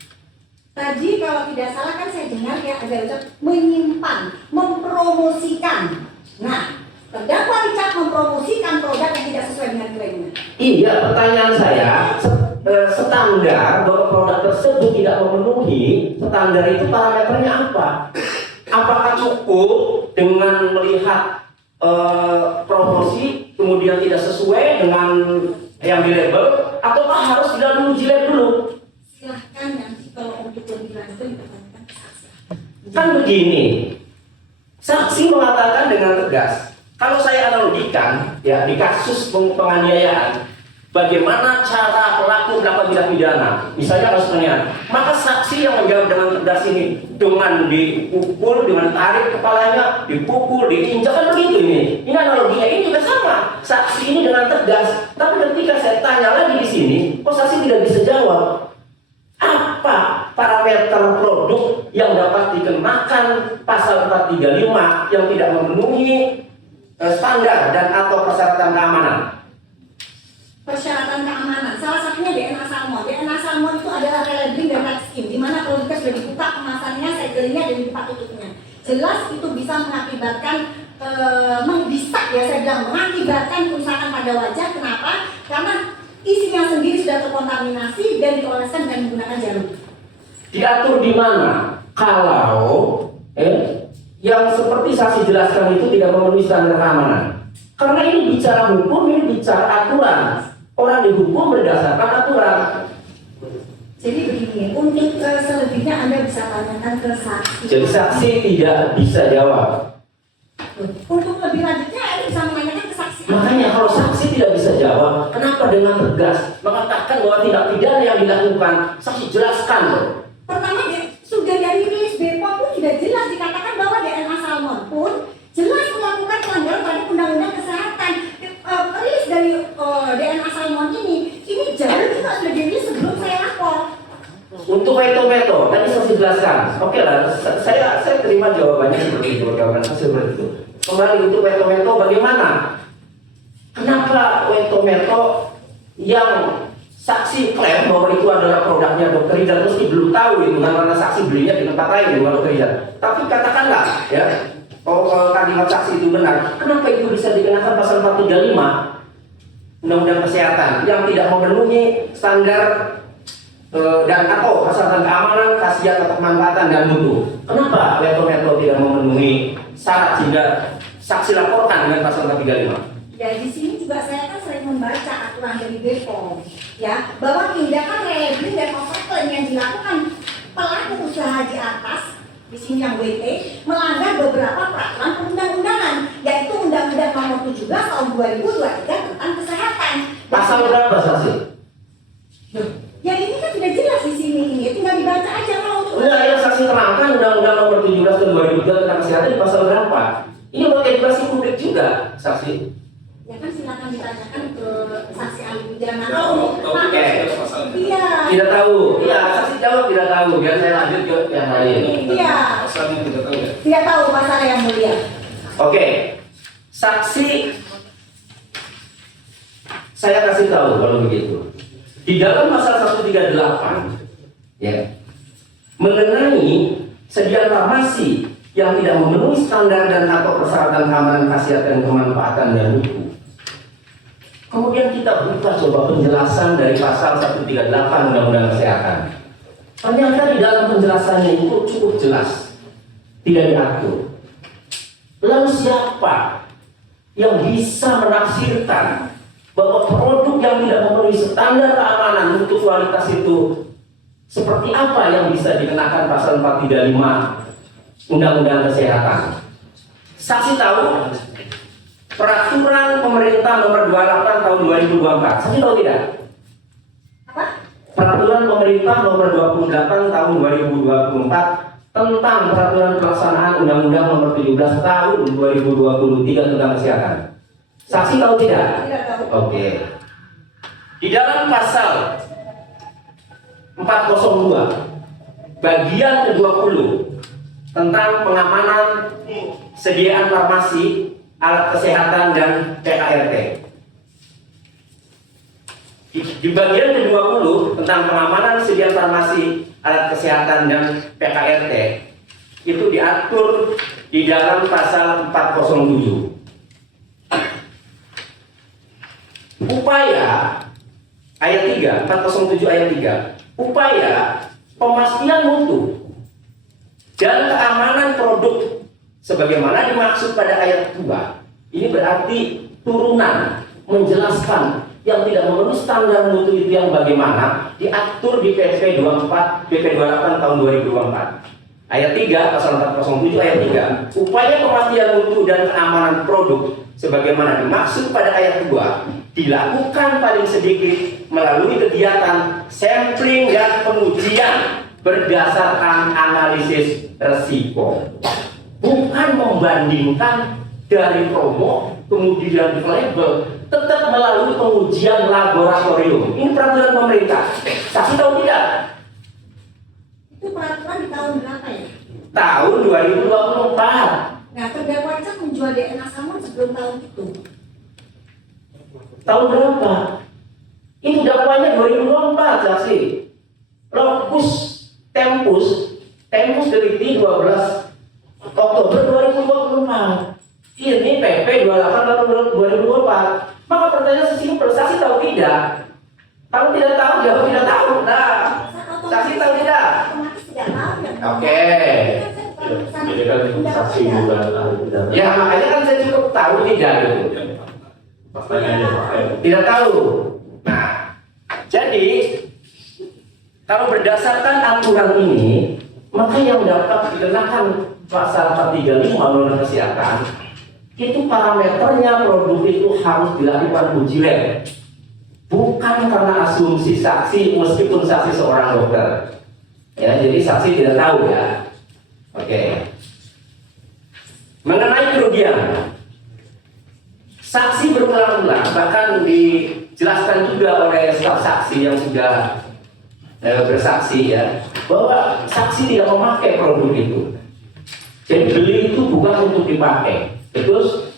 Tadi kalau tidak salah kan saya dengar ya ada ucap menyimpan, mempromosikan. Nah, terdakwa Richard mempromosikan produk yang tidak sesuai dengan klaimnya. Iya, pertanyaan saya, standar bahwa produk tersebut tidak memenuhi standar itu parameternya apa? Apakah cukup dengan melihat promosi kemudian tidak sesuai dengan yang di label, ataukah harus tidak uji lab dulu? Silahkan nanti kalau untuk lebih lanjut dipertanyakan ke saksi. Kan begini, saksi mengatakan dengan tegas. Kalau saya analogikan ya di kasus penganiayaan, bagaimana cara pelaku melakukan tindak pidana? Misalnya kasus penganiayaan, maka saksi yang menjawab dengan tegas ini dengan dipukul, dengan tarik kepalanya, dipukul, diinjak kan begitu ini. Ini analoginya ini juga sama. Saksi ini dengan tegas, tapi ketika saya tanya lagi di sini, kok saksi tidak bisa jawab? Apa parameter produk yang dapat dikenakan pasal 435 yang tidak memenuhi standar dan atau persyaratan keamanan? Persyaratan keamanan, salah satunya DNA salmon. DNA salmon itu adalah relabeling dan red skin, di mana produknya sudah dibuka kemasannya, segelnya dan dibuka tutupnya. Jelas itu bisa mengakibatkan mengbisak ya, saya bilang mengakibatkan kerusakan pada wajah. Kenapa? Karena isinya sendiri sudah terkontaminasi dan dioleskan dengan menggunakan jarum. Diatur di mana? Kalau yang seperti saksi jelaskan itu tidak memenuhi standar keamanan. Karena ini bicara hukum, ini bicara aturan. Orang dihukum berdasarkan aturan. Jadi begini, untuk selebihnya Anda bisa tanyakan ke saksi. Jadi saksi tidak bisa jawab. Untuk lebih lanjutnya Anda bisa menanyakan ke saksi. Makanya kalau saksi tidak bisa jawab, kenapa dengan tegas mengatakan bahwa tindak pidana yang dilakukan? Saksi jelaskan loh. Pertama, sudah dari rilis BPOM pun sudah jelas dikatakan bahwa DNA salmon pun jelas melakukan pelanggaran terhadap undang-undang kesehatan. Rilis dari DNA salmon ini jarum juga sudah dirilis sebelum saya lapor. Untuk veto-veto, tadi saksi jelaskan. Oke lah, saya terima jawabannya seperti itu, jawaban saksi seperti itu. Kembali untuk veto-veto bagaimana? Kenapa veto-veto yang saksi klaim bahwa itu adalah produknya Dr. Rizal, meski belum tahu itu karena saksi belinya di tempat lain bukan Dr. Rizal. Tapi katakanlah ya, kalau kalimat saksi itu benar, kenapa itu bisa dikenakan pasal 435 Undang-Undang Kesehatan yang tidak memenuhi standar dan atau persyaratan keamanan, khasiat atau pemanfaatan dan mutu? Kenapa veto-veto tidak memenuhi syarat sehingga saksi laporkan dengan pasal 435? Ya di sini juga saya kan sering membaca aturan dari BPOM ya, bahwa tindakan relabeling dan overclaim yang dilakukan pelaku usaha di atas, di sini yang WT, melanggar beberapa peraturan perundang-undangan, yaitu Undang-Undang Nomor 17 Tahun 2023 tentang kesehatan. Pasal berapa saksi? Ya ini kan sudah jelas di sini ini, tinggal dibaca aja kalau untuk. Enggak, yang saksi terangkan Undang-Undang Nomor 17 Tahun 2023 tentang kesehatan di pasal berapa? Ini buat edukasi publik juga, saksi. Ya kan silakan ditanyakan ke saksi ahli pidana. Oke. Iya. Tidak tahu. Iya, saksi jawab tidak tahu. Biar saya lanjut ke yang lain. Iya. Pasalnya tidak tahu ya. Tidak tahu masalah yang mulia. Oke, saksi saya kasih tahu kalau begitu. Di dalam pasal 138 ya, mengenai sediaan farmasi yang tidak memenuhi standar dan atau persyaratan keamanan, khasiat dan kemanfaatan dan mutu. Kemudian kita buka coba penjelasan dari pasal 138 Undang-Undang Kesehatan. Ternyata di dalam penjelasannya itu cukup jelas, tidak diatur. Lalu siapa yang bisa menafsirkan bahwa produk yang tidak memenuhi standar keamanan mutu kualitas itu seperti apa yang bisa dikenakan pasal 435 Undang-Undang Kesehatan? Saksi tahu peraturan pemerintah nomor 28 tahun 2024. Saksi tahu tidak? Apa? Peraturan pemerintah nomor 28 tahun 2024 tentang peraturan pelaksanaan Undang-Undang nomor 17 tahun 2023 tentang kesehatan. Saksi tahu tidak? Tidak tahu. Oke. Di dalam pasal 402 bagian ke-20 tentang pengamanan sediaan farmasi, alat kesehatan dan PKRT. Di bagian ke-20 tentang pengamanan sediaan farmasi, alat kesehatan dan PKRT itu diatur di dalam pasal 407. Upaya ayat 3, 407 ayat 3, upaya pemastian mutu dan keamanan produk sebagaimana dimaksud pada ayat 2. Ini berarti turunan menjelaskan yang tidak memenuhi standar mutu itu yang bagaimana diatur di PP 24, PP 28 tahun 2024. Ayat 3, pasal 407 ayat 3, upaya pemastian mutu dan keamanan produk sebagaimana dimaksud pada ayat 2 dilakukan paling sedikit melalui kegiatan sampling dan pengujian berdasarkan analisis resiko, bukan membandingkan dari promo kemudian di label, tetap melalui pengujian laboratorium. Ini peraturan pemerintah. Saksi tahu tidak? Itu peraturan di tahun berapa ya? Tahun 2024. Nah, terdakwa itu menjual DNA Salmon sebelum tahun itu. Tahun berapa? Ini dakwanya 2024, saksi. Lokus Tempus Delikti 12 Oktober 2024. Ini PP 28 tahun 2024. Maka pertanyaan sesimpel, saksi tahu tidak? Kalau tidak tahu, jawab tidak tahu. Nah, saksi tahu tidak? Otomatis tidak tahu ya. Oke. Jadi kan saksi bukan ahli pidana. Ya makanya kan saya cukup tahu tidak gitu. Pertanyaannya Pak. Tidak tahu. Nah, jadi kalau berdasarkan aturan ini, maka yang dapat dikenakan pasal 435 Undang-Undang Kesehatan itu parameternya produk itu harus dilakukan uji lab, bukan karena asumsi saksi meskipun saksi seorang dokter. Ya, jadi saksi tidak tahu ya. Oke. Mengenai kerugian, saksi berulang-ulang bahkan dijelaskan juga oleh staf saksi yang sudah bersaksi ya, bahwa saksi tidak memakai produk itu. Jadi beli itu bukan untuk dipakai. Terus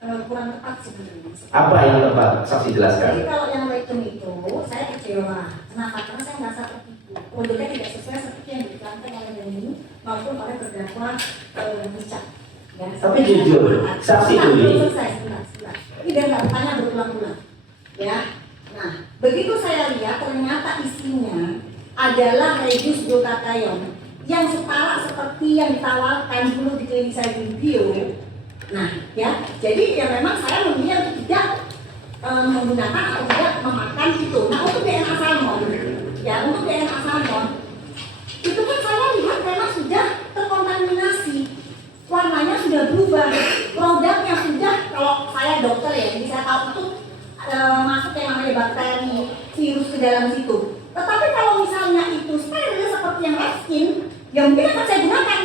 kurang tepat sebenarnya. apa yang tepat saksi jelaskan? Jadi kalau yang racun itu saya kecewa. Kenapa? Karena saya merasa tertipu. Produknya tidak sesuai seperti yang diterangkan oleh Deni maupun oleh terdakwa Richard. Ya, Tapi jujur, saksi beli. Sebentar. Ini biar nggak bertanya berulang-ulang. Ya. Nah, begitu saya lihat ternyata isinya adalah redus glutathione yang setara seperti yang ditawarkan dulu di klinik saya di bio. Nah, ya, jadi ya memang saya memilih untuk tidak menggunakan atau tidak memakan itu. Nah, untuk DNA salmon, ya untuk DNA salmon itu kan saya lihat memang sudah terkontaminasi, warnanya sudah berubah, produknya sudah, kalau saya dokter ya, jadi saya tahu itu masuk yang namanya bakteri, virus ke dalam situ. Tetapi kalau misalnya itu steril seperti yang reskin, ya mungkin akan saya gunakan.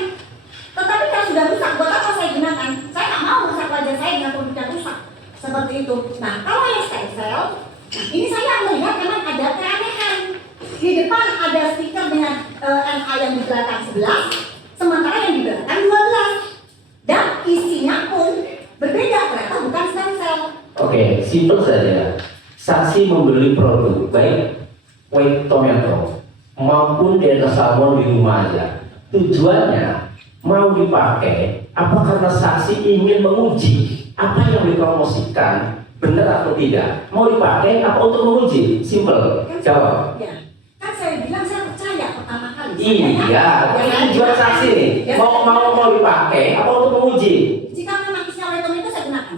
Tetapi kalau sudah rusak, buat apa saya gunakan? Saya nggak mau rusak wajah saya dengan produk yang rusak seperti itu. Nah, kalau yang stem cell, ini saya melihat memang ada keanehan. Di depan ada stiker dengan NA yang di belakang 11, sementara yang di belakang 12. simpel saja. Saksi membeli produk baik white tomato maupun dana salmon di rumah aja. Tujuannya mau dipakai apa karena saksi ingin menguji apa yang dipromosikan benar atau tidak? Mau dipakai apa untuk menguji? Simpel. Jawab. Ya. Kan saya bilang saya percaya pertama kali. Iya, ini tujuan saksi nih. Mau dipakai apa untuk menguji? Jika memang isinya white tomato saya gunakan.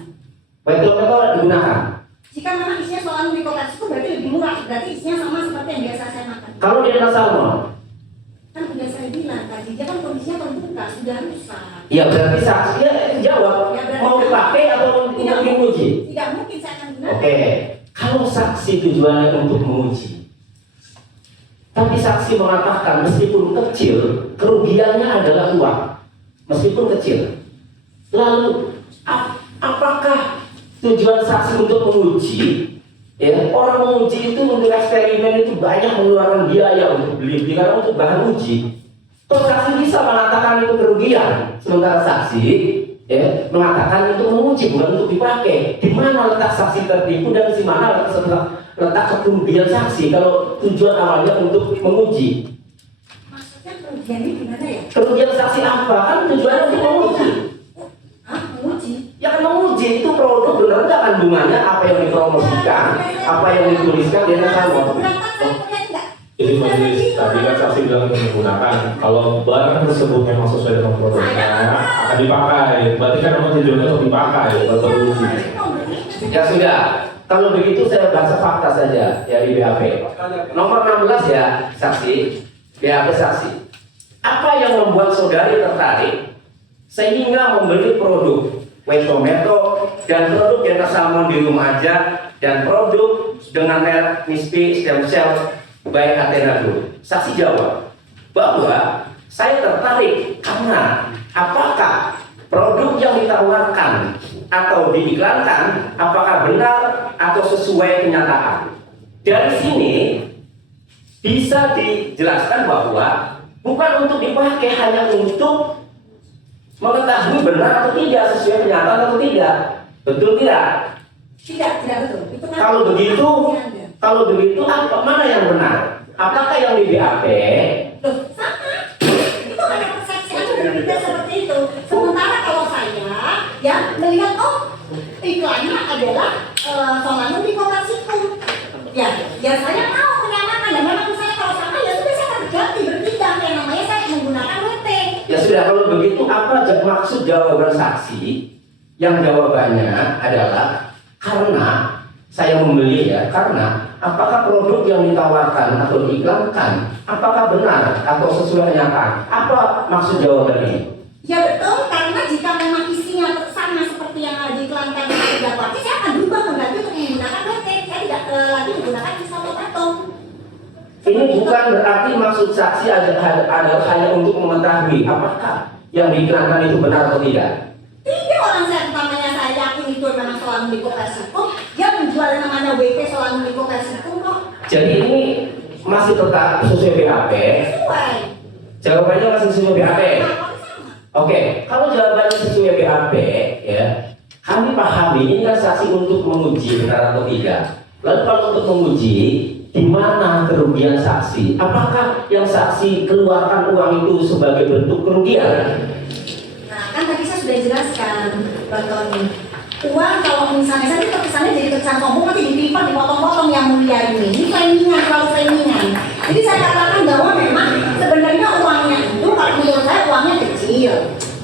White tomato digunakan. Jika memang isinya soal mikokas itu berarti lebih murah, berarti isinya sama seperti yang biasa saya makan. Kalau dia ada salmon, Kan sudah saya bilang tadi, dia kan kondisinya terbuka, sudah rusak. ya berarti saksi jawab Ya, berarti mau dipakai atau untuk menguji. Tidak mungkin saya akan gunakan. Oke, kalau saksi tujuannya untuk menguji, tapi saksi mengatakan meskipun kecil, kerugiannya adalah uang, meskipun kecil. Lalu apakah tujuan saksi untuk menguji? Ya, orang menguji itu untuk eksperimen itu banyak mengeluarkan biaya untuk beli karena untuk bahan uji. Kalau saksi bisa mengatakan itu kerugian, sementara saksi ya mengatakan untuk menguji bukan untuk dipakai. Di mana letak saksi tertipu dan di mana letak kerugian saksi kalau tujuan awalnya untuk menguji? Maksudnya kerugian ini gimana ya? Kerugian saksi apa? Kan tujuannya untuk menguji. Hah? Menguji? Ya kan menguji itu produk benar nggak kandungannya apa yang dipromosikan, apa yang dituliskan di atas salmon. Jadi majelis tadi kan saksi bilang untuk menggunakan. Kalau barang tersebut memang sesuai dengan produknya akan dipakai. Berarti kan memang tujuannya untuk dipakai atau diuji. Ya sudah. Kalau begitu saya baca fakta saja ya di BAP. Nomor 16 ya saksi. BAP saksi. Apa yang membuat saudari tertarik sehingga membeli produk white tomato dan produk yang salmon di rumah aja dan produk dengan merek Mispi Stem Cell by Athena Group? Saksi jawab bahwa saya tertarik karena apakah produk yang ditawarkan atau diiklankan apakah benar atau sesuai kenyataan. Dari sini bisa dijelaskan bahwa bukan untuk dipakai hanya untuk mengetahui benar atau tidak sesuai kenyataan atau tidak. Betul tidak? Tidak betul. Itu kan Kalau begitu apa mana yang benar? Apakah yang di BAP? Loh, sama. Itu hanya persepsi aja berbeda seperti itu. Sementara kalau saya ya melihat iklannya adalah soalnya mikokalsium. Ya saya tahu kenyamanan dan memang saya kalau sama ya sudah saya akan berganti berpindah yang namanya saya menggunakan WT. Ya sudah, kalau begitu apa maksud jawaban saksi? Yang jawabannya adalah karena saya membeli ya, karena apakah produk yang ditawarkan atau diiklankan apakah benar atau sesuai kenyataan? Apa maksud jawabannya? Ya betul, karena jika memang isinya sama seperti yang diiklankan di Jakarta, saya akan berubah mengganti untuk menggunakan WT. Saya tidak lagi menggunakan isotomato. Ini bukan berarti maksud saksi adalah hanya untuk mengetahui apakah yang diiklankan itu benar atau tidak. Tidak, orang saya pertamanya saya yakin itu memang soal mikokalsium. Dia menjual yang namanya WT soal mikokalsium kok. Jadi ini masih tetap sesuai BAP. Sesuai. Jawabannya masih sesuai BAP. Oke, kalau jawabannya sesuai BAP, ya, kami pahami ini kan saksi untuk menguji benar atau tidak. Lalu kalau untuk menguji, di mana kerugian saksi? Apakah yang saksi keluarkan uang itu sebagai bentuk kerugian? Nah, kan tadi saya sudah jelaskan, Bang Tony. Uang kalau misalnya saya kesannya jadi kesan sombong nanti ditipan dipotong-potong yang mulia ini. Ini framing-an, terlalu framing-an. Jadi saya katakan bahwa memang sebenarnya uangnya itu kalau menurut saya uangnya kecil,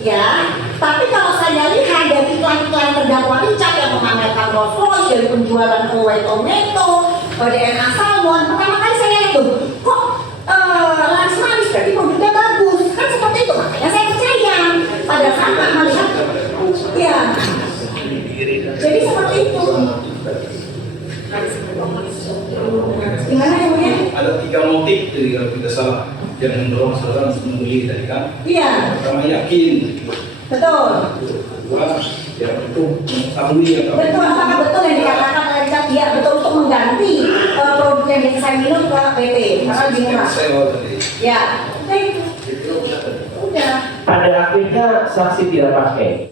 ya. Tapi kalau saya lihat dari iklan-iklan terdakwa Richard yang memamerkan Rolls Royce dari penjualan white tomato, DNA salmon, pertama kali saya lihat tuh, kok laris-laris berarti produknya bagus, kan seperti itu makanya saya percaya pada saat melihat, ya. Jadi seperti itu. Gimana ya, Mulia? Ada 3 motif jadi kalau tidak salah yang mendorong saudara untuk membeli tadi kan? Iya. Pertama yakin. Betul. Kedua ya untuk mengetahui atau Betul, apakah betul yang dikatakan oleh Richard? Iya, betul untuk mengganti produk yang biasa saya minum ke PT, karena lebih murah. Ya, udah itu. Udah. Pada akhirnya saksi tidak pakai.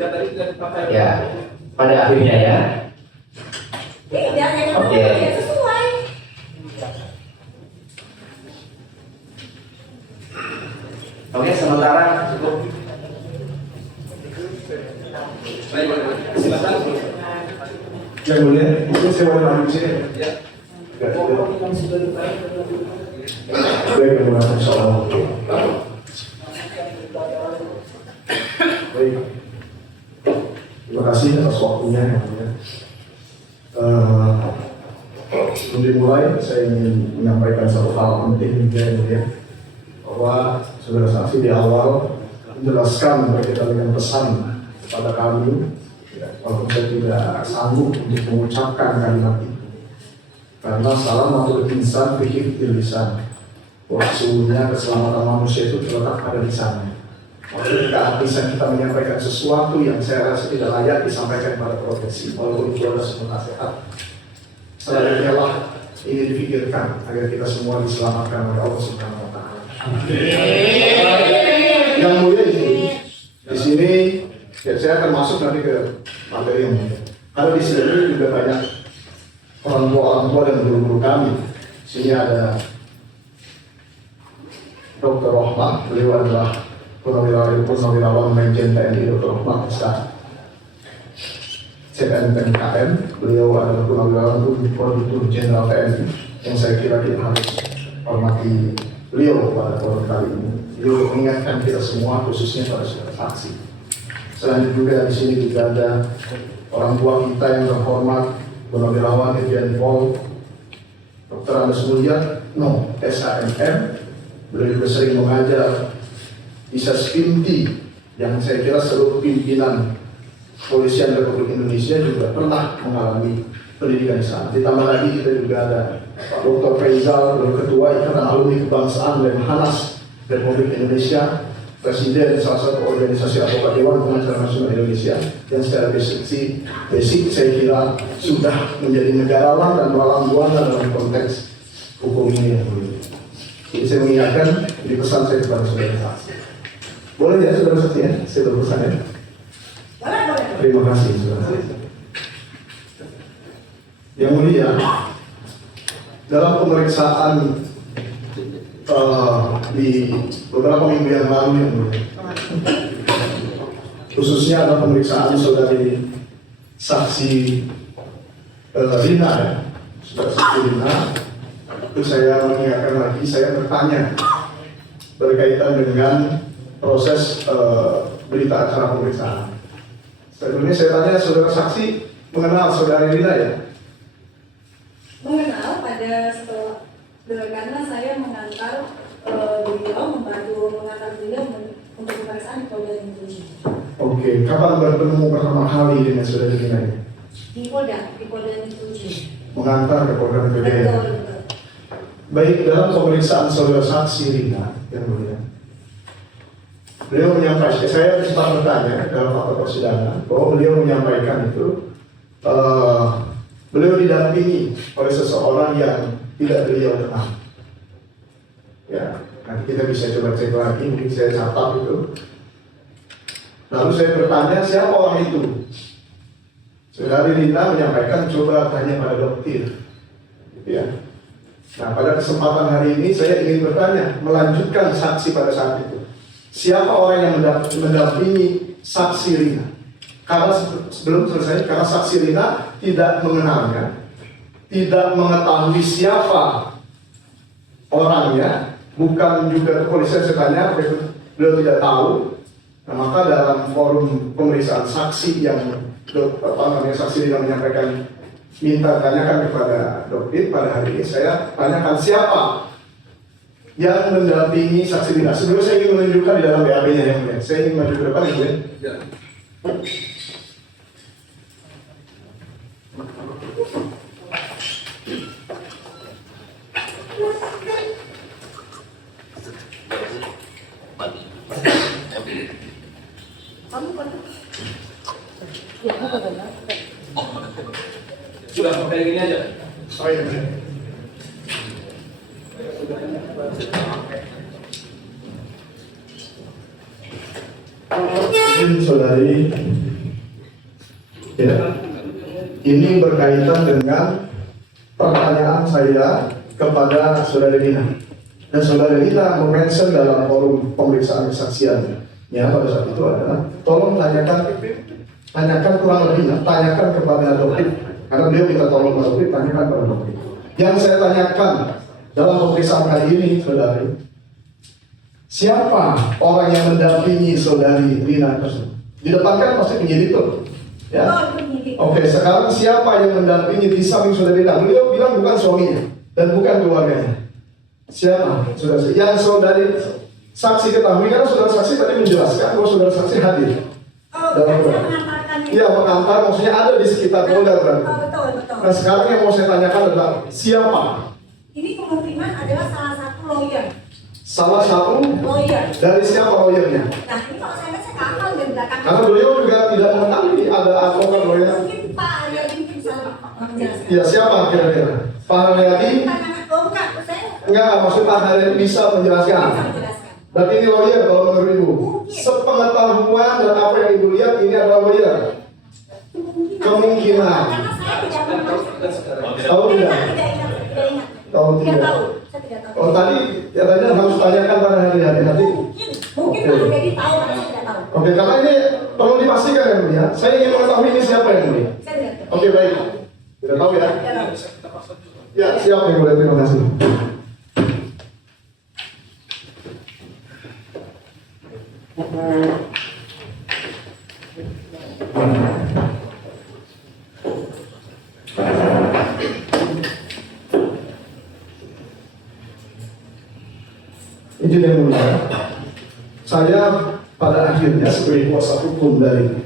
ya tadi tidak dipakai. Ya, pada akhirnya ya. Tidak, Oke. tidak sesuai. Oke, sementara cukup. Yang mulia, mungkin saya mau maju sini. Ya. Baik, yang mulia, assalamualaikum. Baik. Terima kasih atas waktunya yang mulia. Sebelum dimulai, saya ingin menyampaikan satu hal penting juga yang mulia, bahwa saudara saksi di awal menjelaskan berkaitan dengan pesan kepada kami, ya, walaupun saya tidak sanggup untuk mengucapkan kalimat itu, karena salam atau insan fikih di lisan, bahwa sesungguhnya keselamatan manusia itu terletak pada lisannya. Ketika bisa kita menyampaikan sesuatu yang saya rasa tidak layak disampaikan pada profesi, walaupun itu adalah sebuah nasihat, selanjutnya lah ini dipikirkan agar kita semua diselamatkan oleh Allah Subhanahu Wa Taala. Yang mulia di sini, ya saya akan masuk nanti ke materi yang mulia. Karena di sini juga banyak orang tua dan guru-guru kami. Di sini ada Dr. Rohman, beliau adalah purnawirawan Majen TNI Dr. Rohman Esa CNPNKM, beliau adalah purnawirawan Auditor Jenderal TNI yang saya kira kita harus hormati beliau pada forum kali ini. Beliau mengingatkan kita semua, khususnya pada saudara saksi. Selanjutnya juga di sini juga ada orang tua kita yang terhormat, Purnawirawan Irjen Pol Dr. Andes Mulyatno SHMM. Beliau juga sering mengajar bisa Spinti yang saya kira seluruh pimpinan Kepolisian Republik Indonesia juga pernah mengalami pendidikan di sana. Ditambah lagi kita juga ada Pak Dr. Faizal, Ketua Ikatan Alumni Kebangsaan Lemhanas Republik Indonesia, Presiden salah satu organisasi advokat Dewan Pengacara Nasional Indonesia, yang secara basic saya kira sudah menjadi negarawan dan melalang buana dalam konteks hukum ini yang mulia. Jadi saya mengingatkan di pesan saya kepada saudara saksi. Boleh ya saudara saksi ya? Saya berpesan ya. Boleh. Terima kasih saudara saksi. Yang mulia, dalam pemeriksaan di beberapa minggu yang lalu yang mulia, khususnya ada pemeriksaan saudari saksi Rina ya, saudara saksi Rina, itu saya mengingatkan lagi, saya bertanya berkaitan dengan proses berita acara pemeriksaan. Sebelumnya saya tanya saudara saksi mengenal saudari Rina ya? Mengenal pada setelah karena saya mengantar beliau, membantu mengantar beliau untuk pemeriksaan di Polda Metro Jaya. Oke, kapan bertemu pertama kali dengan saudari Rina ya? Di Polda Metro Jaya. Mengantar ke Polda Metro Jaya. Betul. Baik, dalam pemeriksaan saudara saksi Rina yang mulia, beliau menyampaikan, saya sempat bertanya dalam fakta persidangan bahwa beliau menyampaikan itu beliau didampingi oleh seseorang yang tidak beliau kenal. Ya, nanti kita bisa coba cek lagi, mungkin saya catat itu. Lalu saya bertanya siapa orang itu. Saudari Rina menyampaikan coba tanya pada dokter. Gitu ya. Nah, pada kesempatan hari ini saya ingin bertanya, melanjutkan saksi pada saat itu. Siapa orang yang mendampingi saksi Rina? Karena sebelum selesai, karena saksi Rina tidak mengenalnya, tidak mengetahui siapa orangnya, bukan juga kepolisian saya tanya, beliau tidak tahu. Nah, maka dalam forum pemeriksaan saksi yang saksi Rina menyampaikan minta tanyakan kepada dokter pada hari ini, saya tanyakan siapa yang mendampingi saksi Rina. Sebelum saya ingin menunjukkan di dalam BAP-nya yang mulia, saya ingin maju ke depan ya. Sudah pakai gini aja. Oh iya. Mungkin saudari ya, Ini berkaitan dengan pertanyaan saya kepada Saudara Nina. Dan Saudara Nina mention dalam forum pemeriksaan kesaksian pada saat itu adalah tolong tanyakan kurang lebih, tanyakan kepada dokter, karena beliau minta tolong kepada dokter, tanyakan kepada dokter. Yang saya tanyakan dalam pemeriksaan kali ini, saudari, siapa orang yang mendampingi saudari Rina tersebut? Di depan kan pasti penyidik tuh, ya. Oke, sekarang siapa yang mendampingi di samping saudari Rina? Beliau bilang bukan suaminya dan bukan keluarganya. Siapa? Saudara, yang saudari saksi ketahui, karena saudara saksi tadi menjelaskan bahwa saudara saksi hadir. Iya, mengantar, maksudnya ada di sekitar polda berarti. Betul. Nah sekarang yang mau saya tanyakan adalah siapa? Ini kemungkinan adalah salah satu lawyer. Salah satu Lawyer. dari siapa lawyernya? Nah ini kalau saya lihat saya kakak dari belakang. Karena beliau juga tidak mengetahui ada advokat lawyer. Mungkin Pak Haryadi mungkin bisa menjelaskan. Ya siapa kira-kira? Pak Haryadi? Oh bukan, saya Enggak, maksud Pak Haryadi bisa menjelaskan. bisa menjelaskan. Berarti ini lawyer kalau menurut Ibu. Sepengetahuan dan apa yang Ibu lihat ini adalah lawyer. Kemungkinan. Karena saya tidak pernah. Tahu tidak? Tidak ingat. Tahu Tidak tidak? tahu. Saya tidak tahu. Oh tadi katanya harus tanyakan pada Haryadi nanti. Mungkin Pak Haryadi tahu, tapi saya tidak tahu. Oke, karena ini perlu dipastikan ya mulia. Saya ingin mengetahui ini siapa yang mulia. Saya tidak tahu. Oke baik. Tidak tahu ya? Ya siap yang mulia, terima kasih. Izin yang mulia, saya pada akhirnya sebagai kuasa hukum dari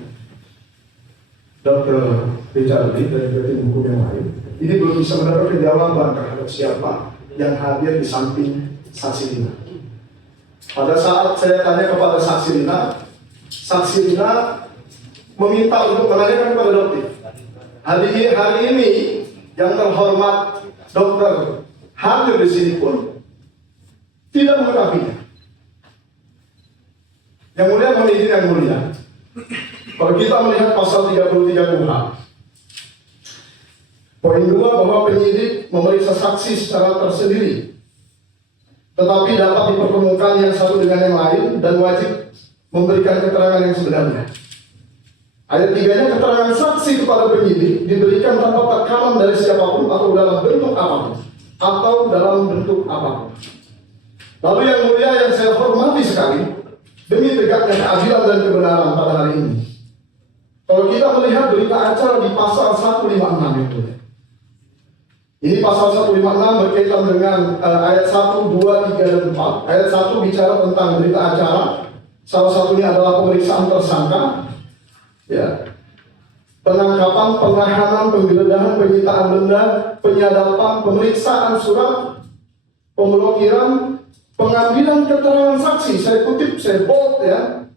Dr. Richard Lee dari tim hukum yang lain, ini belum bisa mendapatkan jawaban terhadap siapa yang hadir di samping saksi Rina. Pada saat saya tanya kepada saksi Rina meminta untuk menanyakan kepada dokter. Hari ini yang terhormat dokter hadir di sini pun tidak mengetahuinya. Yang mulia, mohon izin yang mulia. Kalau kita melihat pasal 33 KUHP, poin 2 bahwa penyidik memeriksa saksi secara tersendiri, tetapi dapat dipertemukan yang satu dengan yang lain dan wajib memberikan keterangan yang sebenarnya. Ayat 3-nya, keterangan saksi kepada penyidik diberikan tanpa tekanan dari siapapun atau dalam bentuk apapun. Lalu yang mulia yang saya hormati sekali, demi tegaknya keadilan dan kebenaran pada hari ini. Kalau kita melihat berita acara di pasal 156 itu, ini pasal 156 berkaitan dengan ayat 1, 2, 3, dan 4. Ayat 1 bicara tentang berita acara. Salah satunya adalah pemeriksaan tersangka, ya, penangkapan, penahanan, penggeledahan, penyitaan benda, penyadapan, pemeriksaan surat, pemblokiran, pengambilan keterangan saksi. Saya kutip, saya bold ya.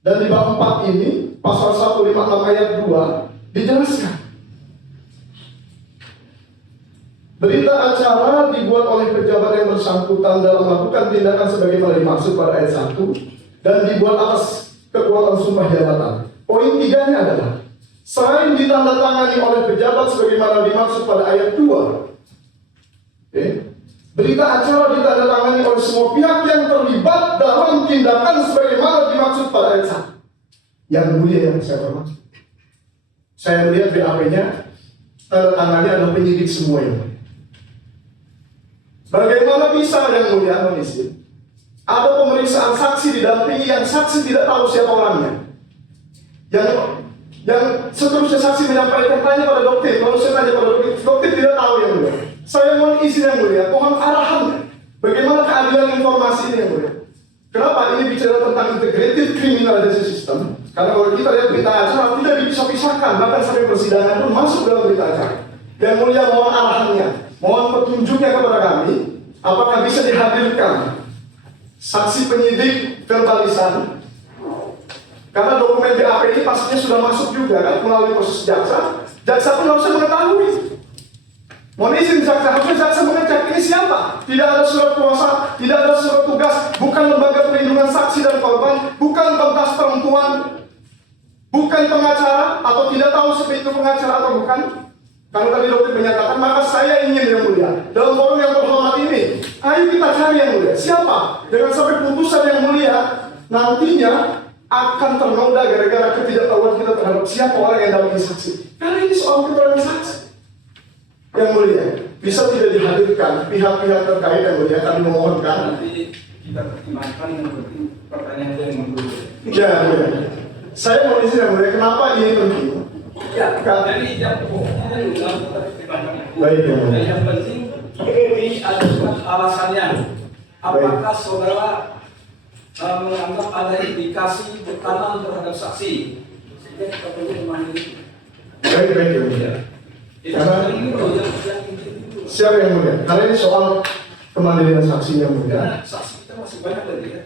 Dan di bab 4 ini, pasal 156 ayat 2 dijelaskan. Berita acara dibuat oleh pejabat yang bersangkutan dalam melakukan tindakan sebagaimana dimaksud pada ayat 1 dan dibuat atas kekuatan sumpah jabatan. Poin 3-nya adalah selain ditandatangani oleh pejabat sebagaimana dimaksud pada ayat 2. Oke. Berita acara ditandatangani oleh semua pihak yang terlibat dalam tindakan sebagaimana dimaksud pada ayat 1. Yang mulia yang saya hormati, saya melihat BAP-nya tandatangani adalah penyidik semua ini. Bagaimana bisa yang mulia mengisi? Ada pemeriksaan saksi didampingi yang saksi tidak tahu siapa orangnya. Yang seterusnya saksi menyampaikan tanya pada dokter, kalau saya tanya pada dokter tidak tahu yang mulia. Saya mohon izin yang mulia, mohon arahannya. Bagaimana keadilan informasi ini yang mulia? Kenapa ini bicara tentang integrated criminal justice system? Karena kalau kita lihat berita acara tidak dipisah-pisahkan, bahkan sampai persidangan pun masuk dalam berita acara. Yang mulia mohon arahannya, mohon petunjuknya kepada kami. Apakah bisa dihadirkan saksi penyidik verbalisan? Karena dokumen BAP ini pastinya sudah masuk juga kan melalui proses jaksa. Jaksa pun harusnya mengetahui. Mohon izin jaksa, harusnya jaksa mengecek ini siapa. Tidak ada surat kuasa, tidak ada surat tugas, bukan lembaga perlindungan saksi dan korban, bukan Komnas Perempuan. bukan pengacara atau tidak tahu seperti itu pengacara atau bukan, karena tadi dokter menyatakan, maka saya ingin yang mulia dalam forum yang terhormat ini, ayo kita cari yang mulia. Siapa? Dengan sampai putusan yang mulia nantinya akan ternoda gara-gara ketidaktahuan kita terhadap siapa orang yang dapat saksi. Karena ini soal keterangan saksi. Yang mulia, bisa tidak dihadirkan pihak-pihak terkait yang mulia, kami memohonkan. Nanti kita pertimbangkan dengan pertanyaan yang menurut. Ya, mulia. Saya mau isi yang mulia, kenapa ini penting? Ya, jadi yang pokoknya juga kita pertimbangkan itu. Baik, yang mulia. Yang penting ini adalah alasannya. Apakah saudara menganggap ada indikasi tekanan terhadap saksi? Sehingga kita perlu memanggil. Baik, yang mulia. Karena siapa yang mulia? Karena ini soal kemandirian saksi yang mulia. Saksi kita masih banyak lagi ya.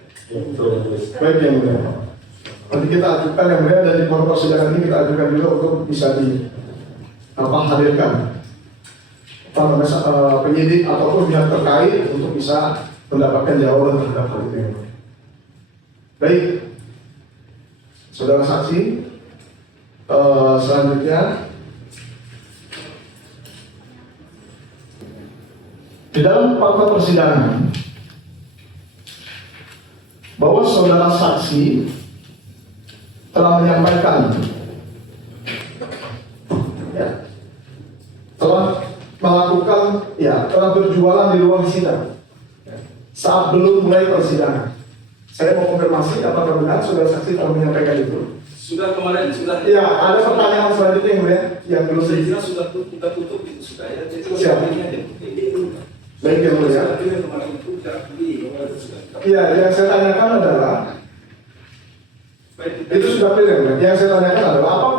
Baik yang mulia. Nanti kita ajukan yang mulia dari forum persidangan ini kita ajukan juga untuk bisa hadirkan penyidik ataupun pihak terkait untuk bisa mendapatkan jawaban terhadap hal itu yang mulia. Baik, saudara saksi, selanjutnya di dalam fakta persidangan bahwa saudara saksi telah menyampaikan telah berjualan di ruang sidang saat belum mulai persidangan. Saya mau konfirmasi apakah benar saudara saksi telah menyampaikan itu? Sudah kemarin sudah. Ya, ada pertanyaan selanjutnya yang belum Saya sudah kita tutup itu sudah ya. Siap. Baik yang mulia. Iya, yang saya tanyakan adalah itu sudah clear. Yang saya tanyakan adalah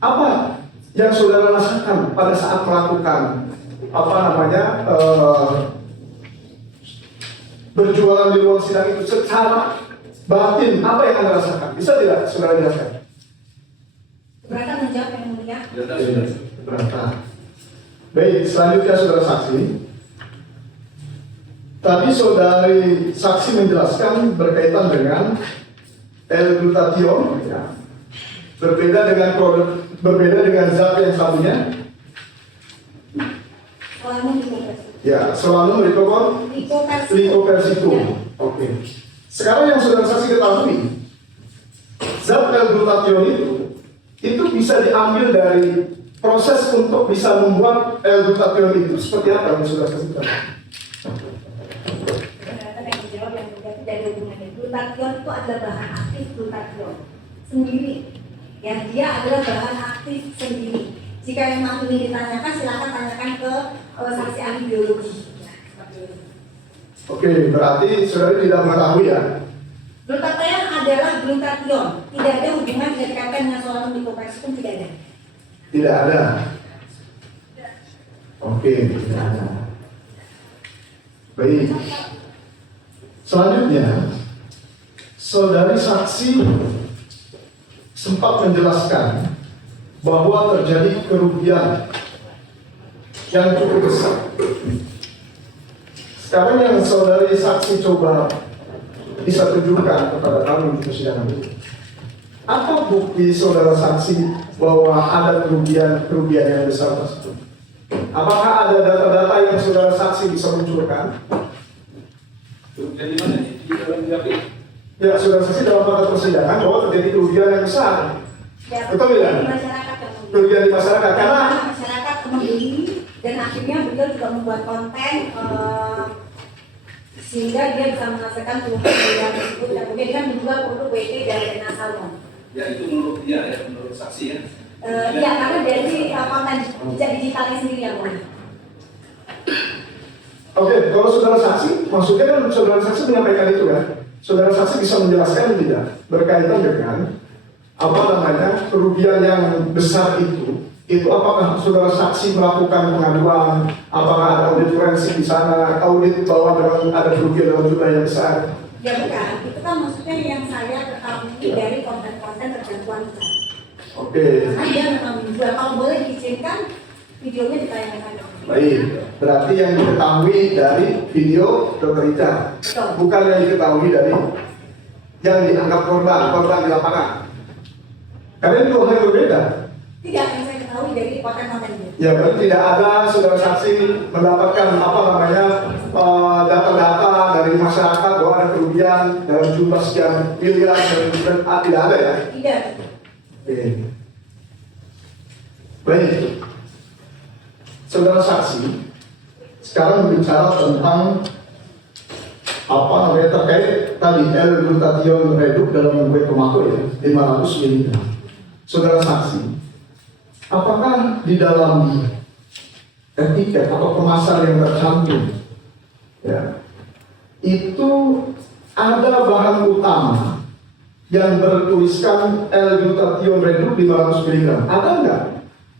apa yang saudara rasakan pada saat melakukan berjualan di ruang sidang itu secara batin, apa yang Anda rasakan? Bisa tidak saudara jelaskan? Keberatan menjawab yang mulia. Keberatan. Baik, selanjutnya saudara saksi. Tadi saudari saksi menjelaskan berkaitan dengan L-glutathione, ya. berbeda dengan zat yang satunya. Solanum lycoperdicum. Oke. Sekarang yang saudara saksi ketahui, zat L-glutathione itu bisa diambil dari proses untuk bisa membuat L-glutathione itu seperti apa yang saudara saksi ketahui? Dari hubungannya, glutathione itu adalah bahan aktif glutathione sendiri. Yang dia adalah bahan aktif sendiri. Jika memang ini ditanyakan, silakan tanyakan ke saksi ahli biologi. Oke, berarti saudara tidak mengetahui ya? Glutathione adalah glutathione, tidak ada hubungan tidak dikaitkan dengan Solanum lycoperdicum, tidak ada. Tidak ada. Oke, tidak ada. Baik. Selanjutnya, saudari saksi sempat menjelaskan bahwa terjadi kerugian yang cukup besar. Sekarang yang saudari saksi coba bisa tunjukkan kepada kami di persidangan ini, apa bukti saudara saksi bahwa ada kerugian yang besar tersebut? Apakah ada data-data yang saudara saksi bisa munculkan? Jadi mana di dalam BAP? Ya, saudara saksi dalam fakta persidangan bahwa terjadi kerugian yang besar. Betul tidak? Kerugian di masyarakat karena masyarakat membeli dan akhirnya beliau juga membuat konten sehingga dia bisa menghasilkan kerugian tersebut dan kemudian dia menjual produk WT dari Nasalon. Ya itu menurut dia ya, menurut saksi ya. Iya, karena dari konten jejak digitalnya sendiri yang boleh. Oke, kalau saudara saksi, maksudnya kan saudara saksi menyampaikan itu kan? Saudara saksi bisa menjelaskan tidak berkaitan dengan kerugian yang besar itu apakah saudara saksi melakukan pengaduan, apakah ada audit forensik di sana, audit bahwa memang ada kerugian dalam jumlah yang besar? Ya bukan, itu kan maksudnya yang saya ketahui dari konten-konten tertentuan. Oke. Karena dia memang menjual, kalau boleh diizinkan videonya ditayangkan. Baik, berarti yang diketahui dari video Dr. Ica, bukan yang diketahui dari yang dianggap korban di lapangan. Karena itu hal yang berbeda. Tidak yang saya ketahui dari konten-konten itu. Ya, berarti tidak ada saudara saksi mendapatkan data-data dari masyarakat bahwa ada kerugian dalam jumlah sekian miliar dan tidak ada ya? Tidak. Oke. Baik. Saudara saksi sekarang berbicara tentang terkait tadi L-glutathione redup dalam whey tobacco ya 500 mg. Saudara saksi, apakah di dalam etiket atau kemasan yang tercantum ya, itu ada bahan utama yang bertuliskan L-glutathione redup 500 mg? Ada nggak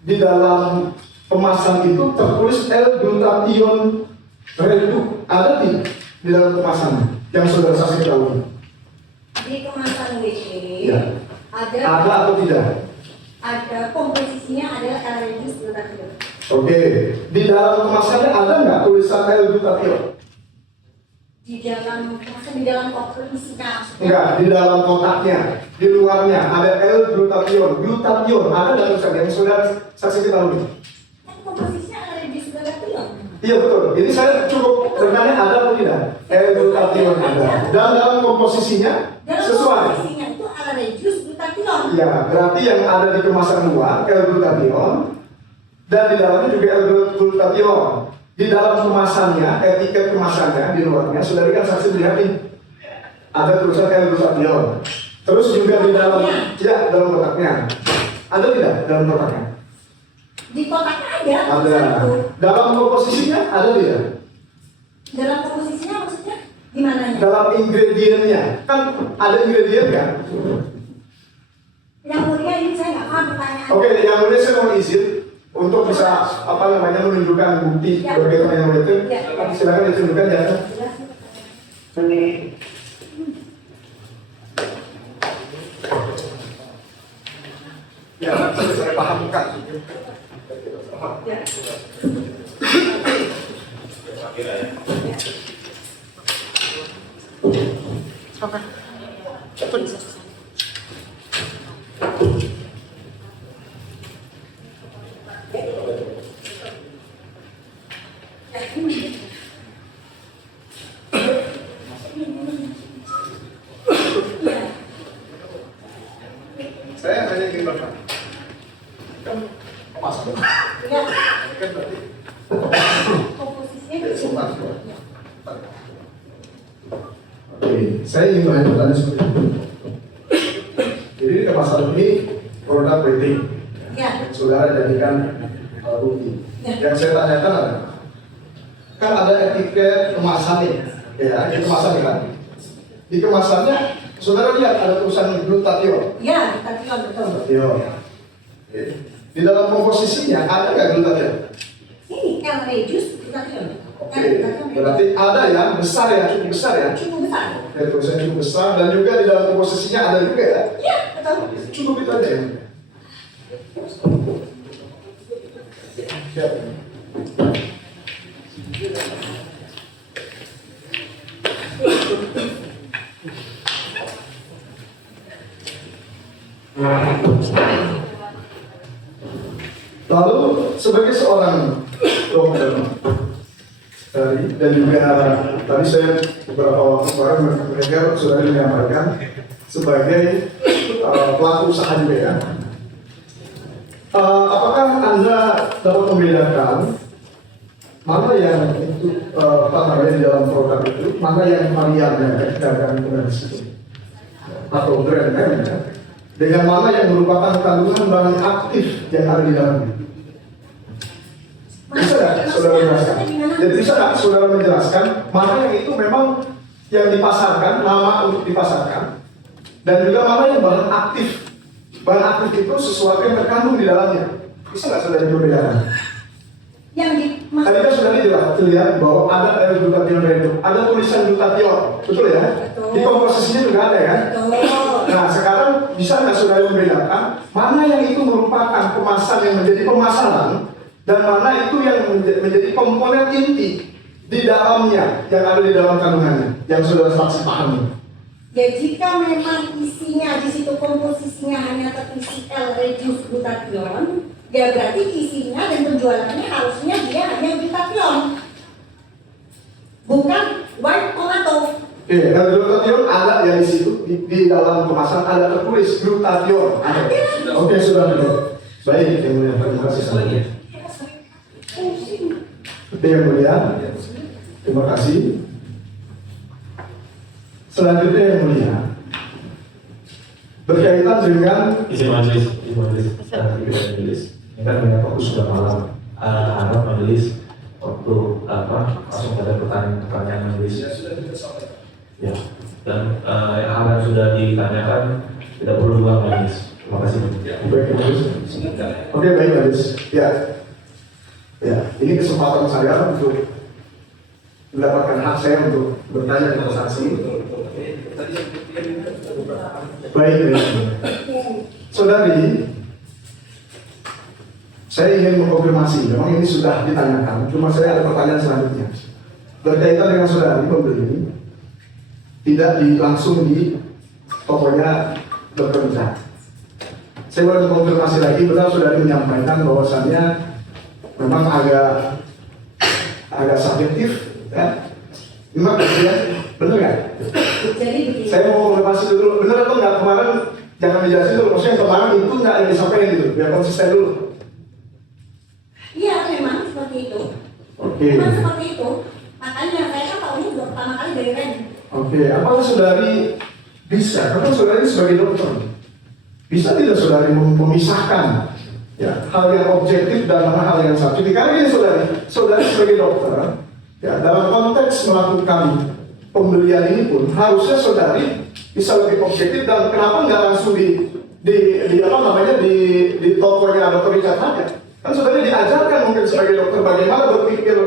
di dalam kemasan itu tertulis L-glutathione redup? Ada tidak di dalam kemasannya yang saudara saksi ketahui? Di kemasan WC Ya. ada atau tidak? Ada komposisinya adalah L-reduce glutathione. Oke, di dalam kemasannya ada nggak tulisan L-glutathione? Di dalam kotak isinya. Enggak, di dalam kotaknya, di luarnya ada L-glutathione. Glutathione ada dalam tulisan yang saudara saksi ketahui? Kan komposisinya L-reduce glutathione. Iya betul. Ini saya cukup bertanya ada atau tidak? L-glutathione ada. Dan dalam komposisinya sesuai. Komposisinya itu L-reduce glutathione. Ya, berarti yang ada di kemasan luar L-glutathione dan di dalamnya juga L-glutathione. Di dalam kemasannya, etiket kemasannya di luarnya, saudari kan saksi melihat nih ada tulisan L-glutathione. Terus juga di dalam, ya dalam kotaknya. Ada tidak dalam kotaknya? Di kotaknya ada. Ada. Dalam komposisinya ada tidak? Dalam komposisinya maksudnya di mananya? Dalam ingredientnya kan ada ingredient kan? Yang mulia ini saya nggak paham pertanyaan. Oke, yang mulia saya mau izin untuk bisa menunjukkan bukti berkaitan dengan itu. Silakan ditunjukkan ya. Ini. Ya, saya pahamkan. Ya. Oke. Saya hanya ingin bertanya. Kan kemasan. Ya. Kan berarti Komposisinya itu. Oke, saya ingin bertanya seperti itu. Jadi kemasan ini produk rating. Ya. Saudara jadikan bukti. Ya. Yang saya tanyakan adalah, kan ada etiket kemasan nih, ya, di kemasan kan. Di kemasannya, saudara lihat ada tulisan glutathione. Ya, glutathione betul. Glutathione. Oke. Di dalam komposisinya ada nggak glutathione? Ini L-reduce glutathione. Oke, berarti ada yang besar ya, cukup besar ya. Cukup besar. Ya, tulisannya cukup besar dan juga di dalam komposisinya ada juga ya. Ya, betul. Cukup itu aja ya. Siap. Lalu sebagai seorang dokter dan juga tadi saya beberapa waktu kemarin mendengar sudah menyampaikan sebagai pelaku usaha juga ya. Apakah Anda dapat membedakan mana yang itu di dalam produk itu, mana yang variannya dagang komersil atau brand name ya, dengan mana yang merupakan kandungan bahan aktif yang ada di dalamnya? Bisa nggak saudara menjelaskan? Jadi bisa nggak saudara menjelaskan mana yang itu memang yang dipasarkan, nama untuk dipasarkan, dan juga mana yang bahan aktif? Bahan aktif itu sesuatu yang terkandung di dalamnya. Bisa nggak saudara membedakan? Yang di Tadi kan sudah dilihat bahwa ada L-glutathione redup, ada tulisan glutathione, betul ya? Betul. Di komposisinya juga ada ya? Betul. Nah sekarang bisa nggak saudara membedakan mana yang itu merupakan kemasan yang menjadi pemasaran dan mana itu yang menjadi komponen inti di dalamnya yang ada di dalam kandungannya yang saudara saksi pahami? Ya jika memang isinya di situ komposisinya hanya terisi L-reduced glutathione, ya berarti isinya dan penjualannya harusnya dia hanya glutathione, bukan white tomato. Oke, dan glutathione ada ya di situ di dalam kemasan ada tertulis glutathione. Oke, sudah betul. Baik, yang mulia, terima kasih semuanya. Oke, yang mulia, terima kasih. Selanjutnya yang mulia, berkaitan dengan Izin majelis. Ini kan banyak waktu sudah malam. Harap majelis waktu langsung pada pertanyaan majelis. Ya. Dan hal yang sudah ditanyakan tidak perlu diulang majelis. Terima kasih. Oke, baik majelis. Ya, ini kesempatan saya untuk mendapatkan hak saya untuk bertanya kepada saksi. Baik, saudari, saya ingin mengkonfirmasi. Memang ini sudah ditanyakan, cuma saya ada pertanyaan selanjutnya berkaitan dengan saudari pembeli tidak langsung di tokonya Dr. Richard. Saya boleh mengkonfirmasi lagi, benar saudari menyampaikan bahwasannya memang agak subjektif, ya? Memang ya, benar nggak? Jadi Saya mau konfirmasi dulu, benar atau nggak kemarin? Jangan dijelasin dulu, maksudnya kemarin itu nggak yang disampaikan gitu, biar konsisten dulu. iya memang seperti itu. Oke. Memang seperti itu. Makanya saya kan tahunya juga pertama kali dari Ren. Oke, apakah saudari bisa? Karena saudari sebagai dokter, bisa tidak saudari memisahkan ya hal yang objektif dan hal yang subjektif? Karena ini saudari sebagai dokter, ya dalam konteks melakukan pembelian ini pun harusnya saudari bisa lebih objektif dan kenapa nggak langsung di tokonya Dr. Richard saja? Kan saudari diajarkan mungkin sebagai dokter bagaimana berpikir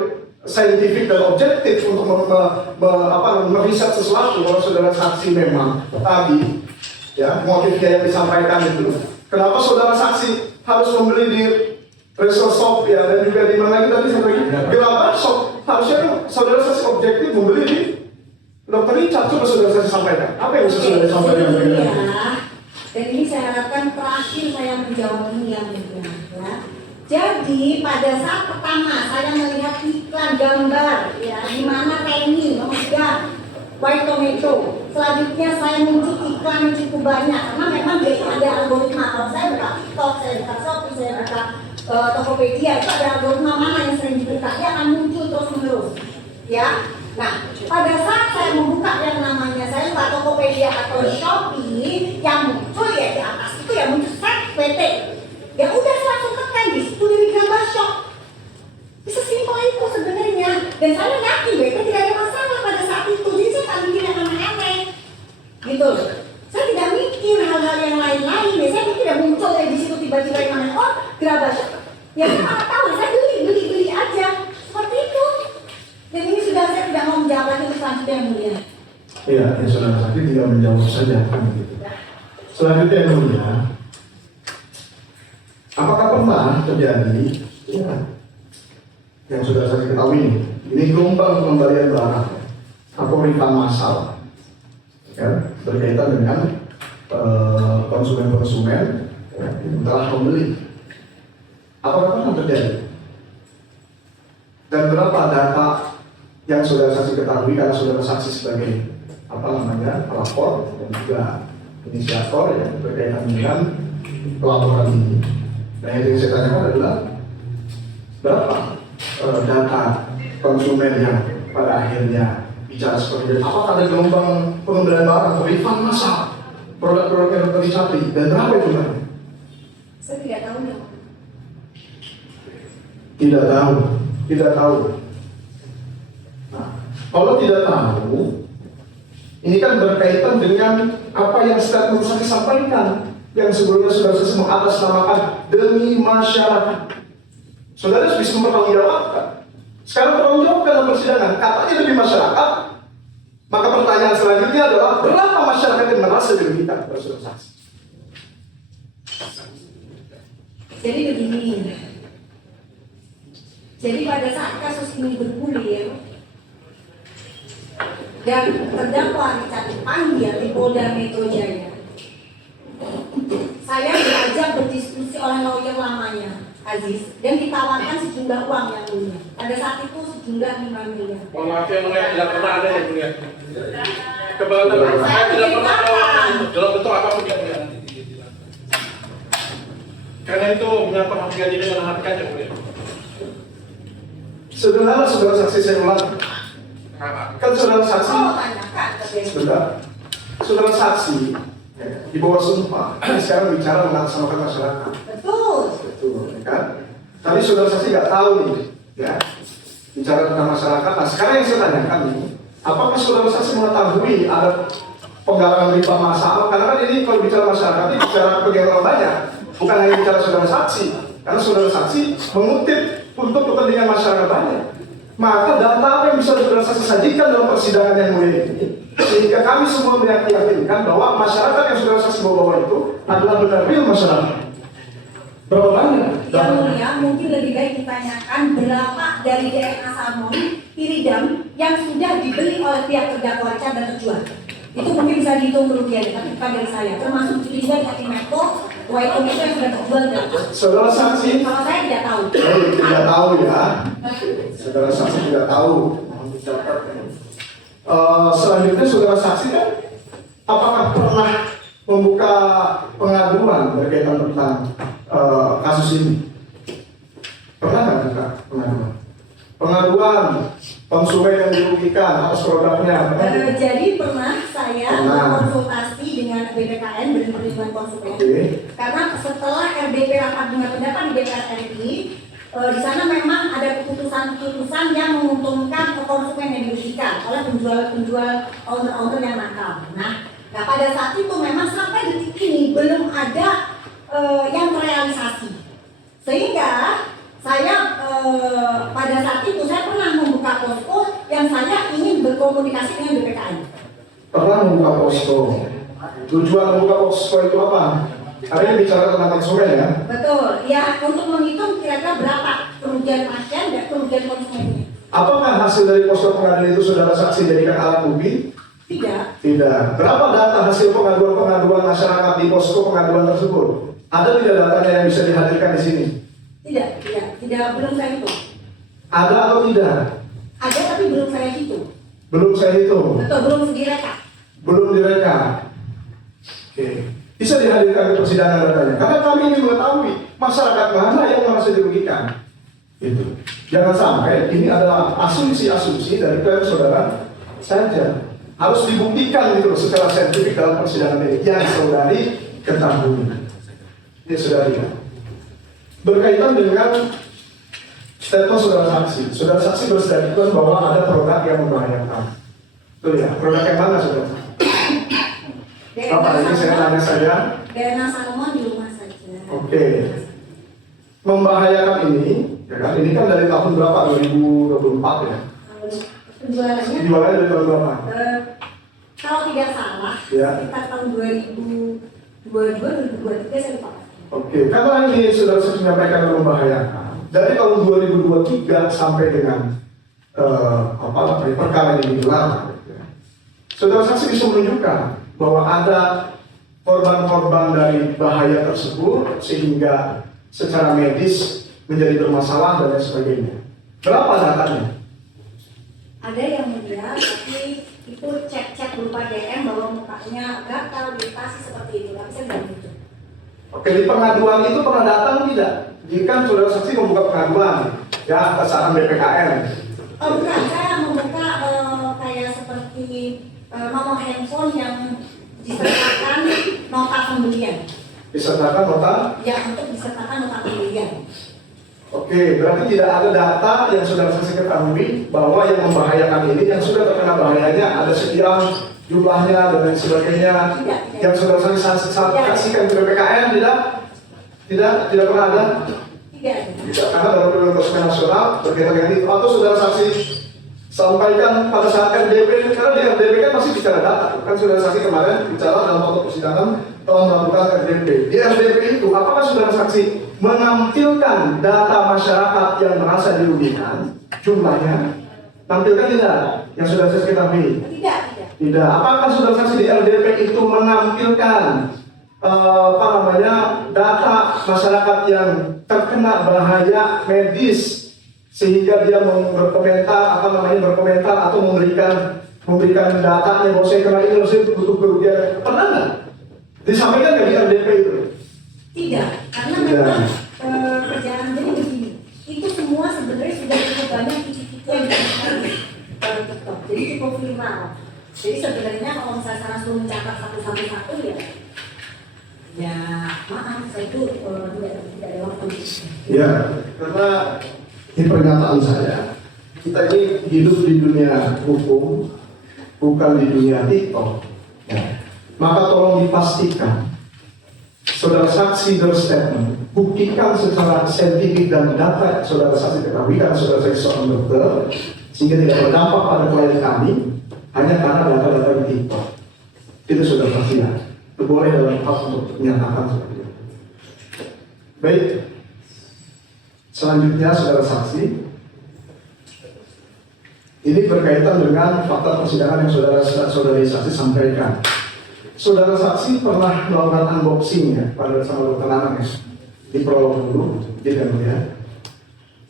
saintifik dan objektif untuk meriset sesuatu. Kalau saudara saksi memang tadi ya motifnya yang disampaikan itu, kenapa saudara saksi harus membeli di Resource Shop ya dan juga di mana lagi tadi sampai Gelabah Shop? Harusnya kan saudara saksi objektif membeli di Dr. Richard. Coba saudara saksi sampaikan apa yang bisa saudara sampaikan? Dan ini saya harapkan terakhir saya menjawab ini yang mulia. Ya. Jadi pada saat pertama saya melihat iklan gambar ya di mana Penny memegang white tomato. Selanjutnya saya muncul iklan yang cukup banyak karena memang dia ada algoritma. Kalau saya buka TikTok, saya buka Shopee, saya buka Tokopedia, itu ada algoritma mana yang sering dibuka, dia akan muncul terus menerus. Ya. Nah, pada saat saya membuka yang namanya saya buka Tokopedia atau Shopee, yang muncul ya di atas itu yang muncul set PT. Ya udah saya langsung tekan di situ di gambar shop. Bisa simpel itu sebenarnya. Dan saya yakin itu tidak ada masalah pada saat itu. Jadi saya tak mikir yang aneh-aneh. Gitu. Saya tidak mikir hal-hal yang lain-lain. Ya, saya tidak muncul di situ tiba-tiba yang mana. Oh, gerabah shop. Ya saya malah tahu. Saya beli aja. Seperti itu. Dan ini sudah saya tidak mau menjawab lagi untuk selanjutnya yang mulia. Iya, ya saudara saksi tinggal menjawab saja kan gitu. Selanjutnya yang mulia, apakah pernah terjadi ya, yang sudah saya ketahui ini gelombang pembelian barang atau refund massal ya, berkaitan dengan konsumen-konsumen ya, yang telah membeli? Apakah pernah terjadi? Dan berapa data yang sudah saksi ketahui karena saudara saksi sebagai pelapor dan juga inisiator yang berkaitan dengan pelaporan ini? Nah, yang saya tanyakan adalah berapa data konsumen yang pada akhirnya bicara seperti itu? Apakah ada gelombang pengembalian barang atau refund massal produk-produk yang tercapai dan berapa itu kan? Saya tidak tahu. Tidak tahu. Nah, kalau tidak tahu, ini kan berkaitan dengan apa yang statement saya sampaikan yang sebelumnya sudah saya mengatasnamakan demi masyarakat. Saudara bisa mempertanggungjawabkan. Sekarang pertanggungjawabkan dalam persidangan, katanya demi masyarakat. Maka pertanyaan selanjutnya adalah berapa masyarakat yang merasa dirugikan pada saudara saksi? Jadi begini. Jadi pada saat kasus ini bergulir, dan terdakwa Richard dipanggil di Polda Metro Jaya, saya diajak berdiskusi oleh lawyer lamanya, Aziz, dan ditawarkan sejumlah uang yang mulia. Pada saat itu sejumlah 5 miliar. Mohon maaf yang mulia, tidak pernah ada yang mulia. Kebetulan saya tidak pernah dalam bentuk apapun yang mulia. Karena itu menyangkut hak gaji dengan harga yang mulia. Sederhana, saudara saksi, saya ulang. Kan saudara saksi, Oh, tanyakan ke dia. sebentar. Saudara saksi di bawah sumpah sekarang bicara melaksanakan masyarakat. Betul. Betul, ya kan? Tadi saudara saksi nggak tahu nih, ya, bicara tentang masyarakat. Nah, sekarang yang saya tanyakan nih, apakah saudara saksi mengetahui ada penggalangan riba masalah? Karena kan ini kalau bicara masyarakat ini bicara pegawai banyak, bukan hanya bicara saudara saksi. Karena saudara saksi mengutip untuk kepentingan masyarakat banyak. Maka data apa yang bisa saudara saksi sajikan dalam persidangan yang mulia ini, sehingga kami semua meyakinkan bahwa masyarakat yang saudara saksi bawa itu adalah benar real masyarakat. Berapa banyak? Yang mulia, mungkin lebih baik ditanyakan berapa dari DNA salmon Iridam yang sudah dibeli oleh pihak terdakwa Richard dan terjual. Itu mungkin bisa dihitung kerugiannya, tapi bukan dari saya. Termasuk Iridam, Atimeto, Waiko itu yang sudah terjual gratis. Saudara saksi? Kalau saya tidak tahu. Tidak tahu ya. Saudara saksi tidak tahu. Selanjutnya saudara saksi kan, apakah pernah membuka pengaduan berkaitan tentang kasus ini? Pernah nggak buka pengaduan? Pengaduan konsumen yang dirugikan atas produknya. Jadi pernah saya berkonsultasi dengan BPKN, Badan Perlindungan Konsumen. Karena setelah RDP rapat dengar pendapat di DPR RI, di sana memang ada keputusan-keputusan yang menguntungkan konsumen yang dirugikan oleh penjual-penjual owner-owner yang nakal. Nah, pada saat itu memang sampai detik ini belum ada yang terrealisasi. Sehingga saya pada saat itu saya pernah membuka posko yang saya ingin berkomunikasi dengan BPKN. Pernah membuka posko. Tujuan membuka posko itu apa? Hari ini bicara tentang konsumen ya? Betul, ya untuk menghitung kira-kira berapa kerugian pasien dan kerugian konsumennya. Apakah hasil dari posko pengaduan itu saudara saksi jadikan alat bukti? Tidak. Tidak. Berapa data hasil pengaduan-pengaduan masyarakat di posko pengaduan tersebut? Ada tidak datanya yang bisa dihadirkan di sini? Tidak, belum saya hitung. Ada atau tidak? Ada tapi belum saya hitung. Belum saya hitung. Betul, belum direkam. Belum direkam. Oke. Bisa dihadirkan di persidangan datanya. Karena kami ingin mengetahui masyarakat mana yang merasa dirugikan. Itu. Jangan sampai ini adalah asumsi-asumsi dari pihak saudara saja. Harus dibuktikan gitu secara saintifik dalam persidangan ini. Yang saudari ketahui. Ini saudari. Berkaitan dengan statement saudara saksi. Saudara saksi berstatement bahwa ada produk yang membahayakan. Betul ya? Produk yang mana saudara? Bapak ini saya tanya saja. DNA salmon di rumah saja. Oke. Membahayakan ini, ya kan? Ini kan dari tahun berapa? 2024 ya? Penjualannya? Jualannya dari tahun berapa? Kalau tidak salah, Ya. sekitar tahun 2022, 2023 saya lupa. Oke, karena ini saudara saksi menyampaikan membahayakan. Dari tahun 2023 sampai dengan perkara ini digelar, saudara saksi bisa menunjukkan bahwa ada korban-korban dari bahaya tersebut sehingga secara medis menjadi bermasalah dan lain sebagainya. Berapa datanya? Ada yang mulia, tapi itu cek-cek berupa DM bahwa mukanya gatal, iritasi seperti itu. Tapi saya belum itu. Oke, di pengaduan itu pernah datang tidak? Jika saudara saksi membuka pengaduan, ya atas saran BPKN. Oh bukan, saya membuka kayak seperti nomor handphone yang disertakan nota pembelian. Disertakan nota? Ya, untuk disertakan nota pembelian. Oke, berarti tidak ada data yang saudara saksi ketahui bahwa yang membahayakan ini, yang sudah terkena bahayanya ada sekian jumlahnya dan lain sebagainya. Tidak. Yang saudara saksi saksikan ke BPKN tidak pernah ada. Tidak. Karena dalam Perlindungan Konsumen Nasional berkaitan dengan itu, atau saudara saksi sampaikan pada saat RDP, karena di RDP kan masih bicara data. Kan saudara saksi kemarin bicara dalam waktu persidangan telah melakukan RDP. Di RDP itu, apakah saudara saksi menampilkan data masyarakat yang merasa dirugikan, jumlahnya? Tampilkan tidak? yang sudah saya ketahui? Tidak. Tidak. Apakah saudara saksi di LDP itu menampilkan data masyarakat yang terkena bahaya medis sehingga dia berkomentar atau memberikan datanya bahwa saya kena ini, saya butuh kerugian? Pernah nggak disampaikan nggak di LDP itu? Tidak, karena memang perjalanan jadi begini. Itu semua sebenarnya sudah cukup banyak titik-titik yang dilakukan di TikTok. Jadi cukup viral. Jadi sebenarnya kalau misalnya sekarang suruh mencatat satu ya maaf, saya itu tidak ada waktu. Ya, karena di pernyataan saya, kita ini hidup di dunia hukum, bukan di dunia TikTok. Ya. Maka tolong dipastikan, saudara saksi berstatement, buktikan secara saintifik dan data saudara saksi ketahui karena saudara saksi seorang dokter, sehingga tidak berdampak pada klien kami hanya karena data-data di TikTok. Itu saudara saksi ya. Boleh dalam hal untuk menyatakan seperti itu. Baik, selanjutnya saudara saksi, ini berkaitan dengan fakta persidangan yang saudari saksi sampaikan. Saudara saksi pernah melakukan unboxing ya pada sama dokter Nanang ya, di prolog dulu, tidak melihat.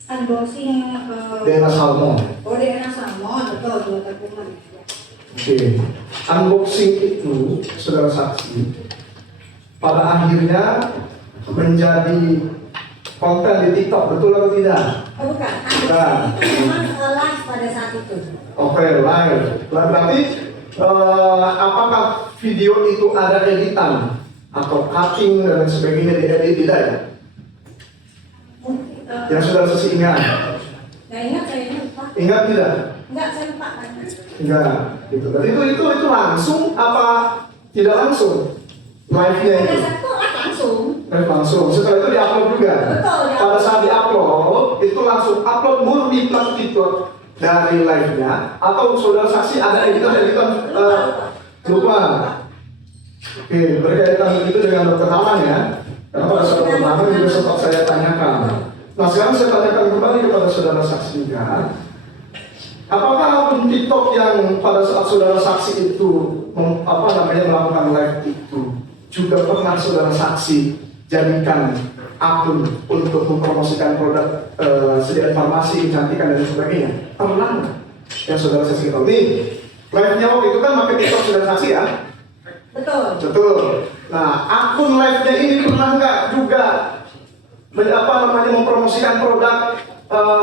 Unboxing DNA salmon. Oh, DNA salmon, betul, dokter Kuman. Oke, unboxing itu saudara saksi pada akhirnya menjadi konten di TikTok, betul atau tidak? Oh, bukan, Nah. itu memang live pada saat itu. Oke, live. Berarti apakah video itu ada editan atau cutting dan sebagainya diedit tidak ya? Yang sudah saksi ingat? Nggak ingat, saya lupa. Ingat tidak? Enggak, saya lupa kan. Enggak. Gitu. Berarti itu langsung apa tidak langsung? Live-nya itu? Pada saat itu langsung. Live langsung. Setelah itu diupload juga? Betul, ya. Pada saat diupload, itu langsung upload murni ke TikTok dari live-nya, atau saudara saksi ada editan lupa. Oke, berkaitan itu dengan dokter Haman ya. Karena pada saat dokter Haman juga sempat saya tanyakan. Nah sekarang saya tanyakan kembali kepada saudara saksi juga. Apakah akun TikTok yang pada saat saudara saksi itu melakukan live itu juga pernah saudara saksi jadikan akun untuk mempromosikan produk sediaan farmasi, kecantikan dan sebagainya? Pernah nggak? Yang saudara saksi tahu nih, live-nya waktu itu kan pakai TikTok saudara saksi ya? Betul. Betul. Nah, akun live-nya ini pernah nggak juga mempromosikan produk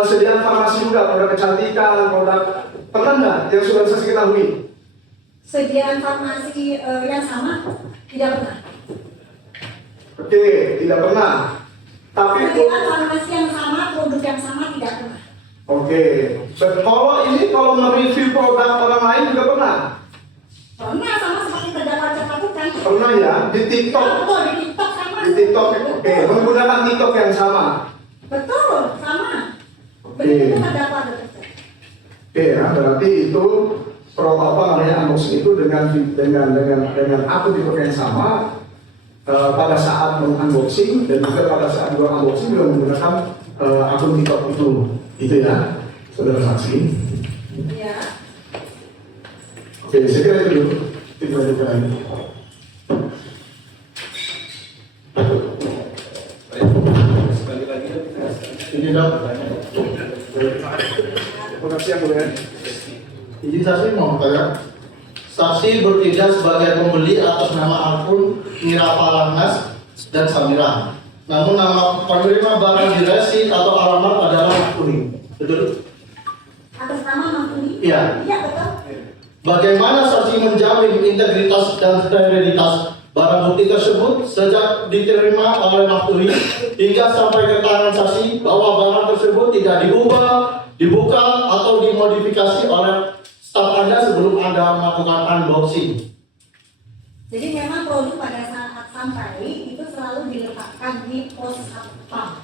sediaan farmasi juga, produk kecantikan, produk, pernah nggak yang sudah saya ketahui? Sediaan farmasi yang sama tidak pernah. Oke, tidak pernah. Tapi Sediaan farmasi yang sama, produk yang sama tidak pernah. Oke. Kalau mereview produk orang lain juga pernah? Pernah, sama seperti terdakwa lakukan. Pernah ya, di TikTok. Ya, betul, di TikTok sama. Di TikTok, oke, menggunakan TikTok yang sama. Betul, sama. Oke. Begitu terdakwa dokter. Oke, ya, berarti itu unboxing itu dengan akun TikTok yang sama pada saat unboxing dan juga pada saat juga unboxing juga menggunakan akun TikTok itu ya, saudara saksi. Iya. Oke, saya kira itu dulu. Kita lanjutkan lagi. Sekali lagi Ini dok. Terima kasih yang mulia. Izin saksi mau bertanya. Saksi bertindak sebagai pembeli atas nama akun Mira Palangas dan Samira. Namun nama penerima barang di resi atau alamat adalah Makuni. Betul? Atas nama Makuni? Iya. Iya, betul. Bagaimana saksi menjamin integritas dan sterilitas barang bukti tersebut sejak diterima oleh Makuni hingga sampai ke tangan saksi bahwa barang tersebut tidak diubah, dibuka atau dimodifikasi oleh staf Anda sebelum Anda melakukan unboxing? Jadi memang produk pada saat sampai itu selalu diletakkan di pos satpam.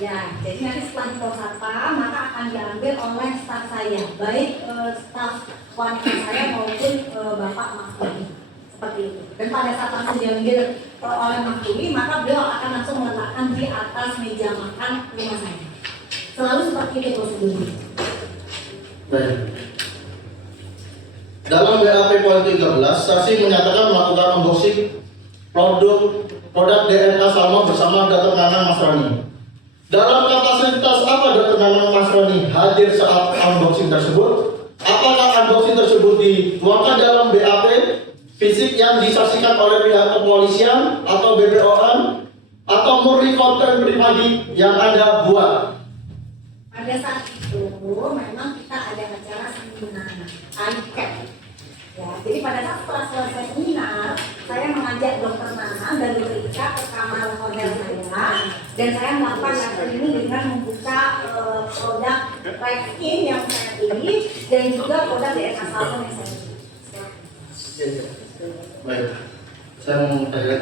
Ya, jadi nanti setelah di pos satpam maka akan diambil oleh staf saya, baik staf wanita saya maupun bapak Makuni. Seperti itu. Dan pada saat langsung diambil oleh Makuni, maka beliau akan langsung meletakkan di atas meja makan rumah saya. Selalu seperti itu prosedurnya. Baik. Dalam BAP poin 13, saksi menyatakan melakukan unboxing produk DNA Salma bersama Dr. Nanang Masrani. Dalam kapasitas apa Dr. Nanang Masrani hadir saat unboxing tersebut? Apakah unboxing tersebut dituangkan dalam BAP fisik yang disaksikan oleh pihak kepolisian atau BPOM atau murni konten pribadi yang Anda buat? Pada saat itu memang kita ada acara seminar ICAP. Ya, jadi pada saat setelah selesai seminar, saya mengajak Dr. Nanang dan Dr. Ika ke kamar hotel saya, dan saya melakukan live ini dengan membuka produk Right Skin yang saya pilih dan juga produk DNA Salma yang saya pilih. Baik, saya mau tanya.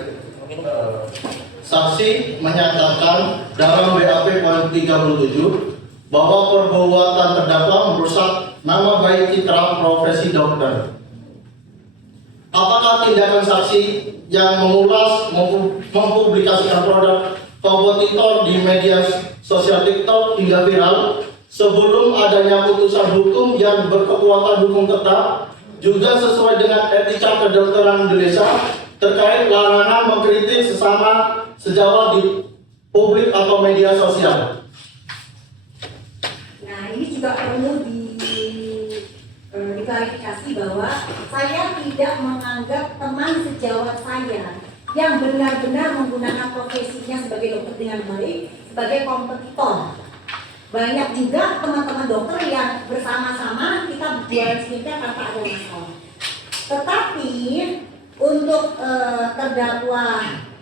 Saksi menyatakan dalam BAP poin 37 bahwa perbuatan terdakwa merusak nama baik citra profesi dokter. Apakah tindakan saksi yang mengulas, mempublikasikan produk kompetitor di media sosial TikTok hingga viral sebelum adanya putusan hukum yang berkekuatan hukum tetap juga sesuai dengan etika kedokteran Indonesia terkait larangan mengkritik sesama sejawat di publik atau media sosial? Nah, ini juga perlu diklarifikasi bahwa saya tidak menganggap teman sejawat saya yang benar-benar menggunakan profesinya sebagai dokter dengan baik sebagai kompetitor. Banyak juga teman-teman dokter yang bersama-sama kita berjualan skincare tanpa ada masalah. Tetapi untuk terdakwa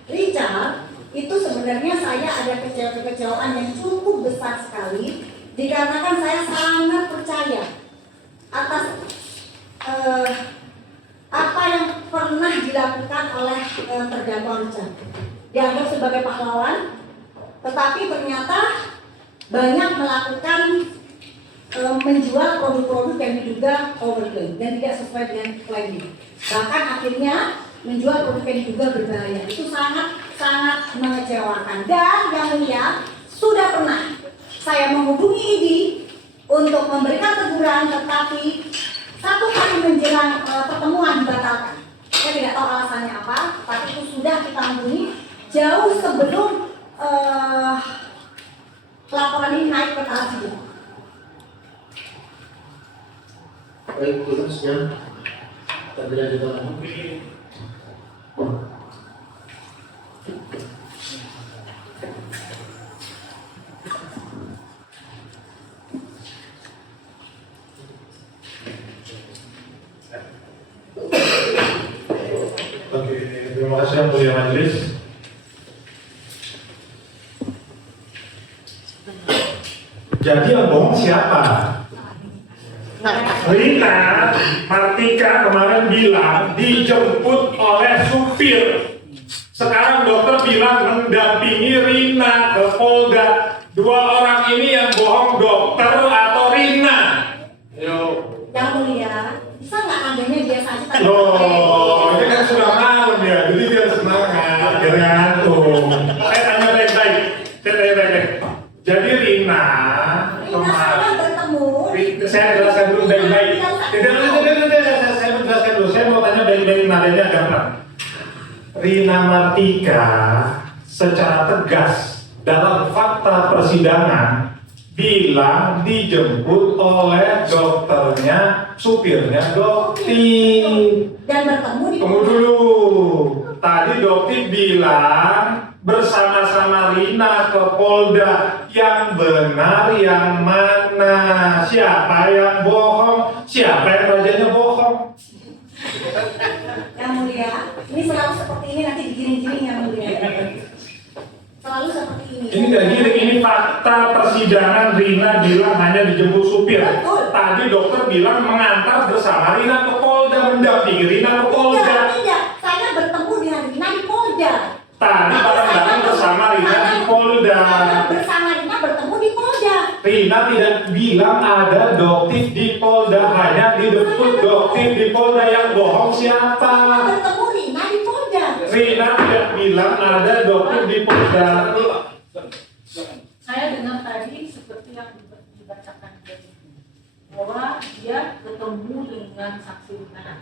Richard itu sebenarnya saya ada kekecewaan yang cukup besar sekali dikarenakan saya sangat percaya atas apa yang pernah dilakukan oleh terdakwa Richard. Dianggap sebagai pahlawan, tetapi ternyata banyak melakukan menjual produk-produk yang diduga overclaim dan tidak sesuai dengan klaimnya. Bahkan akhirnya menjual produk yang diduga berbahaya. Itu sangat mengecewakan. Dan yang mulia, sudah pernah saya menghubungi IDI untuk memberikan teguran, tetapi 1 hari menjelang pertemuan dibatalkan. Saya tidak tahu alasannya apa, tapi itu sudah kita hubungi jauh sebelum laporan ini naik ke tahap sidang. Baik, jelas ya. Tadi ada dalam. Oke, terima kasih yang mulia majelis. Jadi yang bohong siapa? Rina Martika kemarin bilang dijemput oleh supir. Sekarang dokter bilang mendampingi Rina ke Polda. 2 orang ini yang bohong, dokter atau Rina? Yang mulia, bisa nggak adanya biasa aja? Loh, ini kan sudah malam ya, jadi biar semangat, biar ngantuk. Saya tanya baik-baik. Jadi Rina kemarin bertemu. Saya jelaskan dulu baik-baik. Saya jelaskan dulu. Saya mau tanya baik-baik, nadanya gampang. Rina Martika secara tegas dalam fakta persidangan bilang dijemput oleh dokternya, supirnya Dokti. Dan bertemu di. Tunggu dulu. Tadi Dokti bilang bersama-sama Rina ke Polda. Yang benar yang mana? Siapa yang bohong? Siapa yang rajanya bohong? Yang mulia, ini selalu seperti ini, nanti digiring-giring yang mulia. Selalu seperti ini. Ini gak giring, ini fakta persidangan. Rina bilang hanya dijemput supir. Betul. Tadi dokter bilang mengantar bersama Rina ke Polda, mendampingi Rina ke Polda. Tidak. Saya bertemu dengan Rina di Polda. Tadi bareng-bareng bersama Rina di Polda. Bersama Rina bertemu di Polda. Rina tidak bilang ada Doktif di Polda, hanya dijemput Doktif di Polda. Yang bohong siapa? Bertemu Rina di Polda. Rina tidak bilang ada Doktif di Polda. Saya dengar tadi seperti yang dibacakan. bahwa dia ketemu dengan saksi Nana.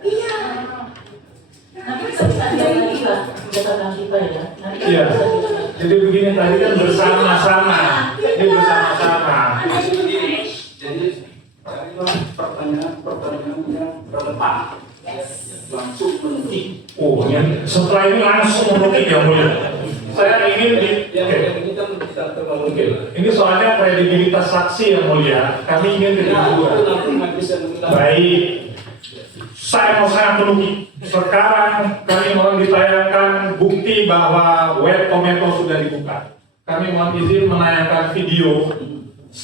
Iya. Nanti bisa ada lagi lah catatan kita ya. Nanti Iya. bisa kita. Jadi begini tadi kan bersama-sama. Ini bersama-sama. Jadi pertanyaan yang relevan langsung menukik. Oh, ya. Setelah ini langsung menukik ya mulia. Saya ingin di. Oke. Ini kan tidak terlalu Ini soalnya kredibilitas saksi yang mulia. Kami ingin kedua. Baik. Saya mau sangat menukik. Sekarang kami mohon ditayangkan bukti bahwa web Kometo sudah dibuka. Kami mohon izin menayangkan video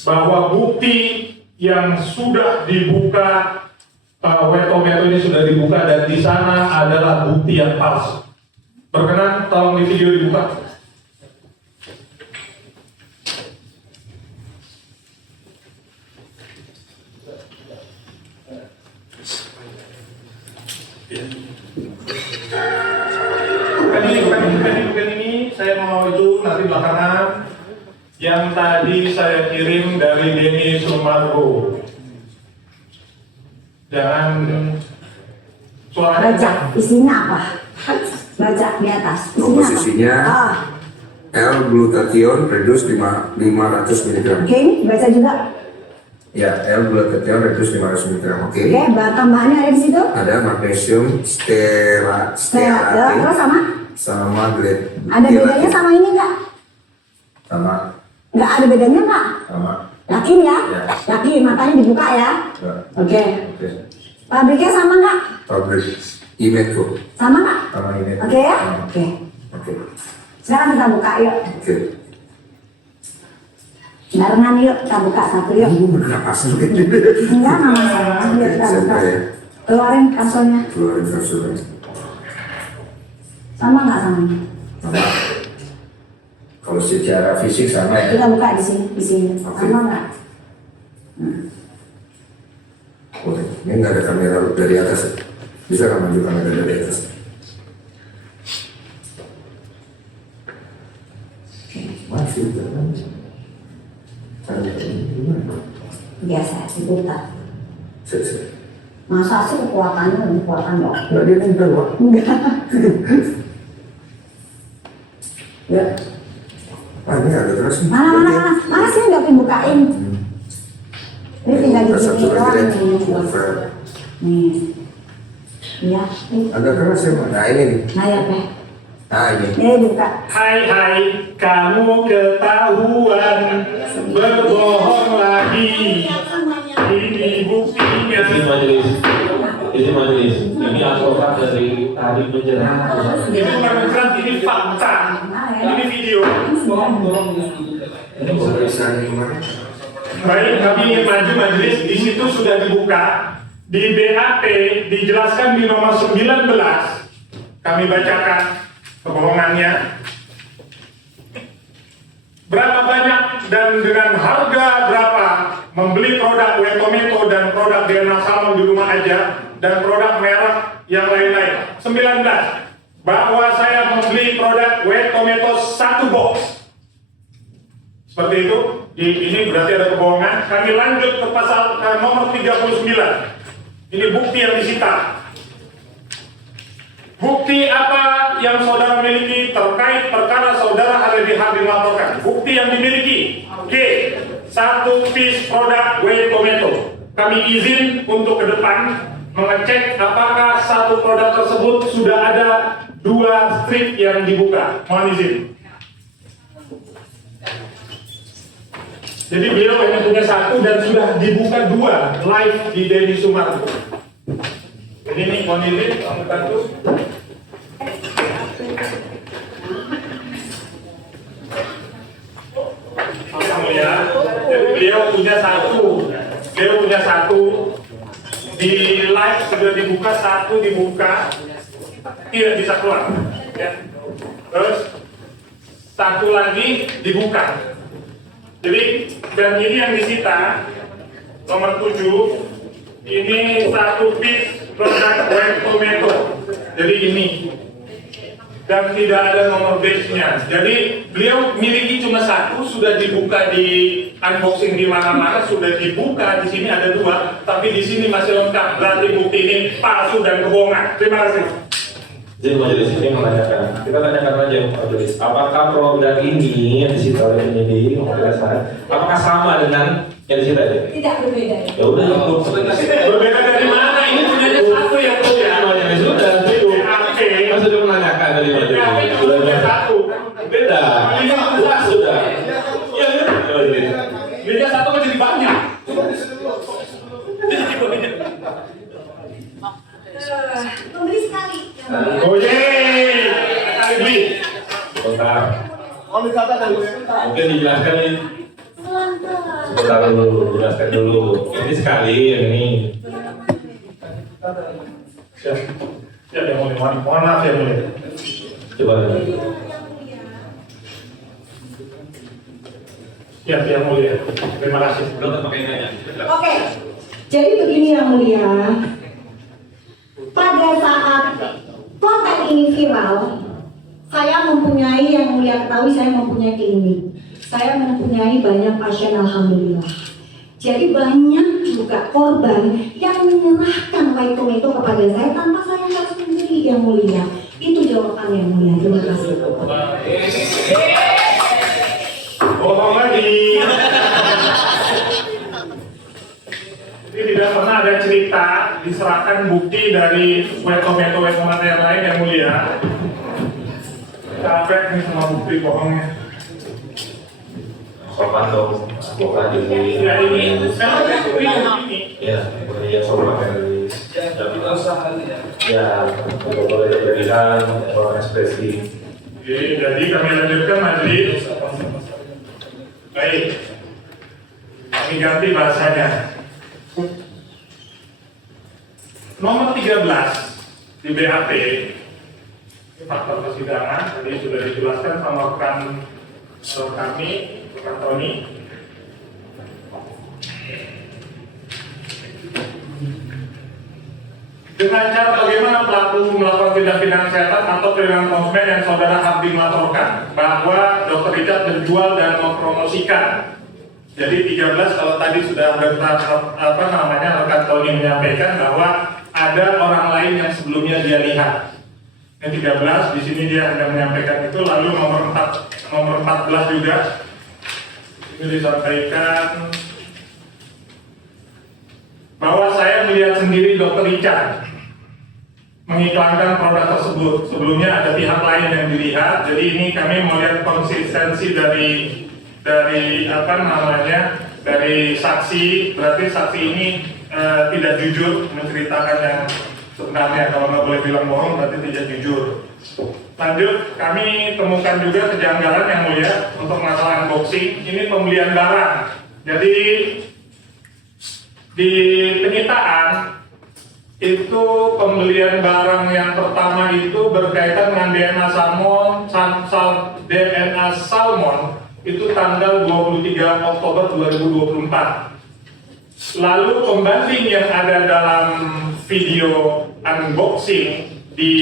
bahwa bukti yang sudah dibuka web Kometo ini sudah dibuka dan di sana adalah bukti yang palsu. Berkenan tolong di video dibuka. Bukan ini, saya mau itu nanti belakangan. Yang tadi saya kirim dari Denny Sumargo. Jangan suaranya. Baca, isinya apa? Baca di atas. Komposisinya Ah, L-glutathione reduce 500 mg. oke, baca juga. Ya, L-glutathione reduce 500 mg. Oke. Oke, tambahannya ada di situ. Ada magnesium stearate Terus sama? sama Ada bedanya sama ini nggak? sama Nggak ada bedanya nggak? sama. Yakin ya? Ya. Yakin, matanya dibuka ya? Ya. Oke. Oke. Pabriknya sama nggak? Pabrik Imeco Sama nggak? sama Imeco. Oke ya? Sama. Oke. Oke. Sekarang kita buka yuk. Oke. Barengan yuk, kita buka satu yuk. Kamu berapa sih? Enggak, nggak masalah. Yuk kita buka. Ya. Keluarin kapsulnya. Keluarin kapsulnya. Sama nggak sama? Sama. Kalau secara fisik sama ya. Kita buka di sini, di sini. Oke. Sama nggak? Oke. Ini nggak ada kamera dari atas ya? Bisa nggak maju kamera dari atas? Masih jalan. Biasa, diputar. Saya. Masa sih kekuatannya lebih kuatan dong? Nggak dia nempel Pak. Enggak. Ya. Ah ini agak keras nih. Mana sih nggak dibukain? Ini tinggal di Satu sini doang lagi nih. deh. Nih. Ya. Agak keras ya Pak. Nah ini nih. Nah ya, Pak. Nah ini. Ini buka. Hai, kamu ketahuan berbohong lagi. Ini buktinya. Izin majelis. Ini advokat dari tadi menjelang. Ini bukan menjelang, ini fakta. Ini video. Ini pemeriksaan yang mana? Baik, kami ingin maju majelis. Di situ sudah dibuka. Di BAP dijelaskan di nomor 19. Kami bacakan kebohongannya. Berapa banyak dan dengan harga berapa membeli produk Wetometo dan produk DNA Salmon di rumah aja dan produk merek yang lain-lain. 19. Bahwa saya membeli produk Wetometo 1 box. Seperti itu. Ini berarti ada kebohongan. Kami lanjut ke pasal nomor 39. Ini bukti yang disita. Bukti apa yang saudara miliki terkait perkara saudara Haredi Hardi melaporkan? Bukti yang dimiliki. Oke, 1 piece produk Wetometo. Kami izin untuk ke depan mengecek apakah 1 produk tersebut sudah ada 2 strip yang dibuka. Mohon izin. Jadi beliau hanya punya 1 dan sudah dibuka 2 live di Denny Sumargo. Ini nih, mohon izin, kamu bantu. Ya, jadi beliau punya 1. Beliau punya 1 di live sudah dibuka, 1 dibuka tidak bisa keluar. Ya. Terus 1 lagi dibuka. Jadi dan ini yang disita nomor 7. Ini 1 piece produk Wetometo. Jadi ini dan tidak ada nomor batch-nya. Jadi beliau miliki cuma satu, sudah dibuka di unboxing di mana-mana, sudah dibuka di sini ada 2, tapi di sini masih lengkap. Berarti bukti ini palsu dan kebohongan. Terima kasih. Jadi majelis ini menanyakan, kita tanyakan aja majelis, apakah produk ini yang disita oleh penyidik apakah sama dengan yang disita ini? Tidak berbeda. Ya udah, Berbeda dari mana? Ini punyanya satu ya, Bro ya. majelis sudah itu. Kan sudah menanyakan dari majelis. Sudah Satu. beda. Sudah. Ya majelis. Beda satu kok jadi banyak. Memberi sekali. Oh yeay, kali beli. Bentar. Oh, dikatakan Mungkin dijelaskan nih. Sebentar dulu, jelaskan dulu. Ini sekali yang ini. Siap. Siap yang mulia. Mohon maaf ya mulia. Coba. Siap yang mulia. Terima kasih. Oke, jadi begini yang mulia. Pada saat konten ini viral, saya mempunyai, yang mulia ketahui, saya mempunyai klinik. Saya mempunyai banyak pasien, alhamdulillah. Jadi banyak juga korban yang menyerahkan item itu kepada saya tanpa saya harus sendiri, yang mulia. Itu jawaban yang mulia. Terima kasih. Bohong lagi. Jadi tidak pernah ada cerita diserahkan bukti dari web-web yang lain yang mulia. Capek nih sama bukti bohongnya. Sopan dong, bukan di. Ya ini, ini. Ya, yang sopan dari. Tapi usaha ya. Ya, kalau boleh diberikan orang ekspresi. Jadi kami lanjutkan majelis. Baik, kami ganti bahasanya. Nomor 13 di BAP, faktor persidangan tadi sudah dijelaskan sama rekan kami, rekan Tony. Dengan cara bagaimana pelaku melakukan tindak pidana kesehatan atau perlindungan konsumen yang saudara Abdi melaporkan bahwa Dr. Richard menjual dan mempromosikan. Jadi 13 kalau tadi sudah rekan Tony menyampaikan bahwa ada orang lain yang sebelumnya dia lihat. Yang 13 di sini dia hendak menyampaikan itu, lalu nomor 14 juga ini disampaikan bahwa saya melihat sendiri Dr. Richard mengiklankan produk tersebut. Sebelumnya ada pihak lain yang dilihat. Jadi ini kami melihat konsistensi dari saksi. Berarti saksi ini tidak jujur menceritakan yang sebenarnya. Kalau nggak boleh bilang bohong berarti tidak jujur. Lanjut, kami temukan juga kejanggalan yang mulia untuk masalah unboxing. Ini pembelian barang. Jadi di penyitaan itu pembelian barang yang pertama itu berkaitan dengan DNA salmon itu tanggal 23 Oktober 2024. Lalu pembanding yang ada dalam video unboxing di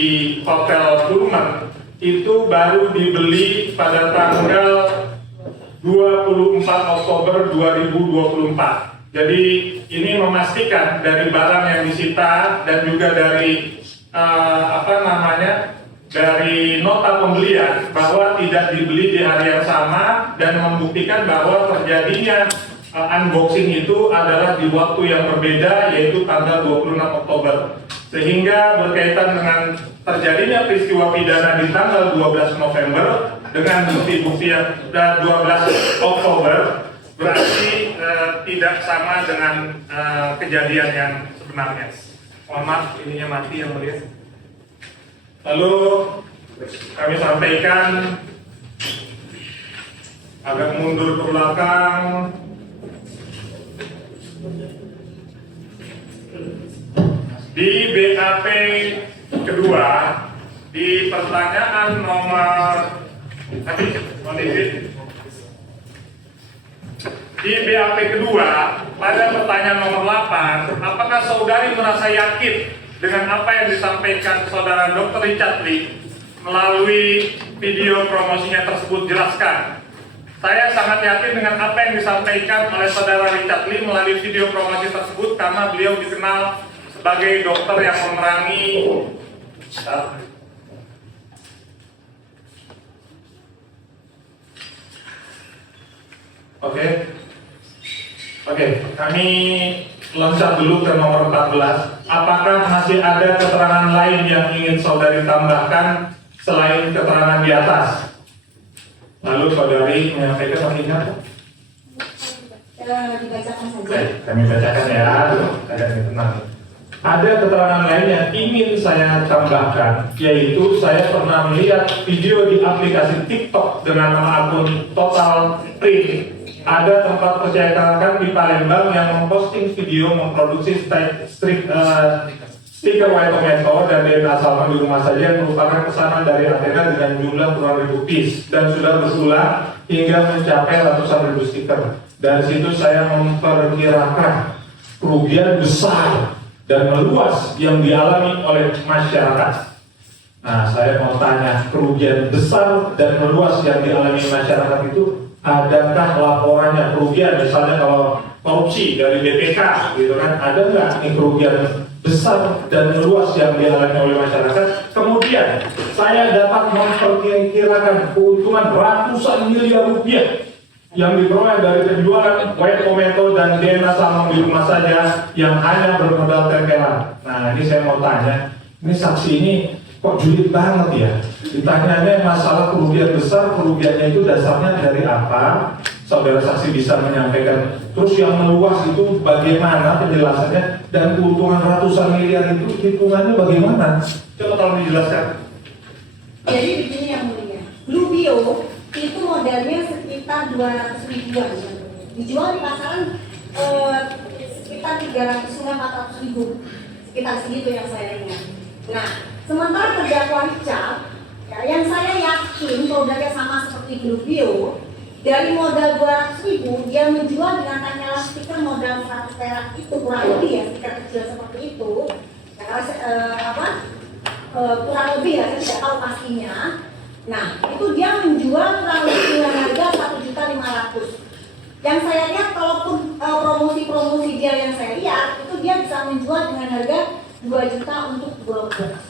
Hotel Pullman itu baru dibeli pada tanggal 24 Oktober 2024. Jadi ini memastikan dari barang yang disita dan juga dari dari nota pembelian bahwa tidak dibeli di hari yang sama, dan membuktikan bahwa terjadinya unboxing itu adalah di waktu yang berbeda, yaitu tanggal 26 Oktober. Sehingga berkaitan dengan terjadinya peristiwa pidana di tanggal 12 November dengan bukti-bukti yang 12 Oktober berarti tidak sama dengan kejadian yang sebenarnya. Mohon maaf, ininya mati yang melihat. Lalu kami sampaikan agak mundur ke belakang. Di BAP kedua, di pertanyaan nomor di BAP kedua, pada pertanyaan nomor 8, apakah saudari merasa yakin dengan apa yang disampaikan saudara Dr. Richard Lee melalui video promosinya tersebut jelaskan. Saya sangat yakin dengan apa yang disampaikan oleh saudara Richard Lee melalui video promosi tersebut karena beliau dikenal sebagai dokter yang memerangi Oke, kami loncat dulu ke nomor 14. Apakah masih ada keterangan lain yang ingin saudari tambahkan selain keterangan di atas? Lalu saudari menyampaikan atau ingat? Dibacakan saja. Baik, kami bacakan ya. Saya tenang. Ada keterangan lain yang ingin saya tambahkan, yaitu saya pernah melihat video di aplikasi TikTok dengan nama akun Total Print. Ada tempat percetakan di Palembang yang memposting video memproduksi stiker white tomato dan DNA salmon di rumah saja yang merupakan pesanan dari Athena dengan jumlah puluhan ribu piece dan sudah berulang hingga mencapai ratusan ribu stiker. Dari situ saya memperkirakan kerugian besar dan meluas yang dialami oleh masyarakat. Nah, saya mau tanya, kerugian besar dan meluas yang dialami masyarakat itu adakah laporannya kerugian? Misalnya kalau korupsi dari BPK, gitu kan, ada nggak ini kerugian besar dan meluas yang dialami oleh masyarakat? Kemudian saya dapat memperkirakan keuntungan ratusan miliar rupiah yang diperoleh dari penjualan white tomato dan DNA salmon di rumah saja yang hanya bermodal tempelan. Nah, ini saya mau tanya, ini saksi ini kok julid banget ya? Ditanyanya masalah kerugian besar, kerugiannya itu dasarnya dari apa? Saudara saksi bisa menyampaikan. Terus yang meluas itu bagaimana penjelasannya? Dan keuntungan ratusan miliar itu hitungannya bagaimana? Coba tolong dijelaskan. Jadi begini yang mulia, Blubio itu modalnya sekitar 200 ribuan, dijual di pasaran sekitar 300 hingga 400 ribu, sekitar segitu yang saya ingat. Nah, sementara terdakwa Richard, ya, yang saya yakin produknya sama seperti Blubio, dari modal 200 ribu dia menjual dengan tanyalah stiker modal 100 perak itu kurang lebih ya, stiker kecil seperti itu. Nah, kurang lebih ya, saya tidak tahu pastinya. Nah, itu dia menjual kurang lebih dengan harga 1.500.000. Yang saya lihat, kalaupun promosi-promosi dia yang saya lihat, itu dia bisa menjual dengan harga 2 juta untuk 2 bulan.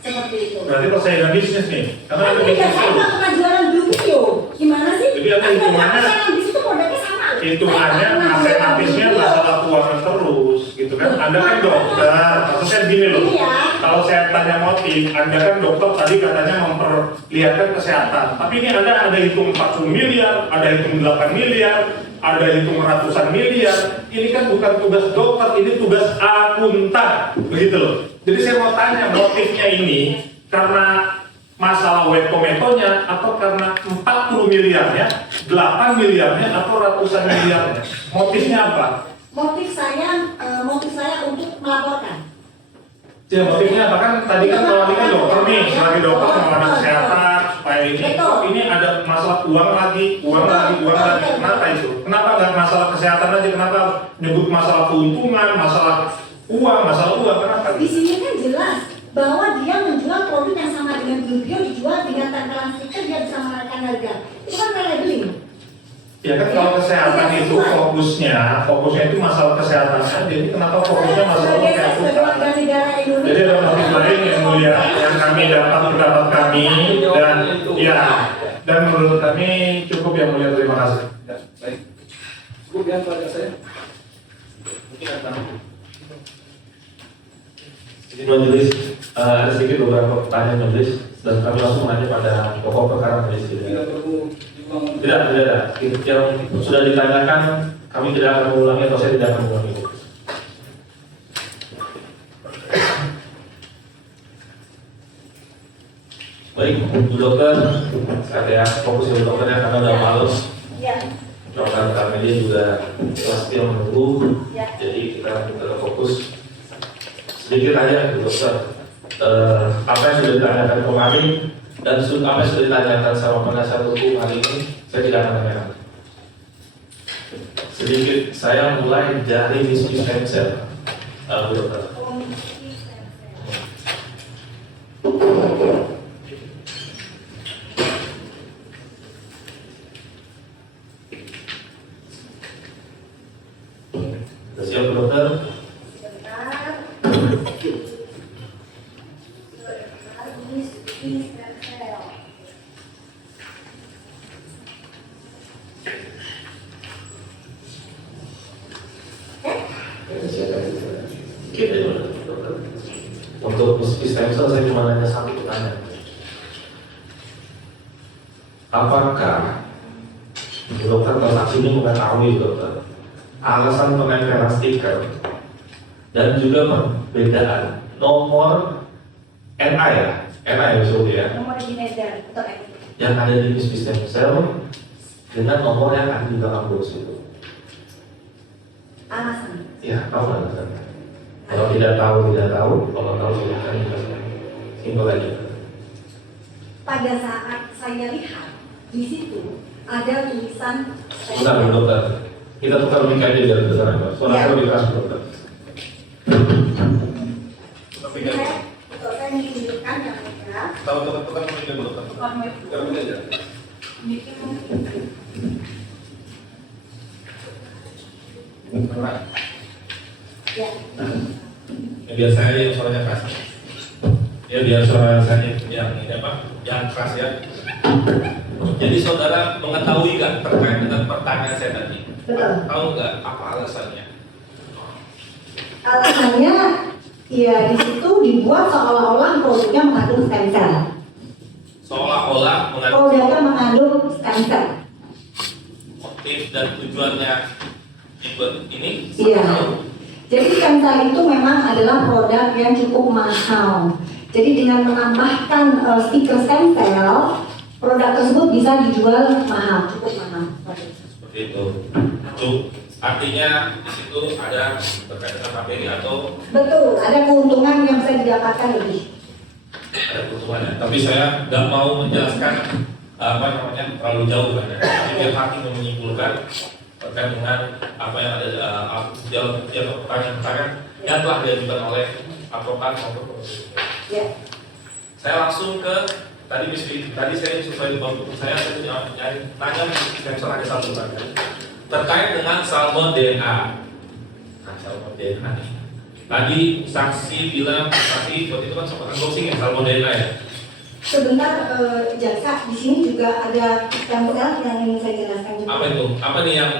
Seperti itu. Berarti persaingan bisnis nih. Karena ada bisnis saya nggak pernah jualan Blubio. Gimana sih? Jadi ada hitungannya. Di situ produknya sama. Hitungannya matematisnya masalah keuangan terus, gitu kan? Anda kan dokter, maksudnya gini loh. Kalau saya tanya motif, Anda kan dokter tadi katanya memperlihatkan kesehatan. Tapi ini Anda ada hitung 40 miliar, ada hitung 8 miliar, ada hitung ratusan miliar. Ini kan bukan tugas dokter, ini tugas akuntan, begitu loh. Jadi saya mau tanya motifnya ini karena masalah white tomatonya atau karena 40 miliarnya, 8 miliarnya atau ratusan miliarnya? Motifnya apa? Motif saya untuk melaporkan. Ya, motifnya apa kan tadi kan kalau ini dokter nih, sebagai dokter mengenai kesehatan supaya ini ada masalah uang lagi. Kenapa itu? Kenapa nggak masalah kesehatan aja? Kenapa nyebut masalah keuntungan, masalah uang, kenapa? Di sini kan jelas bahwa dia menjual produk yang sama dengan Blubio dijual dengan tempelan stiker, dia bisa menaikkan harga. Itu kan labeling. Ya kan kalau kesehatan itu fokusnya itu masalah kesehatan saja. Jadi kenapa fokusnya masalah kesehatan? Jadi ada motif lain yang mulia yang kami dapat pendapat kami dan menurut kami cukup yang mulia. Terima kasih. Baik. Cukup ya pada saya. Mungkin ada. Jadi majelis ada sedikit beberapa pertanyaan majelis dan kami langsung menanya pada pokok perkara majelis. Tidak ada. Yang sudah ditanyakan kami tidak akan mengulangi atau saya tidak akan mengulangi. Baik, Bu Dokter, saya fokus ke dokternya karena udah males. Dokter kami juga pasti menunggu, jadi kita fokus. Sedikit aja, Bu Dokter. Apa yang sudah ditanyakan kemarin dan apa yang sudah ditanyakan sama penasihat hukum hari ini, saya tidak akan tanyakan. Sedikit, saya mulai dari bisnis cancel, Bu Dokter. Untuk stem cell saya cuma nanya satu pertanyaan. Apakah dokter Tosak ini mengetahui dokter alasan penempelan stiker dan juga perbedaan nomor NI ya maksudnya ya, Nomor di medan, betul. yang ada di stem cell dengan nomor yang ada di dalam box itu? Alasan. Ya, tahu alasannya. Kalau tidak tahu, kalau tahu silahkan jelaskan. Simpel aja. Pada saat saya lihat di situ ada tulisan Bentar, dokter. Kita tukar mic aja biar besar ya. Suara lebih keras, dokter. saya menunjukkan yang merah. Tahu tukar mic aja, dokter. Tukar mic aja. Ya. Ya, biar saya yang suaranya keras. Ya biar suara saya yang ini apa? Yang keras ya. Jadi saudara mengetahui nggak terkait dengan pertanyaan saya tadi? Betul. Tahu nggak apa alasannya? Alasannya ya di situ dibuat seolah-olah produknya mengandung stem cell. Seolah-olah Produknya mengandung stem cell. motif dan tujuannya dibuat ini. Iya. Jadi stem cell itu memang adalah produk yang cukup mahal. Jadi dengan menambahkan stiker stem cell, produk tersebut bisa dijual mahal, cukup mahal. Seperti itu. Artinya di situ ada terkait dengan materi atau Betul, ada keuntungan yang bisa didapatkan lebih. ada keuntungannya. Tapi saya nggak mau menjelaskan terlalu jauh kan. Tapi biar hakim yang menyimpulkan terkait dengan apa yang ada dalam pertanyaan-pertanyaan yang telah diajukan oleh advokat maupun penuntut. Ya. Saya langsung ke tadi saya sesuai dengan saya nanya sensor ada satu pertanyaan terkait dengan salmon DNA. Nah, salmon DNA nih. Tadi saksi bilang saksi waktu itu kan sempat unboxing ya salmon DNA ya. Sebentar jaksa di sini juga ada stem cell yang ingin saya jelaskan juga. Apa itu? Apa nih yang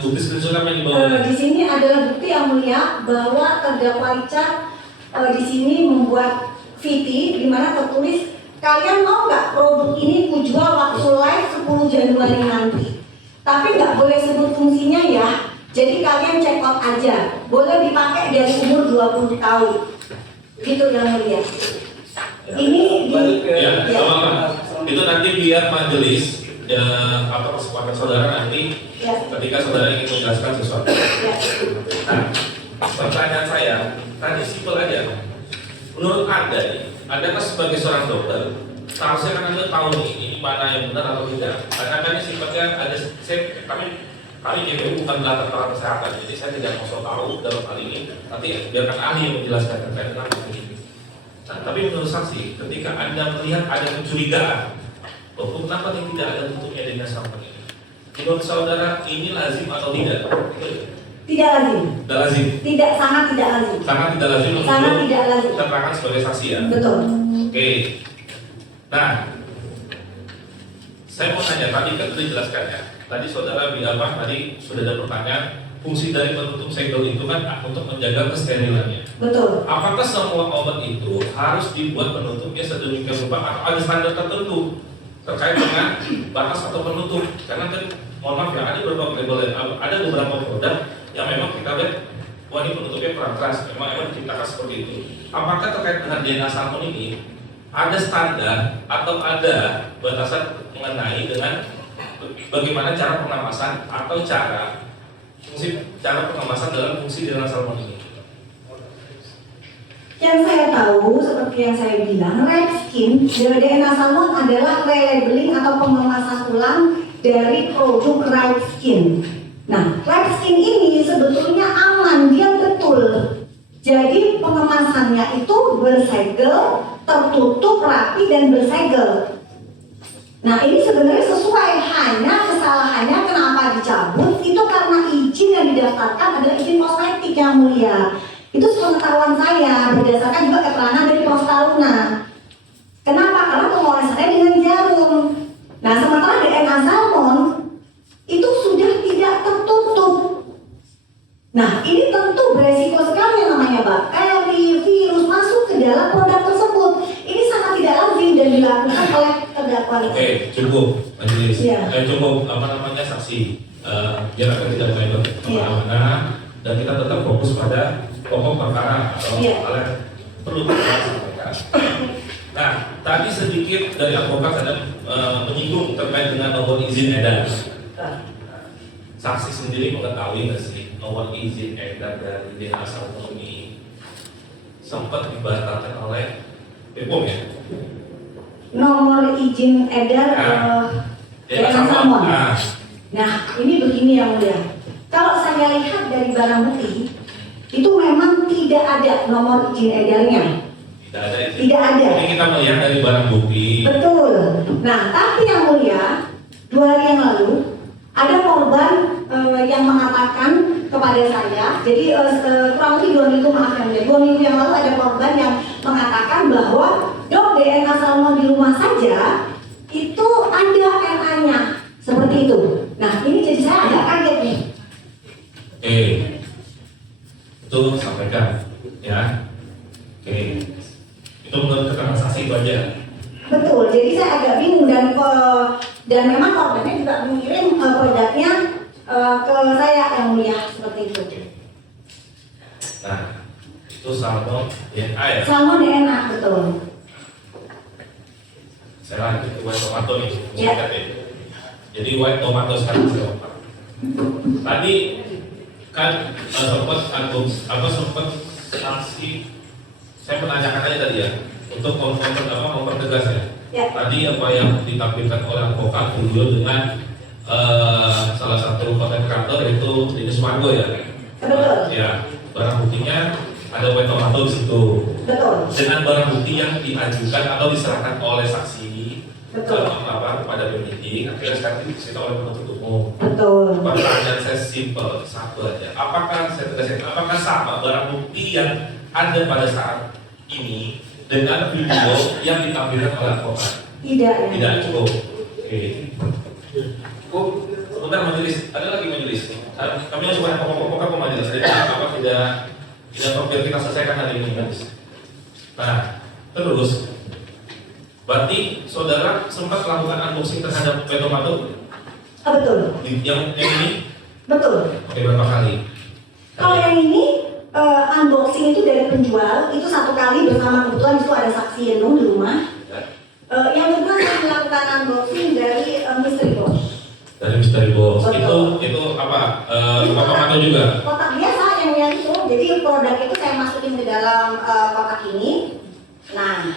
bukti screenshot apa yang dibawa? Di sini adalah bukti yang mulia bahwa terdakwa Richard di sini membuat VT di mana tertulis kalian mau nggak produk ini kujual waktu live 10 Januari nanti. Tapi nggak boleh sebut fungsinya ya. Jadi kalian check out aja. Boleh dipakai dari umur 20 tahun. Gitu yang mulia. Ini itu nanti biar majelis atau kesepakatan saudara nanti ketika saudara ingin menjelaskan sesuatu. Nah, pertanyaan saya tadi simpel aja. Menurut Anda kan sebagai seorang dokter, seharusnya kan Anda tahu nih ini mana yang benar atau tidak. Karena kan ini sifatnya ada kami GPU bukan latar belakang kesehatan, jadi saya tidak mau tahu dalam hal ini. Nanti biarkan ahli yang menjelaskan terkait dengan hal ini. Nah, tapi menurut saksi, ketika Anda melihat ada kecurigaan, kenapa tidak ada tutupnya dengan salmon ini? Menurut saudara ini lazim atau tidak? tidak lazim. Tidak lazim. Tidak, sangat tidak lazim. Sangat tidak lazim. Sangat tidak lazim. Keterangan sebagai saksi ya. Betul. Oke. Nah, saya mau tanya tadi kan sudah dijelaskan ya. Tadi saudara bilang tadi sudah ada pertanyaan. Fungsi dari penutup segel itu kan untuk menjaga kesterilannya. Betul. Apakah semua obat itu harus dibuat penutupnya sedemikian rupa atau ada standar tertentu terkait dengan batas atau penutup? Karena kan, mohon maaf ya, ada beberapa produk yang memang kita lihat, wah ini penutupnya kurang keras, memang diciptakan seperti itu. Apakah terkait dengan DNA salmon ini ada standar atau ada batasan mengenai dengan bagaimana cara pengemasan atau cara pengemasan dalam fungsi DNA salmon ini? Yang saya tahu, seperti yang saya bilang, red skin DNA salmon adalah relabeling atau pengemasan ulang dari produk red skin. Nah, red skin ini sebetulnya aman, dia betul. Jadi pengemasannya itu bersegel, tertutup rapi dan bersegel. Nah, ini sebenarnya sesuai, hanya kesalahannya kenapa dicabut itu karena izin yang didaftarkan adalah izin kosmetik yang mulia. Itu pengetahuan saya berdasarkan juga keterangan dari Prof. Taruna. Kenapa? Karena pengolesannya dengan jarum. Nah, sementara DNA salmon itu sudah tidak tertutup. Nah, ini tentu beresiko sekali yang namanya bakteri, virus masuk ke dalam produk tersebut. Ini sangat tidak lazim dan dilakukan oleh terdakwa. Oke, cukup majelis. Iya. Cukup saksi. Biar akan tidak melebar kemana-mana dan kita tetap fokus pada pokok perkara atau hal yang perlu kita sampaikan. Nah, tadi sedikit dari advokat ada menyinggung terkait dengan nomor izin edar. Saksi sendiri mengetahui nggak sih nomor izin edar dari DNA salmon ini sempat dibatalkan oleh BPOM ya? Nomor izin edar DNA salmon. Nah, Nah, ini begini yang mulia. Kalau saya lihat dari barang bukti, itu memang tidak ada nomor izin edarnya. tidak ada izin. Tidak ada. Ini kita melihat dari barang bukti. Betul. Nah, tapi yang mulia, 2 hari yang lalu ada korban yang mengatakan kepada saya. Jadi kurang lebih 2 minggu, maaf yang mulia. 2 minggu yang lalu ada korban yang mengatakan bahwa dok DNA salmon di rumah saja itu ada RA-nya seperti itu. Nah, ini jadi saya agak kaget nih. Itu sampaikan ya. Itu menurut keterangan saksi itu aja. Betul, jadi saya agak bingung dan memang korbannya juga mengirim produknya ke saya yang mulia seperti itu. Nah, itu salmon DNA ya. Salmon DNA betul. Saya lanjut ke white tomato nih. Ya. Jadi white tomato sekarang siapa? Tadi kan sempat saksi. Saya menanyakan aja tadi ya, untuk mempertegas ya. Tadi apa yang ditampilkan oleh advokat video dengan salah satu konten kreator yaitu Dennis Margo ya. Betul. Ya, barang buktinya ada white tomato di situ. Betul. Dengan barang bukti yang diajukan atau diserahkan oleh saksi. Betul. Kepada penyidik, akhirnya sekarang disita oleh penuntut umum. Betul. Pertanyaan saya simpel, satu aja. Apakah sama barang bukti yang ada pada saat ini dengan video yang ditampilkan oleh advokat? Tidak ya. Tidak cukup. Sebentar majelis, ada lagi majelis. Kami harus banyak pokok-pokok ke majelis. Jadi tidak perlu kita selesaikan hari ini majelis. Nah, terus berarti saudara sempat melakukan unboxing terhadap white tomato? Betul. Yang ini? Betul. Oke, berapa kali? Kalau yang ini unboxing itu dari penjual itu 1 kali bersama, kebetulan itu ada saksi yang di rumah. Yang kedua saya melakukan unboxing dari mystery box. Dari mystery box. Itu apa? Tomato juga? Kotak biasa yang itu. Jadi produk itu saya masukin ke dalam kotak ini. Nah,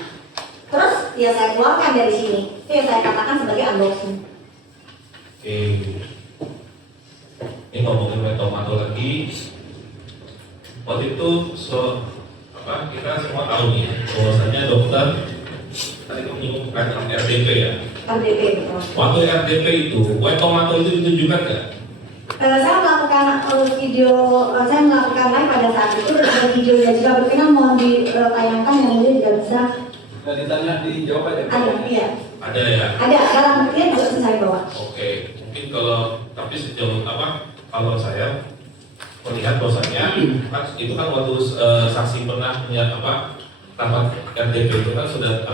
terus ya saya keluarkan dari sini. Itu yang saya katakan sebagai unboxing. Oke. Ini ngomongin white tomato lagi. Waktu itu kita semua tahu nih bahwasanya dokter tadi itu menyinggung tentang RDP ya. RDP betul. Waktu RDP itu white tomato itu ditunjukkan nggak? Saya melakukan video, saya melakukan live pada saat itu. Ada videonya juga, berkenan mohon ditayangkan yang ini tidak bisa. Nah, ditanya dijawab aja. Ada, iya. Ada ya. Ada, dalam buktinya juga bisa saya bawa. Oke, mungkin tapi sejauh kalau saya melihat bahwasanya kan itu kan waktu saksi pernah rapat RDP itu kan sudah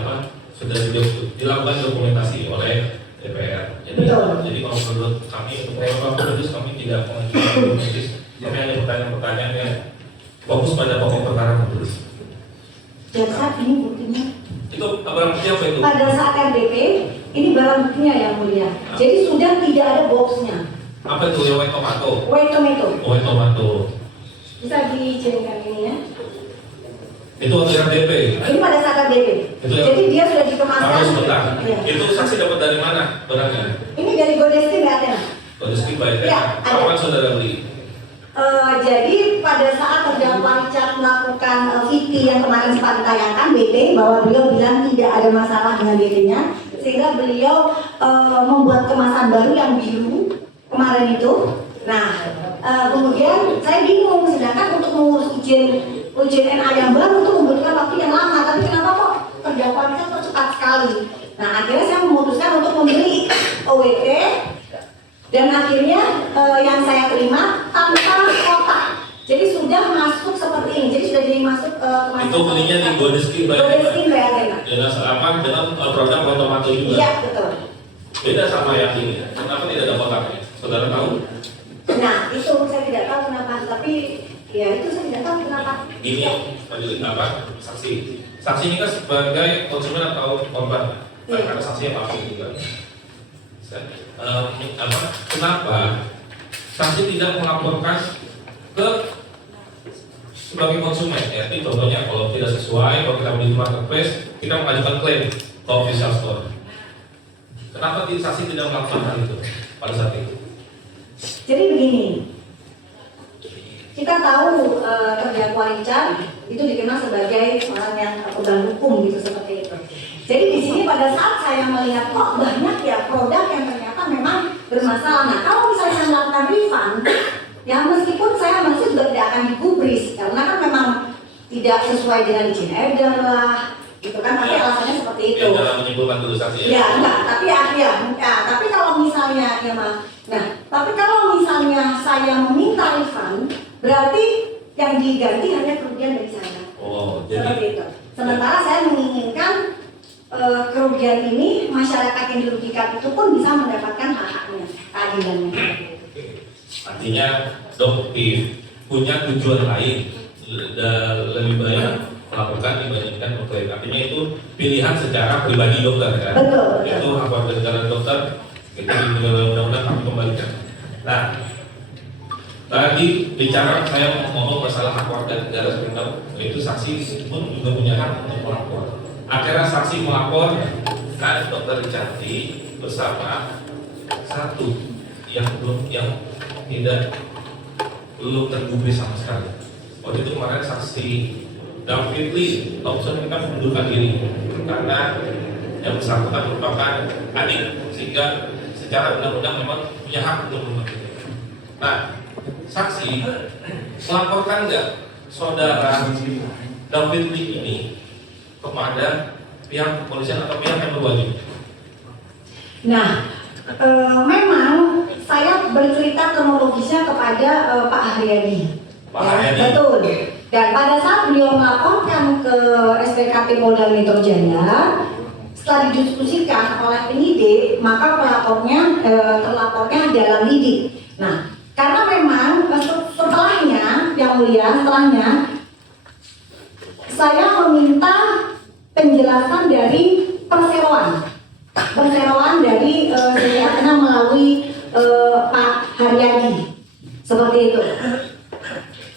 dilakukan dokumentasi oleh DPR. Jadi kalau menurut kami untuk beberapa proses kami tidak mengajukan dokumentasi, kami hanya pertanyaan-pertanyaan yang fokus pada pokok perkara menulis. Dan saat ini buktinya. Itu barang bukti apa itu? Pada saat RDP ini barang buktinya yang mulia. Jadi sudah tidak ada boxnya. Apa itu white tomato? White tomato. White tomato. Bisa dijaringkan ini ya. Itu waktu RDP. Ini pada saat RDP. Jadi dia sudah dikemaskan. Sebentar. Ya. Itu saksi dapat dari mana barangnya? Ini dari Godestin nggak ada. Godestin baik Ya, ada. Kapan saudara beli? Jadi pada saat terdakwa Richard melakukan VT yang kemarin sempat ditayangkan BP, bahwa beliau bilang tidak ada masalah dengan BP-nya, sehingga beliau membuat kemasan baru yang biru kemarin itu. Nah, kemudian saya bingung, sedangkan untuk mengurus izin uji DNA yang baru itu membutuhkan waktu yang lama, tapi kenapa kok terdakwa Richard kok cepat sekali? Nah akhirnya saya memutuskan untuk membeli OWT dan akhirnya yang saya terima tanpa kotak. Jadi sudah masuk seperti ini, jadi sudah jadi masuk Itu belinya di Godeskin By Arena. dengan sama dengan produk otomatis juga. Iya betul. Beda sama yang ini. Kenapa tidak ada kotaknya? Saudara tahu? Nah itu saya tidak tahu kenapa, tapi ya itu saya tidak tahu kenapa. Ini majelis apa? Saksi. Saksi ini kan sebagai konsumen atau korban. Karena saksinya palsu juga. Kenapa saksi tidak melaporkan ke sebagai konsumen? Ya, ini contohnya kalau tidak sesuai, kalau kita beli di marketplace, kita mengajukan klaim ke official store. Kenapa saksi tidak melakukan hal itu pada saat itu? Jadi begini, kita tahu terdakwa Richard itu dikenal sebagai orang yang pegang hukum gitu seperti itu. Jadi di sini pada saat saya melihat kok banyak ya produk yang ternyata memang bermasalah. Nah kalau misalnya saya melakukan refund, ya meskipun saya masih juga tidak akan digubris karena kan memang tidak sesuai dengan izin edar lah, gitu kan pasti alasannya seperti itu. Ya, dalam menyimpulkan dulu saksi ya. Enggak, tapi tapi kalau misalnya ya nah tapi kalau misalnya saya meminta refund, berarti yang diganti hanya kerugian dari saya. Oh, seperti itu. Sementara saya menginginkan kerugian ini masyarakat yang dirugikan itu pun bisa mendapatkan hak-haknya, keadilannya. Artinya dokter punya tujuan lain dan lebih banyak melakukan dibandingkan mengklaim. Artinya itu pilihan secara pribadi dokter kan? Betul. Itu hak warga negara dokter itu di undang-undang kami kembalikan. Nah, tadi bicara saya ngomong masalah hak warga negara sebenarnya itu saksi pun juga punya hak untuk melapor. Akhirnya saksi melapor kan dokter Richardi bersama satu yang belum tergubris sama sekali. Waktu itu kemarin saksi David Lee Thompson kita mengundurkan diri karena yang bersangkutan merupakan adik sehingga secara undang-undang memang punya hak untuk memiliki. Nah, saksi melaporkan nggak saudara David Lee ini kepada pihak kepolisian atau pihak yang berwajib? Nah, memang saya bercerita kronologisnya kepada Pak Haryadi. Pak Haryadi. Betul. Dan pada saat beliau melaporkan ke SPKP Polda Metro Jaya, setelah didiskusikan oleh penyidik, maka terlapornya dalam lidik. Nah, karena memang setelahnya, yang mulia, saya meminta penjelasan dari perseroan dari karena melalui Pak Haryadi seperti itu.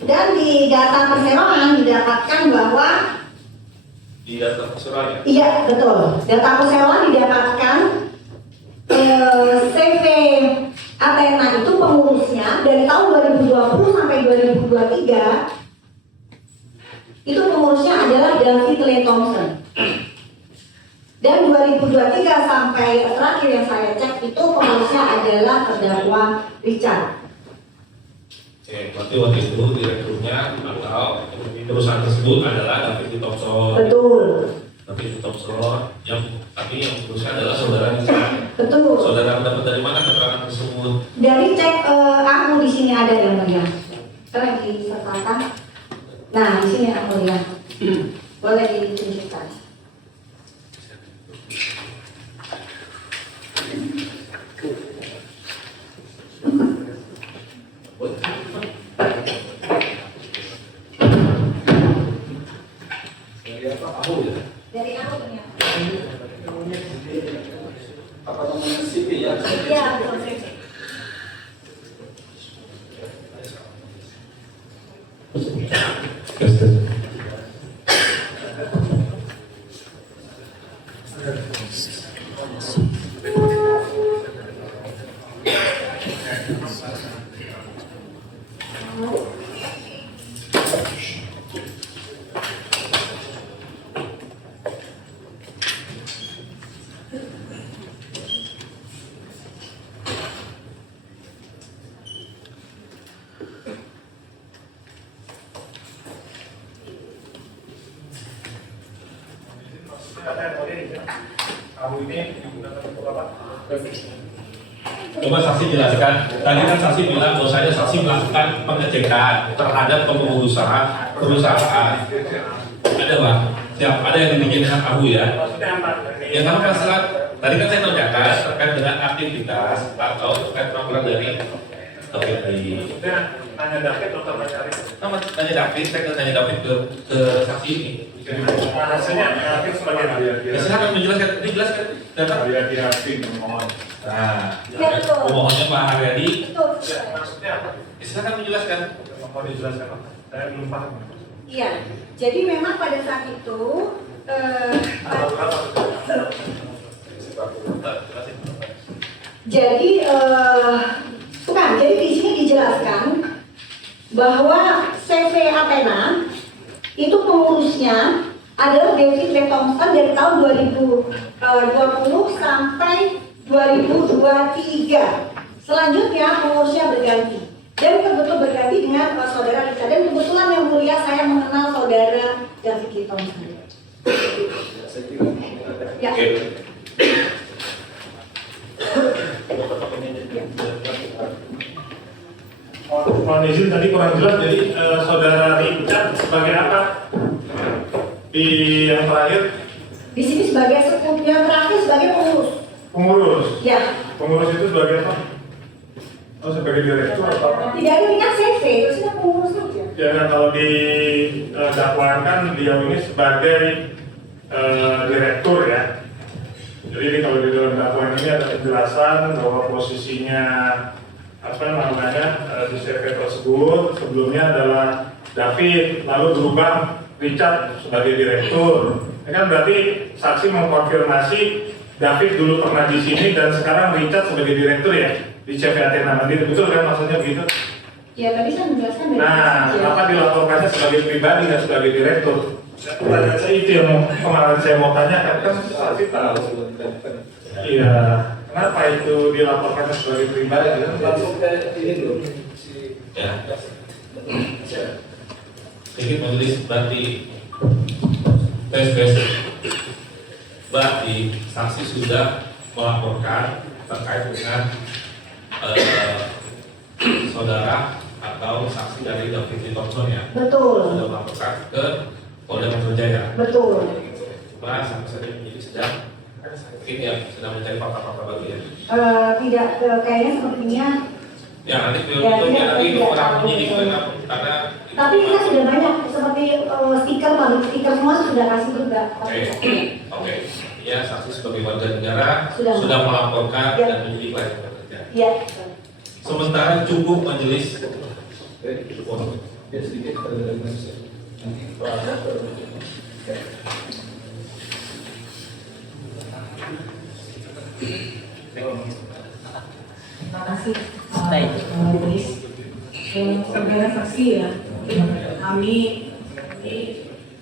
Dan di data perseroan didapatkan bahwa Di data perseroan ya? iya betul, data perseroan didapatkan CV Athena itu pengurusnya dari tahun 2020 sampai 2023 itu pengurusnya adalah David Lee Thompson. Dan 2023 sampai terakhir yang saya cek itu pengurusnya adalah terdakwa Richard. Oke, berarti waktu itu direkturnya atau perusahaan tersebut adalah David Lee Thompson. Betul. David Lee Thompson yang menguruskan adalah saudara Richard. Betul. Saudara dapat dari mana keterangan tersebut? Dari cek aku di sini ada yang mulia. Keren disertakan. Nah, di sini aku lihat. Boleh ditunjukkan. Dari aku ternyata. Apa namanya CV ya? Iya, betul. Kamu ini digunakan untuk apa? Coba saksi jelaskan. Tadi kan saksi bilang bahwasanya saksi melakukan pengecekan terhadap pengusaha perusahaan. Ada Pak? Siap. Ada yang dibikin dengan Abu ya? Maksudnya apa? Ya kalau masalah tadi kan saya tanyakan terkait dengan aktivitas atau terkait program dari KPI. Maksudnya tanya David atau tanya Arif? Nama tanya David, saya kan tanya David ke saksi ini. Nah, hasilnya David sebagai Ya, silakan menjelaskan, dijelaskan. Dapat. Haryadi Hakim memohon. Nah, Ya, betul. pemohonnya Pak Haryadi. Betul. Maksudnya apa? Ya, silakan menjelaskan. Mohon dijelaskan Pak. Saya belum paham. Iya, jadi memang pada saat itu jadi di sini dijelaskan bahwa CV Athena itu pengurusnya adalah David B. Thompson dari tahun 2020 sampai 2023. Selanjutnya pengurusnya berganti. Dan betul berganti dengan saudara Risa. Dan kebetulan yang mulia saya mengenal saudara David B. Thompson. Ya. Mohon izin tadi kurang jelas, jadi saudara Richard sebagai apa di yang terakhir? Di sini sebagai yang terakhir sebagai pengurus. Pengurus. Ya. Pengurus itu sebagai apa? Oh, sebagai direktur atau apa? Tidak ada dengan CV, itu sudah pengurus saja. Ya kan kalau didakwakan dia ini sebagai direktur ya. Jadi ini kalau di dalam dakwaan ini ada penjelasan bahwa posisinya apa namanya di CV tersebut sebelumnya adalah David, lalu berubah Richard sebagai direktur. Ini kan berarti saksi mengkonfirmasi David dulu pernah di sini dan sekarang Richard sebagai direktur ya di CV Athena Mandiri, betul kan maksudnya begitu? Ya tadi saya menjelaskan dari Nah, kenapa dilaporkannya sebagai pribadi dan sebagai direktur? Pertanyaan saya itu yang kemarin saya mau tanyakan kan saksi tahu. Iya, kenapa itu dilaporkannya sebagai pribadi? Langsung ke ini dulu. Ya. Ini menulis berarti tes berarti saksi sudah melaporkan terkait dengan saudara atau saksi dari David Thompson ya. Betul. Sudah melaporkan ke Polda Metro Jaya. Betul. Mas, sampai saat ini sedang mungkin ya sedang mencari fakta-fakta baru ya. Tidak, kayaknya sepertinya. Ya nanti Ya, nanti tidak, orang tidak. penyidik karena Tapi kita sudah banyak seperti stiker, pabrik stiker semua sudah kasih juga. Oke. Ya, saksi sebagai warga negara Sudah. melaporkan Ya. dan menyidik lain bekerja. Ya. Sementara cukup majelis Ya sedikit dari saya. Nanti Terima kasih Majelis. Saudara saksi ya, kami ini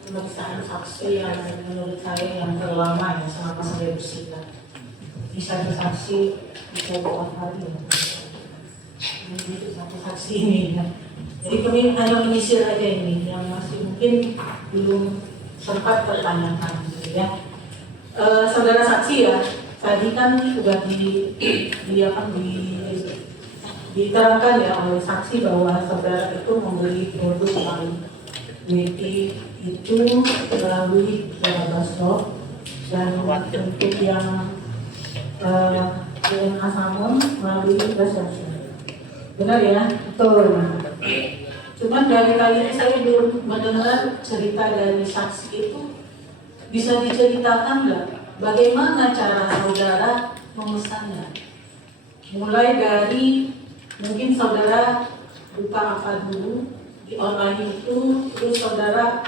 pemeriksaan saksi yang menurut saya yang terlama ya selama saya bersidang. Bisa saksi bisa 4 hari ya. Ini satu saksi ini ya. Jadi kami hanya menyisir aja ini yang masih mungkin belum sempat pertanyakan gitu ya. Saudara saksi ya, tadi kan sudah diterangkan ya oleh saksi bahwa saudara itu membeli produk WT itu melalui Basro dan untuk yang DNA Salmon melalui Basro. Benar ya? Betul. Cuman dari kali ini saya belum mendengar cerita dari saksi itu. Bisa diceritakan nggak bagaimana cara saudara memesannya? Mulai dari mungkin saudara buka apa dulu di online itu, terus saudara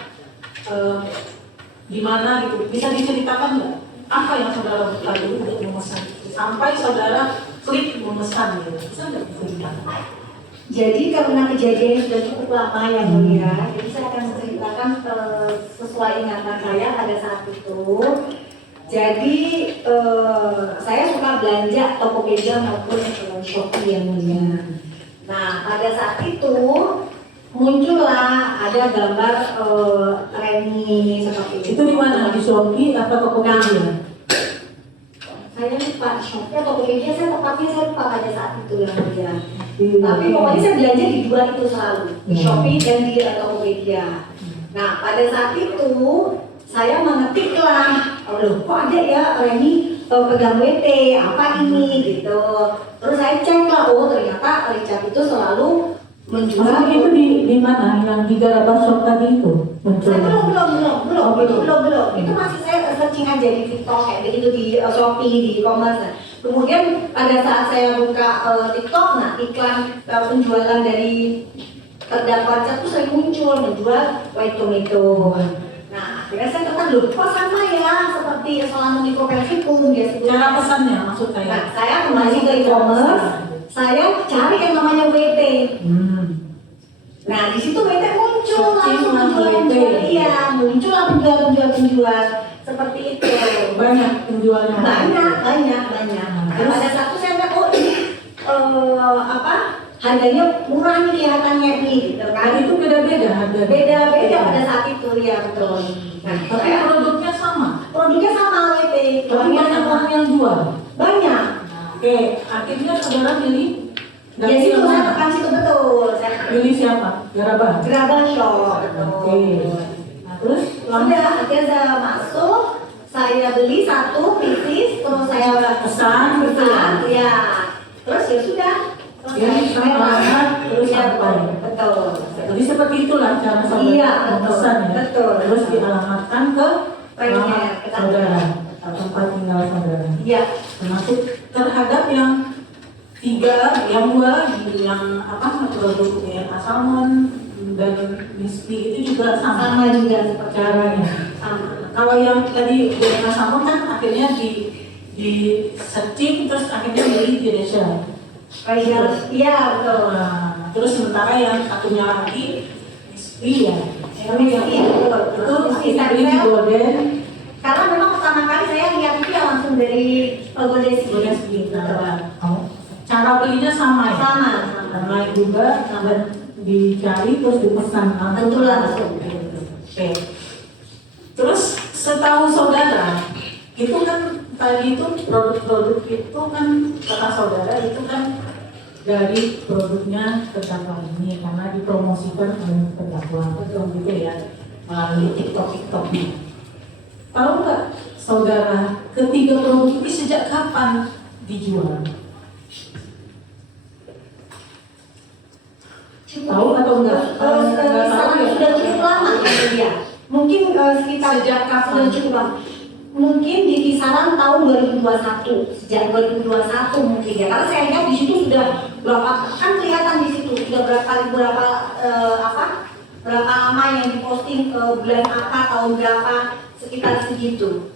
di mana gitu, bisa diceritakan nggak apa yang saudara buka dulu untuk memesan itu sampai saudara klik memesan gitu, bisa nggak diceritakan? Jadi karena kejadian sudah cukup lama ya mulia, jadi saya akan menceritakan sesuai ingatan saya pada saat itu. Jadi saya suka belanja Tokopedia maupun Shopee yang mulia. Nah pada saat itu muncullah ada gambar Reni seperti Itu di mana? Di Shopee apa Tokopedia? Saya lupa di Shopee atau Tokopedia, saya lupa pada saat itu yang mulia. Tapi pokoknya saya belanja di dua itu selalu, di Shopee dan di Tokopedia. Nah pada saat itu saya mengetiklah, loh kok ada ya Reni pegang WT, apa ini gitu. Terus saya cek lah, oh ternyata Richard itu selalu menjual. Maksudnya itu di mana? Yang di Garabah Shop tadi itu? Saya belum. Itu masih saya searching aja di TikTok kayak begitu, di Shopee, di e-commerce. Kemudian pada saat saya buka TikTok, nah iklan penjualan dari terdakwa Richard itu sering muncul menjual white tomato. Nah, akhirnya saya tertarik, kok sama ya seperti selama mikropersipum dia sebut. Cara pesannya maksud saya? Nah, saya kembali ke e-commerce, saya cari yang namanya WT. Nah, di situ WT muncul langsung penjual-penjual, iya, muncul penjual seperti itu. Banyak penjualnya. Banyak. Terus ada satu saya lihat, oh ini harganya murah nih kelihatannya nih, gitu kan? Itu beda-beda harganya. Beda pada saat itu ya betul. Nah, tapi produknya sama. Produknya sama WT. Tapi banyak orang yang jual. Banyak. Oke, akhirnya saudara milih. Ya situ saya tekan situ betul. Pilih siapa? Garabah. Garabah Shop. Oke. Nah, terus sudah akhirnya saya masuk, saya beli satu pieces, terus saya pesan, ya. Terus ya sudah. Terus sampai. Betul. Jadi seperti itulah cara saudara memesan ya. Betul. Terus dialamatkan ke saudara, tempat tinggal saudara. Iya. Termasuk terhadap yang dua lagi yang produk DNA salmon dan mispi itu juga sama juga caranya. Kalau yang tadi DNA salmon kan akhirnya di searching terus akhirnya beli di Indonesia. Iya betul. Nah, terus sementara yang satunya lagi mispi ya. Itu beli di Golden. Karena memang pertama kali saya lihat itu ya langsung dari Golden Speed. Cara belinya sama ya? Sama. Online juga, dan dicari terus dipesan langsung. Oke. Terus setahu saudara, itu kan tadi itu produk-produk itu kan kata saudara itu kan dari produknya terdakwa ini karena dipromosikan oleh terdakwa, betul gitu ya, melalui TikTok-TikToknya. Tahu nggak saudara ketiga produk ini sejak kapan dijual? Tahu atau enggak? Sudah cukup lama ya dia. Mungkin sekitar sejak kapan? Sudah cukup lama. Mungkin di kisaran tahun 2021, sejak 2021 mungkin ya. Karena saya lihat di situ sudah berapa, kan kelihatan di situ sudah berapa lama yang diposting bulan apa, tahun berapa, sekitar segitu.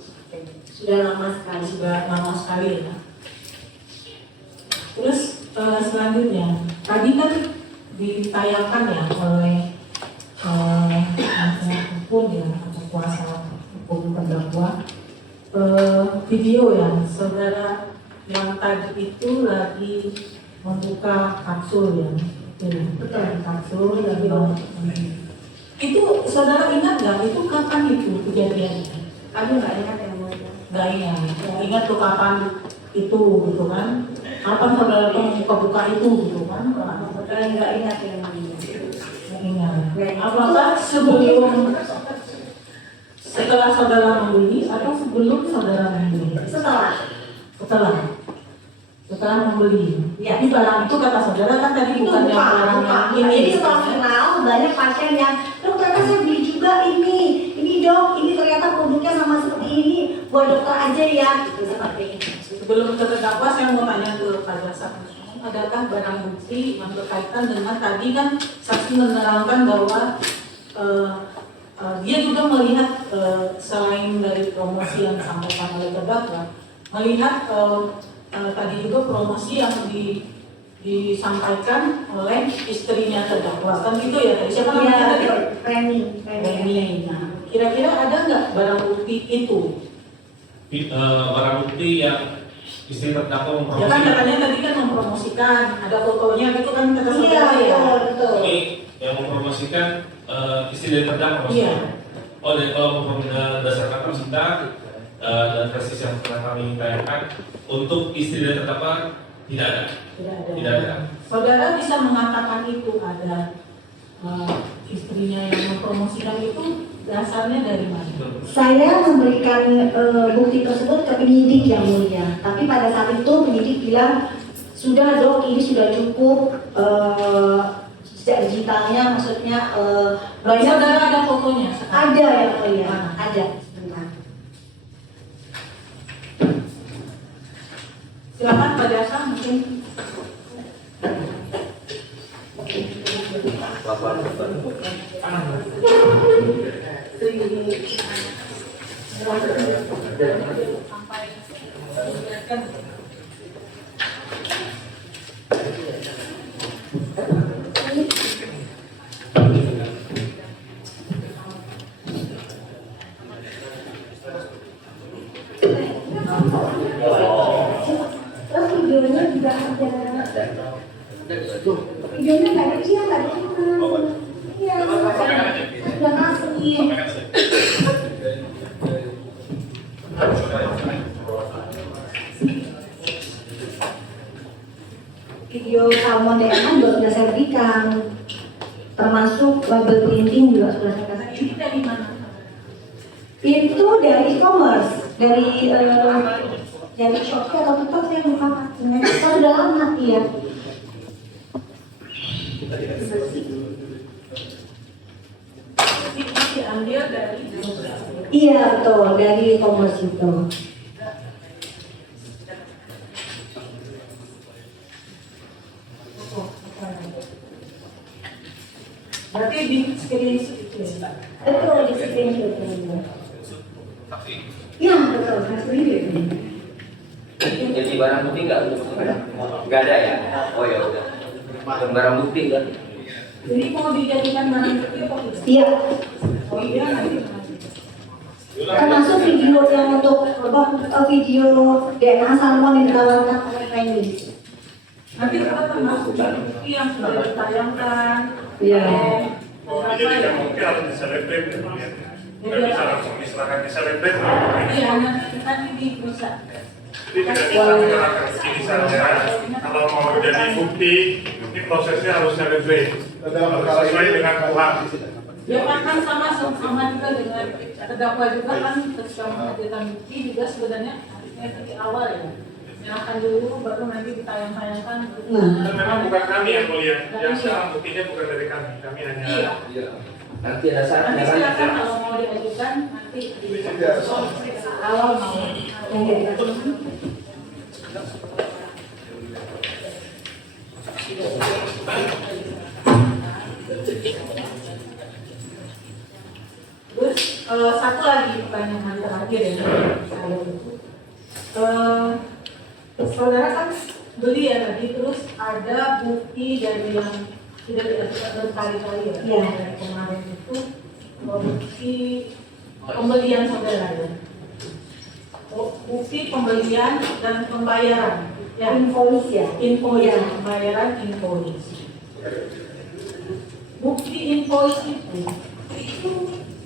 Sudah lama sekali ya. Terus selanjutnya, tadi kan ditayangkan ya oleh hukum ya atau kuasa hukum terdakwa video ya saudara yang tadi itu lagi membuka kapsul ya, kapsul lagi itu saudara ingat nggak itu kapan itu kejadiannya? Aduh nggak ingat ya mulia. Nggak ingat tuh kapan itu gitu kan? Kapan saudara buka itu gitu kan? Nggak ingat ya mulia. Apakah setelah saudara membeli atau sebelum saudara membeli? Setelah membeli. Ya. Tapi barang itu kata saudara kan tadi bukan yang barang yang ini. Jadi setelah kenal banyak pasien yang, dok ternyata saya beli juga ini dok, ini ternyata produknya sama seperti ini, buat dokter aja ya, gitu seperti ini. Sebelum terdakwa saya mau tanya ke Pak Jaksa, adakah barang bukti yang berkaitan dengan tadi kan saksi menerangkan bahwa dia juga melihat selain dari promosi yang disampaikan oleh terdakwa, melihat tadi juga promosi yang disampaikan oleh istrinya terdakwa kan gitu ya tadi siapa namanya tadi? Reni. Nah, kira-kira ada nggak barang bukti itu? Barang bukti yang istri terdakwa Ya kan mempromosikan. katanya tadi kan mempromosikan, ada fotonya gitu kan kata Iya, saudara ya. betul. Ini yang mempromosikan istri dari terdakwa Iya. maksudnya. Oh, dan kalau berdasarkan persita dan versi yang pernah kami tayangkan, untuk istri dari terdakwa tidak ada. Tidak ada. Saudara bisa mengatakan itu ada istrinya yang mempromosikan itu dasarnya dari mana? Saya memberikan bukti tersebut ke penyidik yang mulia, tapi pada saat itu penyidik bilang sudah dok, ini sudah cukup jejak digitalnya, maksudnya banyak. Saudara ada fotonya? Ada yang mulia, ada. Sebentar. Silakan Pak Jasa mungkin. Terus videonya juga ada. Videonya nggak ada, iya nggak ada. Iya, udah asli. Video salmon DNA juga sudah saya berikan, termasuk label printing juga sudah saya kasih. Ini dari mana? Itu dari e-commerce, dari Shopee atau TikTok saya lupa. Ternyata sudah lama ya. Diambil dari Iya betul, dari e-commerce itu. berarti di screenshot itu ya Pak? Betul, di screenshot itu. Iya betul, saya sendiri. Jadi barang bukti nggak nggak ada ya? Oh ya udah. Bukan barang bukti kan? Jadi mau dijadikan barang bukti apa tidak? Iya. Oh iya nanti. Termasuk video yang untuk video DNA salmon yang ditawarkan oleh Chinese. Nanti kita termasuk bukti yang sudah ditayangkan. Iya. Jadi tidak mungkin harus diselebrate ya. Tidak bisa langsung diserahkan diselebrate. Iya nanti kita ini bisa. Jadi tidak bisa menyerahkan begini saja. Kalau mau jadi bukti, ini prosesnya harus celebrate. Sesuai dengan kuhap. Ya kan sama juga dengan terdakwa juga kan ketika menghadirkan bukti juga sebenarnya harusnya di awal ya. Nyerahkan dulu baru nanti ditayang-tayangkan. Dan memang bukan kami yang mulia. Yang sekarang buktinya bukan dari kami. Kami hanya Iya. Nanti ada saatnya Nanti kan? silakan kalau mau diajukan nanti di awal mau. Terus satu lagi pertanyaan terakhir ya saya itu, saudara kan beli ya tadi, terus ada bukti dari yang tidak berkali-kali ya, Iya. dari kemarin itu bukti pembelian saudara ya, bukti pembelian dan pembayaran ya, Invoice ya. invoice Iya. pembayaran invoice. Bukti invoice itu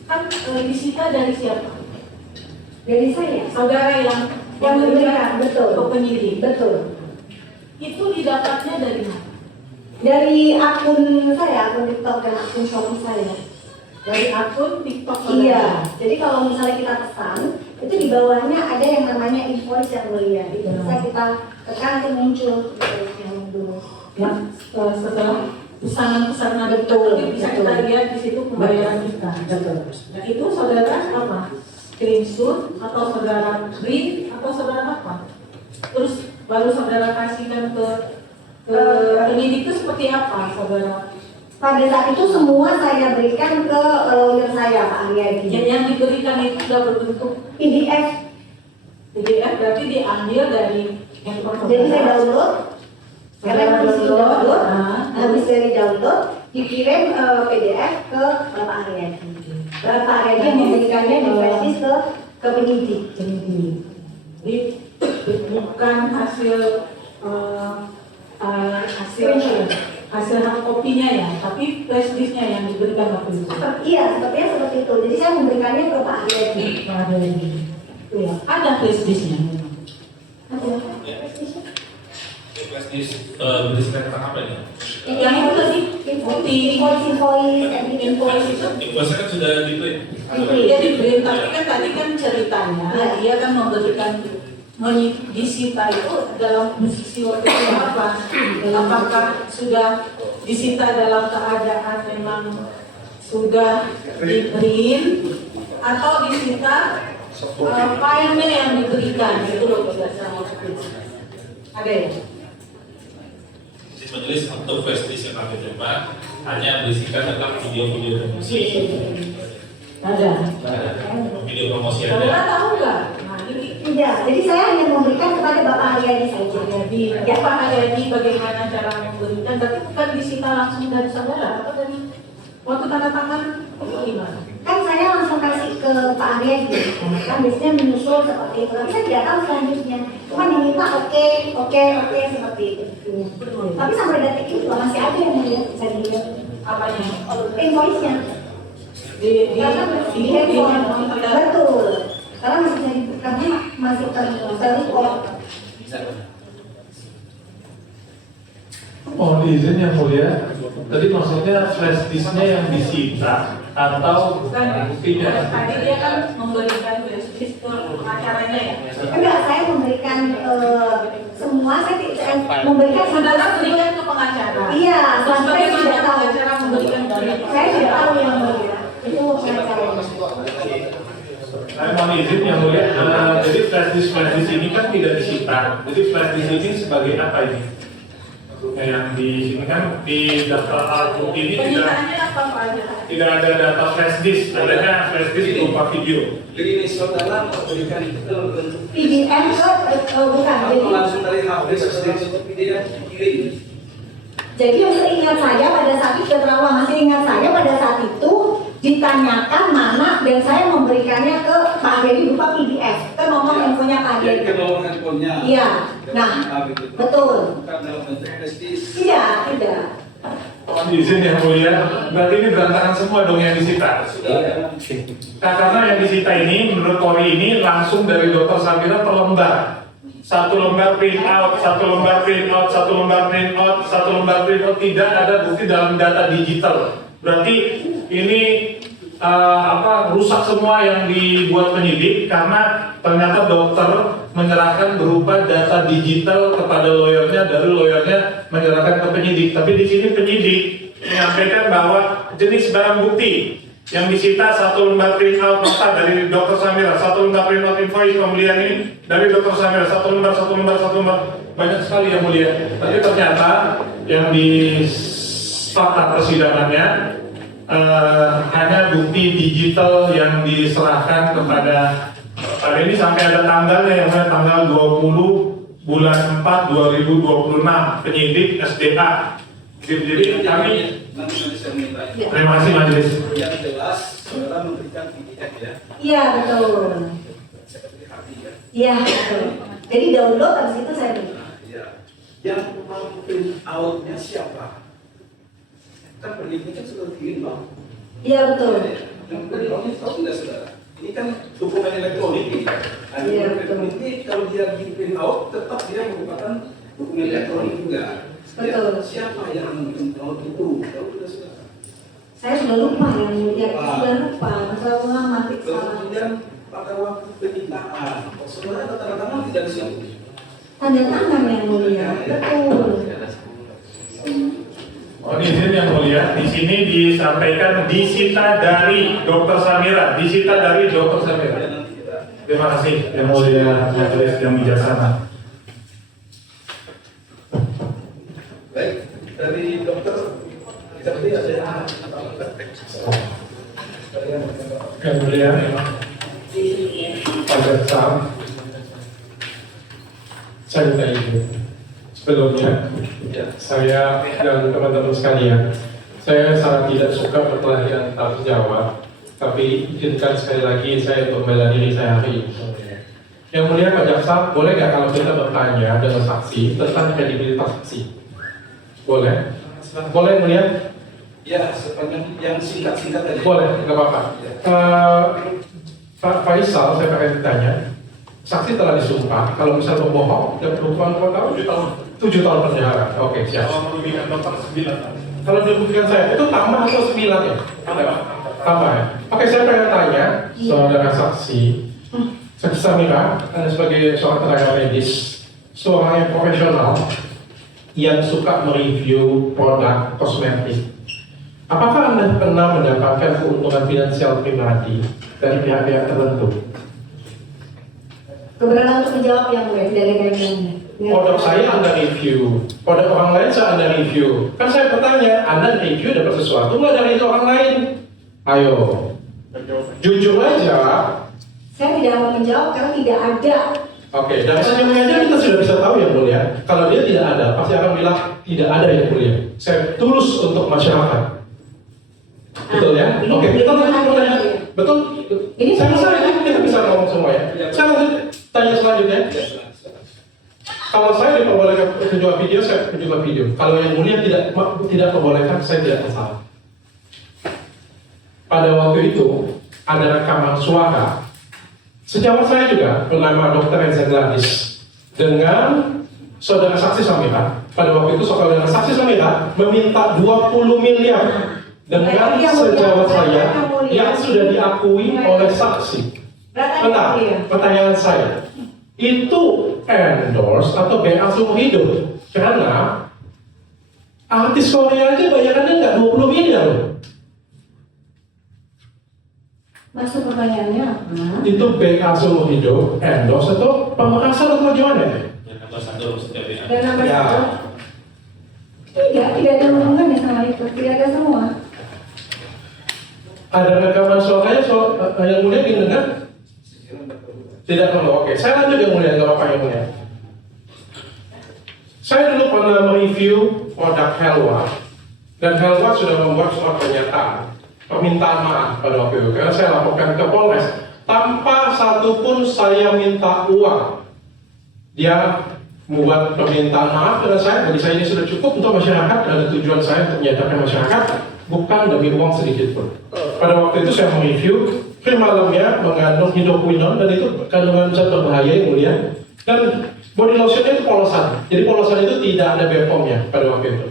kan disita dari siapa? Dari saya. Saudara yang memberikan, betul. ke penyidik. Betul. Itu didapatnya dari mana? Dari akun saya, akun TikTok dan akun Shopee saya. Dari akun TikTok. Iya. Jadi kalau misalnya kita pesan, itu di bawahnya ada yang namanya invoice yang mulia. Itu bisa kita tekan nanti muncul yang dulu. Yang setelah pesanan-pesanan Betul, bisa betul. kita lihat di situ pembayaran kita. Betul. Nah itu saudara apa? Screenshot atau saudara print atau saudara apa? Terus baru saudara kasihkan ke penyidik itu seperti apa saudara? Pada saat itu semua saya berikan ke lawyer saya, Pak Ariadi. Yang diberikan itu sudah berbentuk PDF. PDF berarti diambil dari handphone Jadi saya saudara. download. Karena habis download, habis dari download dikirim PDF ke Bapak Ariadi. Bapak Ariadi yang memberikannya di versi ke penyidik. Jadi bukan hasil hasil hard kopinya ya, tapi flash disknya yang diberikan waktu itu. Iya, sepertinya seperti itu. Jadi saya memberikannya ke Pak Haryadi. Iya, ada flash disknya. Ada. Flash disk berisikan tentang apa ini? Yang itu tadi invoice itu. Invoice kan sudah di-print. Iya di-print, tapi kan tadi kan ceritanya dia kan memberikan disita itu dalam posisi waktu itu apa? Apakah sudah disita dalam keadaan memang sudah di-print atau disita filenya yang diberikan itu loh biasa maksudnya. Ada ya? Di majelis untuk flash disk yang kami terima hanya berisikan tentang video-video promosi. Ada. Video promosi Saudara ada. tahu nggak? Nah ini Tidak, jadi saya hanya memberikan kepada Bapak Haryadi saja. ya Pak Haryadi bagaimana cara memberikan, tapi bukan disita langsung dari saudara, atau dari waktu tanda tangan atau gimana? Kan saya langsung kasih ke Pak Haryadi, kan biasanya menyusul seperti itu. Tapi saya tidak tahu selanjutnya. Cuma diminta oke seperti itu. Tapi sampai detik ini juga masih ada yang melihat, bisa dilihat Apanya? invoice-nya. Di handphone. Betul. Karena masih bisa dibuka, masih terrecord. Mohon izin yang mulia, tadi maksudnya flash disknya yang disita atau tidak? Tadi dia kan memberikan flash disk ke acaranya ya? Enggak, saya memberikan semua, saya memberikan Saudara berikan ke pengacara? Iya, Terus saya bagaimana tidak tahu. pengacara memberikan dari? Saya tidak tahu yang mulia. Itu pengacaranya. Saya mohon izin yang mulia, jadi flash disk ini kan tidak disita. Jadi flash disk ini sebagai apa ini? Yang di sini kan di daftar alat bukti ini Penyitaannya apa Pak aja? tidak ada data flash disk, adanya flash disk berupa video. Jadi saudara memberikan itu dalam bentuk PDM bukan. langsung dari hard disk ke PDF dikirim. Jadi yang seingat saya pada saat itu, sudah terlalu lama, masih ingat saya pada saat itu ditanyakan mana dan saya memberikannya ke Pak Haryadi berupa PDF. Kita ngomong infonya Pak Jadi Haryadi. ke nomor handphonenya. Iya. Nah, betul. Bukan dalam bentuk flash disk. Tidak. Mohon izin yang mulia, berarti ini berantakan semua dong yang disita. Karena yang disita ini menurut Polri ini langsung dari Dr. Samira per lembar. Satu lembar print out, satu lembar print out, satu lembar print out, satu lembar print out, tidak ada bukti dalam data digital. Berarti ini rusak semua yang dibuat penyidik karena ternyata dokter menyerahkan berupa data digital kepada lawyernya, dari lawyernya menyerahkan ke penyidik. Tapi di sini penyidik menyampaikan bahwa jenis barang bukti yang disita satu lembar print out nota dari Dr. Samira, satu lembar print out invoice pembelian ini dari Dr. Samira, satu lembar, banyak sekali yang mulia. Tapi ternyata yang di fakta persidangannya hanya bukti digital yang diserahkan kepada hari ini sampai ada tanggalnya yang tanggal 20 bulan 4 2026 penyidik SDA. Jadi kami terima kasih majelis. Yang jelas saudara memberikan PDF ya. Iya, betul. Iya, betul. Jadi download habis itu saya beri. Iya. Yang print out-nya siapa? Kan peneliti kan sudah dikirim bang. Iya, betul. Yang print out-nya tahu tidak saudara? Ini kan dokumen elektronik ini. Iya, betul. Ini kalau dia di print out tetap dia merupakan dokumen elektronik juga. Betul. Siapa yang print out itu? Tahu tidak saudara? Saya sudah lupa yang mulia, sudah lupa. Terlalu lama Kemudian pada waktu penyitaan, saudara tanda tangan tidak di situ. tanda tangan yang mulia, betul. Mohon izin yang mulia, di sini disampaikan disita dari Dr. Samira, disita dari Dr. Samira. Terima kasih yang mulia majelis yang bijaksana. Baik, dari dokter seperti ada yang Yang mulia, Pak Jaksa, saya minta izin. Sebelumnya, saya dan teman-teman sekalian, saya sangat tidak suka perkelahian tafsir Jawa, tapi izinkan sekali lagi saya untuk membela diri saya hari ini. Yang mulia Pak Jaksa, boleh nggak kalau kita bertanya dengan saksi tentang kredibilitas saksi? Boleh? Boleh yang mulia? Ya, sepanjang yang singkat-singkat tadi. Boleh, nggak apa-apa. Pak Faisal, saya pakai ditanya, saksi telah disumpah, kalau misalnya berbohong, dan hukuman berapa tahun? 7 tahun penjara. Oke, siap. Kalau merugikan dokter 9 tahun. Kalau dirugikan saya, itu tambah atau 9 ya? Tambah ya? Oke, saya pengen tanya, saudara saksi, Saksi Samira, Anda sebagai seorang tenaga medis, seorang yang profesional, yang suka mereview produk kosmetik. Apakah Anda pernah mendapatkan keuntungan finansial pribadi dari pihak-pihak tertentu? Keberanian untuk menjawab yang mulia, tidak ada kaitannya. Produk saya Anda review, produk orang lain saya Anda review. Kan saya bertanya, Anda review dapat sesuatu nggak dari orang lain? Ayo, jujur aja. Saya tidak mau menjawab karena tidak ada. Oke, dari senyumnya aja kita sudah bisa tahu yang mulia. Kalau dia tidak ada, pasti akan bilang tidak ada yang mulia. Saya tulus untuk masyarakat. Betul ya? Oke, kita lanjut pertanyaan. Betul? Saya rasa ini kita bisa ngomong semua ya. Saya lanjut tanya selanjutnya. Kalau saya diperbolehkan menjual video, saya menjual video. Kalau yang mulia tidak perbolehkan, saya tidak masalah. Pada waktu itu ada rekaman suara. Sejawat saya juga bernama Dr. Reza Gladys dengan saudara saksi Samira. Pada waktu itu saudara saksi Samira meminta 20 miliar dengan sejawat saya yang sudah diakui oleh saksi. Bentar, pertanyaan saya, itu endorse atau BA seumur hidup? Karena artis Korea aja bayarannya nggak 20 miliar loh. Masuk pertanyaannya apa? Itu BA seumur hidup, endorse atau pemekasan atau bagaimana? Dan ambasador? Tidak ada hubungannya sama itu, tidak ada semua. Ada rekaman suaranya yang mulia ingin dengar? Tidak perlu, oke. Saya lanjut yang mulia, nggak apa-apa yang mulia. Saya dulu pernah mereview produk Helwa, dan Helwa sudah membuat surat pernyataan permintaan maaf pada waktu itu, karena saya laporkan ke Polres tanpa satupun saya minta uang. Dia membuat permintaan maaf kepada saya, bagi saya ini sudah cukup untuk masyarakat, dan tujuan saya untuk menyadarkan masyarakat, bukan demi uang sedikit pun. Pada waktu itu saya mereview krim malamnya mengandung hidroquinone, dan itu kandungan zat berbahaya yang mulia, dan body lotionnya itu polosan, jadi polosan itu tidak ada BPOM-nya pada waktu itu.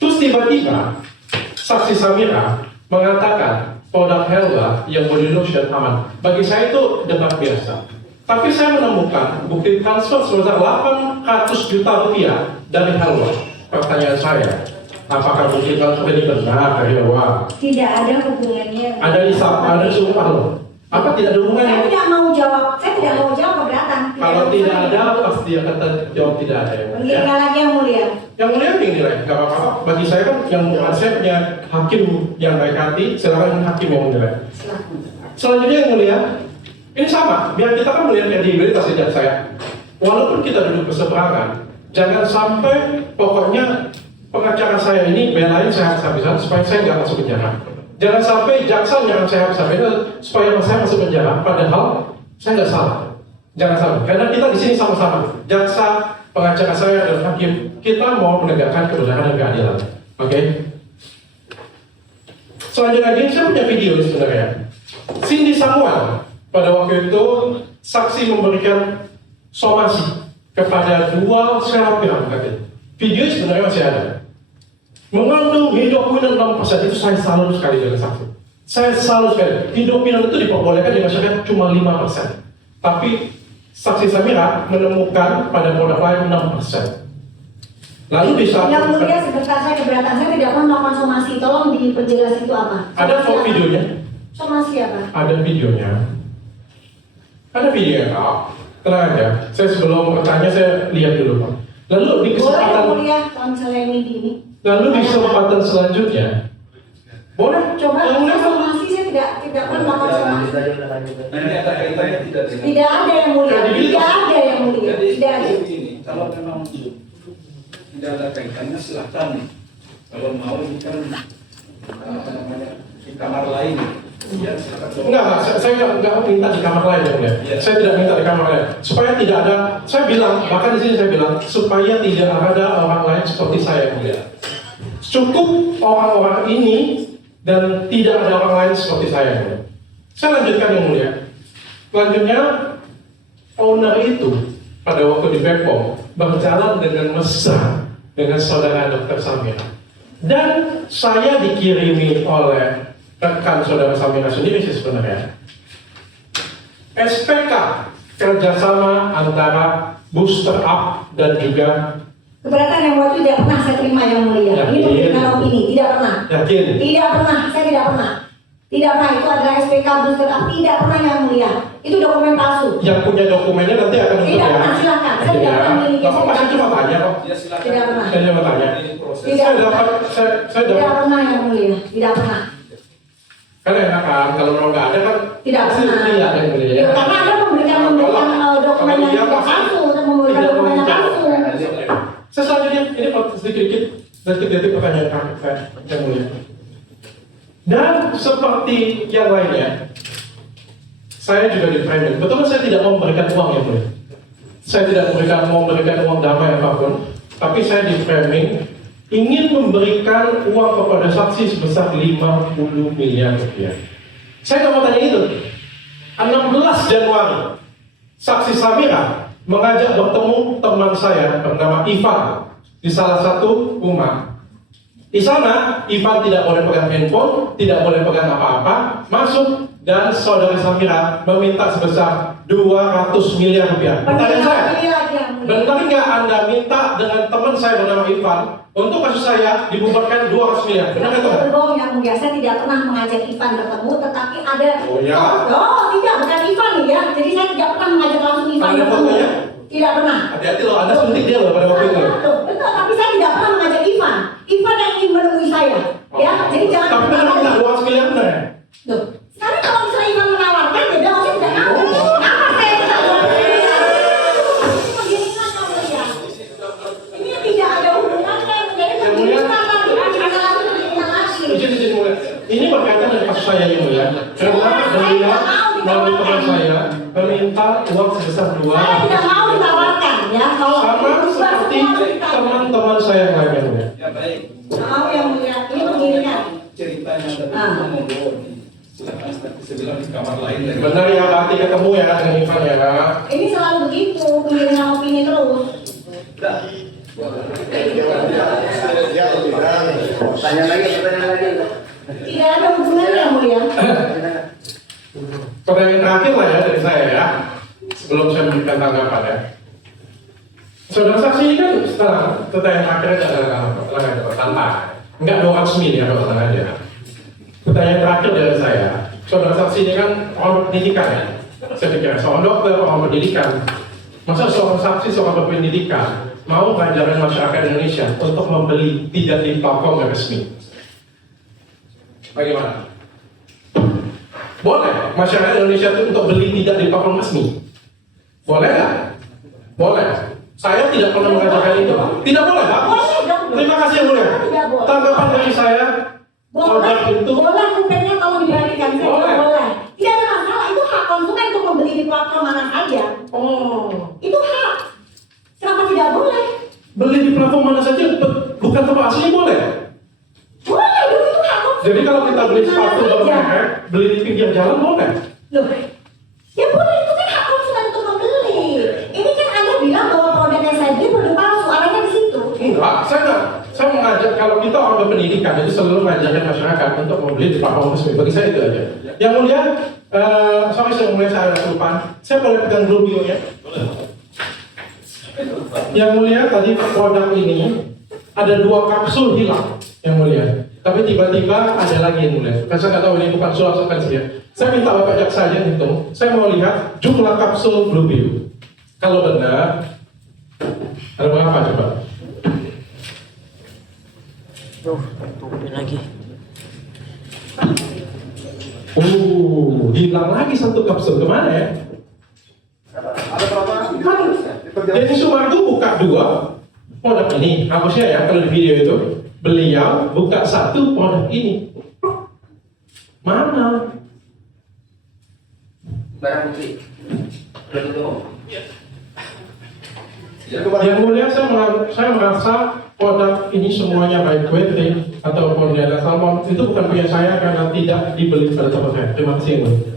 Terus tiba-tiba saksi Samira mengatakan produk Helwa yang body lotion aman. Bagi saya itu debat biasa. Tapi saya menemukan bukti transfer sebesar 800 juta rupiah dari Helwa. Pertanyaan saya, apakah bukti transfer ini benar dari Helwa? Tidak ada hubungannya. Ada isap, ada sumpah loh. Apa tidak ada hubungannya? Saya tidak mau jawab. Saya tidak mau jawab keberatan. Kalau tidak ada, pasti dia kata jawab tidak ada. Menilai lagi yang mulia. Yang mulia nilai, nggak apa-apa. Bagi saya kan yang saya punya hakim yang baik hati, silakan hakim yang menilai. Selanjutnya yang mulia, ini sama. Biar kita kan melihat kredibilitas sejak saya. Walaupun kita duduk berseberangan, jangan sampai pokoknya pengacara saya ini belain saya habis-habisan supaya saya nggak masuk penjara. Jangan sampai jaksa nyerang saya habis-habisan supaya saya masuk penjara. Padahal saya nggak salah. Jangan sampai. Karena kita di sini sama-sama. Jaksa, pengacara saya dan hakim, kita mau menegakkan kebenaran dan keadilan. Oke? Selanjutnya lagi, saya punya video sebenarnya. Cindy Samuel pada waktu itu saksi memberikan somasi kepada 2 selebgram katanya. Video sebenarnya masih ada. Mengandung hidroquinone 6%, itu saya salut sekali dengan saksi. Saya salut sekali. Hidroquinone itu diperbolehkan di masyarakat cuma 5%. Tapi saksi Samira menemukan pada produk lain 6%. Lalu di saat Yang mulia sebentar, saya keberatan. Saya tidak pernah melakukan somasi. Tolong diperjelas itu apa? Ada foto videonya? Somasi apa? Ada videonya. Ada videonya, Kak. Tenang aja. Saya sebelum bertanya, saya lihat dulu, Pak. Lalu di Boleh kesempatan yang mulia, kalau misalnya ini. Lalu di kesempatan selanjutnya, boleh? Coba Yang mulia, Pak. somasi, saya tidak pernah melakukan somasi. Nah, ini ada kaitannya tidak dengan? Tidak ada yang mulia. Tidak ada yang mulia. Jadi Tidak ada. ini, kalau memang tidak ada kaitannya silahkan. Kalau mau ini kan apa namanya di kamar lain. Enggak, saya enggak minta di kamar lain ya mulia. Saya tidak minta di kamar lain. Supaya tidak ada, saya bilang, bahkan di sini saya bilang, supaya tidak ada orang lain seperti saya mulia. Cukup orang-orang ini dan tidak ada orang lain seperti saya mulia. Saya lanjutkan yang mulia. Selanjutnya, owner itu pada waktu di Bepom berjalan dengan mesra dengan saudara Dr. Samira. Dan saya dikirimi oleh rekan saudara Samira sendiri sih sebenarnya. SPK kerjasama antara Booster Up dan juga Keberatan yang waktu tidak pernah saya terima yang mulia. Ini pemberitaan opini, tidak pernah. Yakin? Tidak pernah, saya tidak pernah. Tidak pernah, itu adalah SPK Booster Up, tidak pernah yang mulia. Itu dokumen palsu. Yang punya dokumennya nanti akan Tidak pernah, silakan. Saya tidak pernah memiliki. Bapak masih cuma tanya kok. Tidak pernah. Saya cuma tanya. Tidak Saya dapat. pernah yang mulia, tidak pernah. Kan enak kan, kalau memang nggak ada kan. Tidak pernah. Iya yang mulia. Ya, karena Anda memberikan dokumen yang tidak palsu, dan memberikan dokumen yang palsu. Saya selanjutnya, ini sedikit pertanyaan terakhir saya yang mulia. Dan seperti yang lainnya, saya juga di framing. Betul saya tidak mau memberikan uang yang mulia. Saya tidak mau memberikan uang damai apapun, tapi saya di framing ingin memberikan uang kepada saksi sebesar 50 miliar rupiah. Saya nggak mau tanya itu. 16 Januari, saksi Samira mengajak bertemu teman saya bernama Ivan di salah satu rumah. Di sana, Ivan tidak boleh pegang handphone, tidak boleh pegang apa-apa, masuk dan saudari Samira meminta sebesar 200 miliar rupiah. Pertanyaan saya, benar nggak Anda minta dengan teman saya bernama Ivan untuk kasus saya dibubarkan 200 miliar? Benar nggak itu? Berbohong yang mulia, saya tidak pernah mengajak Ivan bertemu, tetapi ada. Oh ya? Oh tidak, bukan Ivan ya. Jadi saya tidak pernah mengajak langsung Ivan Ada bertemu. fotonya? Tidak pernah. Hati-hati loh, Anda suntik dia loh pada waktu itu. Betul, tapi saya tidak pernah mengajak Ivan. Ivan yang ingin menemui saya. Ya, jadi jangan. Tapi benar nggak 200 miliar benar ya? Tuh, sekarang kalau misalnya Ivan menawarkan, ya bilang saya tidak mau. Kenapa saya tidak mau? Ini penggiringan yang mulia. Ini tidak ada hubungannya menjadi penggiringan lagi. Izin mulia. Ini berkaitan dengan kasus saya yang mulia. Karena beliau melalui teman saya meminta uang sebesar 200. Saya tidak mau ditawarkan ya. Kalau sama seperti teman-teman saya yang lainnya mulia. Ya baik. mau yang mulia. Ini penggiringan. Ceritanya tadi monggo. Silakan bisa bilang di kamar lain. Benar ya, berarti ketemu ya dengan Ivan ya. Ini selalu begitu, penggiringan opini terus. Tanya lagi. Tidak ada hubungannya yang mulia. Pertanyaan terakhir lah ya dari saya ya, sebelum saya memberikan tanggapan ya. Saudara saksi ini kan setelah pertanyaan terakhirnya ada santai, enggak 200 miliar kalau aja. Pertanyaan terakhir dari saya, saudara saksi ini kan orang pendidikan ya, saya pikir seorang dokter, orang pendidikan, masa seorang saksi, seorang berpendidikan mau ngajarin masyarakat Indonesia untuk membeli tidak di platform yang resmi? Bagaimana? Boleh masyarakat Indonesia itu untuk beli tidak di platform resmi? Boleh nggak? Boleh. Saya tidak pernah mengatakan itu. Tidak boleh, bagus. Terima kasih yang mulia. Tanggapan dari saya, boleh kontennya kalau diperhatikan saya boleh. Tidak ada masalah, itu hak konsumen untuk membeli di platform mana saja. Oh, itu hak. Kenapa tidak boleh? Beli di platform mana saja, bukan tempat asli boleh. Boleh, itu hak konsumen. Jadi kalau kita beli sepatu bermerek, beli di pinggir jalan boleh. Loh, ya boleh, itu kan hak konsumen untuk membeli. Ini kan Anda bilang bahwa produk yang saya beli produk palsu, arahnya di situ. Enggak, saya mengajak, kalau kita orang berpendidikan itu selalu mengajarkan masyarakat untuk membeli di platform resmi. Bagi saya itu aja. Yang mulia, saya ada kelupaan. Saya boleh pegang dulu bionya? Yang mulia, tadi produk ini ada 2 kapsul hilang. Yang mulia, tapi tiba-tiba ada lagi yang mulia. Saya nggak tahu ini bukan surat substansinya. Saya minta Bapak Jaksa aja hitung. Saya mau lihat jumlah kapsul Blue Bio. Kalau benar, ada berapa coba? Lagi. Hilang lagi 1 kapsul. Kemana ya? Ada berapa? Kan Denny Sumargo buka 2 produk ini. Harusnya ya kalau di video itu beliau buka 1 produk ini. Mana? barang bukti. Yang mulia, saya merasa produk ini semuanya baik Quetri ataupun Diana Salmon itu bukan punya saya karena tidak dibeli pada tempat saya. Terima kasih, Yang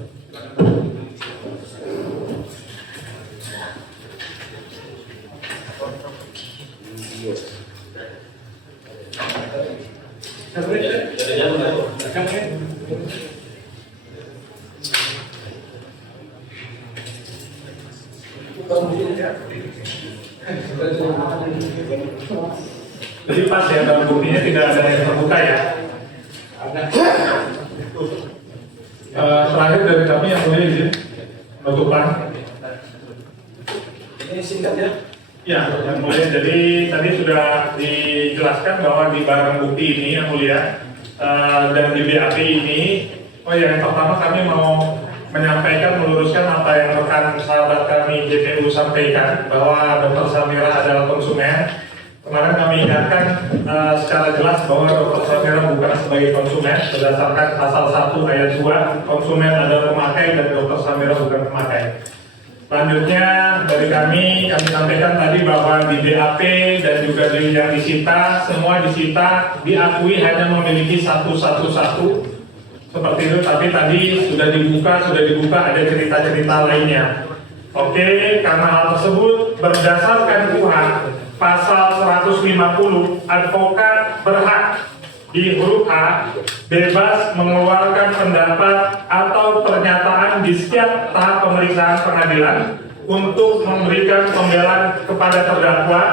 Mulia. Jadi pas ya, dalam buktinya tidak ada yang terbuka ya. Terakhir dari kami yang mulia izin penutupan. Ini singkatnya. Ya, yang mulia. Jadi tadi sudah dijelaskan bahwa di barang bukti ini yang mulia dan di BAP ini, yang pertama kami mau menyampaikan, meluruskan apa yang rekan sahabat kami JPU sampaikan bahwa Dr. Samira adalah konsumen. Kemarin kami ingatkan secara jelas bahwa Dr. Samira bukan sebagai konsumen berdasarkan pasal 1 ayat 2, konsumen adalah pemakai dan Dr. Samira bukan pemakai. Selanjutnya dari kami sampaikan tadi bahwa di BAP dan juga di yang disita, semua disita diakui hanya memiliki satu seperti itu, tapi tadi sudah dibuka ada cerita-cerita lainnya. Oke, karena hal tersebut berdasarkan KUHP pasal 150, advokat berhak di huruf A bebas mengeluarkan pendapat atau pernyataan di setiap tahap pemeriksaan pengadilan untuk memberikan pembelaan kepada terdakwa.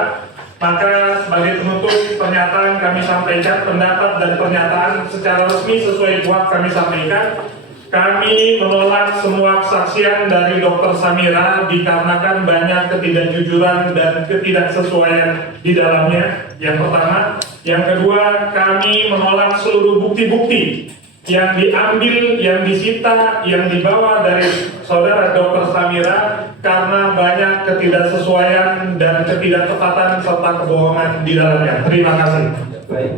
Maka sebagai penutup pernyataan kami sampaikan pendapat dan pernyataan secara resmi sesuai KUHP kami sampaikan. Kami menolak semua kesaksian dari Dr. Samira dikarenakan banyak ketidakjujuran dan ketidaksesuaian di dalamnya. Yang pertama. Yang kedua, kami menolak seluruh bukti-bukti yang diambil, yang disita, yang dibawa dari saudara Dr. Samira karena banyak ketidaksesuaian dan ketidaktepatan serta kebohongan di dalamnya. Terima kasih.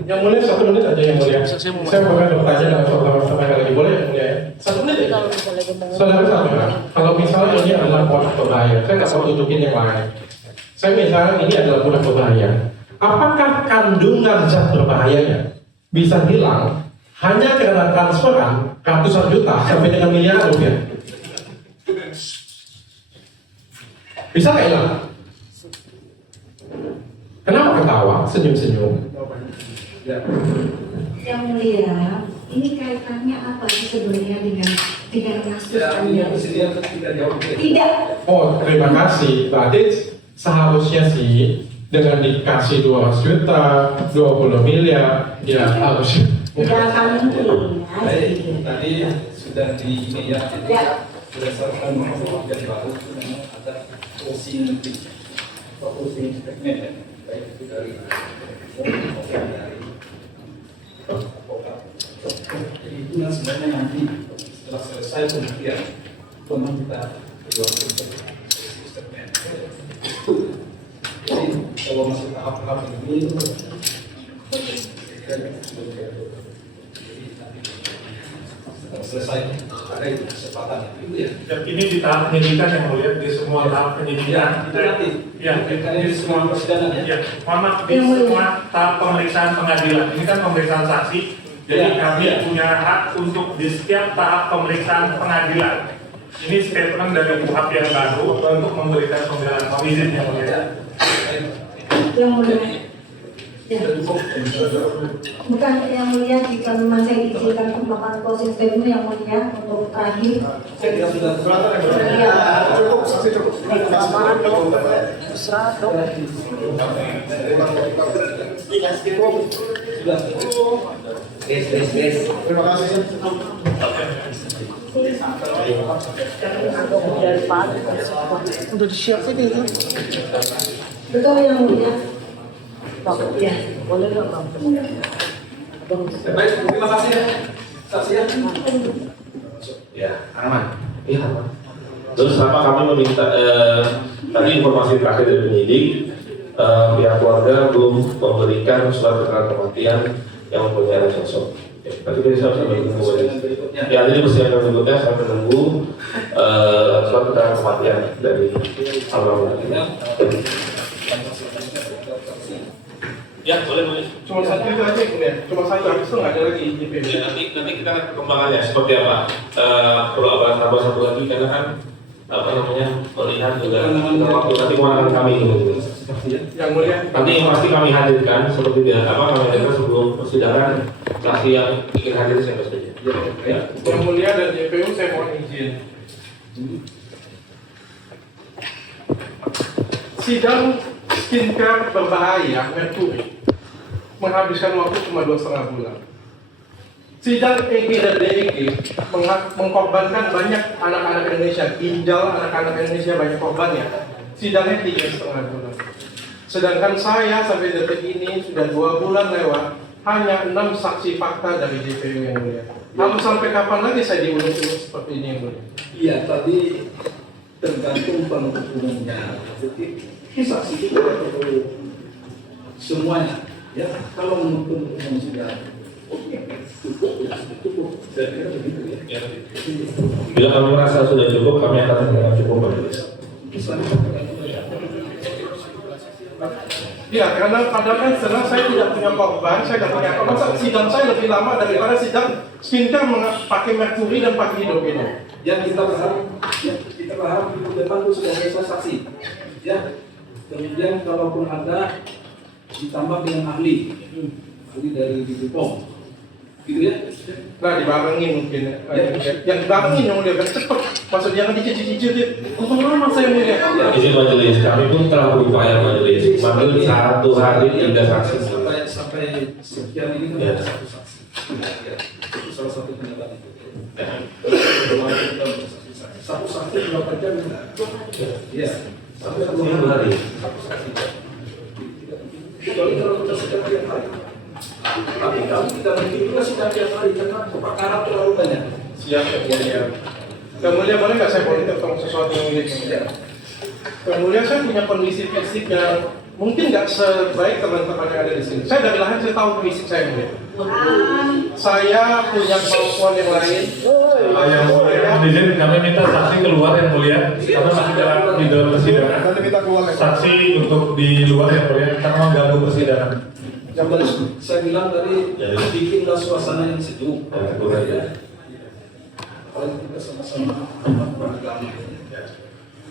Yang mulia 1 menit aja, Yang Mulia. Saya bukan bertanya dalam soal lagi, boleh Yang Mulia? 1 menit ya? Saudara Samira, kalau misalnya ini adalah produk berbahaya, saya nggak mau tunjukin yang lain. Saya misalnya ini adalah produk berbahaya. Apakah kandungan zat berbahayanya bisa hilang hanya karena transferan ratusan juta sampai dengan miliaran rupiah? Bisa nggak hilang? Kenapa ketawa, senyum-senyum? Yang Mulia, ini kaitannya apa sih sebenarnya dengan kasus Anda? Tidak. Oh, terima kasih. Berarti seharusnya sih dengan dikasih 200 juta, 20 miliar, ya harusnya. Tidak akan mungkin. Tadi sudah di ini ya. Berdasarkan yang baru ada closing statement baik itu dari jadi itu sebenarnya nanti setelah selesai pembuktian memang kita keluarkan statement. Jadi kalau masih tahap-tahap ini selesai ada itu kesempatan itu ya. Dan ini di tahap penyidikan yang mulia, di semua tahap penyidikan. Itu nanti. Ya, di semua persidangan ya. Ya, Muhammad, di semua tahap pemeriksaan pengadilan. Ini kan pemeriksaan saksi. Jadi kami punya hak untuk di setiap tahap pemeriksaan pengadilan. Ini statement dari KUHP yang baru untuk memberikan pembelaan izin yang mulia. Yang Mulia. Ya. Bukan Yang Mulia, jika memang saya diizinkan untuk melakukan closing statement Yang Mulia untuk terakhir. Saya sudah cukup, saksi cukup. Terima kasih. Udah di-share sini kan? Betul Yang Mulia. Ya, boleh nggak Bang? Baik, terima kasih ya. Saksi ya. Ya, Arman. Iya, Arman. Terus kenapa kami meminta tadi informasi terakhir dari penyidik, pihak keluarga belum memberikan surat keterangan kematian yang mempunyai sosok. Tapi bisa sampai menunggu. Ya, jadi persidangan berikutnya sampai menunggu surat keterangan kematian dari almarhum. Ya, boleh. Cuma satu itu aja kemudian, cuma satu, habis itu nggak ada lagi JPU. Ya, nanti kita lihat perkembangannya seperti apa. Perlu tambah satu lagi karena kan melihat juga waktu nanti kewenangan kami gitu. Yang mulia. Nanti pasti kami hadirkan seperti dia kami hadirkan sebelum persidangan saksi yang ingin hadir siapa saja. Ya. Yang mulia dan JPU saya mohon izin. Sidang skincare berbahaya merkuri menghabiskan waktu cuma 2,5 bulan. Sidang EG dan DEG mengkorbankan banyak anak-anak Indonesia, ginjal anak-anak Indonesia banyak korbannya. Sidangnya 3,5 bulan. Sedangkan saya sampai detik ini sudah 2 bulan lewat, hanya 6 saksi fakta dari JPU yang mulia. Lalu sampai kapan lagi saya diurus-urus seperti ini yang mulia? Iya, tadi tergantung penuntut umumnya. Jadi saksi itu perlu semuanya. Ya, kalau menuntut umum sudah cukup, saya kira begitu ya. Bila kami merasa sudah cukup, kami akan mendengar cukup. Ya, karena padahal kan sebenarnya saya tidak punya korban, saya tidak punya apa. Masa sidang saya lebih lama daripada sidang skincare pakai merkuri dan pakai hidup ini. Yang kita berharap di depan itu sudah selesai saksi. Ya, kemudian kalaupun ada ditambah dengan ahli dari BPOM, gitu ya. Nah, dibarengin mungkin. Yang dibarengin yang mulia kan cepet. Maksud jangan dicicil-cicil dia. Untung lama saya mulia. Izin majelis, kami pun telah berupaya majelis manggil 1 hari 3 saksi. Sampai sekian ini kan ada 1 saksi. Ya, itu salah satu pendapat itu. Satu saksi berapa jam? Iya. Sampai 2 hari. Satu saksi. Kecuali kalau kita sedang tiap hari. Tapi kami tidak mungkin juga sedang tiap hari karena perkara terlalu banyak. Siap, ya mulia. Yang mulia boleh nggak saya boleh tentang sesuatu yang mulia? Yang mulia saya punya kondisi fisik yang mungkin nggak sebaik teman-teman yang ada di sini. Saya dari lahir saya tahu fisik saya mulia. Saya punya kemampuan yang lain. Yang mulia, izin kami minta saksi keluar yang mulia, karena masih di dalam persidangan. Saksi untuk di luar yang mulia, karena mengganggu persidangan. Yang saya bilang tadi, bikinlah suasana yang sejuk. Kalau kita sama-sama beragama.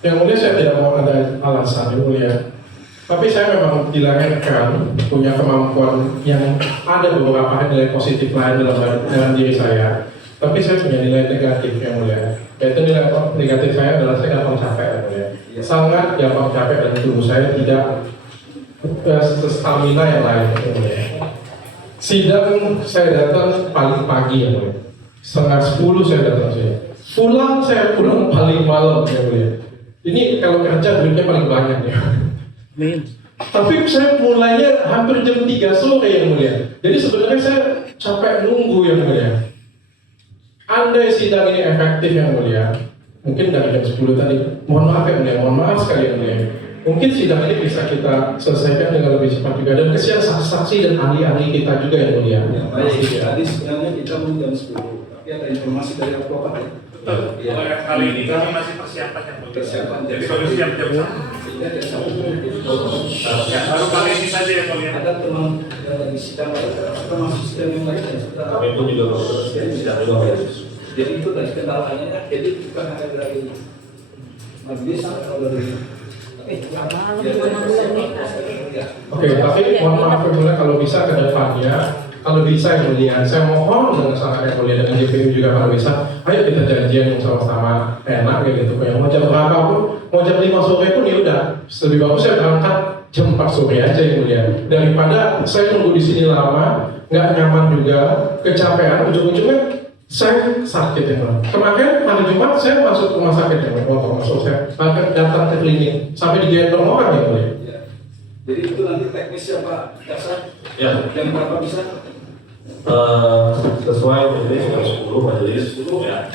Yang mulia saya tidak mau ada alasan yang mulia. Tapi saya memang dilahirkan punya kemampuan yang ada beberapa nilai positif lain dalam diri saya. Tapi saya punya nilai negatif yang mulia. Yaitu nilai negatif saya adalah saya gampang capek yang mulia. Sangat gampang capek dan tubuh saya tidak stamina yang lain yang mulia. Sidang saya datang paling pagi yang mulia. 9:30 saya datang sini. Saya pulang paling malam yang mulia. Ini kalau kerja duitnya paling banyak ya. Tapi saya mulainya hampir jam 3 sore yang mulia. Jadi sebenarnya saya capek nunggu yang mulia. Andai sidang ini efektif yang mulia, mungkin dari jam 10 tadi. Mohon maaf yang mulia, mohon maaf sekali yang mulia. Mungkin sidang ini bisa kita selesaikan dengan lebih cepat juga. Dan kesian saksi-saksi dan ahli-ahli kita juga yang mulia. Baik, tadi sebenarnya kita mau jam 10. Tapi ada informasi dari advokat ya. Kali ini kami masih persiapan yang mulia. Jadi baru siap jam 1. Baru kali ini saja yang mulia. Ada teman di sidang atau masuk sidang yang lain yang sudah. Kami pun juga sidang juga. Jadi itu dari kendalanya, jadi bukan hanya dari majelis atau dari. Oke, tapi mohon maaf yang mulia kalau bisa ke depannya, kalau bisa yang mulia, saya mohon dengan sangat yang mulia dengan JPU juga kalau bisa, ayo kita janjian sama-sama enak kayak gitu. Yang mau jam berapa pun, mau jam 5 sore pun ya udah. Lebih bagus saya berangkat jam 4 sore aja yang mulia. Daripada saya nunggu di sini lama, nggak nyaman juga, kecapean, ujung-ujungnya saya sakit ya Pak. Kemarin hari Jumat saya masuk rumah sakit ya Pak. Masuk saya bahkan datang ke klinik sampai digendong orang ya Pak. Jadi itu nanti teknisnya Pak Jaksa. Ya. Jam berapa bisa? Sesuai majelis jam 10 majelis 10 ya.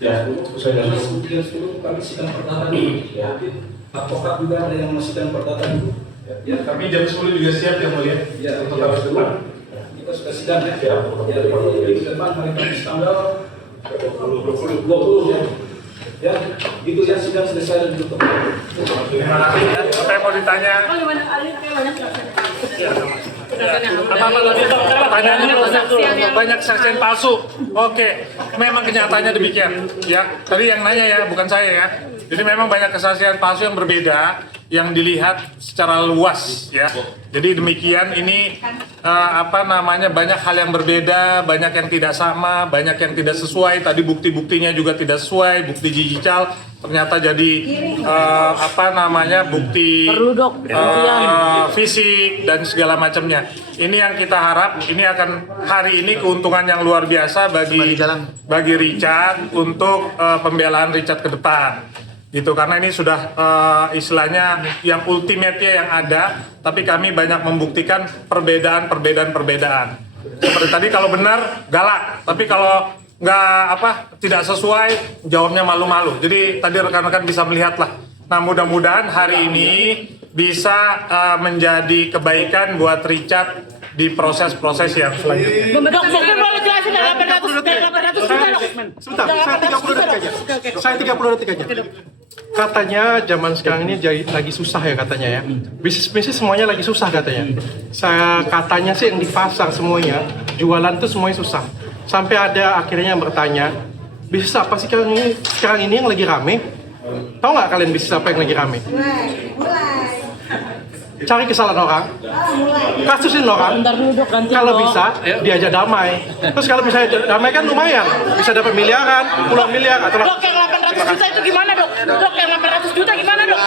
Ya. Sesuai jam 10. Jam 10 kami sidang perdata dulu. Ya. Advokat juga ada yang masih sidang perdata dulu. Ya, kami jam 10 juga siap yang mulia. Ya. Untuk harus depan. kita sudah sidang ya. Ya, Di depan hari Kamis tanggal 20 ya. Ya, gitu ya, sidang selesai dan ditutup. Terima kasih. Saya mau ditanya. Apa tadi pertanyaannya banyak saksian palsu. Oke, memang kenyataannya demikian. Ya, tadi yang nanya ya, bukan saya ya. Jadi memang banyak kesaksian palsu yang berbeda yang dilihat secara luas ya. Jadi demikian ini banyak hal yang berbeda, banyak yang tidak sama, banyak yang tidak sesuai. Tadi bukti-buktinya juga tidak sesuai, bukti digital ternyata jadi bukti fisik dan segala macamnya. Ini yang kita harap, ini akan hari ini keuntungan yang luar biasa bagi Richard untuk pembelaan Richard ke depan. Gitu, karena ini sudah istilahnya yang ultimate-nya yang ada, tapi kami banyak membuktikan perbedaan. Seperti tadi kalau benar galak, tapi kalau tidak sesuai jawabnya malu-malu. Jadi tadi rekan-rekan bisa melihat lah. Nah, mudah-mudahan hari ini bisa menjadi kebaikan buat Richard di proses-proses yang selanjutnya. Dok, mungkin boleh jelasin 800 juta dok. Sebentar, saya 30 detik aja. Katanya zaman sekarang ini lagi susah ya katanya ya. Bisnis semuanya lagi susah katanya. Katanya sih yang di pasar semuanya, jualan tuh semuanya susah. Sampai ada akhirnya yang bertanya, bisnis apa sih sekarang ini yang lagi rame? Tahu nggak kalian bisnis apa yang lagi rame? Mulai. Cari kesalahan orang, kasusin orang, kalau bisa diajak damai. Terus kalau misalnya damai kan lumayan, bisa dapat miliaran, puluhan miliar atau. Dok, yang 800 juta itu gimana dok? Dok, yang 800 juta gimana dok?